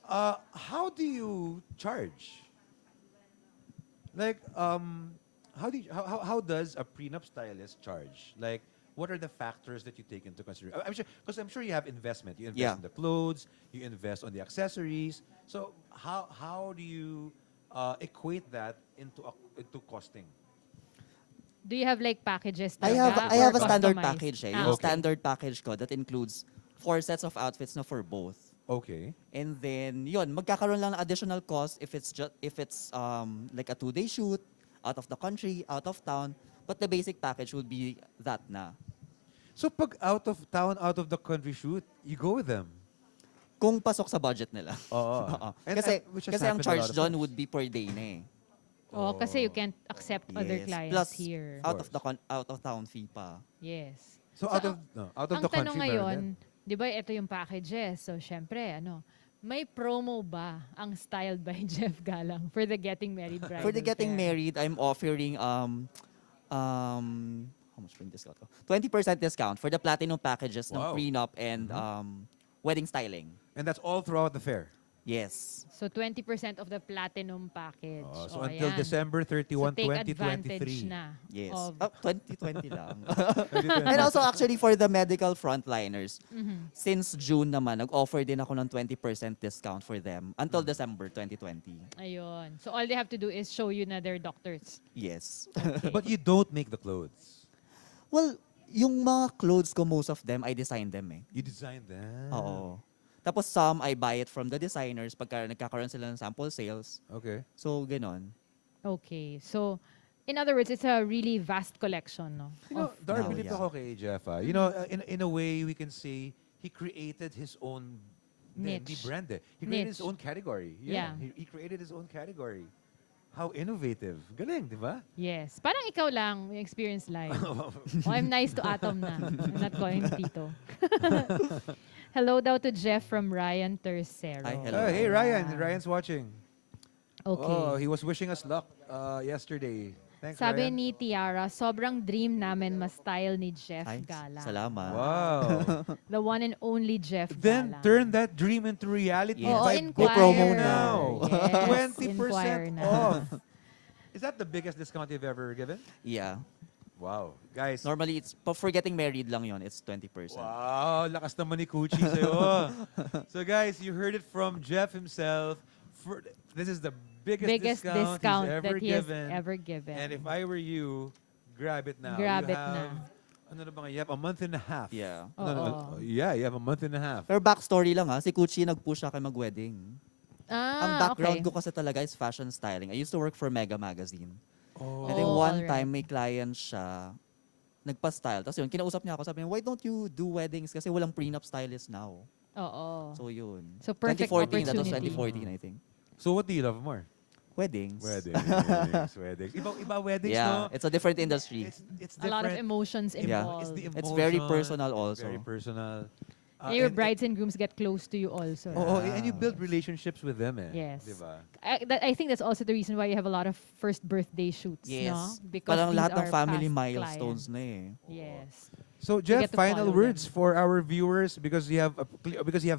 How do you charge? Like, how does a prenup stylist charge? Like, what are the factors that you take into consideration? I'm sure, because I'm sure you have investment. You invest in the clothes, you invest on the accessories. So how do you equate that into costing? Do you have like packages I talaga have or a standard customized? package eh. Ah, Yung okay. standard package ko that includes 4 sets of outfits na for both. Okay. And then yun, magkakaroon lang ng additional cost if it's like a 2-day shoot, out of the country, out of town, but the basic package would be that na. So pag out of town, out of the country shoot, you go with them? Kung pasok sa budget nila. Oo. Oo. And, which has Kasi ang happened a charge lot of dyan times. would be per day na eh. Oh, kasi you can't accept other Yes. clients Plus, here. out of town fee pa. Yes. So out of the ang country, tanong ngayon, di ba ito yung packages. So syempre, may promo ba ang Styled by Jeff Galang for the Getting Married Bridal For the Getting Fair? Married, I'm offering how much for yung discount ko? 20% discount for the platinum packages ng Wow. prenup and wedding styling. And that's all throughout the fair? Yes. So 20% of the platinum package. So Oh, until ayan. December 31, so take advantage 2023. na Yes. of 2020 lang. 2020. And also actually for the medical frontliners, Mhm. since June naman, nag-offer din ako ng 20% discount for them until December 2020. Ayun. So all they have to do is show you na they're doctors. Yes. But you don't make the clothes. Well, yung mga clothes ko, most of them, I designed them eh. You design them? Oo. Tapos some, I buy it from the designers pagka nagkakaroon sila ng sample sales. Okay. So, ganon. Okay. So in other words, it's a really vast collection, no? You know, of- Dar, bilib ako kay Jeff. You know, in a way, we can say he created his own Niche. brand. He created his Niche. own category. Yeah. He created his own category. How innovative. Galing, di ba? Yes. Parang ikaw lang, yung experience live. I'm nice to Atom na. I'm not calling Tito. Hello daw to Jeff from Ryan Tercero. Hi, hello. Hey, Ryan. Ryan's watching. Okay. Oh, he was wishing us luck yesterday. Thanks, Sabi Ryan. ni Tiara, sobrang dream namin ma-style ni Jeff Ay, Galang. salamat. Wow. The one and only Jeff Then Galang. turn that dream into reality Yes. Oo, by inquire. promo now. Yes, 20% inquire na. off. Is that the biggest discount you've ever given? Yeah. Wow. Guys. Normally, it's for getting married lang yon. It's 20%. Wow, lakas naman ni Kuchi sa'yo. So guys, you heard it from Jeff himself. This is the biggest discount he's ever that he given. has ever given. And if I were you, grab it now. Grab You it na. Ano na ba nga? You have a month and a half. Yeah. No, yeah, you have a month and a half. Pero backstory lang ha, si Gucci nag-push sa akin mag-wedding. Ang background okay. ko kasi talaga is fashion styling. I used to work for Mega Magazine. Oh. And then Oh, one alright. time may client siya, nagpa-style. Tapos yun, kinausap niya ako, sabi niya, why don't you do weddings? Kasi walang prenup stylist now. Oo. So yun. So perfect 2014, that was opportunity. 2014 I think. So what do you love more? Weddings. Weddings. Iba weddings, Yeah, no? it's a different industry. It's A lot of different. emotions Yeah. involved. It's the It's very emotion, personal also. Very personal. And your And- brides and grooms get close to you also. Oh, and you build relationships with them, eh. Yes. Diba? I think that's also the reason why you have a lot of first birthday shoots, Yes. no? Because Parang these lahat ng are family past milestones clients. na eh. Yes. So You Jeff, get to final follow words them. for our viewers because you have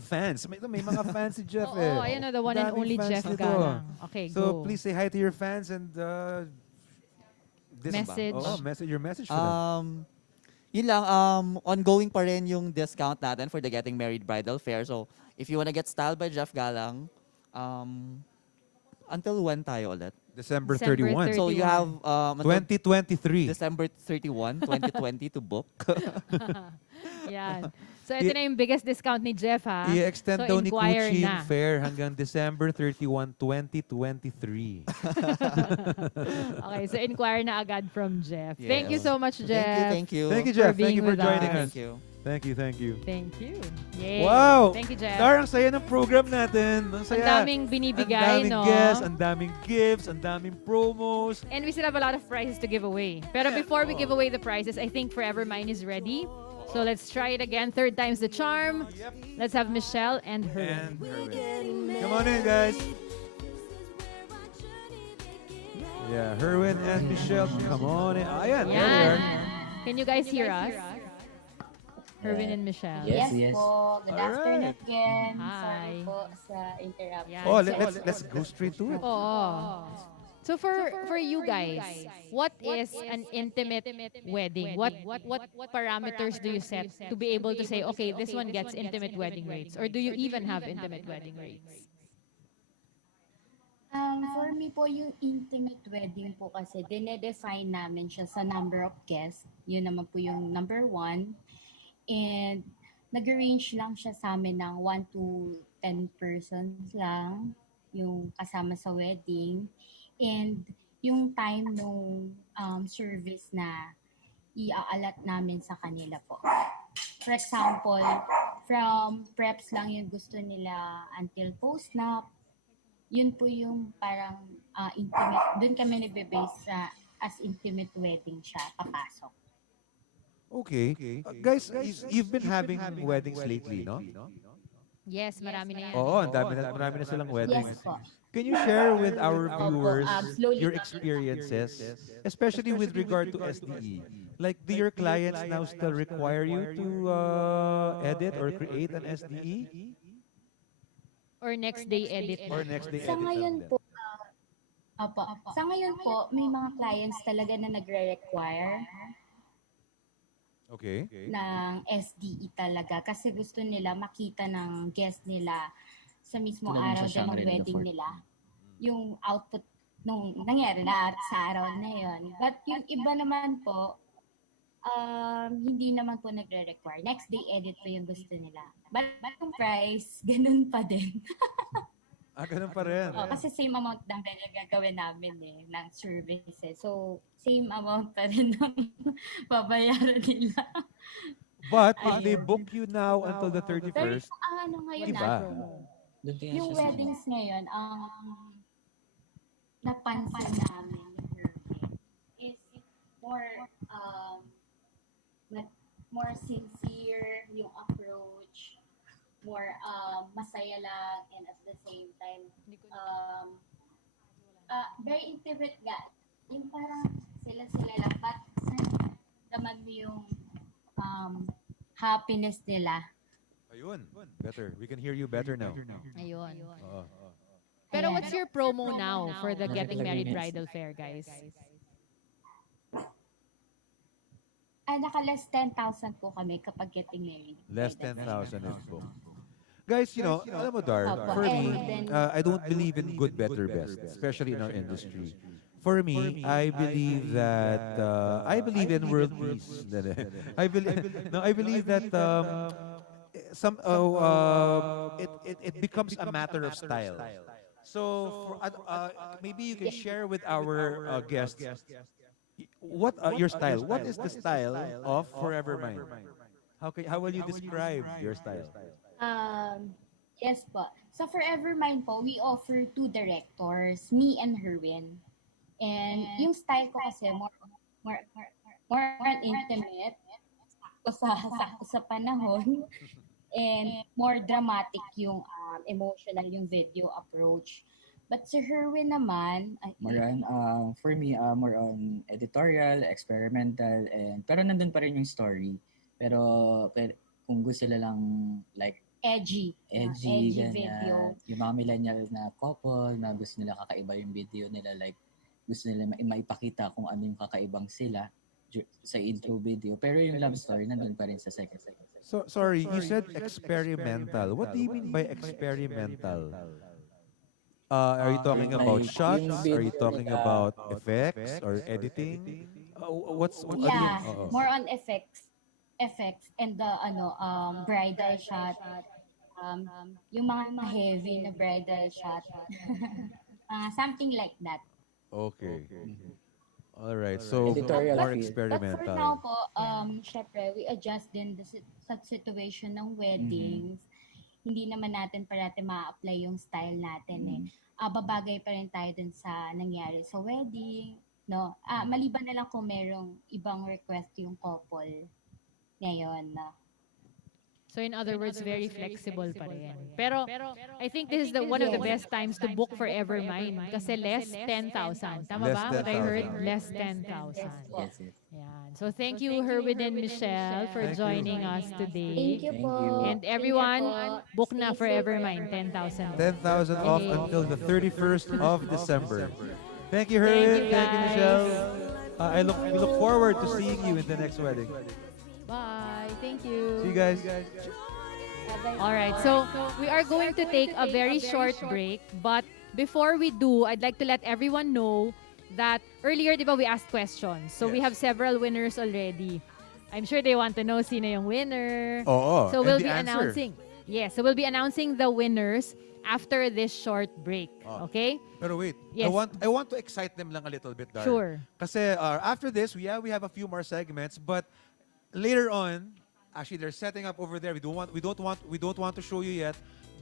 fans. May mga fans si Jeff eh. Oo, ayan na, the one and Daming only fans Jeff nito. Galang. Okay, So go. please say hi to your fans and Message. your message for them. Yun lang, ongoing pa rin yung discount natin for the Getting Married Bridal Fair. So, if you wanna get styled by Jeff Galang, until when tayo ulit? December December 31. So, you have until 2023. December 31, 2020 to book. Yan. So, ito na yung biggest discount ni Jeff, ha? I-extend So, daw ni inquire Kuchi na. yung fair hanggang December 31, 2023. Okay, so inquire na agad from Jeff. Yes. Thank you so much, Jeff. Thank you. Thank you, Jeff. being Thank you for with joining us. us. Thank you. Thank you, thank you. Thank you. Yay. Wow! Thank you, Jeff. Dar, ang saya ng program natin. Ang saya. Ang daming binibigay, ang daming no? guests, ang daming gifts, ang daming promos. And we still have a lot of prizes to give away. Pero before we give away the prizes, I think Forever Mine is ready. So let's try it again. Third time's the charm. Let's have Michelle and her. And Herwin. Come on in, guys. Yeah, Herwin and Michelle, come on in. Ayan, there they Yan. are. Can you guys hear us? Herwin and Michelle. Yes, Yes yes. po. Good afternoon Alright. again. Sorry Hi. po sa interruption. Oh, let's go straight to it. Oo. So for you guys, what is an intimate wedding? What parameters do you set to be able to say, okay, this one gets intimate wedding rates? Or do you even have intimate wedding rates? For me po, yung intimate wedding po kasi, dinedefine namin siya sa number of guests. Yun naman po yung number one. And nag-arrange lang siya sa amin ng 1 to 10 persons lang yung kasama sa wedding. And yung time nung service na i-aalat namin sa kanila po. For example, from preps lang yung gusto nila until post-nap, yun po yung parang intimate. Doon kami nagbe-base sa as intimate wedding siya, papasok. Okay. Guys, you've been having weddings lately, no? Yes, marami na yan. Oo, marami na silang weddings. Yes po. Can you share with our Opo, viewers slowly your po. experiences, especially with regard to SDE? Like, do your clients now still require you to edit or create an SDE? Or next day edit. Or next day Sa edit ngayon lang din? po, sa ngayon po, may mga clients talaga na nagre-require Okay. ng SDE talaga kasi gusto nila makita ng guest nila sa mismong Tulad ng araw sa din ng Shangri-La wedding Fort. nila yung output nung nangyari na sa araw na yon. But yung iba naman po, hindi naman po nagre-require. Next day edit po yung gusto nila. But yung price, ganun pa din. Ganun pa rin. Kasi same amount lang din yung gagawin namin ng services. So, same amount pa rin ng babayaran nila. But if they book you now until the Pero 31st, yung ngayon iba. yung weddings ngayon, napansin namin is more sincere yung approach, more masaya lang, and at the same time very intimate nga. Yung parang sila lang, but naman mo yung happiness nila. Ayun, better. We can hear you better now. Ayun. Oo. Pero what's your promo now for the Getting Married Bridal Fair, guys? Naka-less 10,000 po kami kapag getting married. Less 10,000 is booked. Guys, alam mo, Dar, Opo. for me, And then- I don't believe in good, better, best, especially in our industry. For me, I believe that I believe in world peace. I believe that it becomes a matter of style. So maybe you can share with our guests what your style. What is the style of Forever Mine? How will you describe your style? Yes po. So Forever Mine po, we offer 2 directors, me and Herwin. And yung style ko kasi more on intimate, sakto sa panahon, and more dramatic yung emotional yung video approach. But si Herwin naman, More on, for me, more on editorial, experimental, and pero nandun pa rin yung story. Pero kung gusto nila lang like edgy ganyan, video. yung mga millennial na couple na gusto nila kakaiba yung video nila, like gusto nila maipakita kung ano yung kakaibang sila sa intro video. Pero yung love story nandun pa rin sa second. So sorry, you said experimental. What do you mean by experimental? Are you talking about Like, shots? yung Are you video talking nila, about effects or editing? What do you Yeah, oo. more on effects and the bridal shot. Yung mga heavy na bridal shot. Something like that. Okay. All right. So Editorial more feel. But for experimental. now po, syempre, we adjust din sa situation ng weddings. Hindi naman natin parati ma-apply yung style natin eh. Babagay pa rin tayo dun sa nangyari sa wedding. No? Maliban na lang kung merong ibang request yung couple ngayon. No? So in other words, very flexible pa rin. Pero I think this is one of the best times to book for Evermind kasi less 10,000. Tama Less ba? What I heard? 10,000. Less 10,000. Yes, yes. Yan. So thank you, Herwin and Michelle, for Thank you. joining us today. Thank you Thank po. you. And everyone, book na for Evermind, 10,000. 10,000 off until the 31st of December. Thank you, Thank Herwin. you, Thank you, guys. Michelle. We look forward to seeing you in the next wedding. Bye. Thank you. See you guys. All right, so we are going to take a very short break, but before we do, I'd like to let everyone know that earlier, di ba, we asked questions. So we have several winners already. I'm sure they want to know sino yung winner. Oo, So and we'll the be answer. announcing. Yes, so we'll be announcing the winners after this short break. Okay? Pero wait, Yes. I want to excite them lang a little bit, Dar. Sure. Kasi after this, we have a few more segments, but later on, actually they're setting up over there. We don't want to show you yet.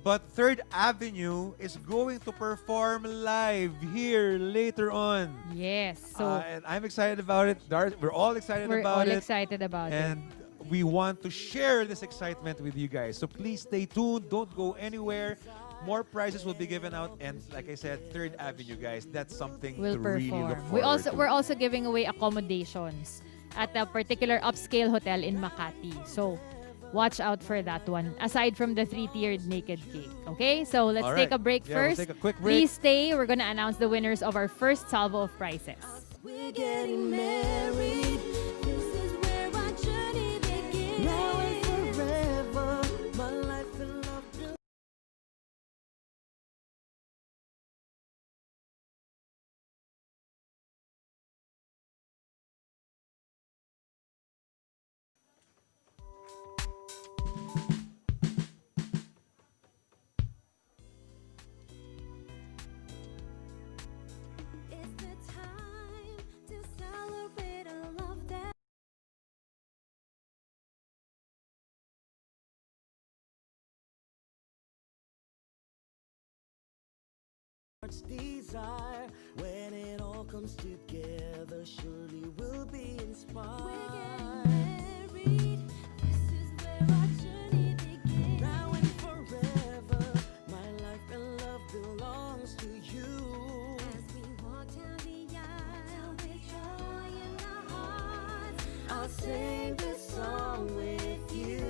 But Third Avenue is going to perform live here later on. Yes. So And I'm excited about it. Dar, we're all excited we're about all it. excited about it. And we want to share this excitement with you guys. So please stay tuned. Don't go anywhere. More prizes will be given out. And like I said, Third Avenue, guys, that's something Will to really perform. look forward to. We're also giving away accommodations at a particular upscale hotel in Makati. So watch out for that one. Aside from the 3-tiered naked cake. Okay? So let's All take right. a break Yeah, we'll first. take a quick break. Please stay. We're gonna announce the winners of our first salvo of prizes. We're getting married. This is where our journey begins. Now and forever, my life in love. It's the time to celebrate a love that. Heart's desire, when it all comes together, surely we'll be inspired. We're getting married. This is where our journey begins. Now and forever, my life and love belongs to you. As we walk down the aisle with joy in our hearts, I'll sing this song with you,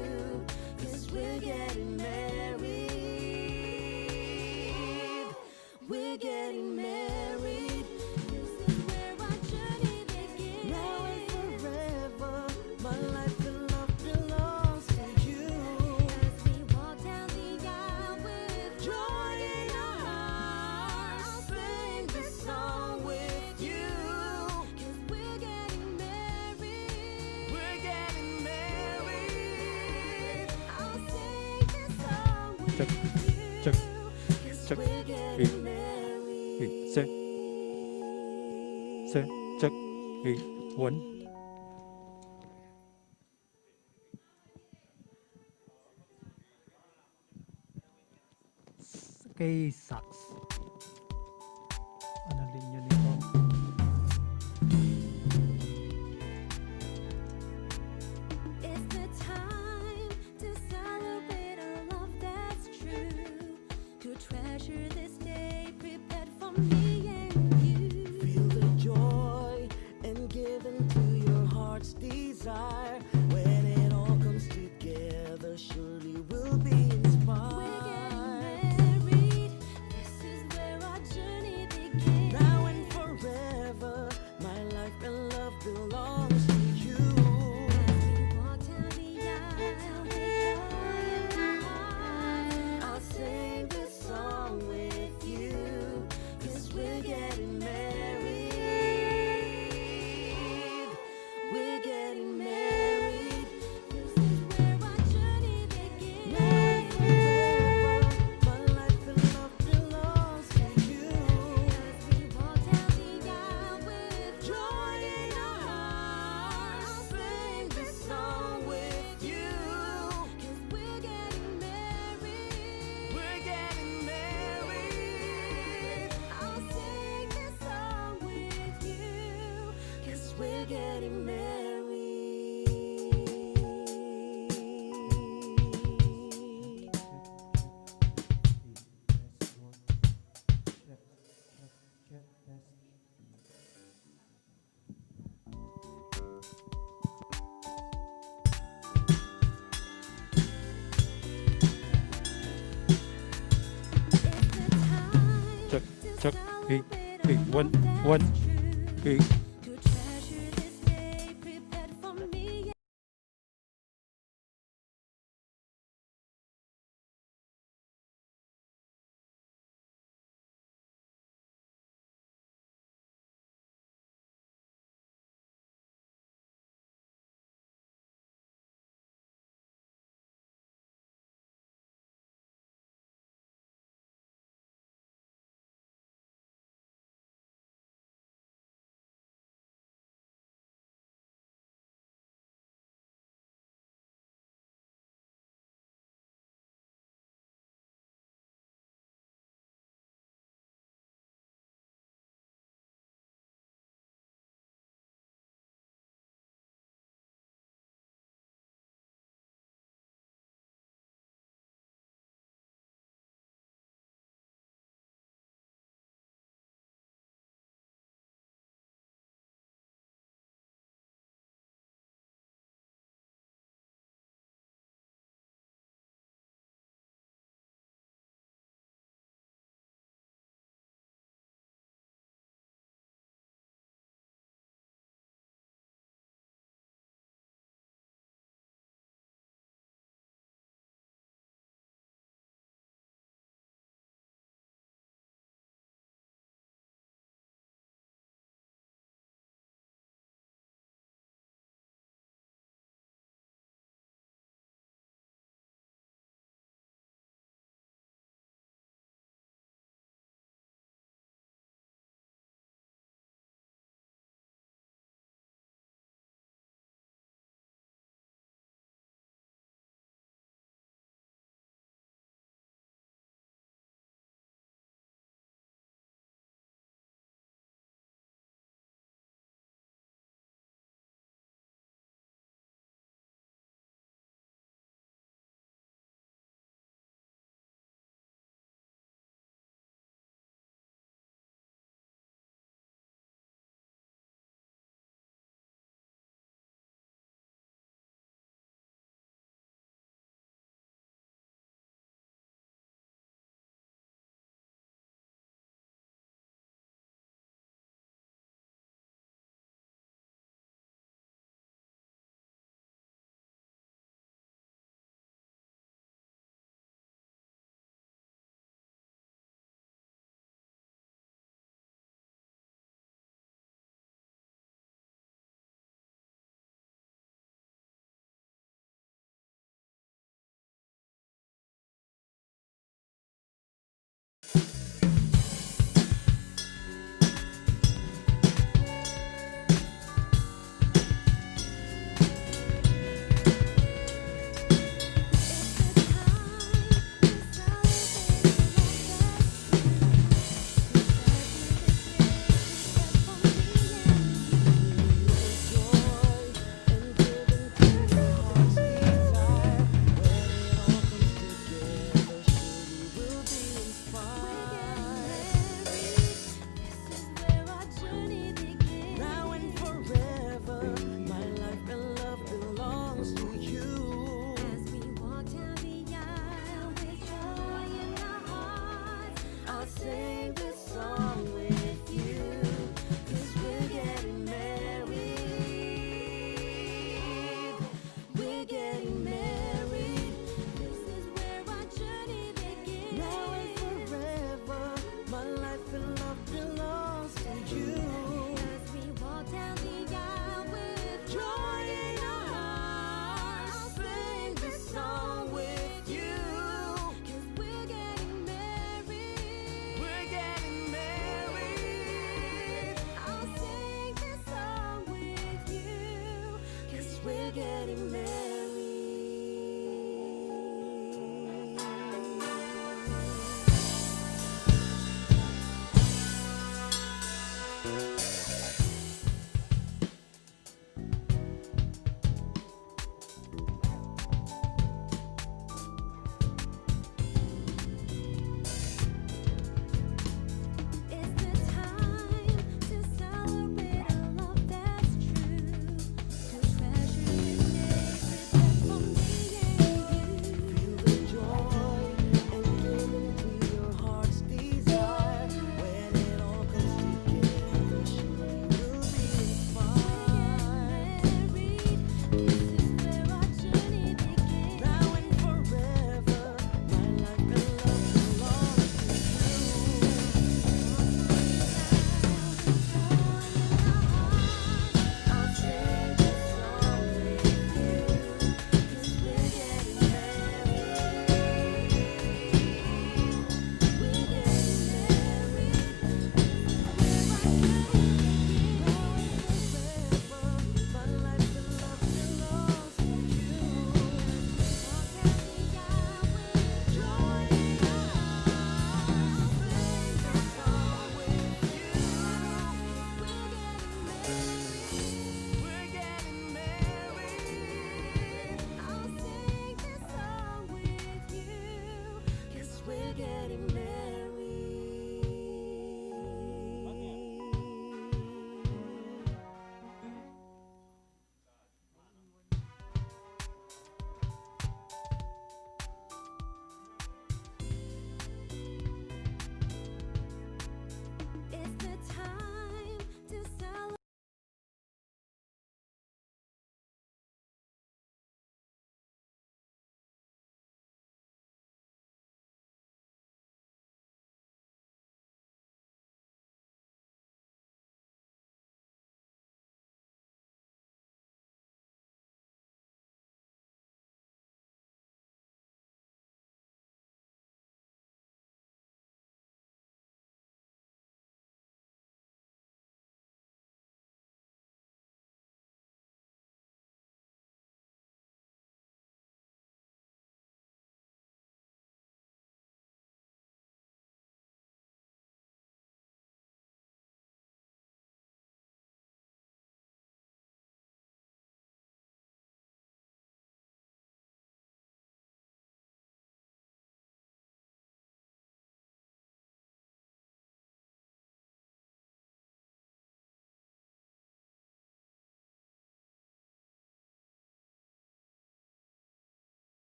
'cause we're getting married. We're getting married. This is where our journey begins. Now and forever, my life and love belongs to you. As we walk down the aisle with joy in our hearts, I'll sing this song with you, 'cause we're getting married. We're getting married. I'll sing this song with Check, you, check, 'cause check. we're getting married. Check. Check. 1. Kay Sax. Ano linya nito? It's the time to celebrate a love that's true. To treasure this day prepared for me and you. Feel the joy and give into your heart's desire. When it all comes together, surely we'll be inspired. We're getting married. This is where our journey begins. Now and forever, my life and love belongs to you. Walk down the aisle with joy in our hearts, I'll sing this song with you, 'cause we're Hey, hey, one. Hey.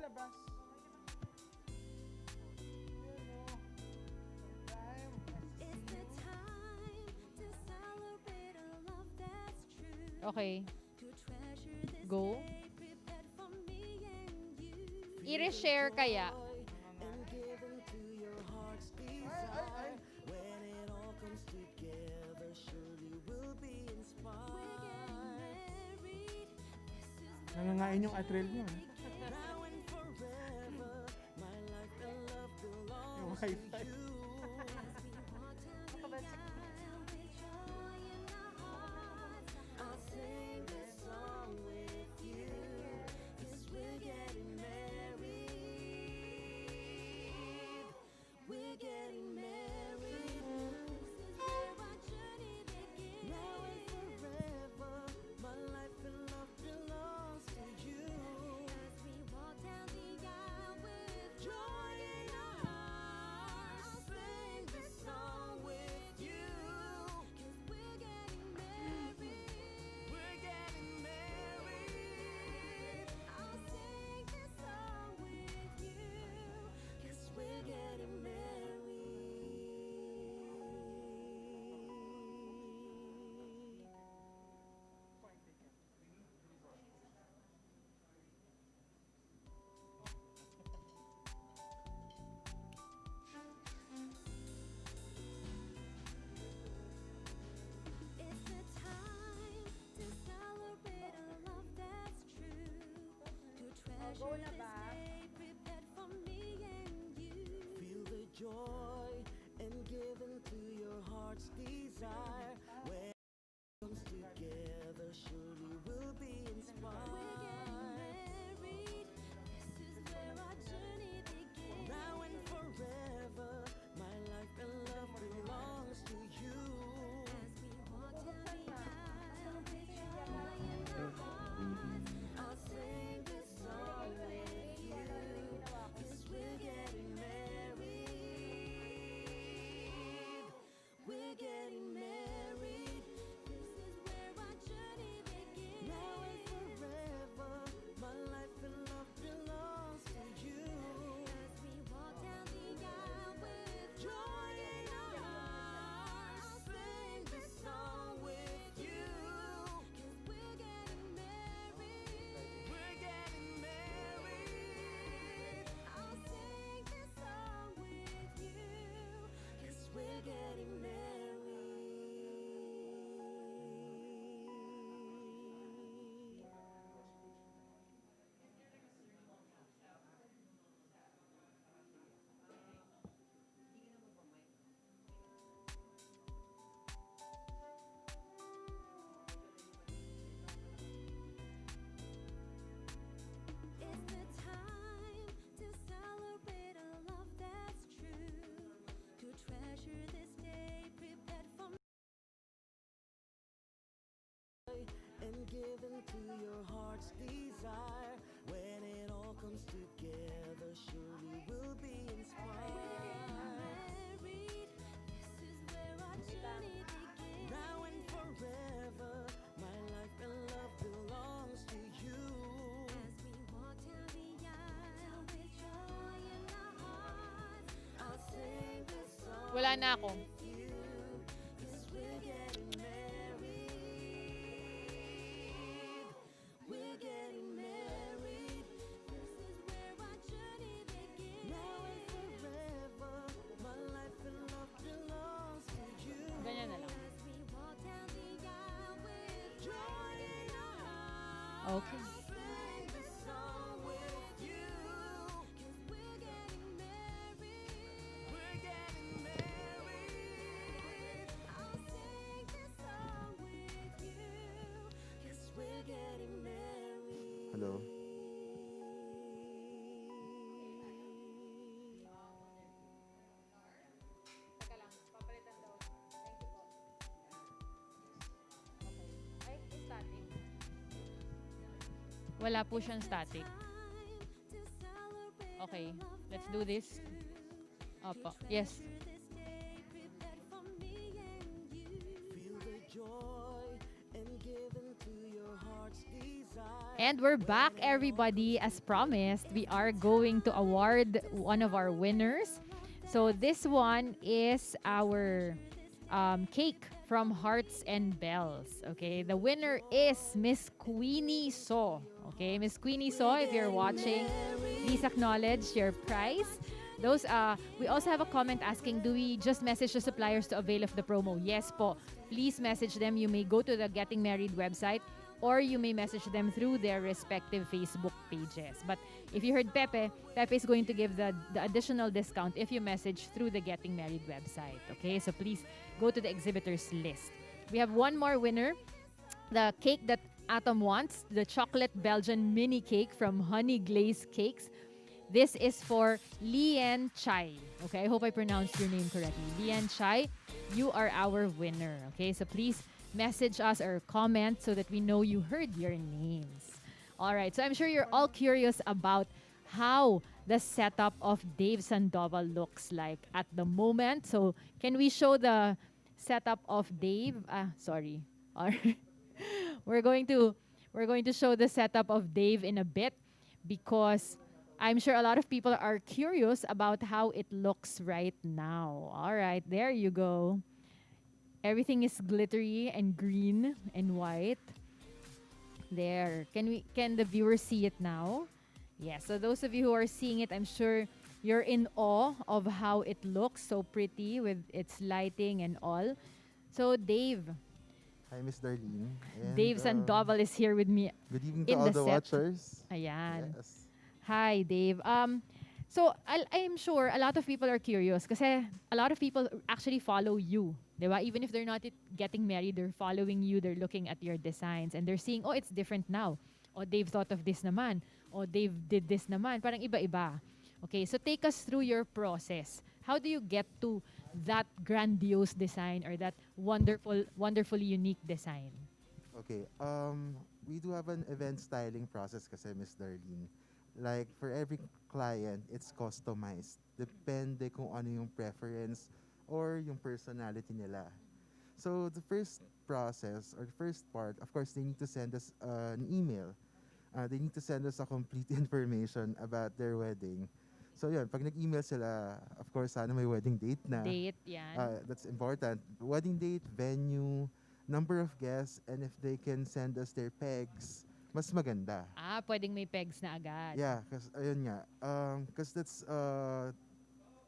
labas. Okay. Go. I-reshare kaya. Nangangain yung atril nyo. Yung wifi. Go na ba? Feel the joy and give into your heart's desire. When it comes together, surely we'll be inspired. Now and forever, my life and love belongs to you. I'll sing this song with you, 'cause we're getting married. We're getting married. This is where our journey begins. Now and forever, my life and love belongs to you. As we walk down the aisle with joy in our hearts, I'll sing this song with you, 'cause we're getting married. We're getting married. I'll sing this song with you, 'cause we're getting married. It's the time to celebrate a love that's true, to treasure this day prepared for me, and give into your heart's desire. When it all comes together, surely we'll be inspired. This is where our journey begins. Now and forever, my life and love belongs to you. As we walk down the aisle with joy in our hearts, I'll sing this song Wala na ako. with you, 'cause we're getting married. We're getting married. This is where our journey begins. Now and forever, my life and love belongs to you. Ganyan na lang. As we walk down the aisle with joy in our hearts, Okay. I'll sing this song with you, 'cause we're getting married. We're getting married. I'll sing this song with you, 'cause we're getting married. Hello. Teka lang, papalitan daw. Thank you po. Okay. Ay, static. Wala po siyang static. Okay, let's do this. Opo. Yes. Feel the joy and give into your heart's desire. And we're back, everybody. As promised, we are going to award one of our winners. So this one is our cake from Hearts and Bells. Okay, the winner is Miss Queenie So. Okay, Miss Queenie So, if you're watching, please acknowledge your prize. Those we also have a comment asking, do we just message the suppliers to avail of the promo? Yes po. Please message them. You may go to the Getting Married website or you may message them through their respective Facebook pages. But if you heard Pepe, Pepe is going to give the additional discount if you message through the Getting Married website. Okay, so please go to the exhibitors list. We have one more winner. The cake that Atom wants, the chocolate Belgian mini cake from Honey Glaze Cakes. This is for Lian Chai. Okay, I hope I pronounced your name correctly. Lian Chai, you are our winner. Okay, so please message us or comment so that we know you heard your names. All right, so I'm sure you're all curious about how the setup of Dave Sandoval looks like at the moment. So can we show the setup of Dave? Sorry. All right. we're going to we're going to show the setup of Dave in a bit because I'm sure a lot of people are curious about how it looks right now. All right, there you go. Everything is glittery and green and white. There. Can the viewers see it now? Yeah, so those of you who are seeing it, I'm sure you're in awe of how it looks so pretty with its lighting and all. So Dave, Hi, Miss Darlene. And, Dave Sandoval is here with me good evening to in all the the set. watchers. Ayan. Yes. Hi, Dave. So I'm sure a lot of people are curious kasi a lot of people actually follow you, di ba? Even if they're not getting married, they're following you, they're looking at your designs, and they're seeing, oh, it's different now. Oh, Dave thought of this naman. Oh, Dave did this naman. Parang iba-iba. Okay, so take us through your process. How do you get to that grandiose design or that wonderfully unique design? Okay. We do have an event styling process kasi, Miss Darlene. Like, for every client, it's customized. Depende kung ano yung preference or yung personality nila. So, the first process or the first part, of course, they need to send us an email. They need to send us a complete information about their wedding. So, yun, pag nag-email sila, of course, sana may wedding date na. Date, yan. That's important. Wedding date, venue, number of guests, and if they can send us their pegs, mas maganda. Pwedeng may pegs na agad. Yeah, kasi ayun nga. Because that's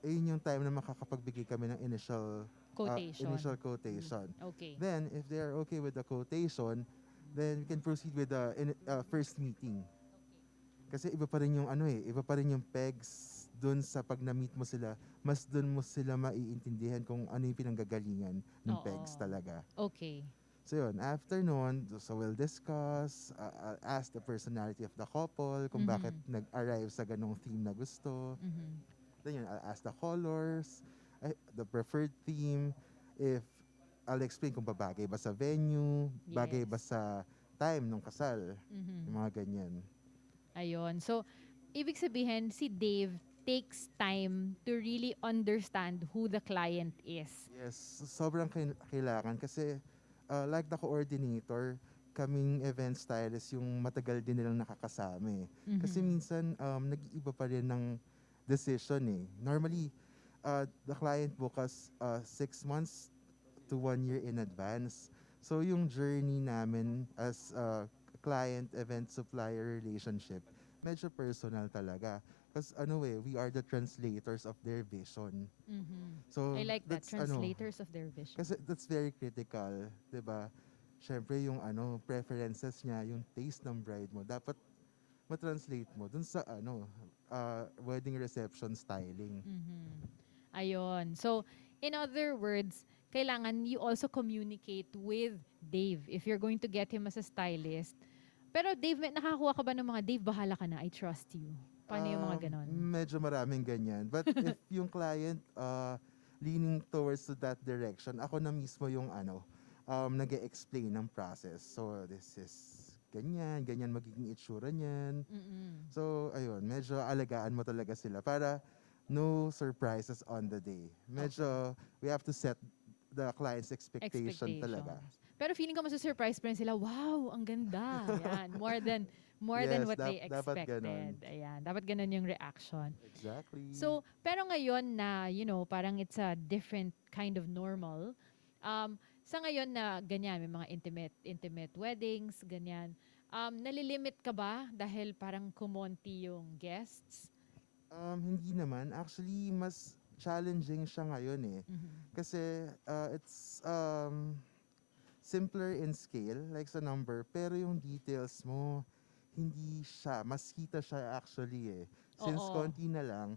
ayun yung time na makakapagbigay kami ng initial quotation. Okay. Then if they are okay with the quotation, then we can proceed with the first meeting. Kasi iba pa rin yung iba pa rin yung pegs dun sa pag na-meet mo sila, mas dun mo sila maiintindihan kung ano yung pinanggagalingan ng pegs talaga. Okay. So yun, after nun, so we'll discuss, I'll ask the personality of the couple, kung bakit nag-arrive sa ganong theme na gusto. Then yun, I'll ask the colors, the preferred theme, if I'll explain kung babagay ba sa venue, bagay ba sa time ng kasal, yung mga ganyan. Ayun. So, ibig sabihin, si Dave takes time to really understand who the client is. Yes, sobrang kailangan kasi like the coordinator, kaming event stylist yung matagal din nilang nakakasama eh. Kasi minsan nag-iiba pa rin ng decision eh. Normally, the client book us 6 months to 1 year in advance. So yung journey namin as client event supplier relationship, medyo personal talaga. Because we are the translators of their vision. So I like that, that's, translators of their vision. Kasi that's very critical, 'di ba? Syempre yung preferences niya, yung taste ng bride mo, dapat ma-translate mo dun sa wedding reception styling. Ayun. So, in other words, kailangan you also communicate with Dave if you're going to get him as a stylist. Pero Dave, nakakuha ka ba ng mga, Dave, bahala ka na, I trust you? Paano yung mga ganon? Medyo maraming ganyan. But if yung client leaning towards to that direction, ako na mismo yung nag-e-explain ng process. So, this is ganyan magiging itsura niyan. So, ayun, medyo alagaan mo talaga sila para no surprises on the day. Medyo, we have to set the client's expectation talaga. Pero feeling ko masu-surprise pa rin sila, wow, ang ganda. Yan. more than Yes, what they dapat expected. ganon. Ayan, dapat ganon yung reaction. Exactly. So, pero ngayon na, parang it's a different kind of normal. Sa ngayon na ganyan, may mga intimate weddings, ganyan. Nalilimit ka ba dahil parang kumonti yung guests? Hindi naman. Actually, mas challenging siya ngayon eh. Kasi it's simpler in scale, like sa number, pero yung details mo, hindi siya. Mas kita siya actually eh. Since Oo. konti na lang,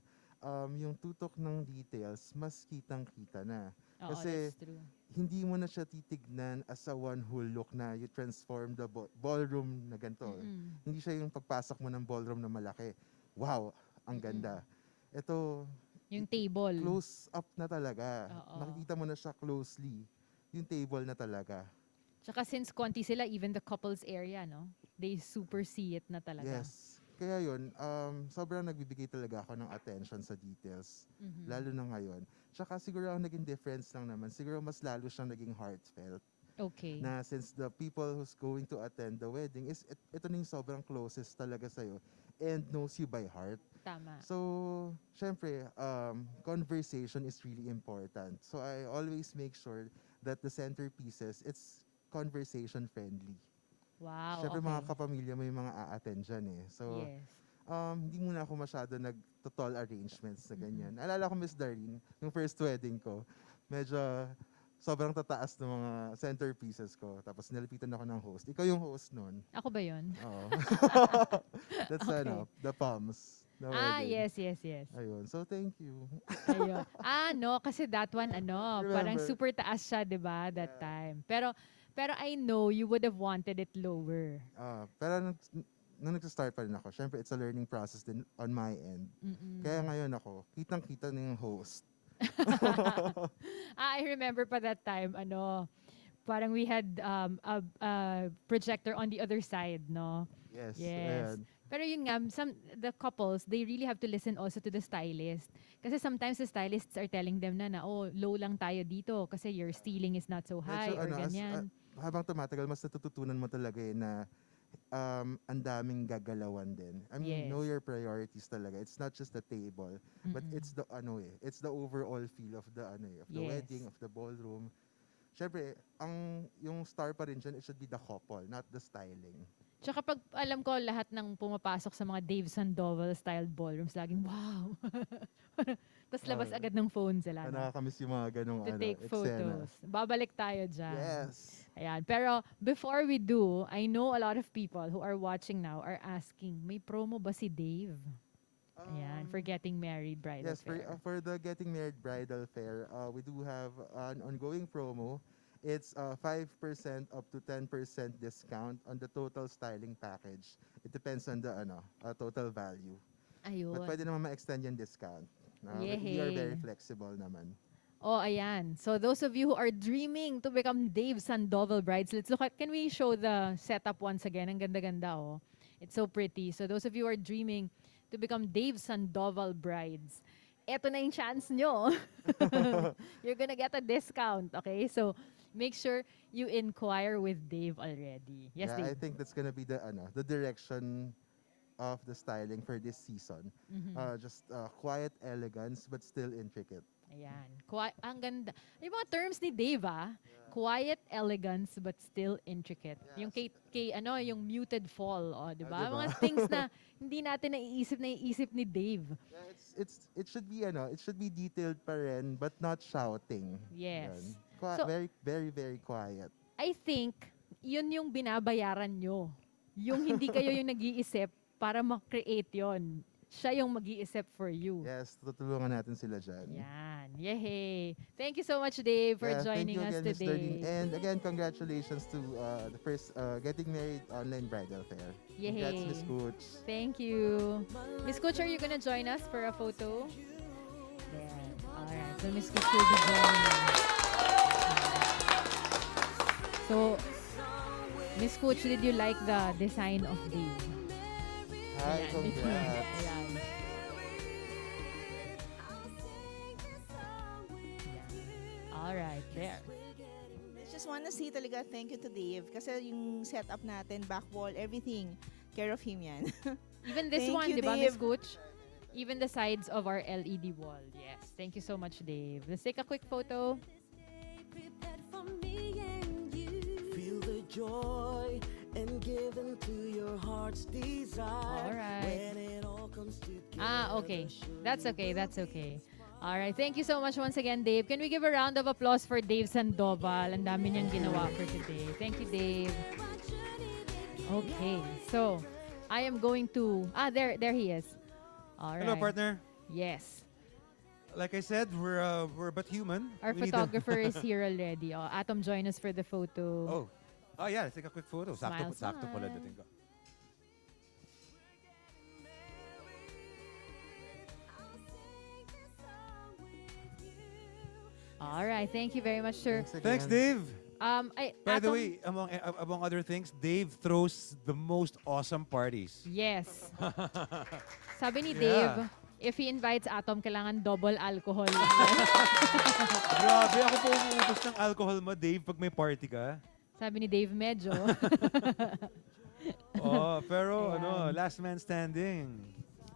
yung tutok ng details, mas kitang-kita na. Oo, Kasi that's true. hindi mo na siya titignan as a one whole look na you transform the ballroom na ganito. Hindi siya yung pagpasok mo ng ballroom na malaki. Wow, ang ganda. Ito, Yung table. close up na talaga. Oo. Nakikita mo na siya closely. Yung table na talaga. Tsaka since konti sila, even the couples area, no? They super see it na talaga. Yes. Kaya yun, sobrang nagbibigay talaga ako ng attention sa details. Mhm. Lalo na ngayon. Tsaka siguro ang naging difference lang naman, siguro mas lalo siyang naging heartfelt. Okay. Na since the people who's going to attend the wedding is ito na yung sobrang closest talaga sa'yo and knows you by heart. Tama. So, syempre, conversation is really important. So, I always make sure that the centerpieces, it's conversation friendly. Wow, Syempre, okay. mga kapamilya mo yung mga a-attend dyan eh. So, Yes. hindi muna ako masyado nag-total arrangements na ganyan. Alala ko, Miss Darlene, yung first wedding ko, medyo sobrang tataas ng mga centerpieces ko. Tapos nilipitan ako ng host. Ikaw yung host nun. Ako ba yun? Oo. That's Okay. the palms. The wedding. Yes. Ayun. So, thank you. Ayun. No, kasi that one, parang Remember? super taas siya, di ba, that time. Pero I know you would have wanted it lower. Pero nung nag-start pa rin ako, syempre, it's a learning process din on my end. Kaya ngayon ako, kitang-kita na yung host. I remember pa that time, parang we had a projector on the other side, no? Yes. Yes. Ayan. Pero yun nga, the couples, they really have to listen also to the stylist. Kasi sometimes the stylists are telling them na, low lang tayo dito kasi your ceiling is not so high Medyo, or ganyan. habang tumatagal, mas natututunan mo talaga eh na ang daming gagalawan din. I mean, Yes. know your priorities talaga. It's not just the table, but it's the it's the overall feel of the of the Yes. wedding, of the ballroom. Syempre, yung star pa rin dyan, it should be the couple, not the styling. Tsaka pag alam ko lahat ng pumapasok sa mga Dave Sandoval style ballrooms, laging wow. Tapos labas agad ng phone sila. No? Nakakamiss yung mga ganong To take eksena. photos. Babalik tayo dyan. Yes. Ayan. Pero before we do, I know a lot of people who are watching now are asking, may promo ba si Dave? Ayan, for Getting Married Bridal Yes, Fair. for the Getting Married Bridal Fair, we do have an ongoing promo. It's 5% up to 10% discount on the total styling package. It depends on the total value. Ayun. But pwede naman ma-extend yung discount. We are very Yehey. flexible naman. Oh, ayan. So those of you who are dreaming to become Dave Sandoval brides, let's look at, can we show the setup once again? Ang ganda-ganda, oh. It's so pretty. So those of you who are dreaming to become Dave Sandoval brides, eto na yung chance nyo. You're gonna get a discount, okay? So make sure you inquire with Dave already. Yes, Yeah, I Dave. think that's gonna be the direction of the styling for this season. Just quiet elegance but still intricate. Ayan. Ang ganda. Yung mga terms ni Dave, quiet elegance but still intricate. Yung yung muted fall, di ba? Diba? Mga things na hindi natin naiisip ni Dave. It should be detailed pa rin but not shouting. Yes. Yan. So- Very, very, very quiet. I think, yun yung binabayaran nyo. Yung hindi kayo yung nag-iisip para ma-create yon. Siya yung mag-iisip for you. Yes, tutulungan natin sila dyan. Yan. Yehey. Thank you so much, Dave, for joining us Miss Darlene. today. And again, congratulations to the first Getting Married Online Bridal Fair. Congrats, Yehey. Miss Coach. Thank you. Miss Coach, are you gonna join us for a photo? There. Alright. So Miss Coach will be joining us. So, Miss Coach, did you like the design of Dave? Hi, Ayan. congrats. Ayan. Alright, there. I just wanna say talaga thank you to Dave kasi yung setup natin, back wall, everything. care of him yan. Even this Thank one, you, di ba, Miss Dave. Cooch? Even the sides of our LED wall. Yes. Thank you so much, Dave. Let's take a quick photo. Feel the joy and give into your heart's desire. All right. When it all comes together. Okay. That's okay. That's okay. All right. Thank you so much once again, Dave. Can we give a round of applause for Dave Sandoval? Ang dami niyang ginawa for today. Thank you, Dave. Okay. So, I am going to... there he is. All right. Hello, partner. Yes. Like I said, we're but human. Our We need photographer is here already. Atom, join us for the photo. Oh yeah, let's take a quick photo. Smile, Sakto pala smile. dating ko. All right. Thank you very much, sir. Thanks, Dave. By the Atom- way, among other things, Dave throws the most awesome parties. Yes. Sabi ni Yeah. Dave, if he invites Atom, kailangan double alcohol. Grabe, ako po umuubos ng alcohol mo, Dave, pag may party ka. Sabi ni Dave, medyo. Pero Ayan. last man standing.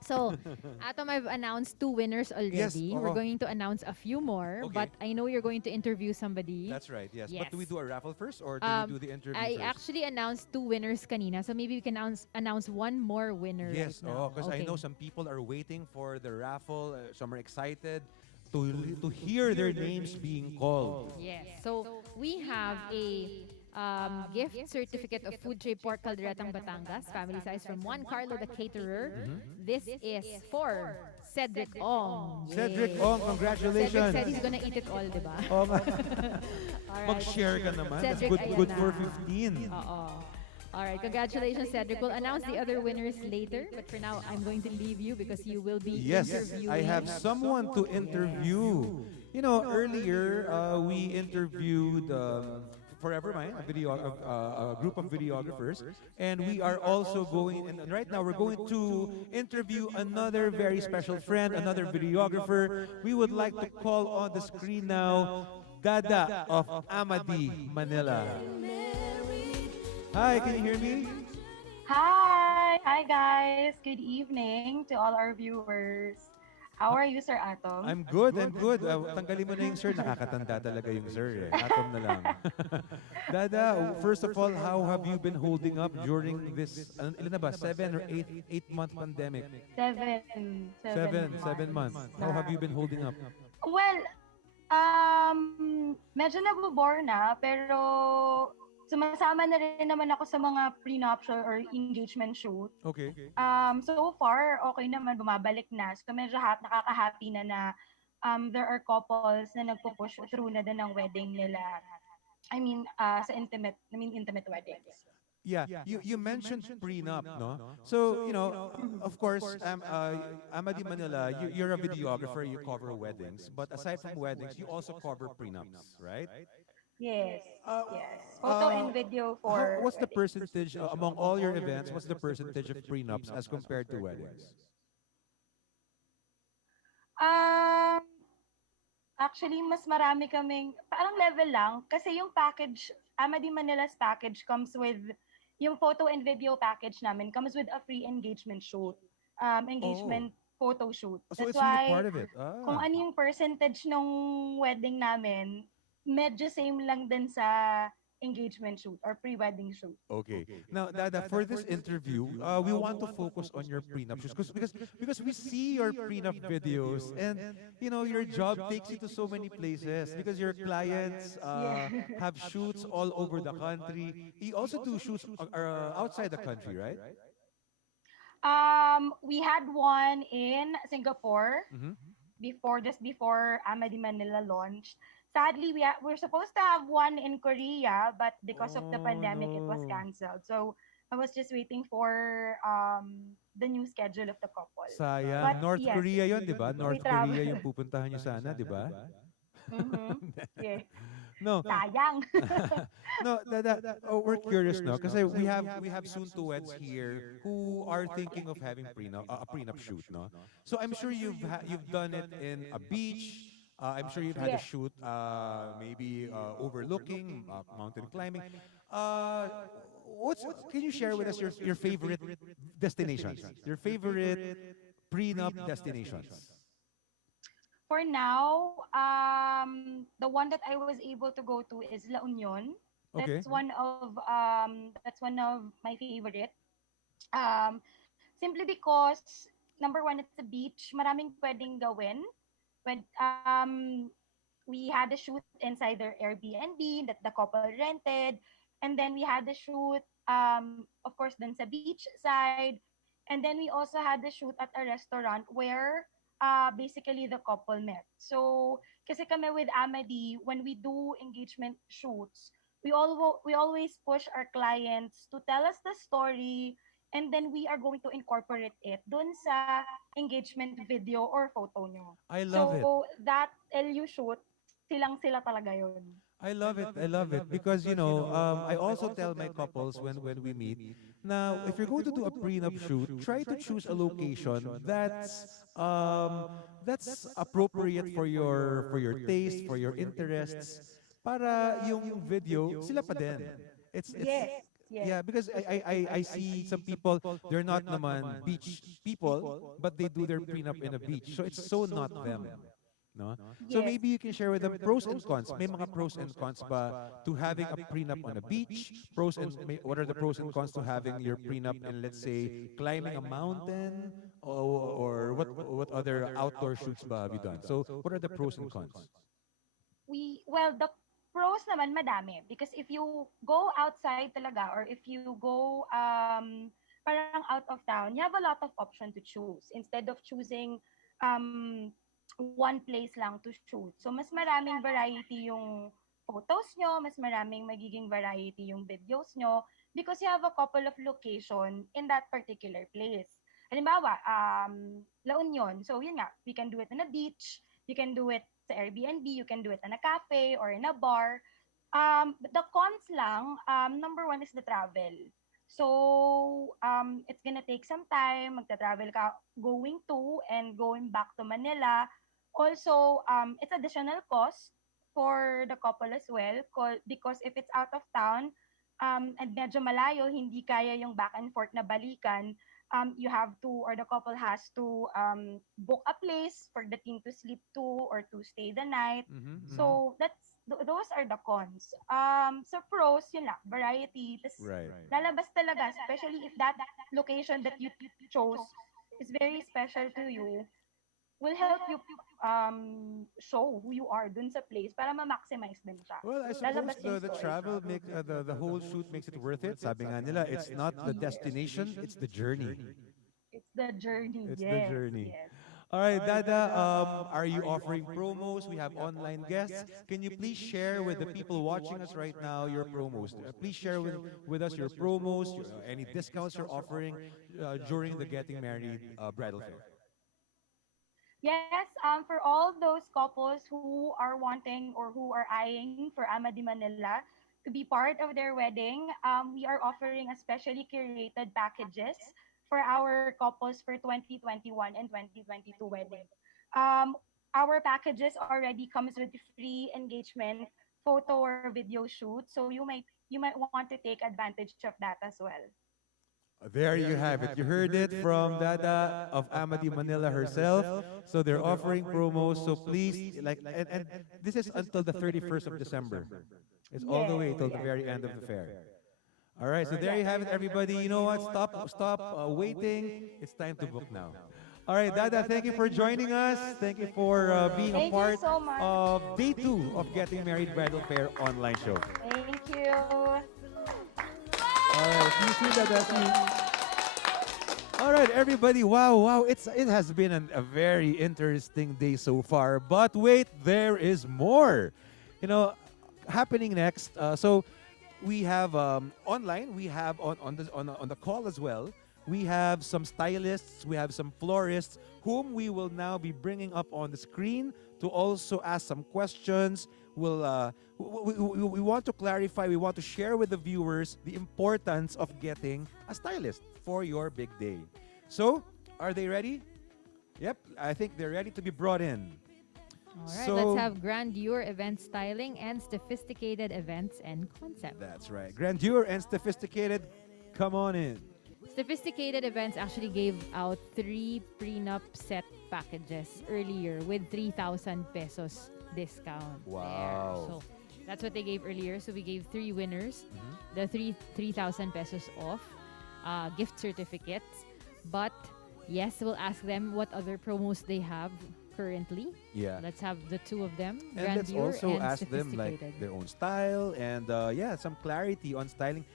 So, Atom, I've announced 2 winners already. Yes, We're oo. going to announce a few more, Okay. but I know you're going to interview somebody. That's right, yes. Yes. But do we do a raffle first or do we do the interview I first? actually announced 2 winners kanina, so maybe we can announce one more winner Yes, right now. because I Okay. know some people are waiting for the raffle. Some are excited to hear their names being called. Yes. So we have a gift certificate of Food Tray Pork Calderetang Batangas, family size from Juan Carlo the Caterer. This is for Cedric Ong. Cedric Yay. Ong, congratulations. Cedric said he's gonna eat it all, di ba? Oo nga. Alright. Mag-share ka naman. That's Cedric, good ayan for na. 15. Oo. Alright, congratulations, Cedric. We'll announce the other winners later, but for now, I'm going to leave you because you will be Yes, interviewing. I have someone to interview. You know, earlier we interviewed Forever Mine, a group of videographers, and we are also going. And right now, we're going to interview another very special friend, another videographer. We would like to call on the screen now, Dada of Amadi, Manila. Hi, can you hear me? Hi guys. Good evening to all our viewers. How are you, Sir Atom? I'm good. Tanggalin mo na yung sir. Nakakatanda talaga yung sir. Atom na lang. Dada, first of all, how have you been holding up during this, ilan na ba? 7 or 8-month pandemic? 7 7 months. How have you been holding up? Well, medyo nabobore na, pero sumasama na rin naman ako sa mga pre-nuptial or engagement shoot. Okay. So far, okay naman, bumabalik na. So medyo nakaka-happy na there are couples na nagpo-push through na din ng wedding nila. I mean, sa intimate weddings. Yeah, you mentioned prenup, no? So, you know, of course, Amadi Manila, you're a videographer, you cover weddings. But aside from weddings, you also cover prenups, right? Yes, yes. Photo and video for What's the percentage, among all your events, what's the percentage of prenups as compared to weddings? Actually, mas marami kaming, parang level lang. Kasi yung package, Amadi Manila's package comes with, yung photo and video package namin comes with a free engagement shoot. Engagement photo shoot. So That's it's really why, part of it. kung ano yung percentage ng wedding namin, medyo same lang din sa engagement shoot or pre-wedding shoot. Okay. Now, Dada, for this interview, we want to focus on your prenup shoots because we see your prenup videos and you know your job takes you to so many places because your clients have shoots all over the country. You also do shoots outside the country, right? We had one in Singapore before Amadi Manila launched. Sadly, we're supposed to have one in Korea, but because of the pandemic, it was canceled. So I was just waiting for the new schedule of the couple. Sayang. But North yes, Korea yun, di ba? we North travel. Korea yung pupuntahan nyo sana, di ba? Yeah. No. Sayang. No, we're curious now because we have soon-to-weds here who are thinking of having a prenup shoot, no? So I'm sure you've done it in a beach. I'm sure you've had a shoot maybe overlooking mountain climbing. Can you share with us your favorite destinations? Your favorite prenup destinations? For now, the one that I was able to go to is La Union. Okay. That's one of my favorite. Um, Simply because number one, it's a beach. Maraming pwedeng gawin. When we had a shoot inside their Airbnb that the couple rented, and then we had the shoot, of course, dun sa beach side, and then we also had the shoot at a restaurant where basically the couple met. So, kasi kami with Amadi, when we do engagement shoots, we always push our clients to tell us the story, and then we are going to incorporate it dun sa engagement video or photo nyo. I love it. So, that LU shoot, silang sila talaga yun. I love it. I love it because I also tell my couples when we meet. Now, if you're going to do a prenup shoot, try to choose a location that's appropriate for your taste, for your interests, para yung video sila pa din. It's Yes. Yes. yeah, because I see some people, they're not naman beach people, but they do their prenup in a beach. So it's so not them. No? So Yes. maybe you can share with them pros and cons. May mga pros and cons ba to having a prenup on a beach? What are the pros and cons to having your prenup in, let's say, climbing a mountain? Or what other outdoor shoots ba have you done? So what are the pros and cons? The pros naman madami, because if you go outside talaga, or if you go parang out of town, you have a lot of option to choose instead of choosing one place lang to shoot. So mas maraming variety yung photos nyo, mas maraming magiging variety yung videos nyo, because you have a couple of location in that particular place. Halimbawa, La Union. So yun nga, we can do it on a beach, you can do it sa Airbnb, you can do it in a cafe or in a bar. The cons lang, number one is the travel. So, it's gonna take some time, magta-travel ka going to and going back to Manila. Also, it's additional cost for the couple as well, because if it's out of town, and medyo malayo, hindi kaya yung back and forth na balikan, you have to, or the couple has to book a place for the team to sleep to or to stay the night. So those are the cons. Sa pros, yun lang, variety. Tas Right. lalabas talaga, especially if that location that you chose is very special to you, will help you show who you are dun sa place para ma-maximize din siya. Well, I suppose Lalabas yung the story. travel the whole shoot makes it worth it. Sabi nga nila, it's not the destination, it's the journey. It's the journey. It's yes, the journey. Yes. All right, Dada, are you offering promos? We have online guests. Can you please share with the people watching us right now your promos? Please share with us your promos, any discounts you're offering during the Getting Married Bridal Fair. Yes, for all those couples who are wanting or who are eyeing for Amadi Manila to be part of their wedding, we are offering a specially curated packages for our couples for 2021 and 2022 wedding. Our packages already comes with free engagement photo or video shoot, so you might want to take advantage of that as well. There you have it. You heard it from Dada of Amadi Manila herself. So they're offering promos. So please, and this is until the 31st of December. It's all the way till the very end of the fair. All right, so there you have it, everybody. You know what? Stop waiting. It's time to book now. All right, Dada, thank you for joining us. Thank you for being a Thank you part so much. of day 2 of Getting Married Bridal Fair online show. Thank you. All right, see you soon, Dada. See you. All right, everybody. Wow. It has been a very interesting day so far. But wait, there is more. Happening next. So we have online. We have on the call as well. We have some stylists. We have some florists whom we will now be bringing up on the screen to also ask some questions. We want to clarify, we want to share with the viewers the importance of getting a stylist for your big day. So, are they ready? Yep, I think they're ready to be brought in. All right, So let's have grandeur event styling and sophisticated events and concept. that's right. Grandeur and sophisticated. Come on in. Sophisticated events actually gave out 3 prenup set packages earlier with 3,000 pesos discount. Wow. There. So that's what they gave earlier. So we gave 3 winners the 3,000 pesos off gift certificates. But yes, we'll ask them what other promos they have currently. Yeah. Let's have the 2 of them. And let's Grandeur also and ask them like sophisticated. their own style and yeah, some clarity on styling.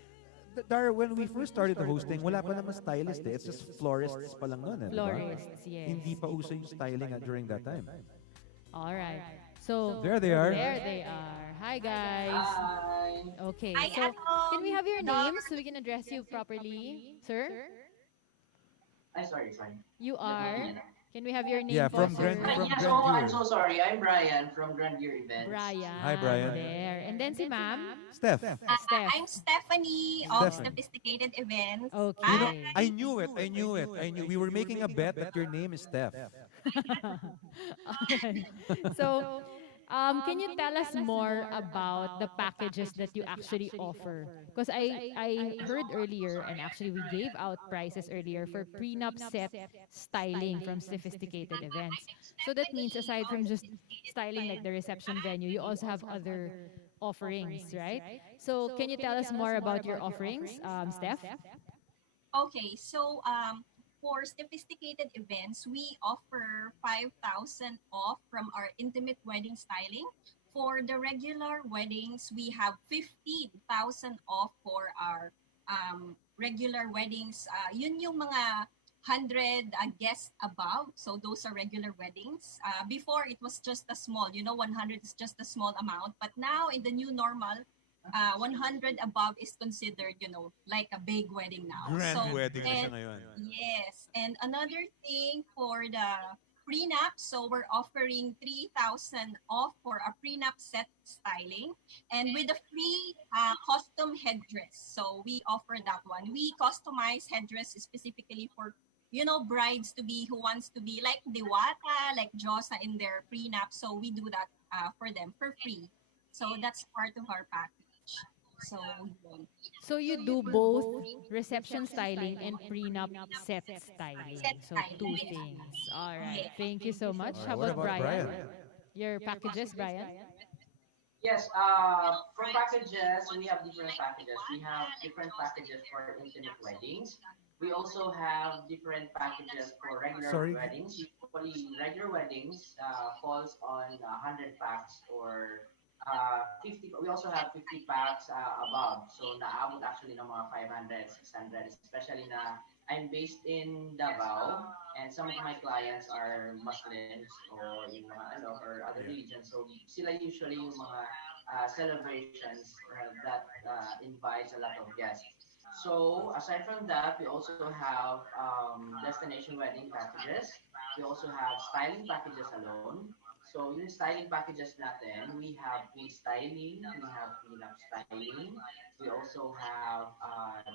Dara, when we first started the hosting, wala pa naman stylist eh. It's just florists pa lang nun eh, di ba? Florists, yes. Hindi pa uso yung styling during that time. All right. So There they are. There they are. Hi guys. Okay. Hi, So can we have your Hello. names so we can address you properly, sir? Sorry. You are. Can we have your name? Yeah, po, from sir? I'm so sorry. I'm Brian from Grandeur Events. Brian. Hi, Brian. There. And then si ma'am? Steph. Steph. I'm Stephanie of Stephanie. Sophisticated Events. Okay. You know, I knew it. We were making a bet that your name is Steph. Okay. So, can you tell us more about the packages that you actually offer? Because I heard earlier, and actually we gave out prices earlier for prenup set styling from Sophisticated Events. So that means aside from just styling like the reception venue, you also have other offerings, right? So can you tell us more about your offerings, Steph? Okay, so for sophisticated events, we offer 5,000 off from our intimate wedding styling. For the regular weddings, we have 15,000 off for our regular weddings. Yun yung mga 100 guests above. So those are regular weddings. Before, it was just a small, 100 is just a small amount. But now, in the new normal, 100 above is considered, like a big wedding now. Grand wedding na siya ngayon. Yes. And another thing for the prenup, so we're offering 3,000 off for a prenup set styling and with a free custom headdress. So we offer that one. We customize headdress specifically for, brides to be who wants to be like Diwata, like Josa in their prenup. So we do that for them for free. So that's part of our package. So, So you do both reception styling and prenup set styling. So 2 things. All right. Thank you so much. How What about about Brian? Brian? Your packages, Brian? yes, for packages, we have different packages. We have different packages for intimate weddings. We also have different packages for regular Sorry. weddings. Usually, regular weddings falls on 100 packs or 50. We also have 50 packs above. So naabot actually ng mga 500, 600, especially na I'm based in Davao and some of my clients are Muslims or yung mga or other religions. So sila usually yung mga celebrations that invites a lot of guests. So aside from that, we also have destination wedding packages. We also have styling packages alone. So yung styling packages natin, we have pre-styling, we have prenup styling, we also have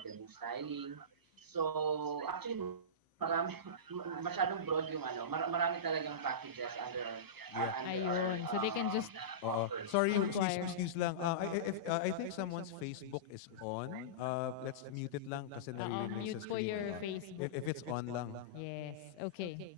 debut styling. So actually marami masyadong broad yung marami talagang packages under Yeah. Ayun. So they can just Oo. Sorry, inquire. excuse lang. I think someone's Facebook is on. Let's mute it lang kasi naririnig Mute sa po screen. your Facebook. If it's on lang. Yes. Okay.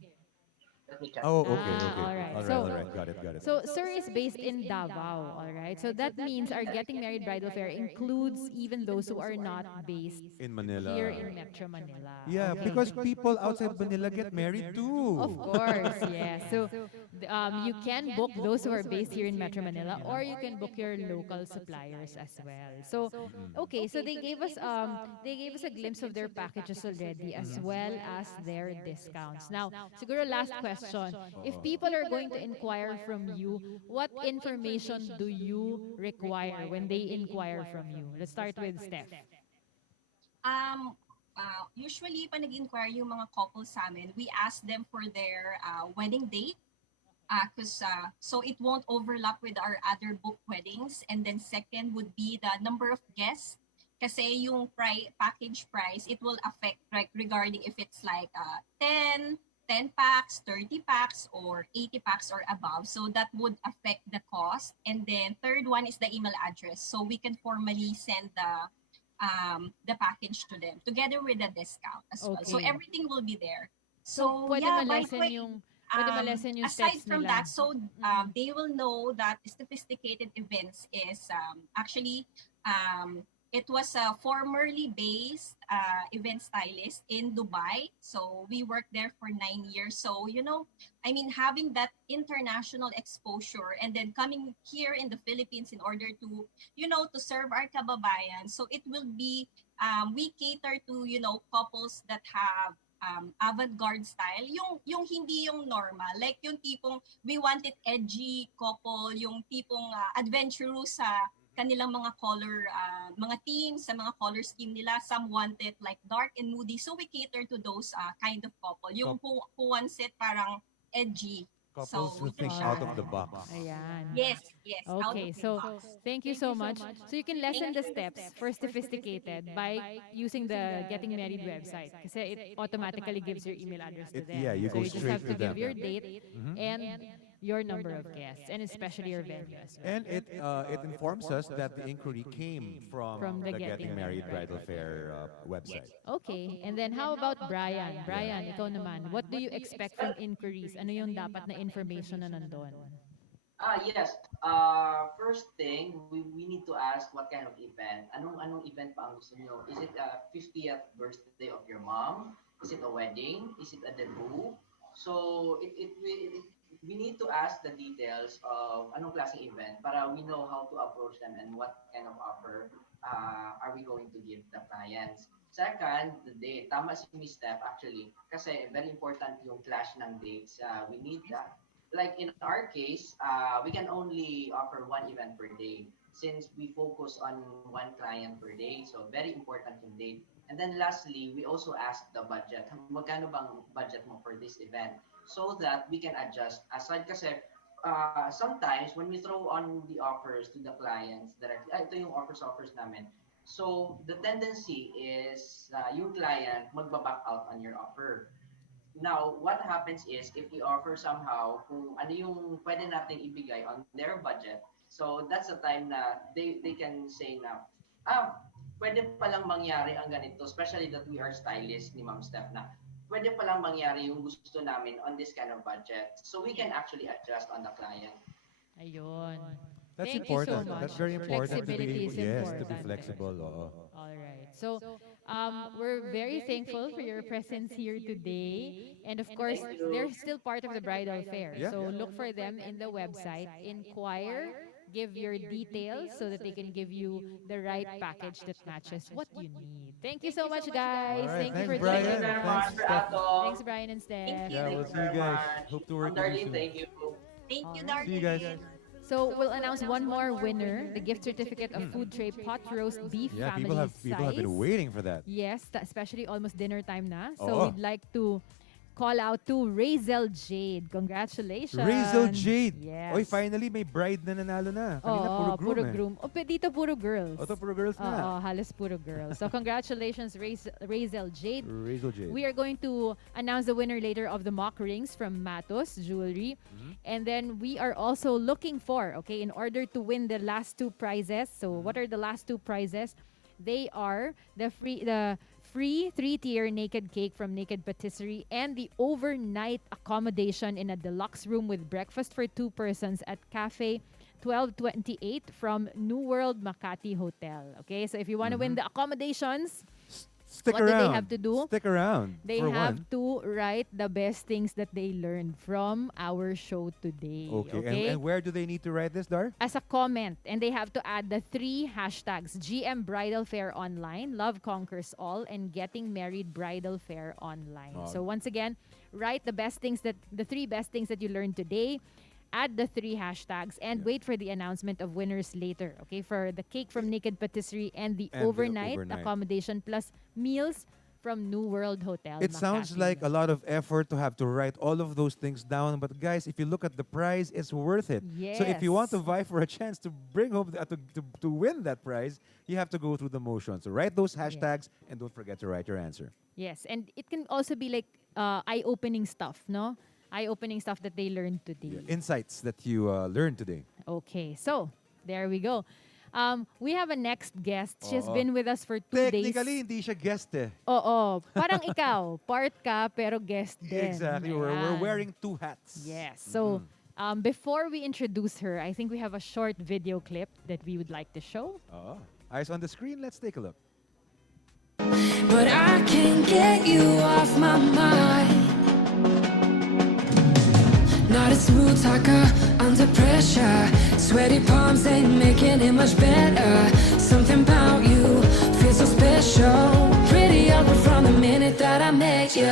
Oh, okay. All right. All right. Got it. So, sir is based in Davao, all right? So that means our Getting Married Bridal Fair includes even those who are not based In Manila. here in Metro Manila. Yeah, Okay. because people outside Manila get married too. Of course, yeah. So you can book those who are based here in Metro Manila, or you can book your local suppliers as well. So okay, so they gave us a glimpse of their packages already, as well as their discounts. Now, siguro last question: if people are going to inquire from you, what information do you require when they inquire from you? Let's start with Steph. Usually, pa nag-inquire yung mga couples sa amin, we ask them for their wedding date. So it won't overlap with our other book weddings. And then second would be the number of guests. Kasi yung package price, it will affect regarding if it's like 10 10 packs, 30 packs, or 80 packs or above. So that would affect the cost. And then third one is the email address. So we can formally send the package to them together with the discount as well. So Okay. everything will be there. So, So pwede yeah, by the ma-lessen way, yung aside steps from nila. that, so they will know that sophisticated events is actually it was a formerly based event stylist in Dubai. So we worked there for 9 years. So, I mean, having that international exposure and then coming here in the Philippines in order to, to serve our kababayan. So it will be, we cater to, couples that have avant-garde style, yung hindi yung normal, like yung tipong we want it edgy couple, yung tipong adventurous sa kanilang mga color, mga themes, sa mga color scheme nila. Some want it like dark and moody, so we cater to those kind of couple, yung who wants it parang edgy. Couples So, who think siya. out of the box. Ayan. Yes, out Okay, of the so box. thank you so much. So you can lessen the steps for sophisticated by using the Getting Married website kasi it automatically gives your email address to them. Yeah, you so go you just straight have to to give them. your date and your number of guests and especially your venue as well. And it informs us that the inquiry came from the Getting Married Bridal Fair website. Okay, and then how about Brian? Brian, ikaw naman, what do you expect from inquiries? Ano yung dapat na information na nandun? Yes. First thing, we need to ask what kind of event. Anong event pa ang gusto niyo? Is it a 50th birthday of your mom? Is it a wedding? Is it a debut? So we need to ask the details of anong klaseng event para we know how to approach them and what kind of offer are we going to give the clients. Second, the date. Tama si Miss Steph actually kasi very important yung clash ng dates. We need that. Like in our case, we can only offer one event per day since we focus on one client per day. So very important yung date. And then lastly, we also ask the budget. Magkano bang budget mo for this event? So that we can adjust. Aside kasi, sometimes when we throw on the offers to the clients, ito yung offers namin. So the tendency is yung client magbaback out on your offer. Now, what happens is if we offer somehow kung ano yung pwede nating ibigay on their budget, so that's the time na they can say na, pwede palang mangyari ang ganito, especially that we are stylists ni Ma'am Steph na pwede palang mangyari yung gusto namin on this kind of budget. So we can actually adjust on the client. Ayun. That's Thank you important. so much. That's very important to Flexibility be is to important. be flexible. All right. So we're very thankful for your presence here today. And of course, they're still part of the bridal fair. Yeah. So look for them in the website. Inquire, give your details so that they can give you the right package that matches what you need. Thank you so much, guys. All right, Thank you for thanks, Brian. joining us. Thanks, Steph. Thanks, Brian and Steph. Yeah, we'll see you guys. Hope to work with you soon. Thank you. Thank you, Alright. See you guys. So we'll announce one more winner, the gift certificate of Food Tray Pot Roast Beef Yeah, Family people have been Size. waiting for that. Yes, especially almost dinner time na. So Oo. we'd like to call out to Razel Jade. Congratulations. Razel Jade. Yes. Oy, finally may bride na nanalo na. Kanina Oo, puro groom. O, dito puro girls. O, to puro girls na. Oo, halos puro girls. So congratulations, Razel Jade. Razel Jade. We are going to announce the winner later of the mock rings from Matos Jewelry. And then we are also looking for, in order to win the last two prizes. So what are the last two prizes? They are the free 3-tier naked cake from Naked Patisserie and the overnight accommodation in a deluxe room with breakfast for 2 persons at Cafe 1228 from New World Makati Hotel. Okay, so if you want to win the accommodations, Stick what around. do they have to do? Stick around. They for have one. to write the best things that they learned from our show today. Okay. And where do they need to write this, Dar? As a comment, and they have to add the 3 hashtags: GM Bridal Fair Online, Love Conquers All, and Getting Married Bridal Fair Online. Oh. So once again, write the 3 best things that you learned today. Add the 3 hashtags and wait for the announcement of winners later. Okay, for the cake from Naked Patisserie and the overnight accommodation plus meals from New World Hotel. It sounds Makati. like a lot of effort to have to write all of those things down, but guys, if you look at the prize, it's worth it. So if you want to vie for a chance to bring home to win that prize, you have to go through the motions. So write those hashtags and don't forget to write your answer. Yes, and it can also be like eye-opening stuff, no? Eye-opening stuff that they learned today. Insights that you learned today. Okay, so there we go. We have a next guest. She's Oo. been with us for 2 days. Technically, hindi siya guest eh. Oo, parang ikaw, part ka pero guest din. Exactly. We're Ayan. wearing two hats. Yes. So, before we introduce her, I think we have a short video clip that we would like to show. Eyes on the screen. Let's take a look. But I can't get you off my mind. Not a smooth talker under pressure. Sweaty palms ain't making it much better. Something about you feels so special. Pretty up from the minute that I met you.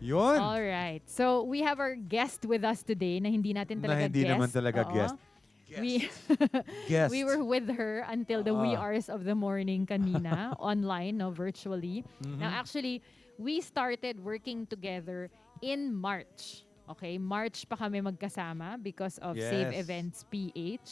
Yun. All right. So, we have our guest with us today na hindi natin Na talaga hindi guest. naman talaga Oo. guest. We Guest. we were with her until the wee Ah. hours of the morning kanina, online, no, virtually. Mhm. Now, actually, we started working together in March. Okay, March pa kami magkasama because of Save Yes. Events PH.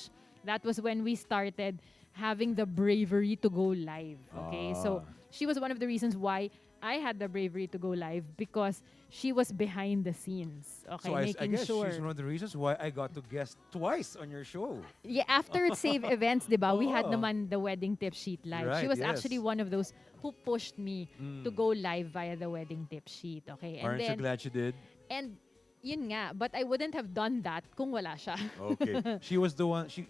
That was when we started having the bravery to go live. Okay, so Ah. she was one of the reasons why I had the bravery to go live because she was behind the scenes. Okay, So I making guess sure. she's one of the reasons why I got to guest twice on your show. Yeah, after Save Events, di ba, we had Oo. naman the wedding tip sheet live. She Right, was yes. actually one of those who pushed me to Mm. go live via the wedding tip sheet. Okay, Aren't you glad you did? And yun nga, but I wouldn't have done that kung wala siya. Okay. She was the one. She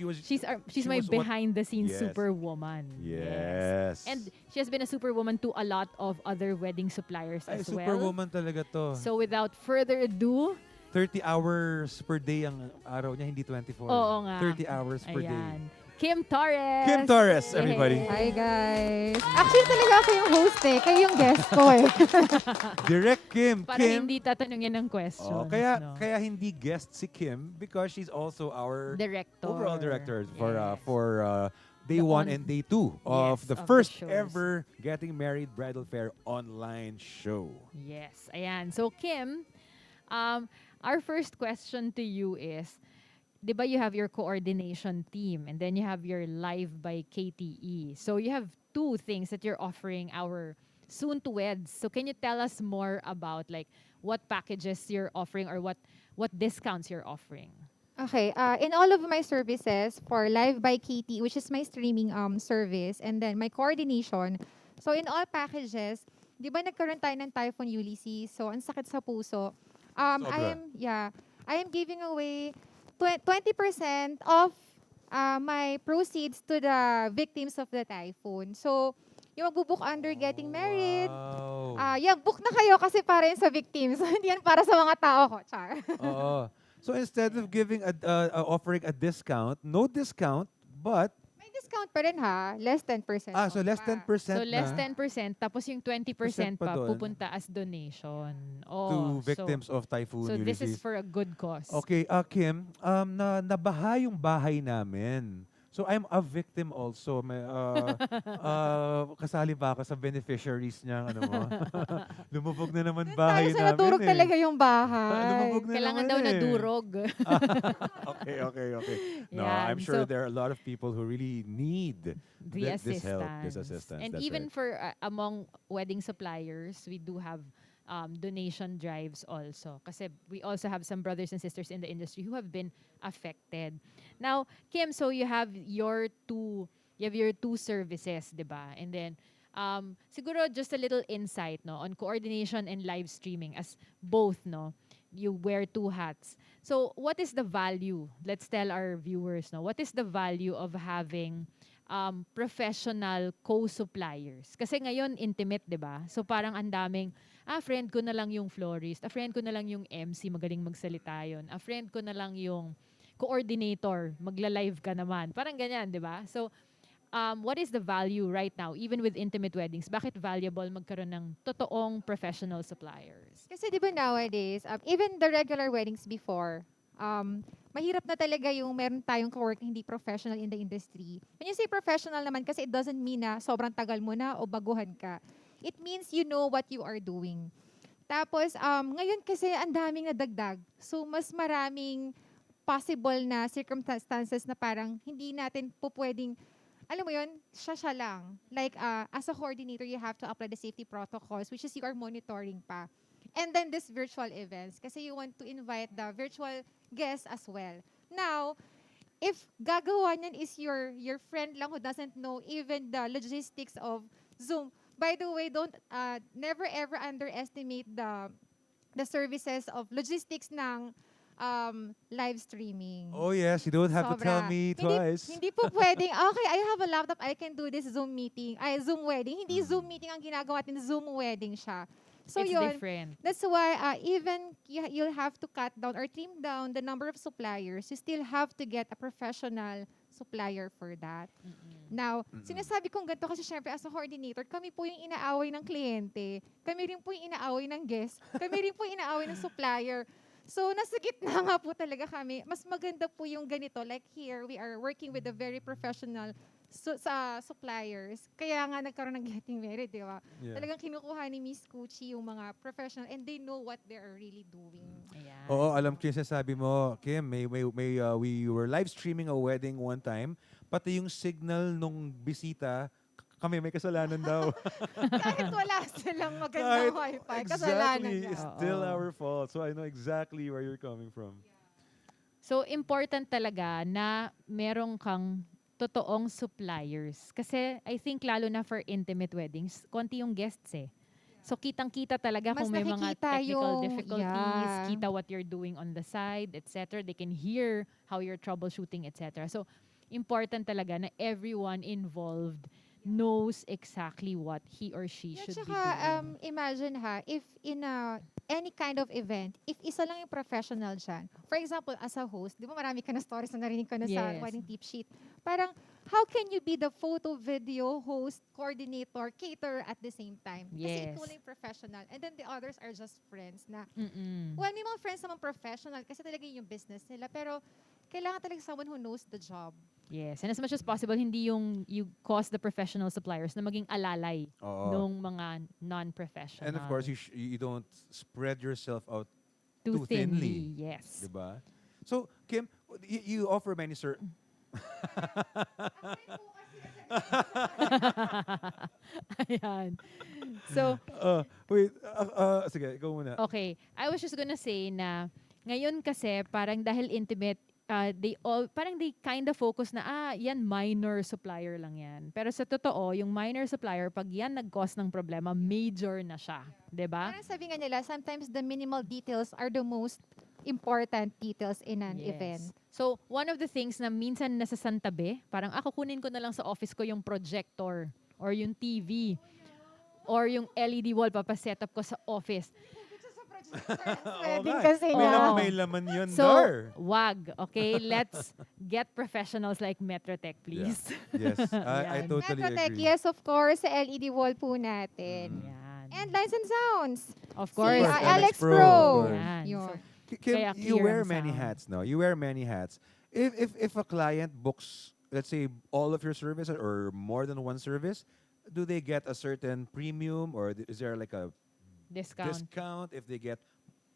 was. She's she my was what- behind the scenes Yes. superwoman. Yes. And she has been a superwoman to a lot of other wedding suppliers Ay, as well. superwoman talaga to. So without further ado, 30 hours per day ang araw niya, hindi 24. oo nga. 30 hours per day. Ayan. Kim Torres. Kim Torres, everybody. Hi guys. Actually talaga ako yung host eh. Kayo yung guest ko eh. Direct Kim. Para Kim. hindi tatanungin ng questions. Kaya no? kaya hindi guest si Kim because she's also our Director. overall director for day The 1 on- and day 2 of Yes, the of the first shows. ever Getting Married Bridal Fair online show. Yes. Ayan. So, Kim, our first question to you is, di ba you have your coordination team and then you have your live by KTE. So, you have two things that you're offering our soon-to-weds. So, can you tell us more about like what packages you're offering or what discounts you're offering? Okay, in all of my services for Live by Katie, which is my streaming service, and then my coordination. So in all packages, di ba nagkaroon tayo ng Typhoon Ulysses? So ang sakit sa puso. Sobra. I am giving away 20% of my proceeds to the victims of the typhoon. So yung magbubook under Getting Married, book na kayo kasi para yun sa victims. Hindi yan para sa mga tao ko, Char. Oo. So instead of giving offering a discount, no discount, but May discount pa rin ha, less 10%. so less 10% So, less na 10%, tapos yung 20% pa pa doon. pupunta as donation. to victims of Typhoon So, this is Ulysses. for a good cause. Okay, Kim, nabaha yung bahay namin. So I'm a victim also. May, kasali ba ako sa beneficiaries niya? Ano mo? Lumubog na naman bahay Tayo sa namin naturog eh. talaga yung bahay. Lumubog na Kailangan naman daw eh. na durog. Okay. No, Yan. I'm sure So, there are a lot of people who really need the this help, this assistance. assistance. And That's even right. for among wedding suppliers, we do have donation drives also. Kasi we also have some brothers and sisters in the industry who have been affected. Now, Kim, so you have your two services, di ba? And then, siguro just a little insight, no, on coordination and live streaming as both, no, you wear two hats. So, what is the value? Let's tell our viewers, no, what is the value of having professional co-suppliers. Kasi ngayon, intimate, di ba? So parang ang daming, friend ko na lang yung florist, friend ko na lang yung MC, magaling magsalita yun, friend ko na lang yung coordinator, magla-live ka naman. Parang ganyan, di ba? So, what is the value right now, even with intimate weddings? Bakit valuable magkaroon ng totoong professional suppliers? Kasi di ba nowadays, even the regular weddings before, mahirap na talaga yung meron tayong kawork hindi professional in the industry. When you say professional naman, kasi it doesn't mean na sobrang tagal mo na o baguhan ka. It means you know what you are doing. Tapos, ngayon kasi ang daming nadagdag. So, mas maraming possible na circumstances na parang hindi natin po pwedeng, alam mo yun, siya lang. Like, as a coordinator, you have to apply the safety protocols, which is you are monitoring pa. And then this virtual events, kasi you want to invite the virtual guests as well. Now, if gagawa niyan is your friend lang who doesn't know even the logistics of Zoom, by the way, don't never ever underestimate the services of logistics ng live streaming. Oh yes, you don't have to tell Sobra. me twice. Hindi po pwedeng, okay, I have a laptop, I can do this Zoom meeting, Zoom wedding. Hindi Zoom meeting ang ginagawa natin, Zoom wedding siya. So It's yun, different. that's why even you'll have to cut down or trim down the number of suppliers. You still have to get a professional supplier for that. Now, sinasabi kong ganito kasi syempre as a coordinator, kami po yung inaaway ng kliyente. Kami rin po yung inaaway ng guest. Kami rin po yung inaaway ng supplier. So, nasa gitna nga po talaga kami. Mas maganda po yung ganito. Like here, we are working with a very professional sa suppliers. Kaya nga nagkaroon ng Getting Married, di ba? Yeah. Talagang kinukuha ni Miss Gucci yung mga professional and they know what they are really doing. Oo, alam ko yung sabi mo, Kim, we were live streaming a wedding one time, pati yung signal nung bisita, kami may kasalanan daw. Kahit wala silang magandang wifi, kasalanan Exactly, niya. it's still our fault. So I know exactly where you're coming from. So, important talaga na merong kang totoong suppliers. Kasi I think lalo na for intimate weddings, konti yung guests eh. So kitang-kita talaga Mas kung may mga nakikita technical yung- difficulties, yeah. kita what you're doing on the side, etc. They can hear how you're troubleshooting, etc. So important talaga na everyone involved knows exactly what he or she should be Tsaka, doing. imagine ha, if in any kind of event, if isa lang yung professional dyan, for example, as a host, di ba marami ka na stories na narinig ko na sa Yes. wedding tip sheet, parang, how can you be the photo, video, host, coordinator, caterer at the same time? Kasi Yes. ikaw lang yung professional, and then the others are just friends na, Mm-mm. well, may mga friends naman professional, kasi talaga yun yung business nila, pero kailangan talaga someone who knows the job. Yes, and as much as possible, hindi yung you cause the professional suppliers na maging alalay Oo. nung mga non-professional. And of course, you don't spread yourself out Too too thinly. thinly, yes. Diba? So, Kim, you offer many Ayan. So, wait, sige, go muna. okay. I was just gonna say na ngayon kasi parang dahil intimate, parang they kind of focus na, yan minor supplier lang yan. Pero sa totoo, yung minor supplier, pag yan nag-cause ng problema, major na siya. 'Di ba? Parang sabi nga nila, sometimes the minimal details are the most important details in an event. So, one of the things na minsan nasasantabi, parang kukunin ko na lang sa office ko yung projector or yung TV or yung LED wall, papaset up ko sa office. Wedding kasi nga. May laman yun, So, Dar. wag. Okay? Let's get professionals like Metrotech, please. Yes, I Yan. totally Metrotech, agree. yes, of course, sa LED wall po natin. And Lights and Sounds. Of Si, course. Alex Pro, Pro. of course. Yan. Yun. Kim, Kaya you clear wear ang many sound. hats, no? You wear many hats. If a client books, let's say, all of your services or more than one service, do they get a certain premium or is there like a Discount. if they get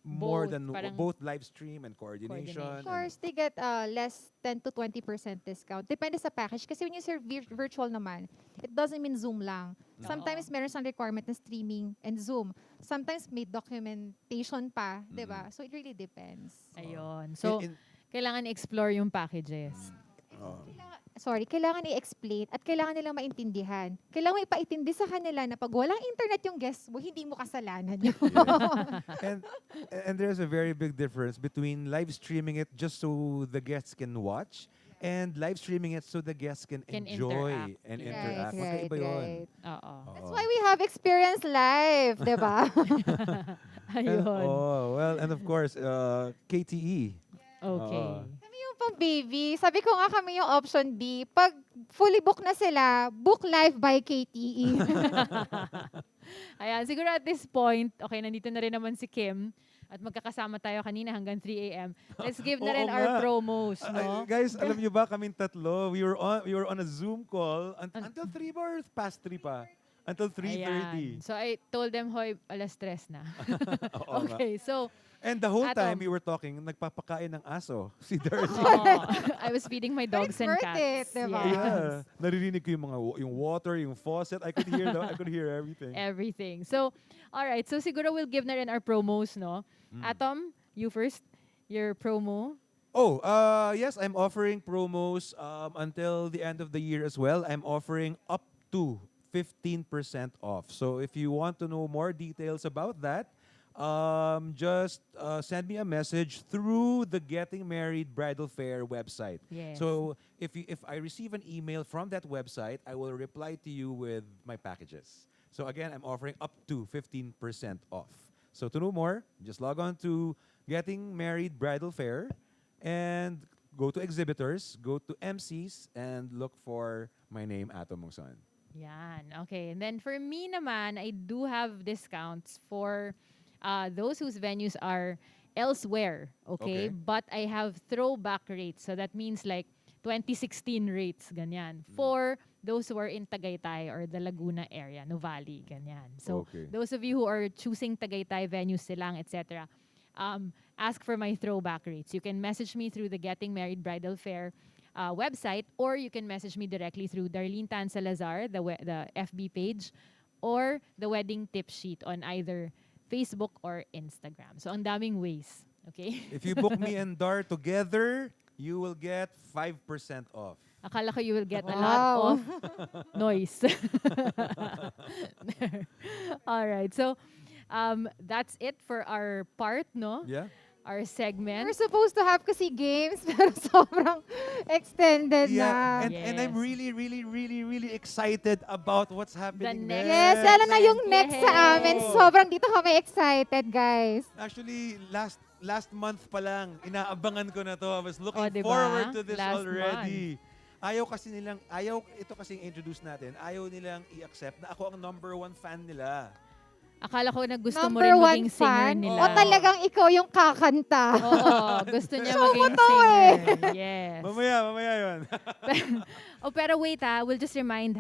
more Both, than parang both live stream and coordination? Of course, they get less 10 to 20% discount. Depende sa package. Kasi when you serve virtual naman, it doesn't mean Zoom lang. Sometimes meron siyang requirement na streaming and Zoom. Sometimes may documentation pa, di ba? So it really depends. Ayun. So, kailangan i-explore yung packages. Kailangan i-explain at kailangan nilang maintindihan. Kailangan mo ipaintindi sa kanila na pag walang internet yung guest mo, hindi mo kasalanan yun. And there's a very big difference between live streaming it just so the guests can watch and live streaming it so the guests can enjoy interact. and Yes. interact. Right, Magkaiba yun. right. Oo. That's why we have experience live, di ba? And, Ayun. and of course, KTE. Okay. Kami yung pang baby. Sabi ko nga kami yung option B. Pag fully book na sila, book live by KTE. Ayan, siguro at this point, okay, nandito na rin naman si Kim at magkakasama tayo kanina hanggang 3 a.m. Let's give na Oo rin our nga. promos, no? Guys, alam niyo ba, kaming tatlo, we were on a Zoom call until 3 or past 3 pa. Until 3:30. Ayan. So I told them, hoy, 3:00 na. Oo nga. Okay, so And the whole Atom. time we were talking, nagpapakain ng aso, si Darcy. Oh, I was feeding my dogs and worth cats. it, diba? Yes. Yeah. Naririnig ko yung water, yung faucet. I could hear everything. Everything. So, all right. So siguro we'll give na rin our promos, no? Atom, you first. Your promo. Oh, yes, I'm offering promos until the end of the year as well. I'm offering up to 15% off. So if you want to know more details about that, just send me a message through the Getting Married Bridal Fair website. Yes. So if I receive an email from that website, I will reply to you with my packages. So again, I'm offering up to 15% off. So to know more, just log on to Getting Married Bridal Fair and go to exhibitors, go to MCs, and look for my name, Atom Mongson. Yan. Okay. And then for me naman, I do have discounts for those whose venues are elsewhere. Okay? Okay. But I have throwback rates. So that means like 2016 rates, ganyan. For those who are in Tagaytay or the Laguna area, Nuvali, ganyan. So Okay. those of you who are choosing Tagaytay venues, Silang, etc., ask for my throwback rates. You can message me through the Getting Married Bridal Fair website, or you can message me directly through Darlene Tan Salazar, the FB page, or the wedding tip sheet on either Facebook or Instagram. So ang daming ways. Okay? If you book me and Dar together, you will get 5% off. Akala ko you will get a Wow. lot of noise. All right. So, that's it for our part, no? Yeah. Our segment. We're supposed to have kasi games, pero sobrang extended Yeah, na. and I'm really, really, really, really excited about what's happening next next. Yes, lalo na yung next sa amin. Oh. Sobrang dito kami excited, guys. Actually, last month pa lang, inaabangan ko na to. I was looking Oh, diba? forward to this Last already. Ito kasing introduce natin, ayaw nilang i-accept na ako ang number 1 fan nila. Akala ko na gusto mo Number rin one maging singer fan? nila. O talagang ikaw yung kakanta? Oo, gusto niya Show mo maging to singer. Yes. Mamaya yun. Pero wait we'll just remind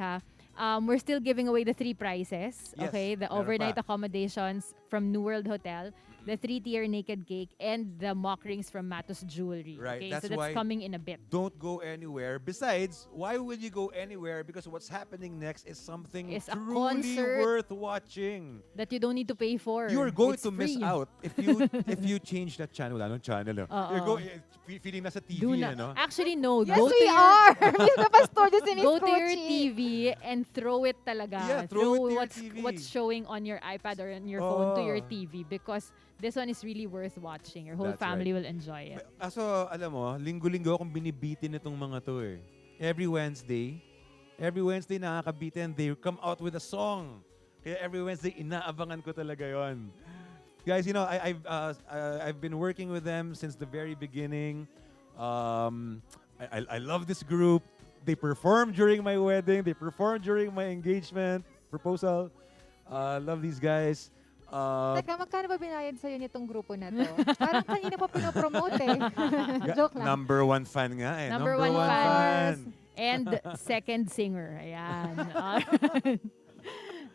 we're still giving away the 3 prizes. Yes, Okay, the meron overnight pa. accommodations from New World Hotel, the 3-tier naked cake, and the mock rings from Matos Jewelry. Right, Okay, that's so that's why coming in a bit. Don't go anywhere. Besides, why will you go anywhere? Because what's happening next is something It's a truly concert. worth watching. That you don't need to pay for. You're going It's to miss free. out if you change that channel. Anong channel? Oo. Feeling nasa TV, Do na. ano? Actually, no. Yes, go to we your, are. Miss na pastor si Miss Go to your Coachie. TV and throw it talaga. Yeah, throw it to your what's TV. what's showing on your iPad or on your phone to your Oh. TV, because this one is really worth watching. Your whole That's family right. will enjoy it. So, alam mo, linggo-linggo akong binibitin itong mga to eh. Every Wednesday nakakabitin, they come out with a song. Kaya every Wednesday, inaabangan ko talaga yon. Guys, you know, I've been working with them since the very beginning. I love this group. They performed during my wedding. They performed during my engagement proposal. Love these guys. Teka, magkano ba binayad sa'yo nitong grupo na to? Parang kanina pa pinopromote eh. Joke lang. Number 1 fan nga eh. Number one fan. And second singer. Ayan.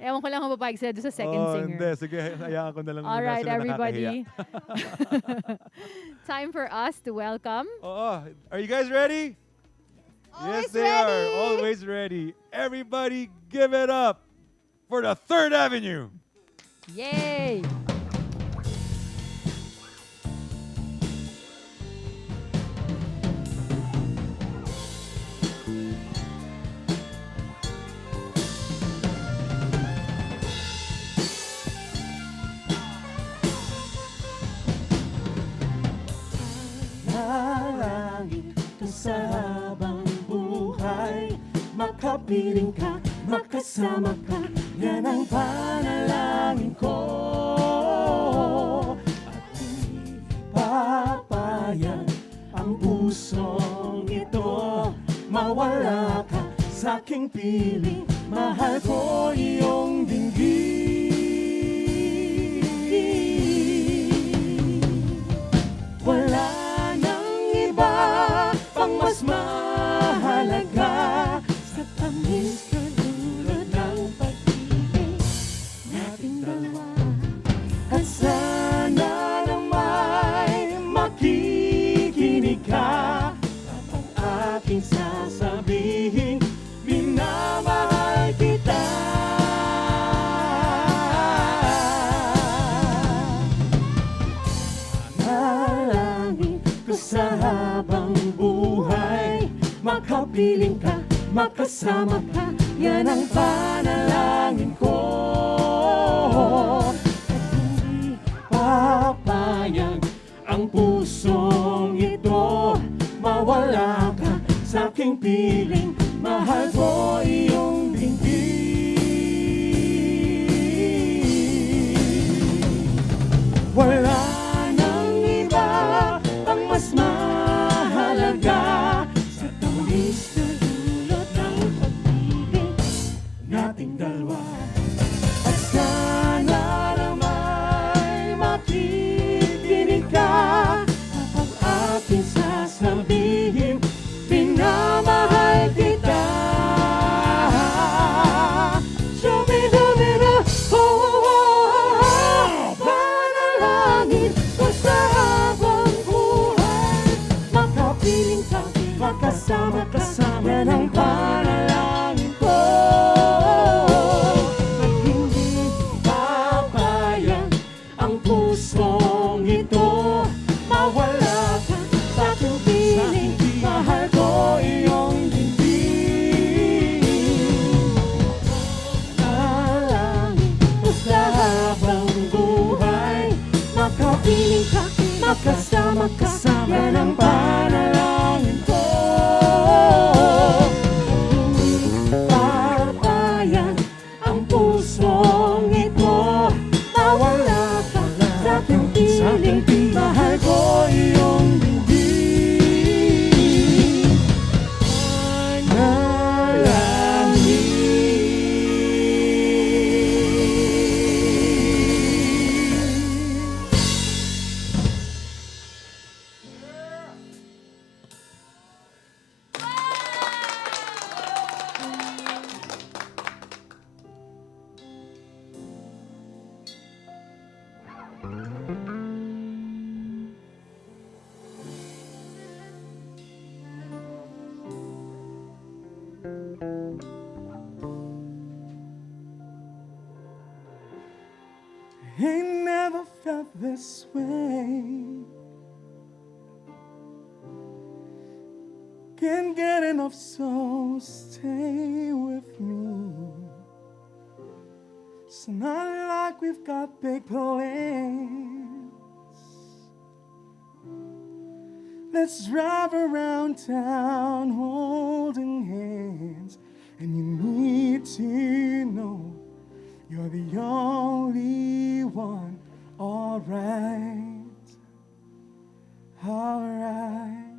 Ewan ko lang kung papayag sila doon sa second singer. Hindi. Sige, hayaan ko na lang All muna right, sila everybody. nakakahiya. Time for us to welcome. Are you guys ready? Yes, they are. Always ready. Everybody give it up for the 3rd Avenue. Yay! Langit sa haba makapiling ka, makasama ka, yan ang panalangin ko. At di papayag ang pusong ito, mawala ka sa aking piling, mahal ko iyong dinggin. Wala nang iba pang mas mahalaga sa tamis na dulot ng pag-ibig nating dalawa. At sana na may makikinig ka kapag aking sasabihin, minamahal kita. Manalangin ko sa habang buhay, makapiling ka, makasama ka, yan ang panalangin ko. At hindi papayag ang pusong ito, mawala ka sa aking piling, mahal ko iyong dinggin. Wala nang iba pang mas mahalaga sa tamis na dulot ng pag-ibig nating dalawa. At sana na may makikinig ka kapag aking sasabihin, minamahal kita. Sumidumira, oh, oh, oh, panalangin ko sa habang buhay, makapiling ka, makasama ka, yan ang panalangin ko. At hindi papayag ang pusong ito, mawala ka sa aking piling, mahal ko iyong dinggin. Panalangin ko sa habang buhay, makapiling ka, makasama ka, yan ang panalangin ko. Hindi papayag ang pusong ito, mawala ka sa aking piling, mahal ko iyong dinggin. Ain't never felt this way. Can't get enough, so stay with me. It's not like we've got big plans. Let's drive around town holding hands. And you need to know you're the only one. Alright, alright.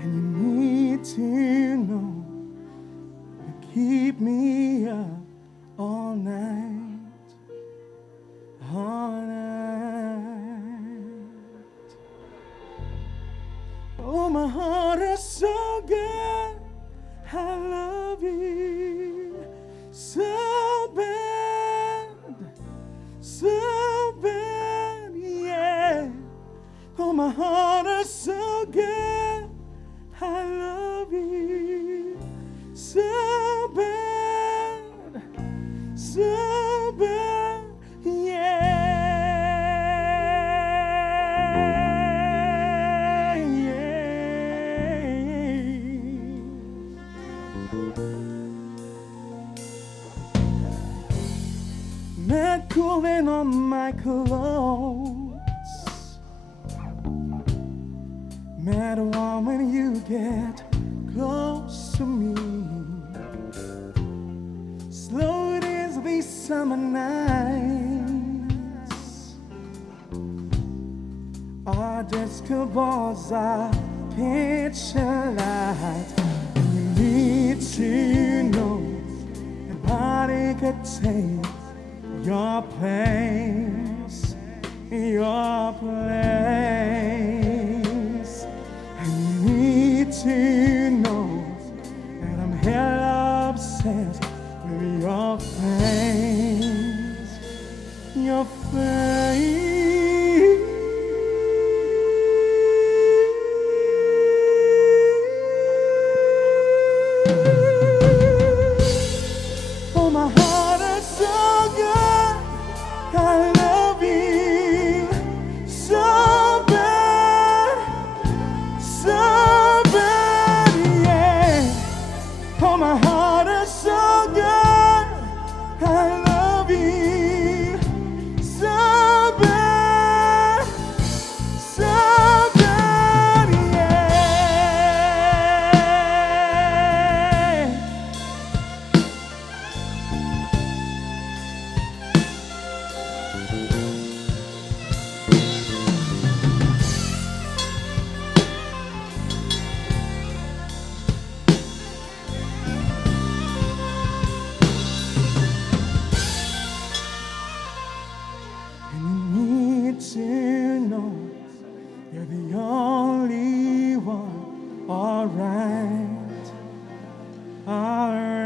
And you need to know you keep me up all night, all night. Oh, my heart is so good, I love you so bad, yeah. Oh, my heart is so good, I love you so bad, yeah. Not cooling on my clothes. Matter when you get close to me. summer nights, our disco balls are picture light. We need to know nobody could take your place, your place. And we need to know that I'm hell obsessed with your face, your face. Oh, my heart is so good. I love you so bad, yeah. Oh, my heart is so good. I love you so bad, yeah. And you need to know you're the only one. Alright, alright.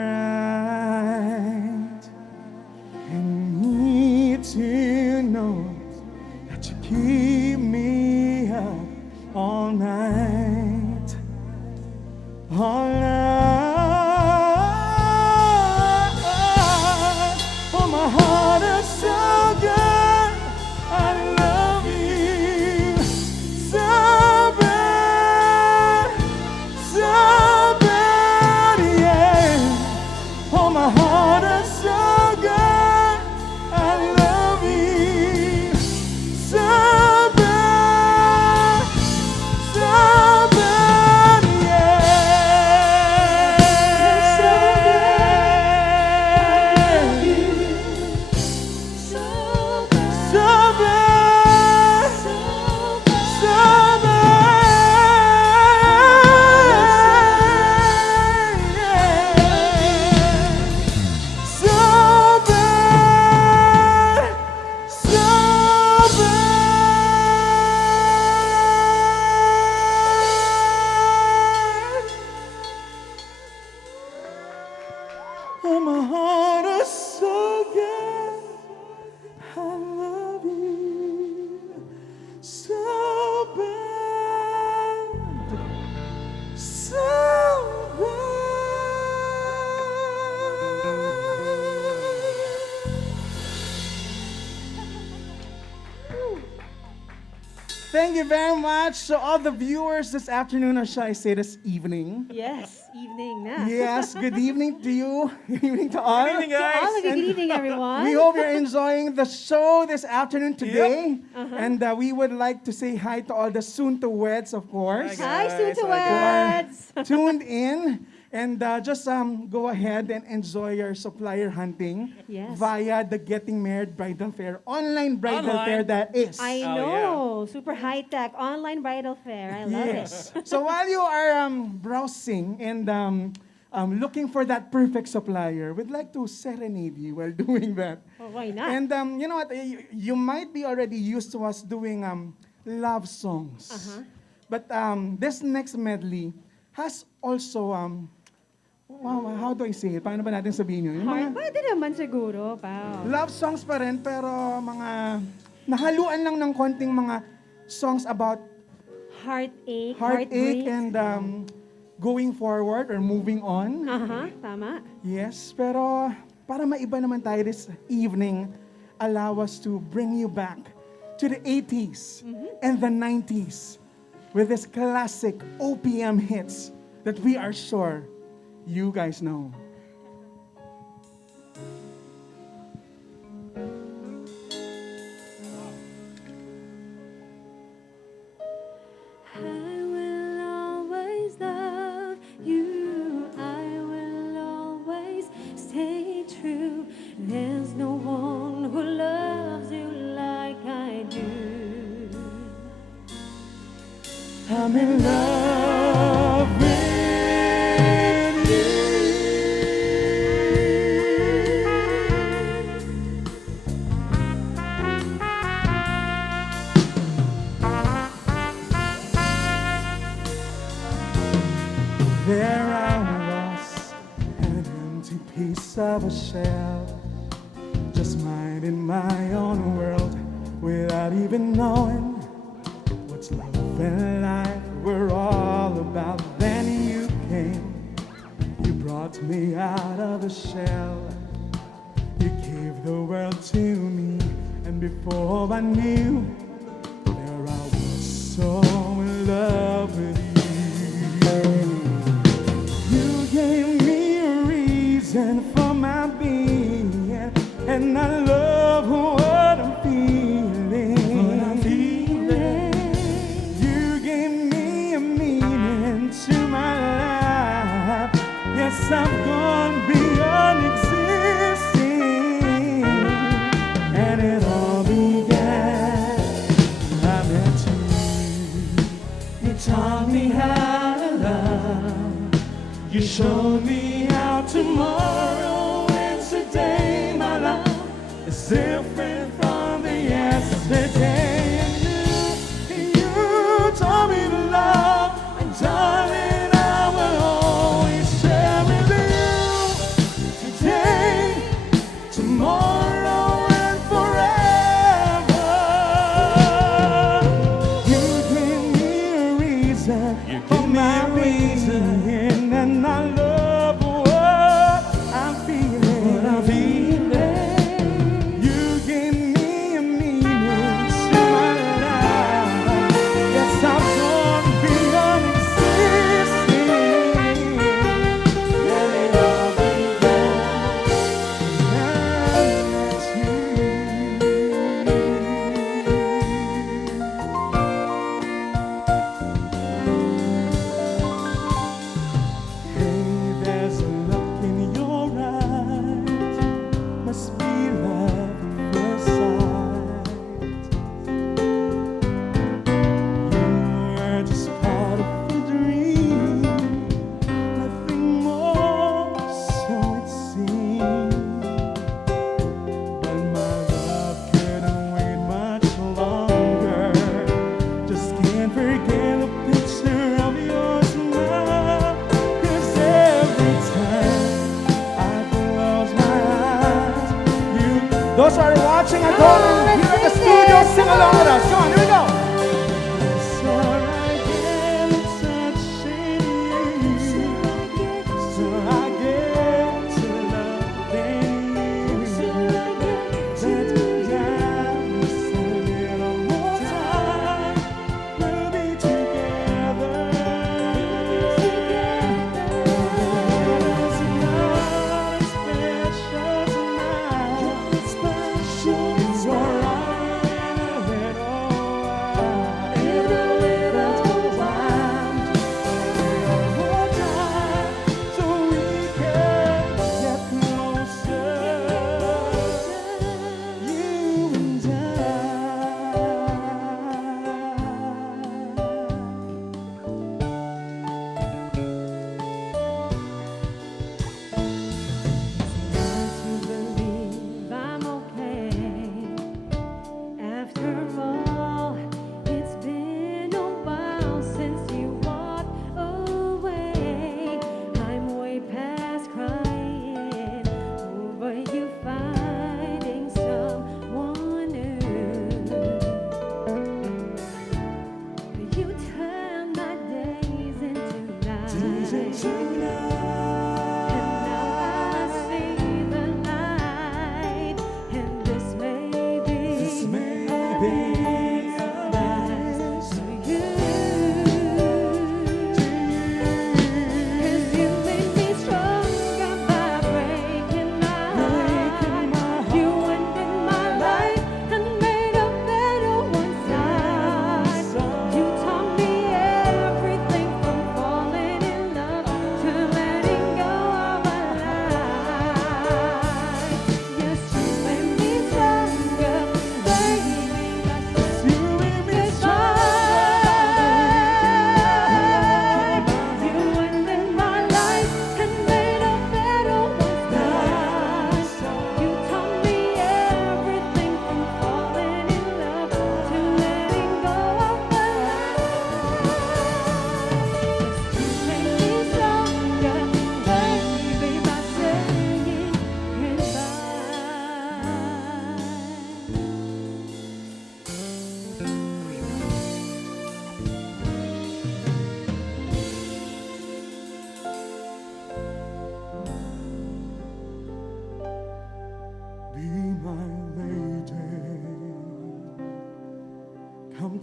And you need to know that you keep me up all night, all night. Oh, my heart is so good. I love you so bad, yeah. Oh, my heart is so good. I love you so bad, Oh, my heart is so good. I love you so bad, so Thank you very much to all the viewers this afternoon, or shall I say this evening. Yes, evening na. Yes, good evening to you. Good evening to all. Good evening, guys. To all of you, good evening, everyone. We hope you're enjoying the show this afternoon today. Yep. Uh-huh. And we would like to say hi to all the soon-to-weds, of course. Hi, soon-to-weds. Who are tuned in. And just go ahead and enjoy your supplier hunting via the Getting Married Bridal Fair, online bridal fair that is. I know. Super high-tech online bridal fair. I love it. So while you are browsing and looking for that perfect supplier, we'd like to serenade you while doing that. Oh, why not? And you know what? You might be already used to us doing love songs. Uh-huh. But this next medley has also, how do I say it? Paano ba natin sabihin yun? Yung mga Pwede naman siguro, pao. love songs pa rin, pero mga nahaluan lang ng konting mga songs about heartache, heartache and going forward or moving on. Tama. Yes, pero para maiba naman tayo this evening, allow us to bring you back to the 80s and the 90s with this classic OPM hits that we are sure you guys know. I will always love you. I will always stay true. There's no one who loves you like I do. I'm in love with There I was, an empty piece of a shell, just minding my own world without even knowing what's love and life were all about. Then you came, you brought me out of the shell, you gave the world to me, and before I knew, there I was so in love with you. You gave me a reason for my being, and I love what I'm feeling. You gave me a meaning to my life. Yes, I've gone beyond existing, and it all began when I met you. You taught me how to love. You showed me how tomorrow and today, my love, is different from the yesterday. And you taught me to love, and darling, I will always share with you today, tomorrow, and forever. You gave me a reason for my reason. And I love what I'm feeling. What I'm feeling. You gave me a meaning to my life. Yes, I've gone beyond existing, and it all began when I met Hey, there's a look in your eyes, must be love at first sight. You were just part of the dream, nothing more, so it seemed. But my love couldn't wait much longer. Just can't forget the picture of your smile. 'Cause every time I close my eyes, those who are watching at home and here at the studio, sing along with us. Come on, here we go. So I get touching you, so I get to loving you. Let's dance a little more time. We'll be together. It's not special tonight. It's special. It's alright in a little while.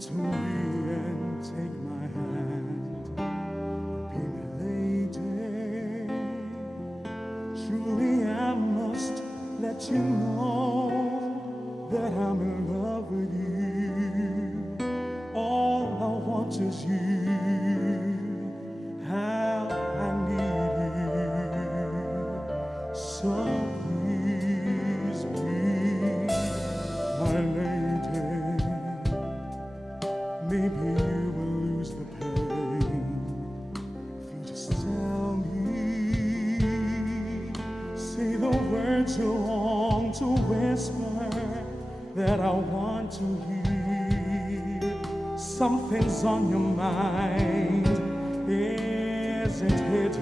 to me and take my hand. Be my lady. Truly I must let you know that I'm in love with you. All I want is you. How I need you. So please be my lady. Maybe you will lose the pain if you just tell me. Say the words you long to whisper that I want to hear. Something's on your mind, isn't it?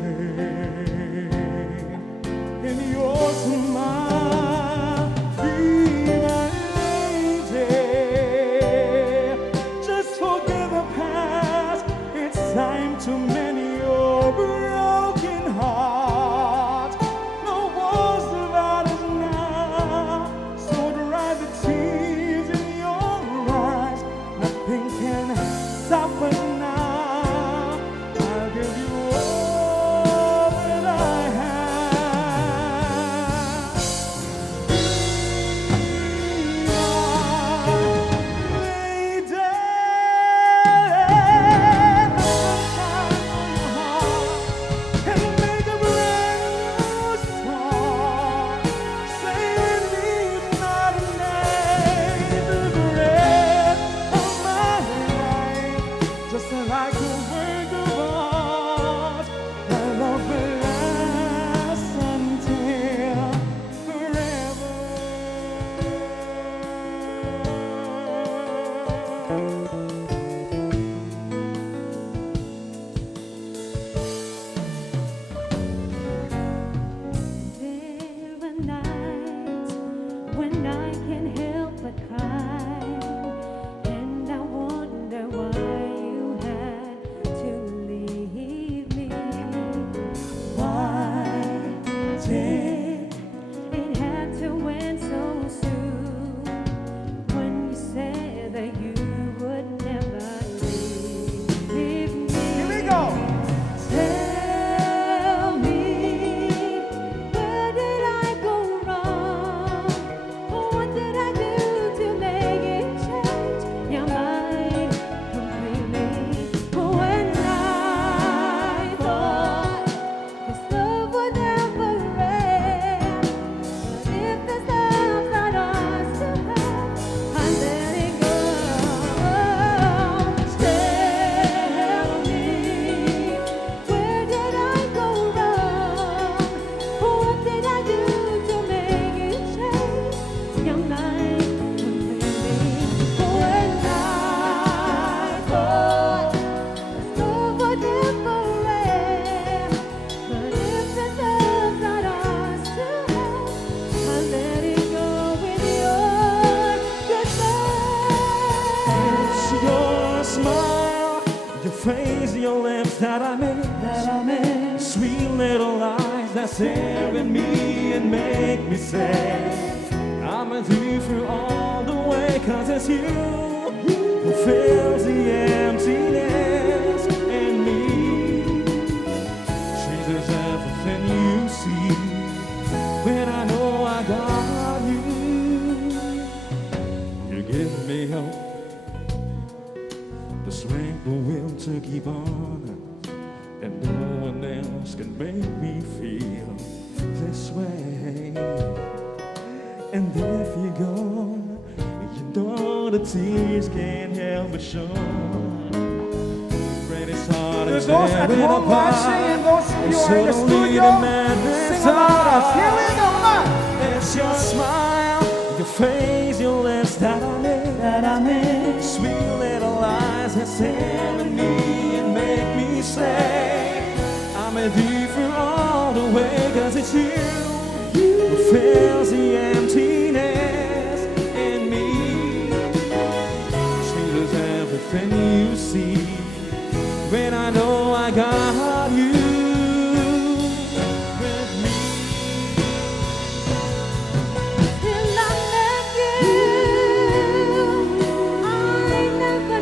In your smile, be my lady. Just forget the past. It's time to mend your broken heart. No walls divided now, so dry the tears in your eyes. Nothing can stop us now. I'll give you all that I have. Just like a work of art, my love will last until forever. There are nights when I can't help but cry, and I wonder why you had to leave me. Why did it have to end so soon? When you said that you would never leave me. Here we go. Tell me, where did I go wrong? What did I do to make it change your mind completely? When I thought this love would never end, but if this love's not ours to have, I'm letting go. Tell me, where did I go wrong? What did I do to make it change your mind completely? When I thought this love would never end, but if this love's not ours to have, I'm letting go with your goodbye. It's your smile, your face, your lips that I miss. Sweet little eyes that stare at me and make me say, I'm with you through all the way, 'cause it's you who fills the emptiness in me. Changes everything you see when I know I got you. You give me hope, the strength, the will to keep on, and no one else can make me feel this way. And if you go, you know the tears can't help but show. Bread is hard To to those at tear it home apart, watching and those of and you who are in the suddenly studio, the madness sing along with us. Here we go, come on. It's your smile, your face, your lips that I miss. Sweet little eyes that stare at me and make me say, I'm with you for all the way, 'cause it's you who fills the emptiness in me. Changes everything you see when I know I got you with me. Till I met you, I never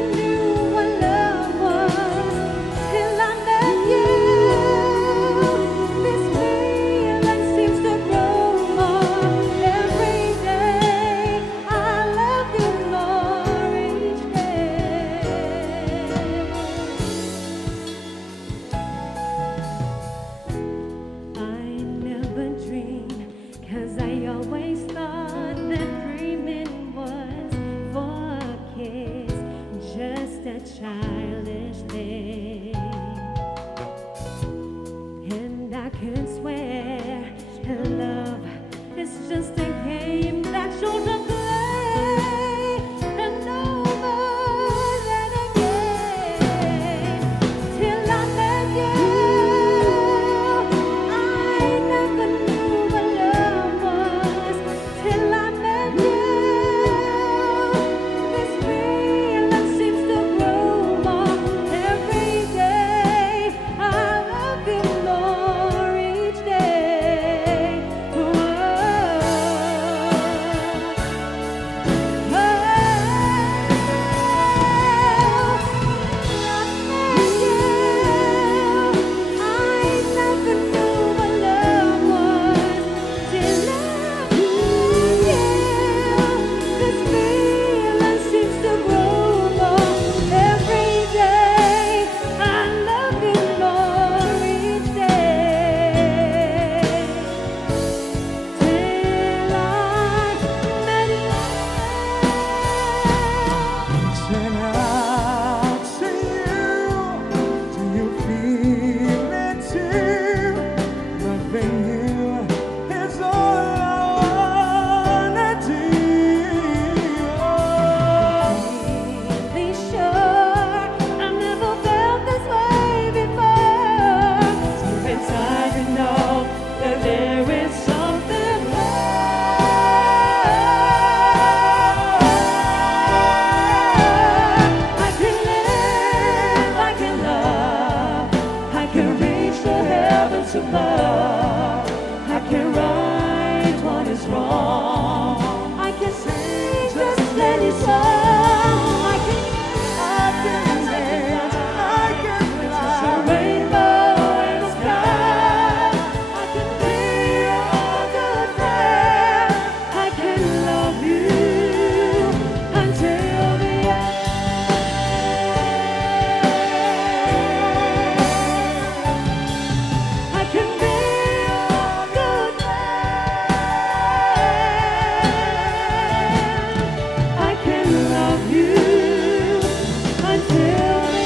game that children play, and over and again, till I met you. I never knew what love was till I met you. This feeling seems to grow more every day. I love you more each day. Reaching out to you, do you feel it too? Loving you is all I wanna do. Be sure I've never felt this way before. Deep inside you know that there is something more. I can live, I can love, I can reach the heavens above. I can right what is wrong. I can sing just any song. I can dance, I can fly. A rainbow in the sky. I can be your good friend. I can love you until the end. I can be your good friend. I can love you until the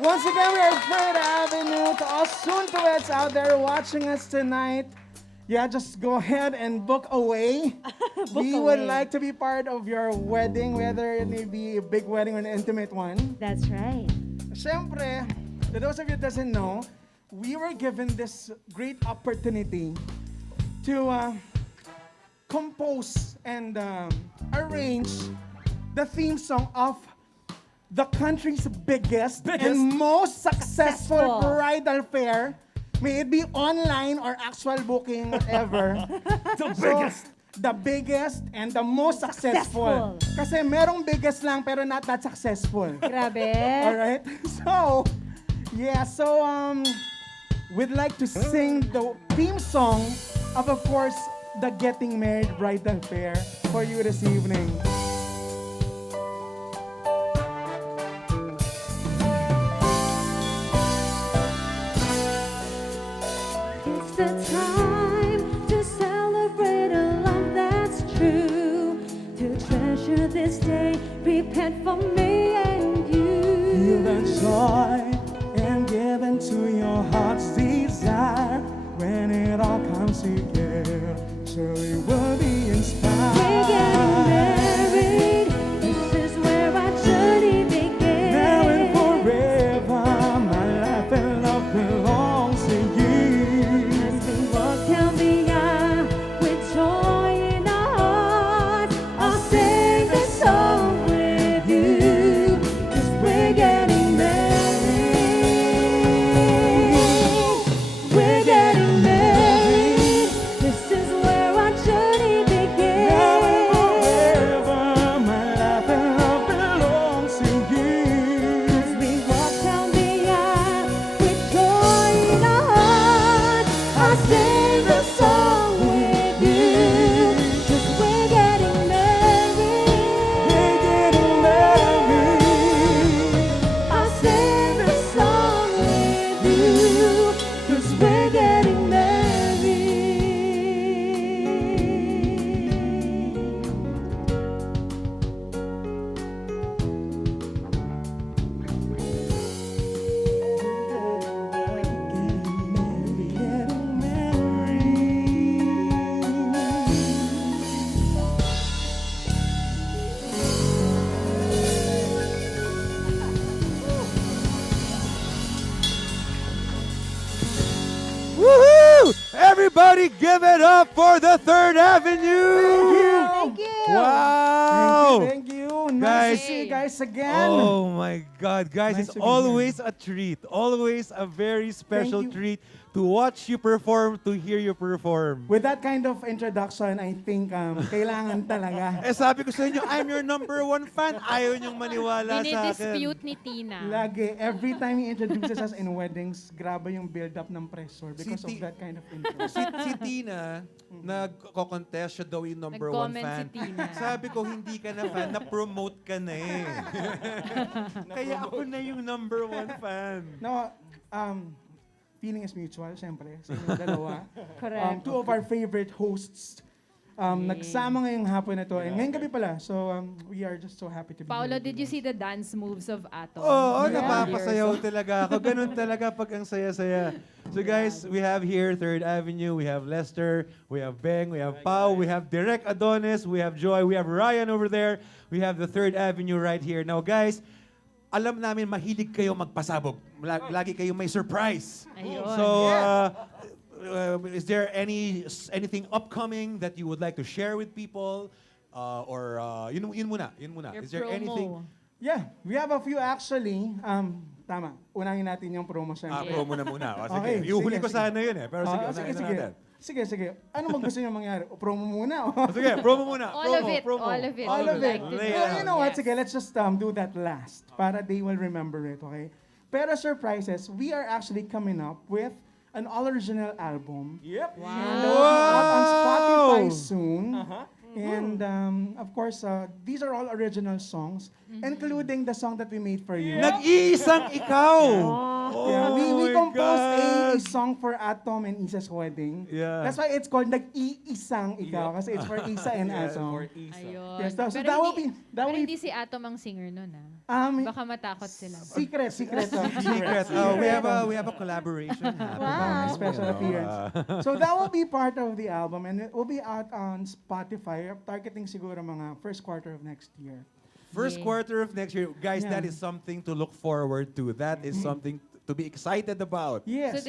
Once again, we are Third Avenue. To all soon-to-weds out there watching us tonight, yeah, just go ahead and book away. We would away. like to be part of your wedding, whether it may be a big wedding or an intimate one. That's right. Siyempre, to those of you that doesn't know, we were given this great opportunity to compose and arrange the theme song of the country's biggest and most successful bridal fair. May it be online or actual booking, whatever. The biggest and the most successful. Kasi merong biggest lang pero not that successful. Grabe. Alright? So, yeah, so we'd like to sing the theme song of course, the Getting Married Bridal Fair for you this evening. It's the time to celebrate a love that's true, to treasure this day prepared for me and you. Feel the joy and give into your heart's desire. When it all comes together, surely we'll be inspired. We're getting married. This is where our journey begins. Now and forever, my life and love belongs to you. As we walk down the aisle with joy in our Everybody give it up for the Third Avenue! Thank you! Wow! Thank you. Nice Guys. to see you guys again. Oh my God, guys, Nice it's to be always a treat. Always a very special you. treat to watch you perform, to hear you perform. With that kind of introduction, I think kailangan talaga. Eh sabi ko sa inyo, I'm your #1 fan. Ayaw niyong maniwala sa akin. Dinidispute ni Tina. Lagi, every time he introduces us in weddings, grabe yung build-up ng pressure because of Si that kind of intro. si Tina, nagko-contest siya daw yung #1 Nag-comment fan. si Tina. Sabi ko, hindi ka na fan, na-promote ka na eh. Kaya ako na yung #1 fan. No, feeling is mutual, syempre, sa inyong dalawa. Correct. Two of our favorite hosts nagsama ngayong hapon na to. And ngayong gabi pala. So, we are just so happy to be Paolo, here. did you see the dance moves of Atom? Oo, Yeah. napapasayaw talaga ako. Ganun talaga pag ang saya-saya. So guys, we have here Third Avenue, we have Lester, we have Beng, we have Pau, we have Direk Adonis, we have Joy, we have Ryan over there, we have the Third Avenue right here. Now guys, alam namin mahilig kayo magpasabog. Lagi kayong may surprise. Ayun. So, is there anything upcoming that you would like to share with people? Yun muna. Your Is there promo. anything? Yeah, we have a few actually. Tama, unahin natin yung promo syempre. Promo na muna. O, sige. Okay, Iuhuli sige, ko sana yun eh. Pero sige, sige, unahin na sige. natin. Sige. Ano gusto niyo mangyari? O, promo muna. Sige, promo muna. All of it. All of it. Well, you know what? Sige, let's just do that last para they will remember it, okay? Pero surprises, we are actually coming up with an all-original album. Yep. And that will be out on Spotify soon. And of course, these are all original songs, including the song that we made for you. Nag-iisang ikaw! Yeah, we my composed a God. song for Atom and Isa's wedding. Yeah. That's why it's called Nag-iisang Ikaw kasi it's for Isa and Atom. Ayun. Yes, so Pero that will hindi- be pero hindi si Atom ang singer nun, Baka matakot sila. secret. Secret. We have a collaboration happening. Wow. Special appearance. So that will be part of the album and it will be out on Spotify, targeting siguro mga first quarter of next year. First quarter of next year. Guys, Yeah. that is something to look forward to. That is something to be excited about. Yes, So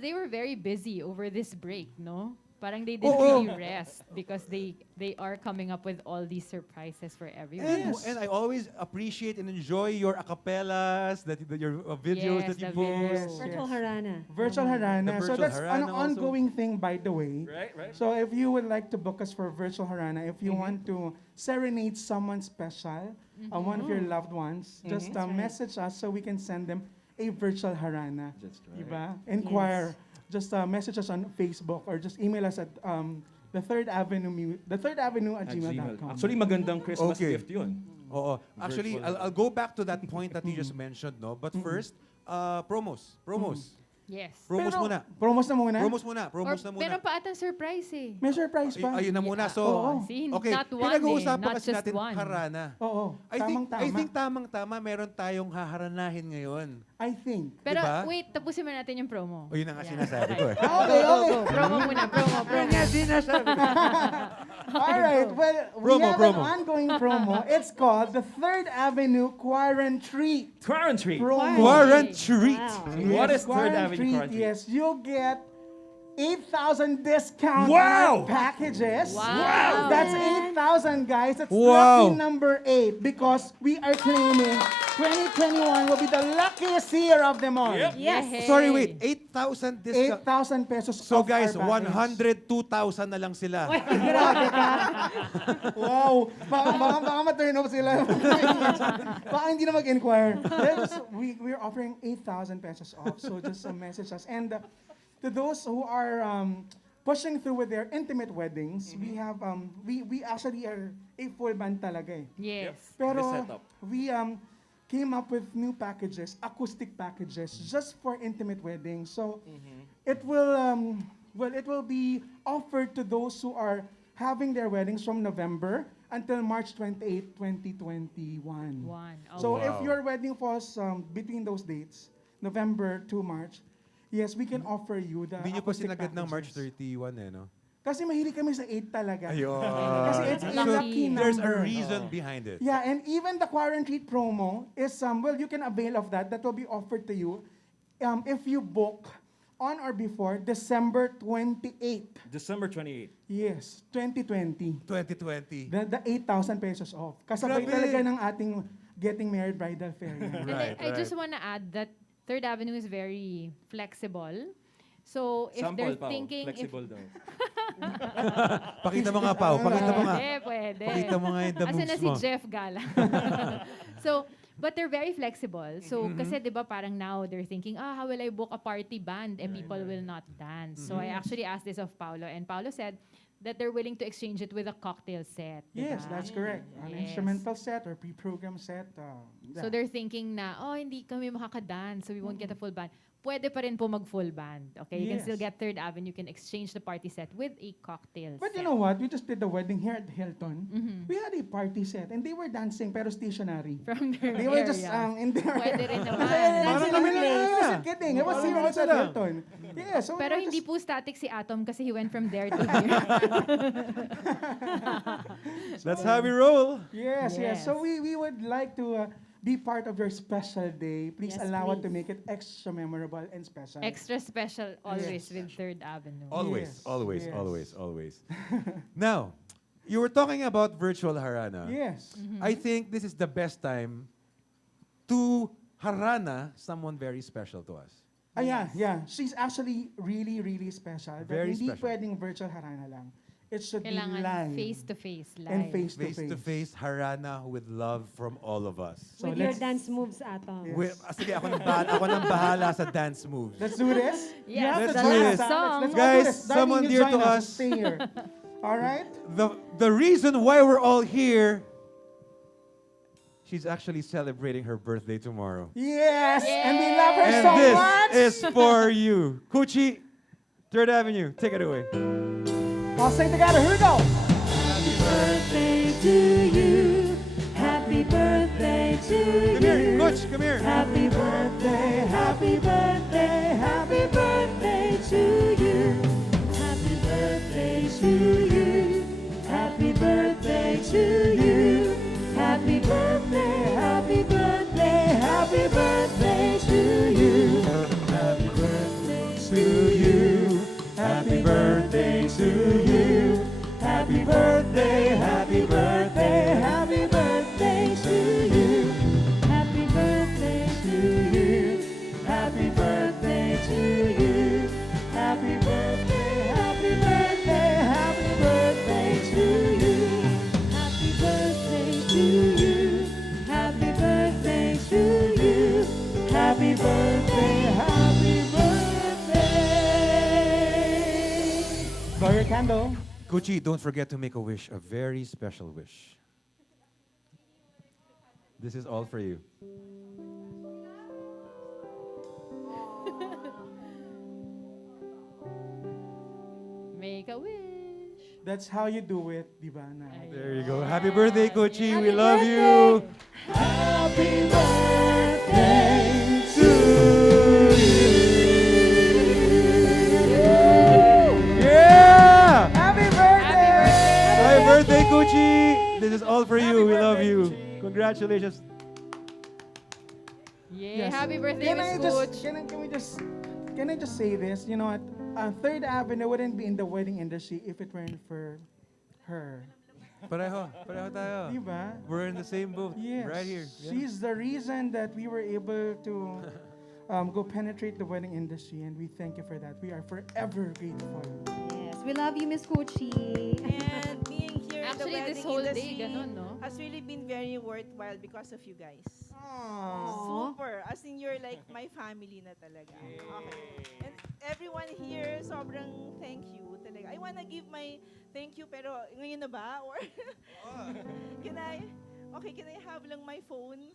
they were very busy over this break, no? Parang they Oo. didn't really rest because they are coming up with all these surprises for everyone. And I always appreciate and enjoy your acapellas, your videos Yes, that you the post. videos. Virtual Harana. Virtual Harana. The So virtual that's an Harana also. ongoing thing, by the way. Right. So if you would like to book us for Virtual Harana, if you want to serenade someone special, one of your loved ones, just message us so we can send them a Virtual Harana. That's right. Diba? Inquire. Just message us on Facebook or just email us at the Third Avenue at gmail.com. Actually, magandang Christmas Okay. gift yun. Oo. Actually, Virtual. I'll go back to that point that you just mentioned, no? But first, promos. Yes. Promos Pero- muna. Promos na muna? Promos muna. Promos na muna. Meron pa atang surprise eh. May surprise pa. Ayun na muna. So, Oo. See, okay. not one Pinag-uusapan not kasi just natin one. harana. Oo. I Tamang-tama. think tamang-tama meron tayong haharanahin ngayon. I think. Pero Diba? wait, tapusin mo natin yung promo. O yun na nga sinasabi ko eh. Okay. Promo muna, promo. All right. Well, we Promo, have promo. an ongoing promo. It's called the Third Avenue Quarantine Quarantine. promo. Quarantine. What Yes, is Third Avenue Treat, Quarantine? Yes, you'll get 8,000 discount Wow! packages. Wow! That's 8,000, guys. That's Wow! lucky number 8 because we are claiming 2021 will be the luckiest year of them all. Yes. Sorry, wait. 8,000 discount. 8,000 pesos So off guys, our package. 102,000 na lang sila. Grabe ka. Wow. Baka ma-turn off sila. Baka hindi na mag-inquire. We're offering 8,000 pesos off. So just message us. And to those who are pushing through with their intimate weddings, we have we actually are a full band talaga eh. Yes. Pero This setup. we came up with new packages, acoustic packages, just for intimate weddings. So it will be offered to those who are having their weddings from November until March 28, 2021. So Okay. if your wedding falls between those dates, November to March, yes, we can offer you the Hindi nyo pa acoustic sinagad ng March packages. 31 eh, no? Kasi mahilig kami sa 8 talaga. Ayun. Kasi it's a So, lucky number. there's a reason behind it. Yeah, and even the quarantine promo is, well, you can avail of that. That will be offered to you if you book on or before December 28th. December 28th. Yes, 2020. 2020. The 8,000 pesos off. Kasabay Grabe. talaga ng ating Getting Married Bridal Fair. yan. And I just want to add that Third Avenue is very flexible. So if Sample, they're Pao. thinking Flexible daw. Pakita mo nga, Pao. Pakita mo nga. Pwede. Pakita mo nga yung the Asa moves na si mo. Jeff Gala. So, but they're very flexible. So, kasi di ba parang now they're thinking, how will I book a party band and people will not dance? So, I actually asked this of Paolo and Paolo said that they're willing to exchange it with a cocktail set. Yes, diba? that's correct. An Yes. instrumental set or pre-program set. So they're thinking na, hindi kami makakadance, so we won't get a full band. Pwede pa rin po mag-full band. Okay, you can Yes. still get Third Avenue. You can exchange the party set with a cocktail But set. you know what? We just did the wedding here at Hilton. Mhm. We had a party set and they were dancing pero stationary. From their They were area. just in their Pwede rin naman. Parang kami lang. I wasn't kidding. I was Parang here ganun also at sila. Hilton. Yeah, so Pero we were hindi just- po static si Atom kasi he went from there to here. That's how we roll. Yes, yes. Yes. So we would like to be part of your special day. Please Yes, allow it to please. make it extra memorable and special. Extra special always Yes. with Third Avenue. Always, Yes, always, yes. always, always. Now, you were talking about virtual harana. Yes. I think this is the best time to harana someone very special to us. Yeah. She's actually really, really special. That Very hindi special. pwedeng virtual harana lang. It should Kailangan be live. face-to-face, live. And face-to-face. Face-to-face harana with love from all of us. So With your let's- dance moves, Atom. Sige, ako nang bahala sa dance moves. Let's do this? Yes, Let's the do last this. song. Let's go Guys, do this. Darling, someone you dear join to us. us. Stay here. All right? The reason why we're all here, she's actually celebrating her birthday tomorrow. Yes! And we love her And so this much! is for you. Kuchi, Third Avenue, take it away. I'll sing together. Here we go. Happy birthday to you. Happy birthday to you. Come here, Coach, come here. Happy birthday, happy birthday, happy birthday to you. Happy birthday to you. Happy birthday to you. Happy birthday, happy birthday, happy birthday to you. Happy birthday to you. Happy birthday to you. Happy birthday, happy birthday, happy birthday to you. Happy birthday to you. Happy birthday to you. Happy birthday, happy birthday, happy birthday to you. Happy birthday to you. Happy birthday to you. Happy birthday, happy birthday. Blow your candle. Kuchi, don't forget to make a wish, a very special wish. This is all for you. Make a wish. That's how you do it, di ba? There you go. Happy birthday, Kuchi. We love you. Happy birthday to Yeah! Happy birthday! Happy birthday, Kuchi. This is all for you. We love you. Congratulations. Yeah, happy birthday, Can Miss I just, Coach. can I just say this? You know what? Third Avenue wouldn't be in the wedding industry if it weren't for her. Pareho tayo. Diba? We're in the same boat. Yes. Right here. Yeah. She's the reason that we were able to go penetrate the wedding industry, and we thank you for that. We are forever grateful. Yes, we love you, Miss Kochi. And being here Actually, in the this wedding whole day, industry ganun, no? has really been very worthwhile because of you guys. Aww. Super. As in, you're like my family na talaga. Okay. And everyone here, sobrang thank you talaga. I wanna give my thank you, pero ngayon na ba? Or can I have lang my phone?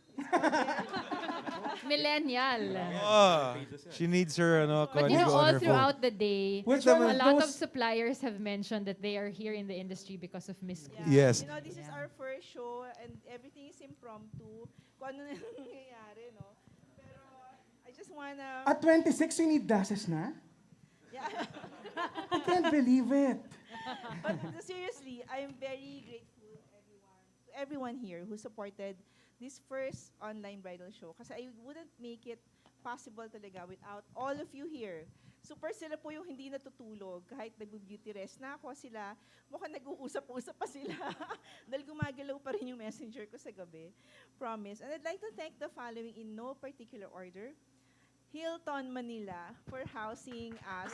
Millennial. Oh, she needs her But you know, all throughout the day, Which a one of lot of those- suppliers have mentioned that they are here in the industry because of Miss Coach. Yes. You know, this is our first show and everything is impromptu. Kung ano na nangyayari, no? Pero I just wanna... At 26, you need glasses na? Yeah. I can't believe it. But seriously, I am very grateful to everyone here who supported this first online bridal show. Kasi I wouldn't make it possible talaga without all of you here. super sila po yung hindi natutulog. Kahit nag-beauty rest na ako, sila, mukhang nag-uusap-usap pa sila. Dahil gumagalaw pa rin yung messenger ko sa gabi. Promise. And I'd like to thank the following in no particular order. Hilton Manila for housing us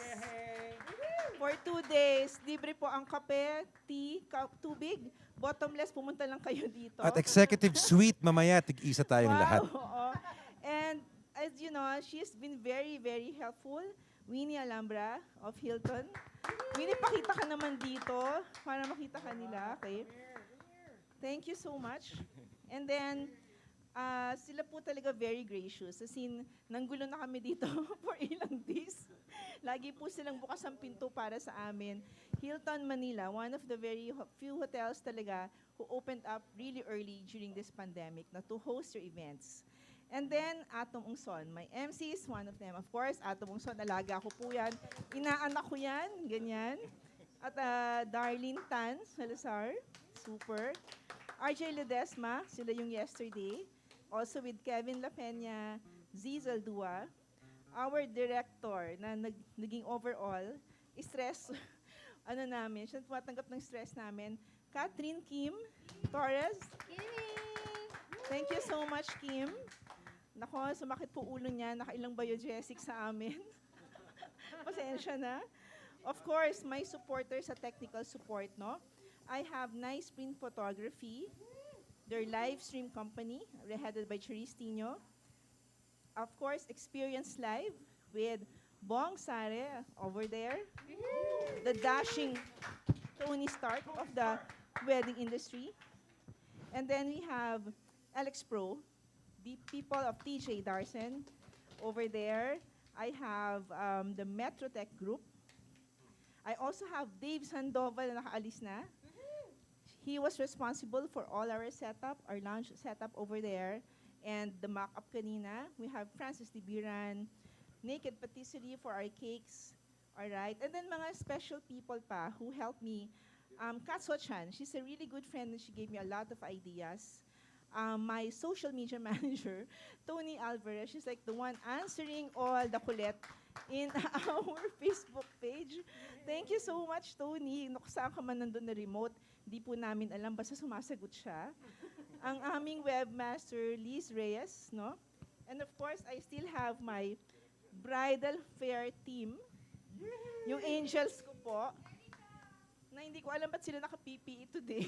for 2 days. Libre po ang kape, tea, tubig. Bottomless, pumunta lang kayo dito. At executive suite, mamaya, tig-isa tayong lahat. Oo. And as you know, she's been very, very helpful. Winnie Alhambra of Hilton. Winnie, pakita ka naman dito para makita ka nila. Okay? Thank you so much. And then, sila po talaga very gracious. As in, nanggulo na kami dito for ilang days. Lagi po silang bukas ang pinto para sa amin. Hilton Manila, one of the very few hotels talaga who opened up really early during this pandemic na to host your events. And then, Atom Ungson. My MC is one of them. Of course, Atom Ungson, alaga ko po yan. Inaanak ko yan, ganyan. At Darlene Tan Salazar, super. RJ Ledesma, sila yung yesterday. Also with Kevin La Peña, Zizal Dua. Our director na naging overall, stress, namin, siya tumatanggap ng stress namin. Catherine Kim Torres. Thank you so much, Kim. Nako, sumakit po ulo niya. Nakailang biogesic sa amin. Pasensya na. Of course, my supporters sa technical support, no? I have Nice Print Photography, their live stream company, headed by Cherise Tino. Of course, Experience Live with Bong Sare over there. The dashing Tony Stark of the wedding industry. And then we have Alex Pro, the people of TJ Darsen over there. I have the Metrotech Group. I also have Dave Sandoval na nakaalis na. He was responsible for all our setup, our lounge setup over there. And the mock-up kanina. We have Francis Dibiran, Naked Patisserie for our cakes. All right. And then mga special people pa who helped me. Katso Chan, she's a really good friend and she gave me a lot of ideas. My social media manager, Tony Alvarez, she's like the one answering all the kulit in our Facebook page. Thank you so much, Tony. Saan ka man nandun na remote, di po namin alam, basta sumasagot siya. Ang aming webmaster, Liz Reyes, no? And of course, I still have my bridal fair team, yung angels ko po, na hindi ko alam ba't sila naka-PPE today.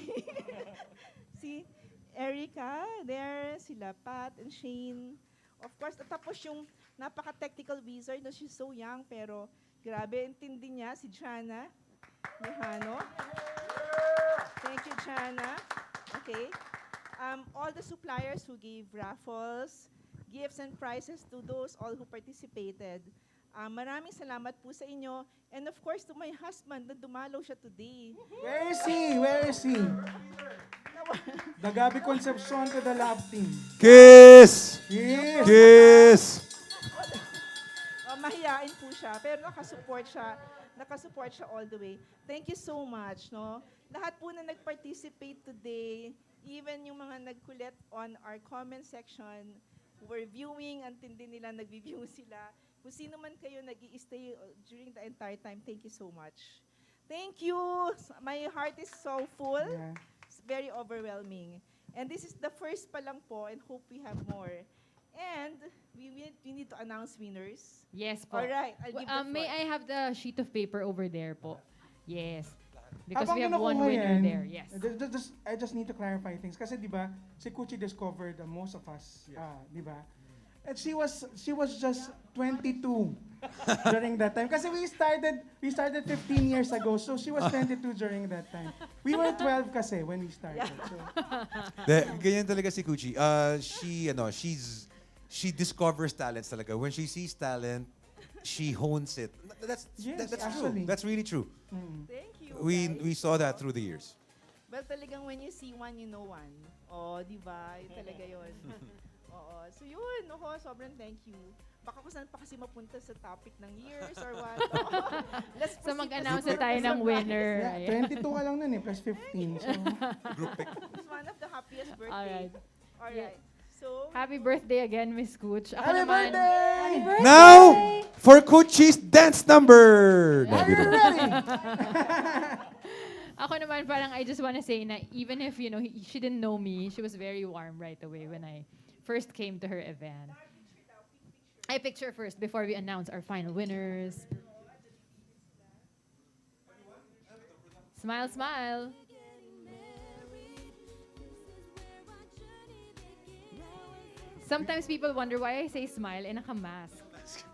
Si Erica, there, sila Pat and Shane. Of course, tapos yung napaka-technical wizard, no? She's so young, pero grabe, intindi niya, si Jana Mujano. Thank you, Jana. Okay. All the suppliers who gave raffles, gifts and prizes to those all who participated. Maraming salamat po sa inyo. And of course, to my husband na dumalaw siya today. Where is he? Where is he? The Gabi Concepcion to the love team. Kiss! Kiss! Kiss! Mahiyain po siya, pero nakasupport siya all the way. Thank you so much, no? Lahat po na nag-participate today, even yung mga nagkulit on our comment section, were viewing, antindi nila, nag-view sila. Kung sino man kayo nag-i-stay during the entire time, thank you so much. Thank you! My heart is so full. Yeah. It's very overwhelming. And this is the first pa lang po, and hope we have more. And we need to announce winners. Yes po. All right, I'll give the floor. May I have the sheet of paper over there po? Yes. Because Habang we have one kinukuha winner yan, there. Yes. I just need to clarify things. Kasi di ba, si Kuchi discovered most of us. Di ba? And she was just 22 during that time. Kasi we started 15 years ago. So she was 22 during that time. We were 12 kasi when we started. So. Ganyan talaga si Kuchi. She discovers talents talaga. When she sees talent, she hones it. That's true. That's really true. Thank you. We saw that through the years. Well, talagang when you see one, you know one. Oh, di ba? Yun talaga yun. Oo. So yun, sobrang thank you. Baka kung saan pa kasi mapunta sa topic ng years or what. Let's So mag-announce na tayo ng winner. Yeah, 22 ka lang nun plus 15. So. Group pick. It's one of the happiest birthdays. Alright. Alright. So, Happy birthday again, Miss Cooch. Ako Happy naman, birthday! Now, for Coochie's dance number. No, Are you ready? Ako naman parang I just want to say na even if, she didn't know me, she was very warm right away when I first came to her event. I picture first before we announce our final winners. Smile, smile. Sometimes people wonder why I say smile in a mask.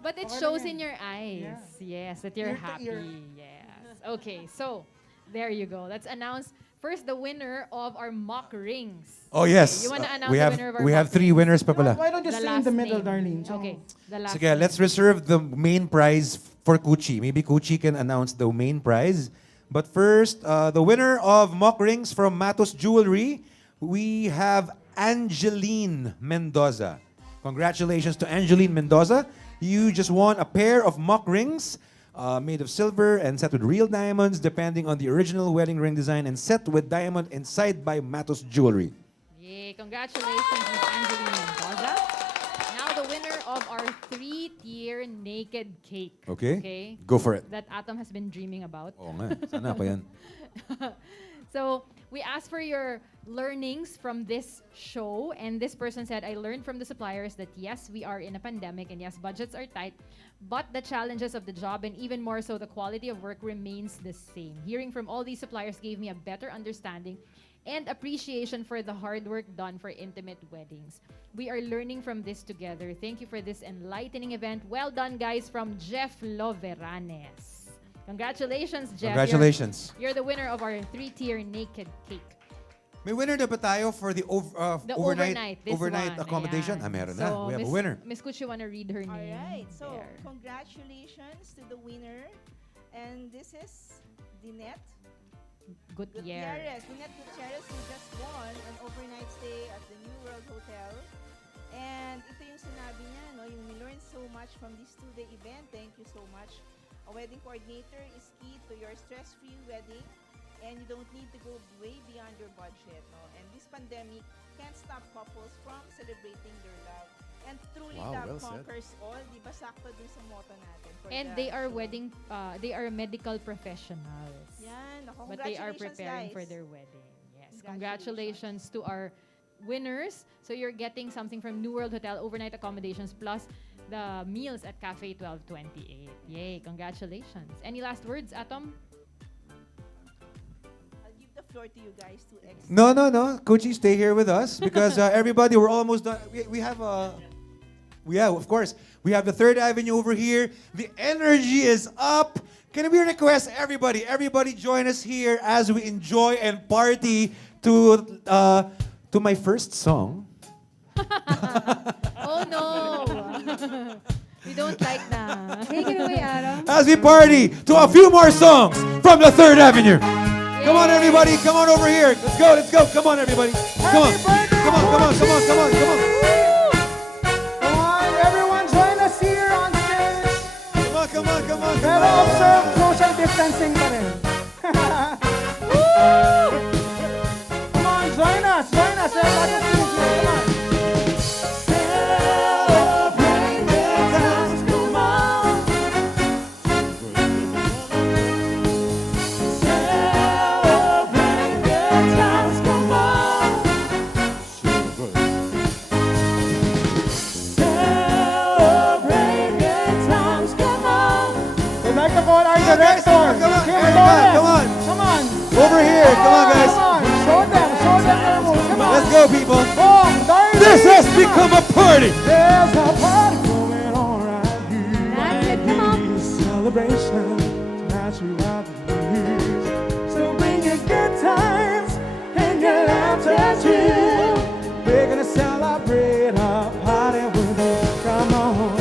But it shows in your eyes. Yes, that you're Ear to happy. ear. Yes. Okay, so there you go. Let's announce first the winner of our mock rings. Oh, yes. You want to announce We the have winner of our we have mock 3 winners pa pala. Why don't you The stay in the last middle, name. Darlene? So, Okay, the last Sige, let's reserve the main prize for Coochie. Maybe Coochie can announce the main prize. But first, the winner of mock rings from Matos Jewelry, we have Angeline Mendoza. Congratulations to Angeline Mendoza. You just won a pair of mock rings made of silver and set with real diamonds, depending on the original wedding ring design, and set with diamond inside by Matos Jewelry. Yay, congratulations, Ms. Angeline Mendoza. Now the winner of our 3-tier naked cake. Okay. Go for it. That Atom has been dreaming about. Oo nga, sana pa yan. So we asked for your learnings from this show, and this person said, I learned from the suppliers that yes, we are in a pandemic, and yes, budgets are tight, but the challenges of the job, and even more so, the quality of work remains the same. Hearing from all these suppliers gave me a better understanding and appreciation for the hard work done for intimate weddings. We are learning from this together. Thank you for this enlightening event. Well done, guys, from Jeff Loveranes. Congratulations, Jeff. Congratulations. You're the winner of our 3-tier naked cake. May winner na ba tayo for the The overnight this one. accommodation? Ayan. Meron So, na. We have a winner. Miss Kuchi, you want to read her name? Alright, so There. congratulations to the winner. And this is Dinette Gutierrez. Dinette Gutierrez, who just won an overnight stay at the New World Hotel. And ito yung sinabi niya, no, yung we learned so much from this 2-day event. Thank you so much. A wedding coordinator is key to your stress-free wedding, and you don't need to go way beyond your budget. No? And this pandemic can't stop couples from celebrating their love. And truly, Wow, love well said. conquers all. Di ba sakto dun sa motto natin? For And the they are show. they are medical professionals. Yan. Ako, But they are congratulations, preparing guys. for their wedding. Yes. Congratulations to our winners. So you're getting something from New World Hotel overnight accommodations plus the meals at Cafe 1228. Yay, congratulations. Any last words, Atom? I'll give the floor to you guys to exit. No. Coochie, stay here with us because everybody, we're almost done. We have of course. We have the 3rd Avenue over here. The energy is up. Can we request everybody join us here as we enjoy and party to my first song. Oh no! We don't like that. Take it away, Adam. As we party to a few more songs from the 3rd Avenue. Come on, everybody. Come on over here. Let's go. Come on, everybody. Come on. Come on. come on, everyone, join us here on stage. Come on. Pero observe social distancing pa rin. Come on, join us. Everybody on stage here. Come on. Celebrate the times, come on. Celebrate the times, come on. Celebrate the times, come on. We'd like to call our director. Come on. Over here. Come on, guys. Show them their moves. Come on. Let's go, people. Darling. This has become a party. There's a party going on right here. That's it, come on. Celebration, tonight you have the years. So bring your good times and your laughter too. We're gonna celebrate our party with you. Come on.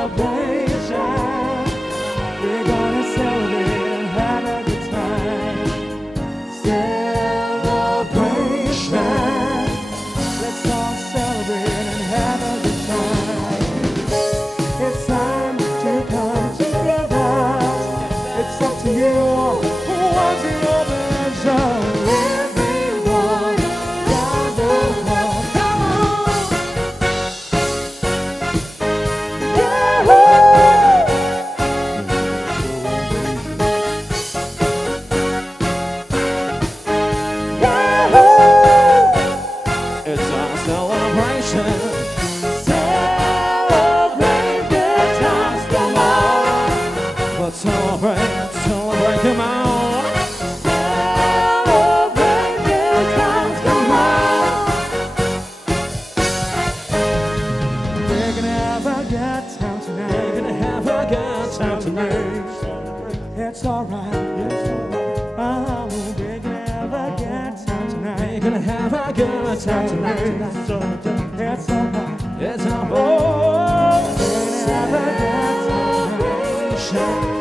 Celebration. We're gonna celebrate and have a good time. Celebration. Let's all celebrate and have a good We're gonna have a good time tonight. It's alright. It's alright. We're gonna have a good celebration.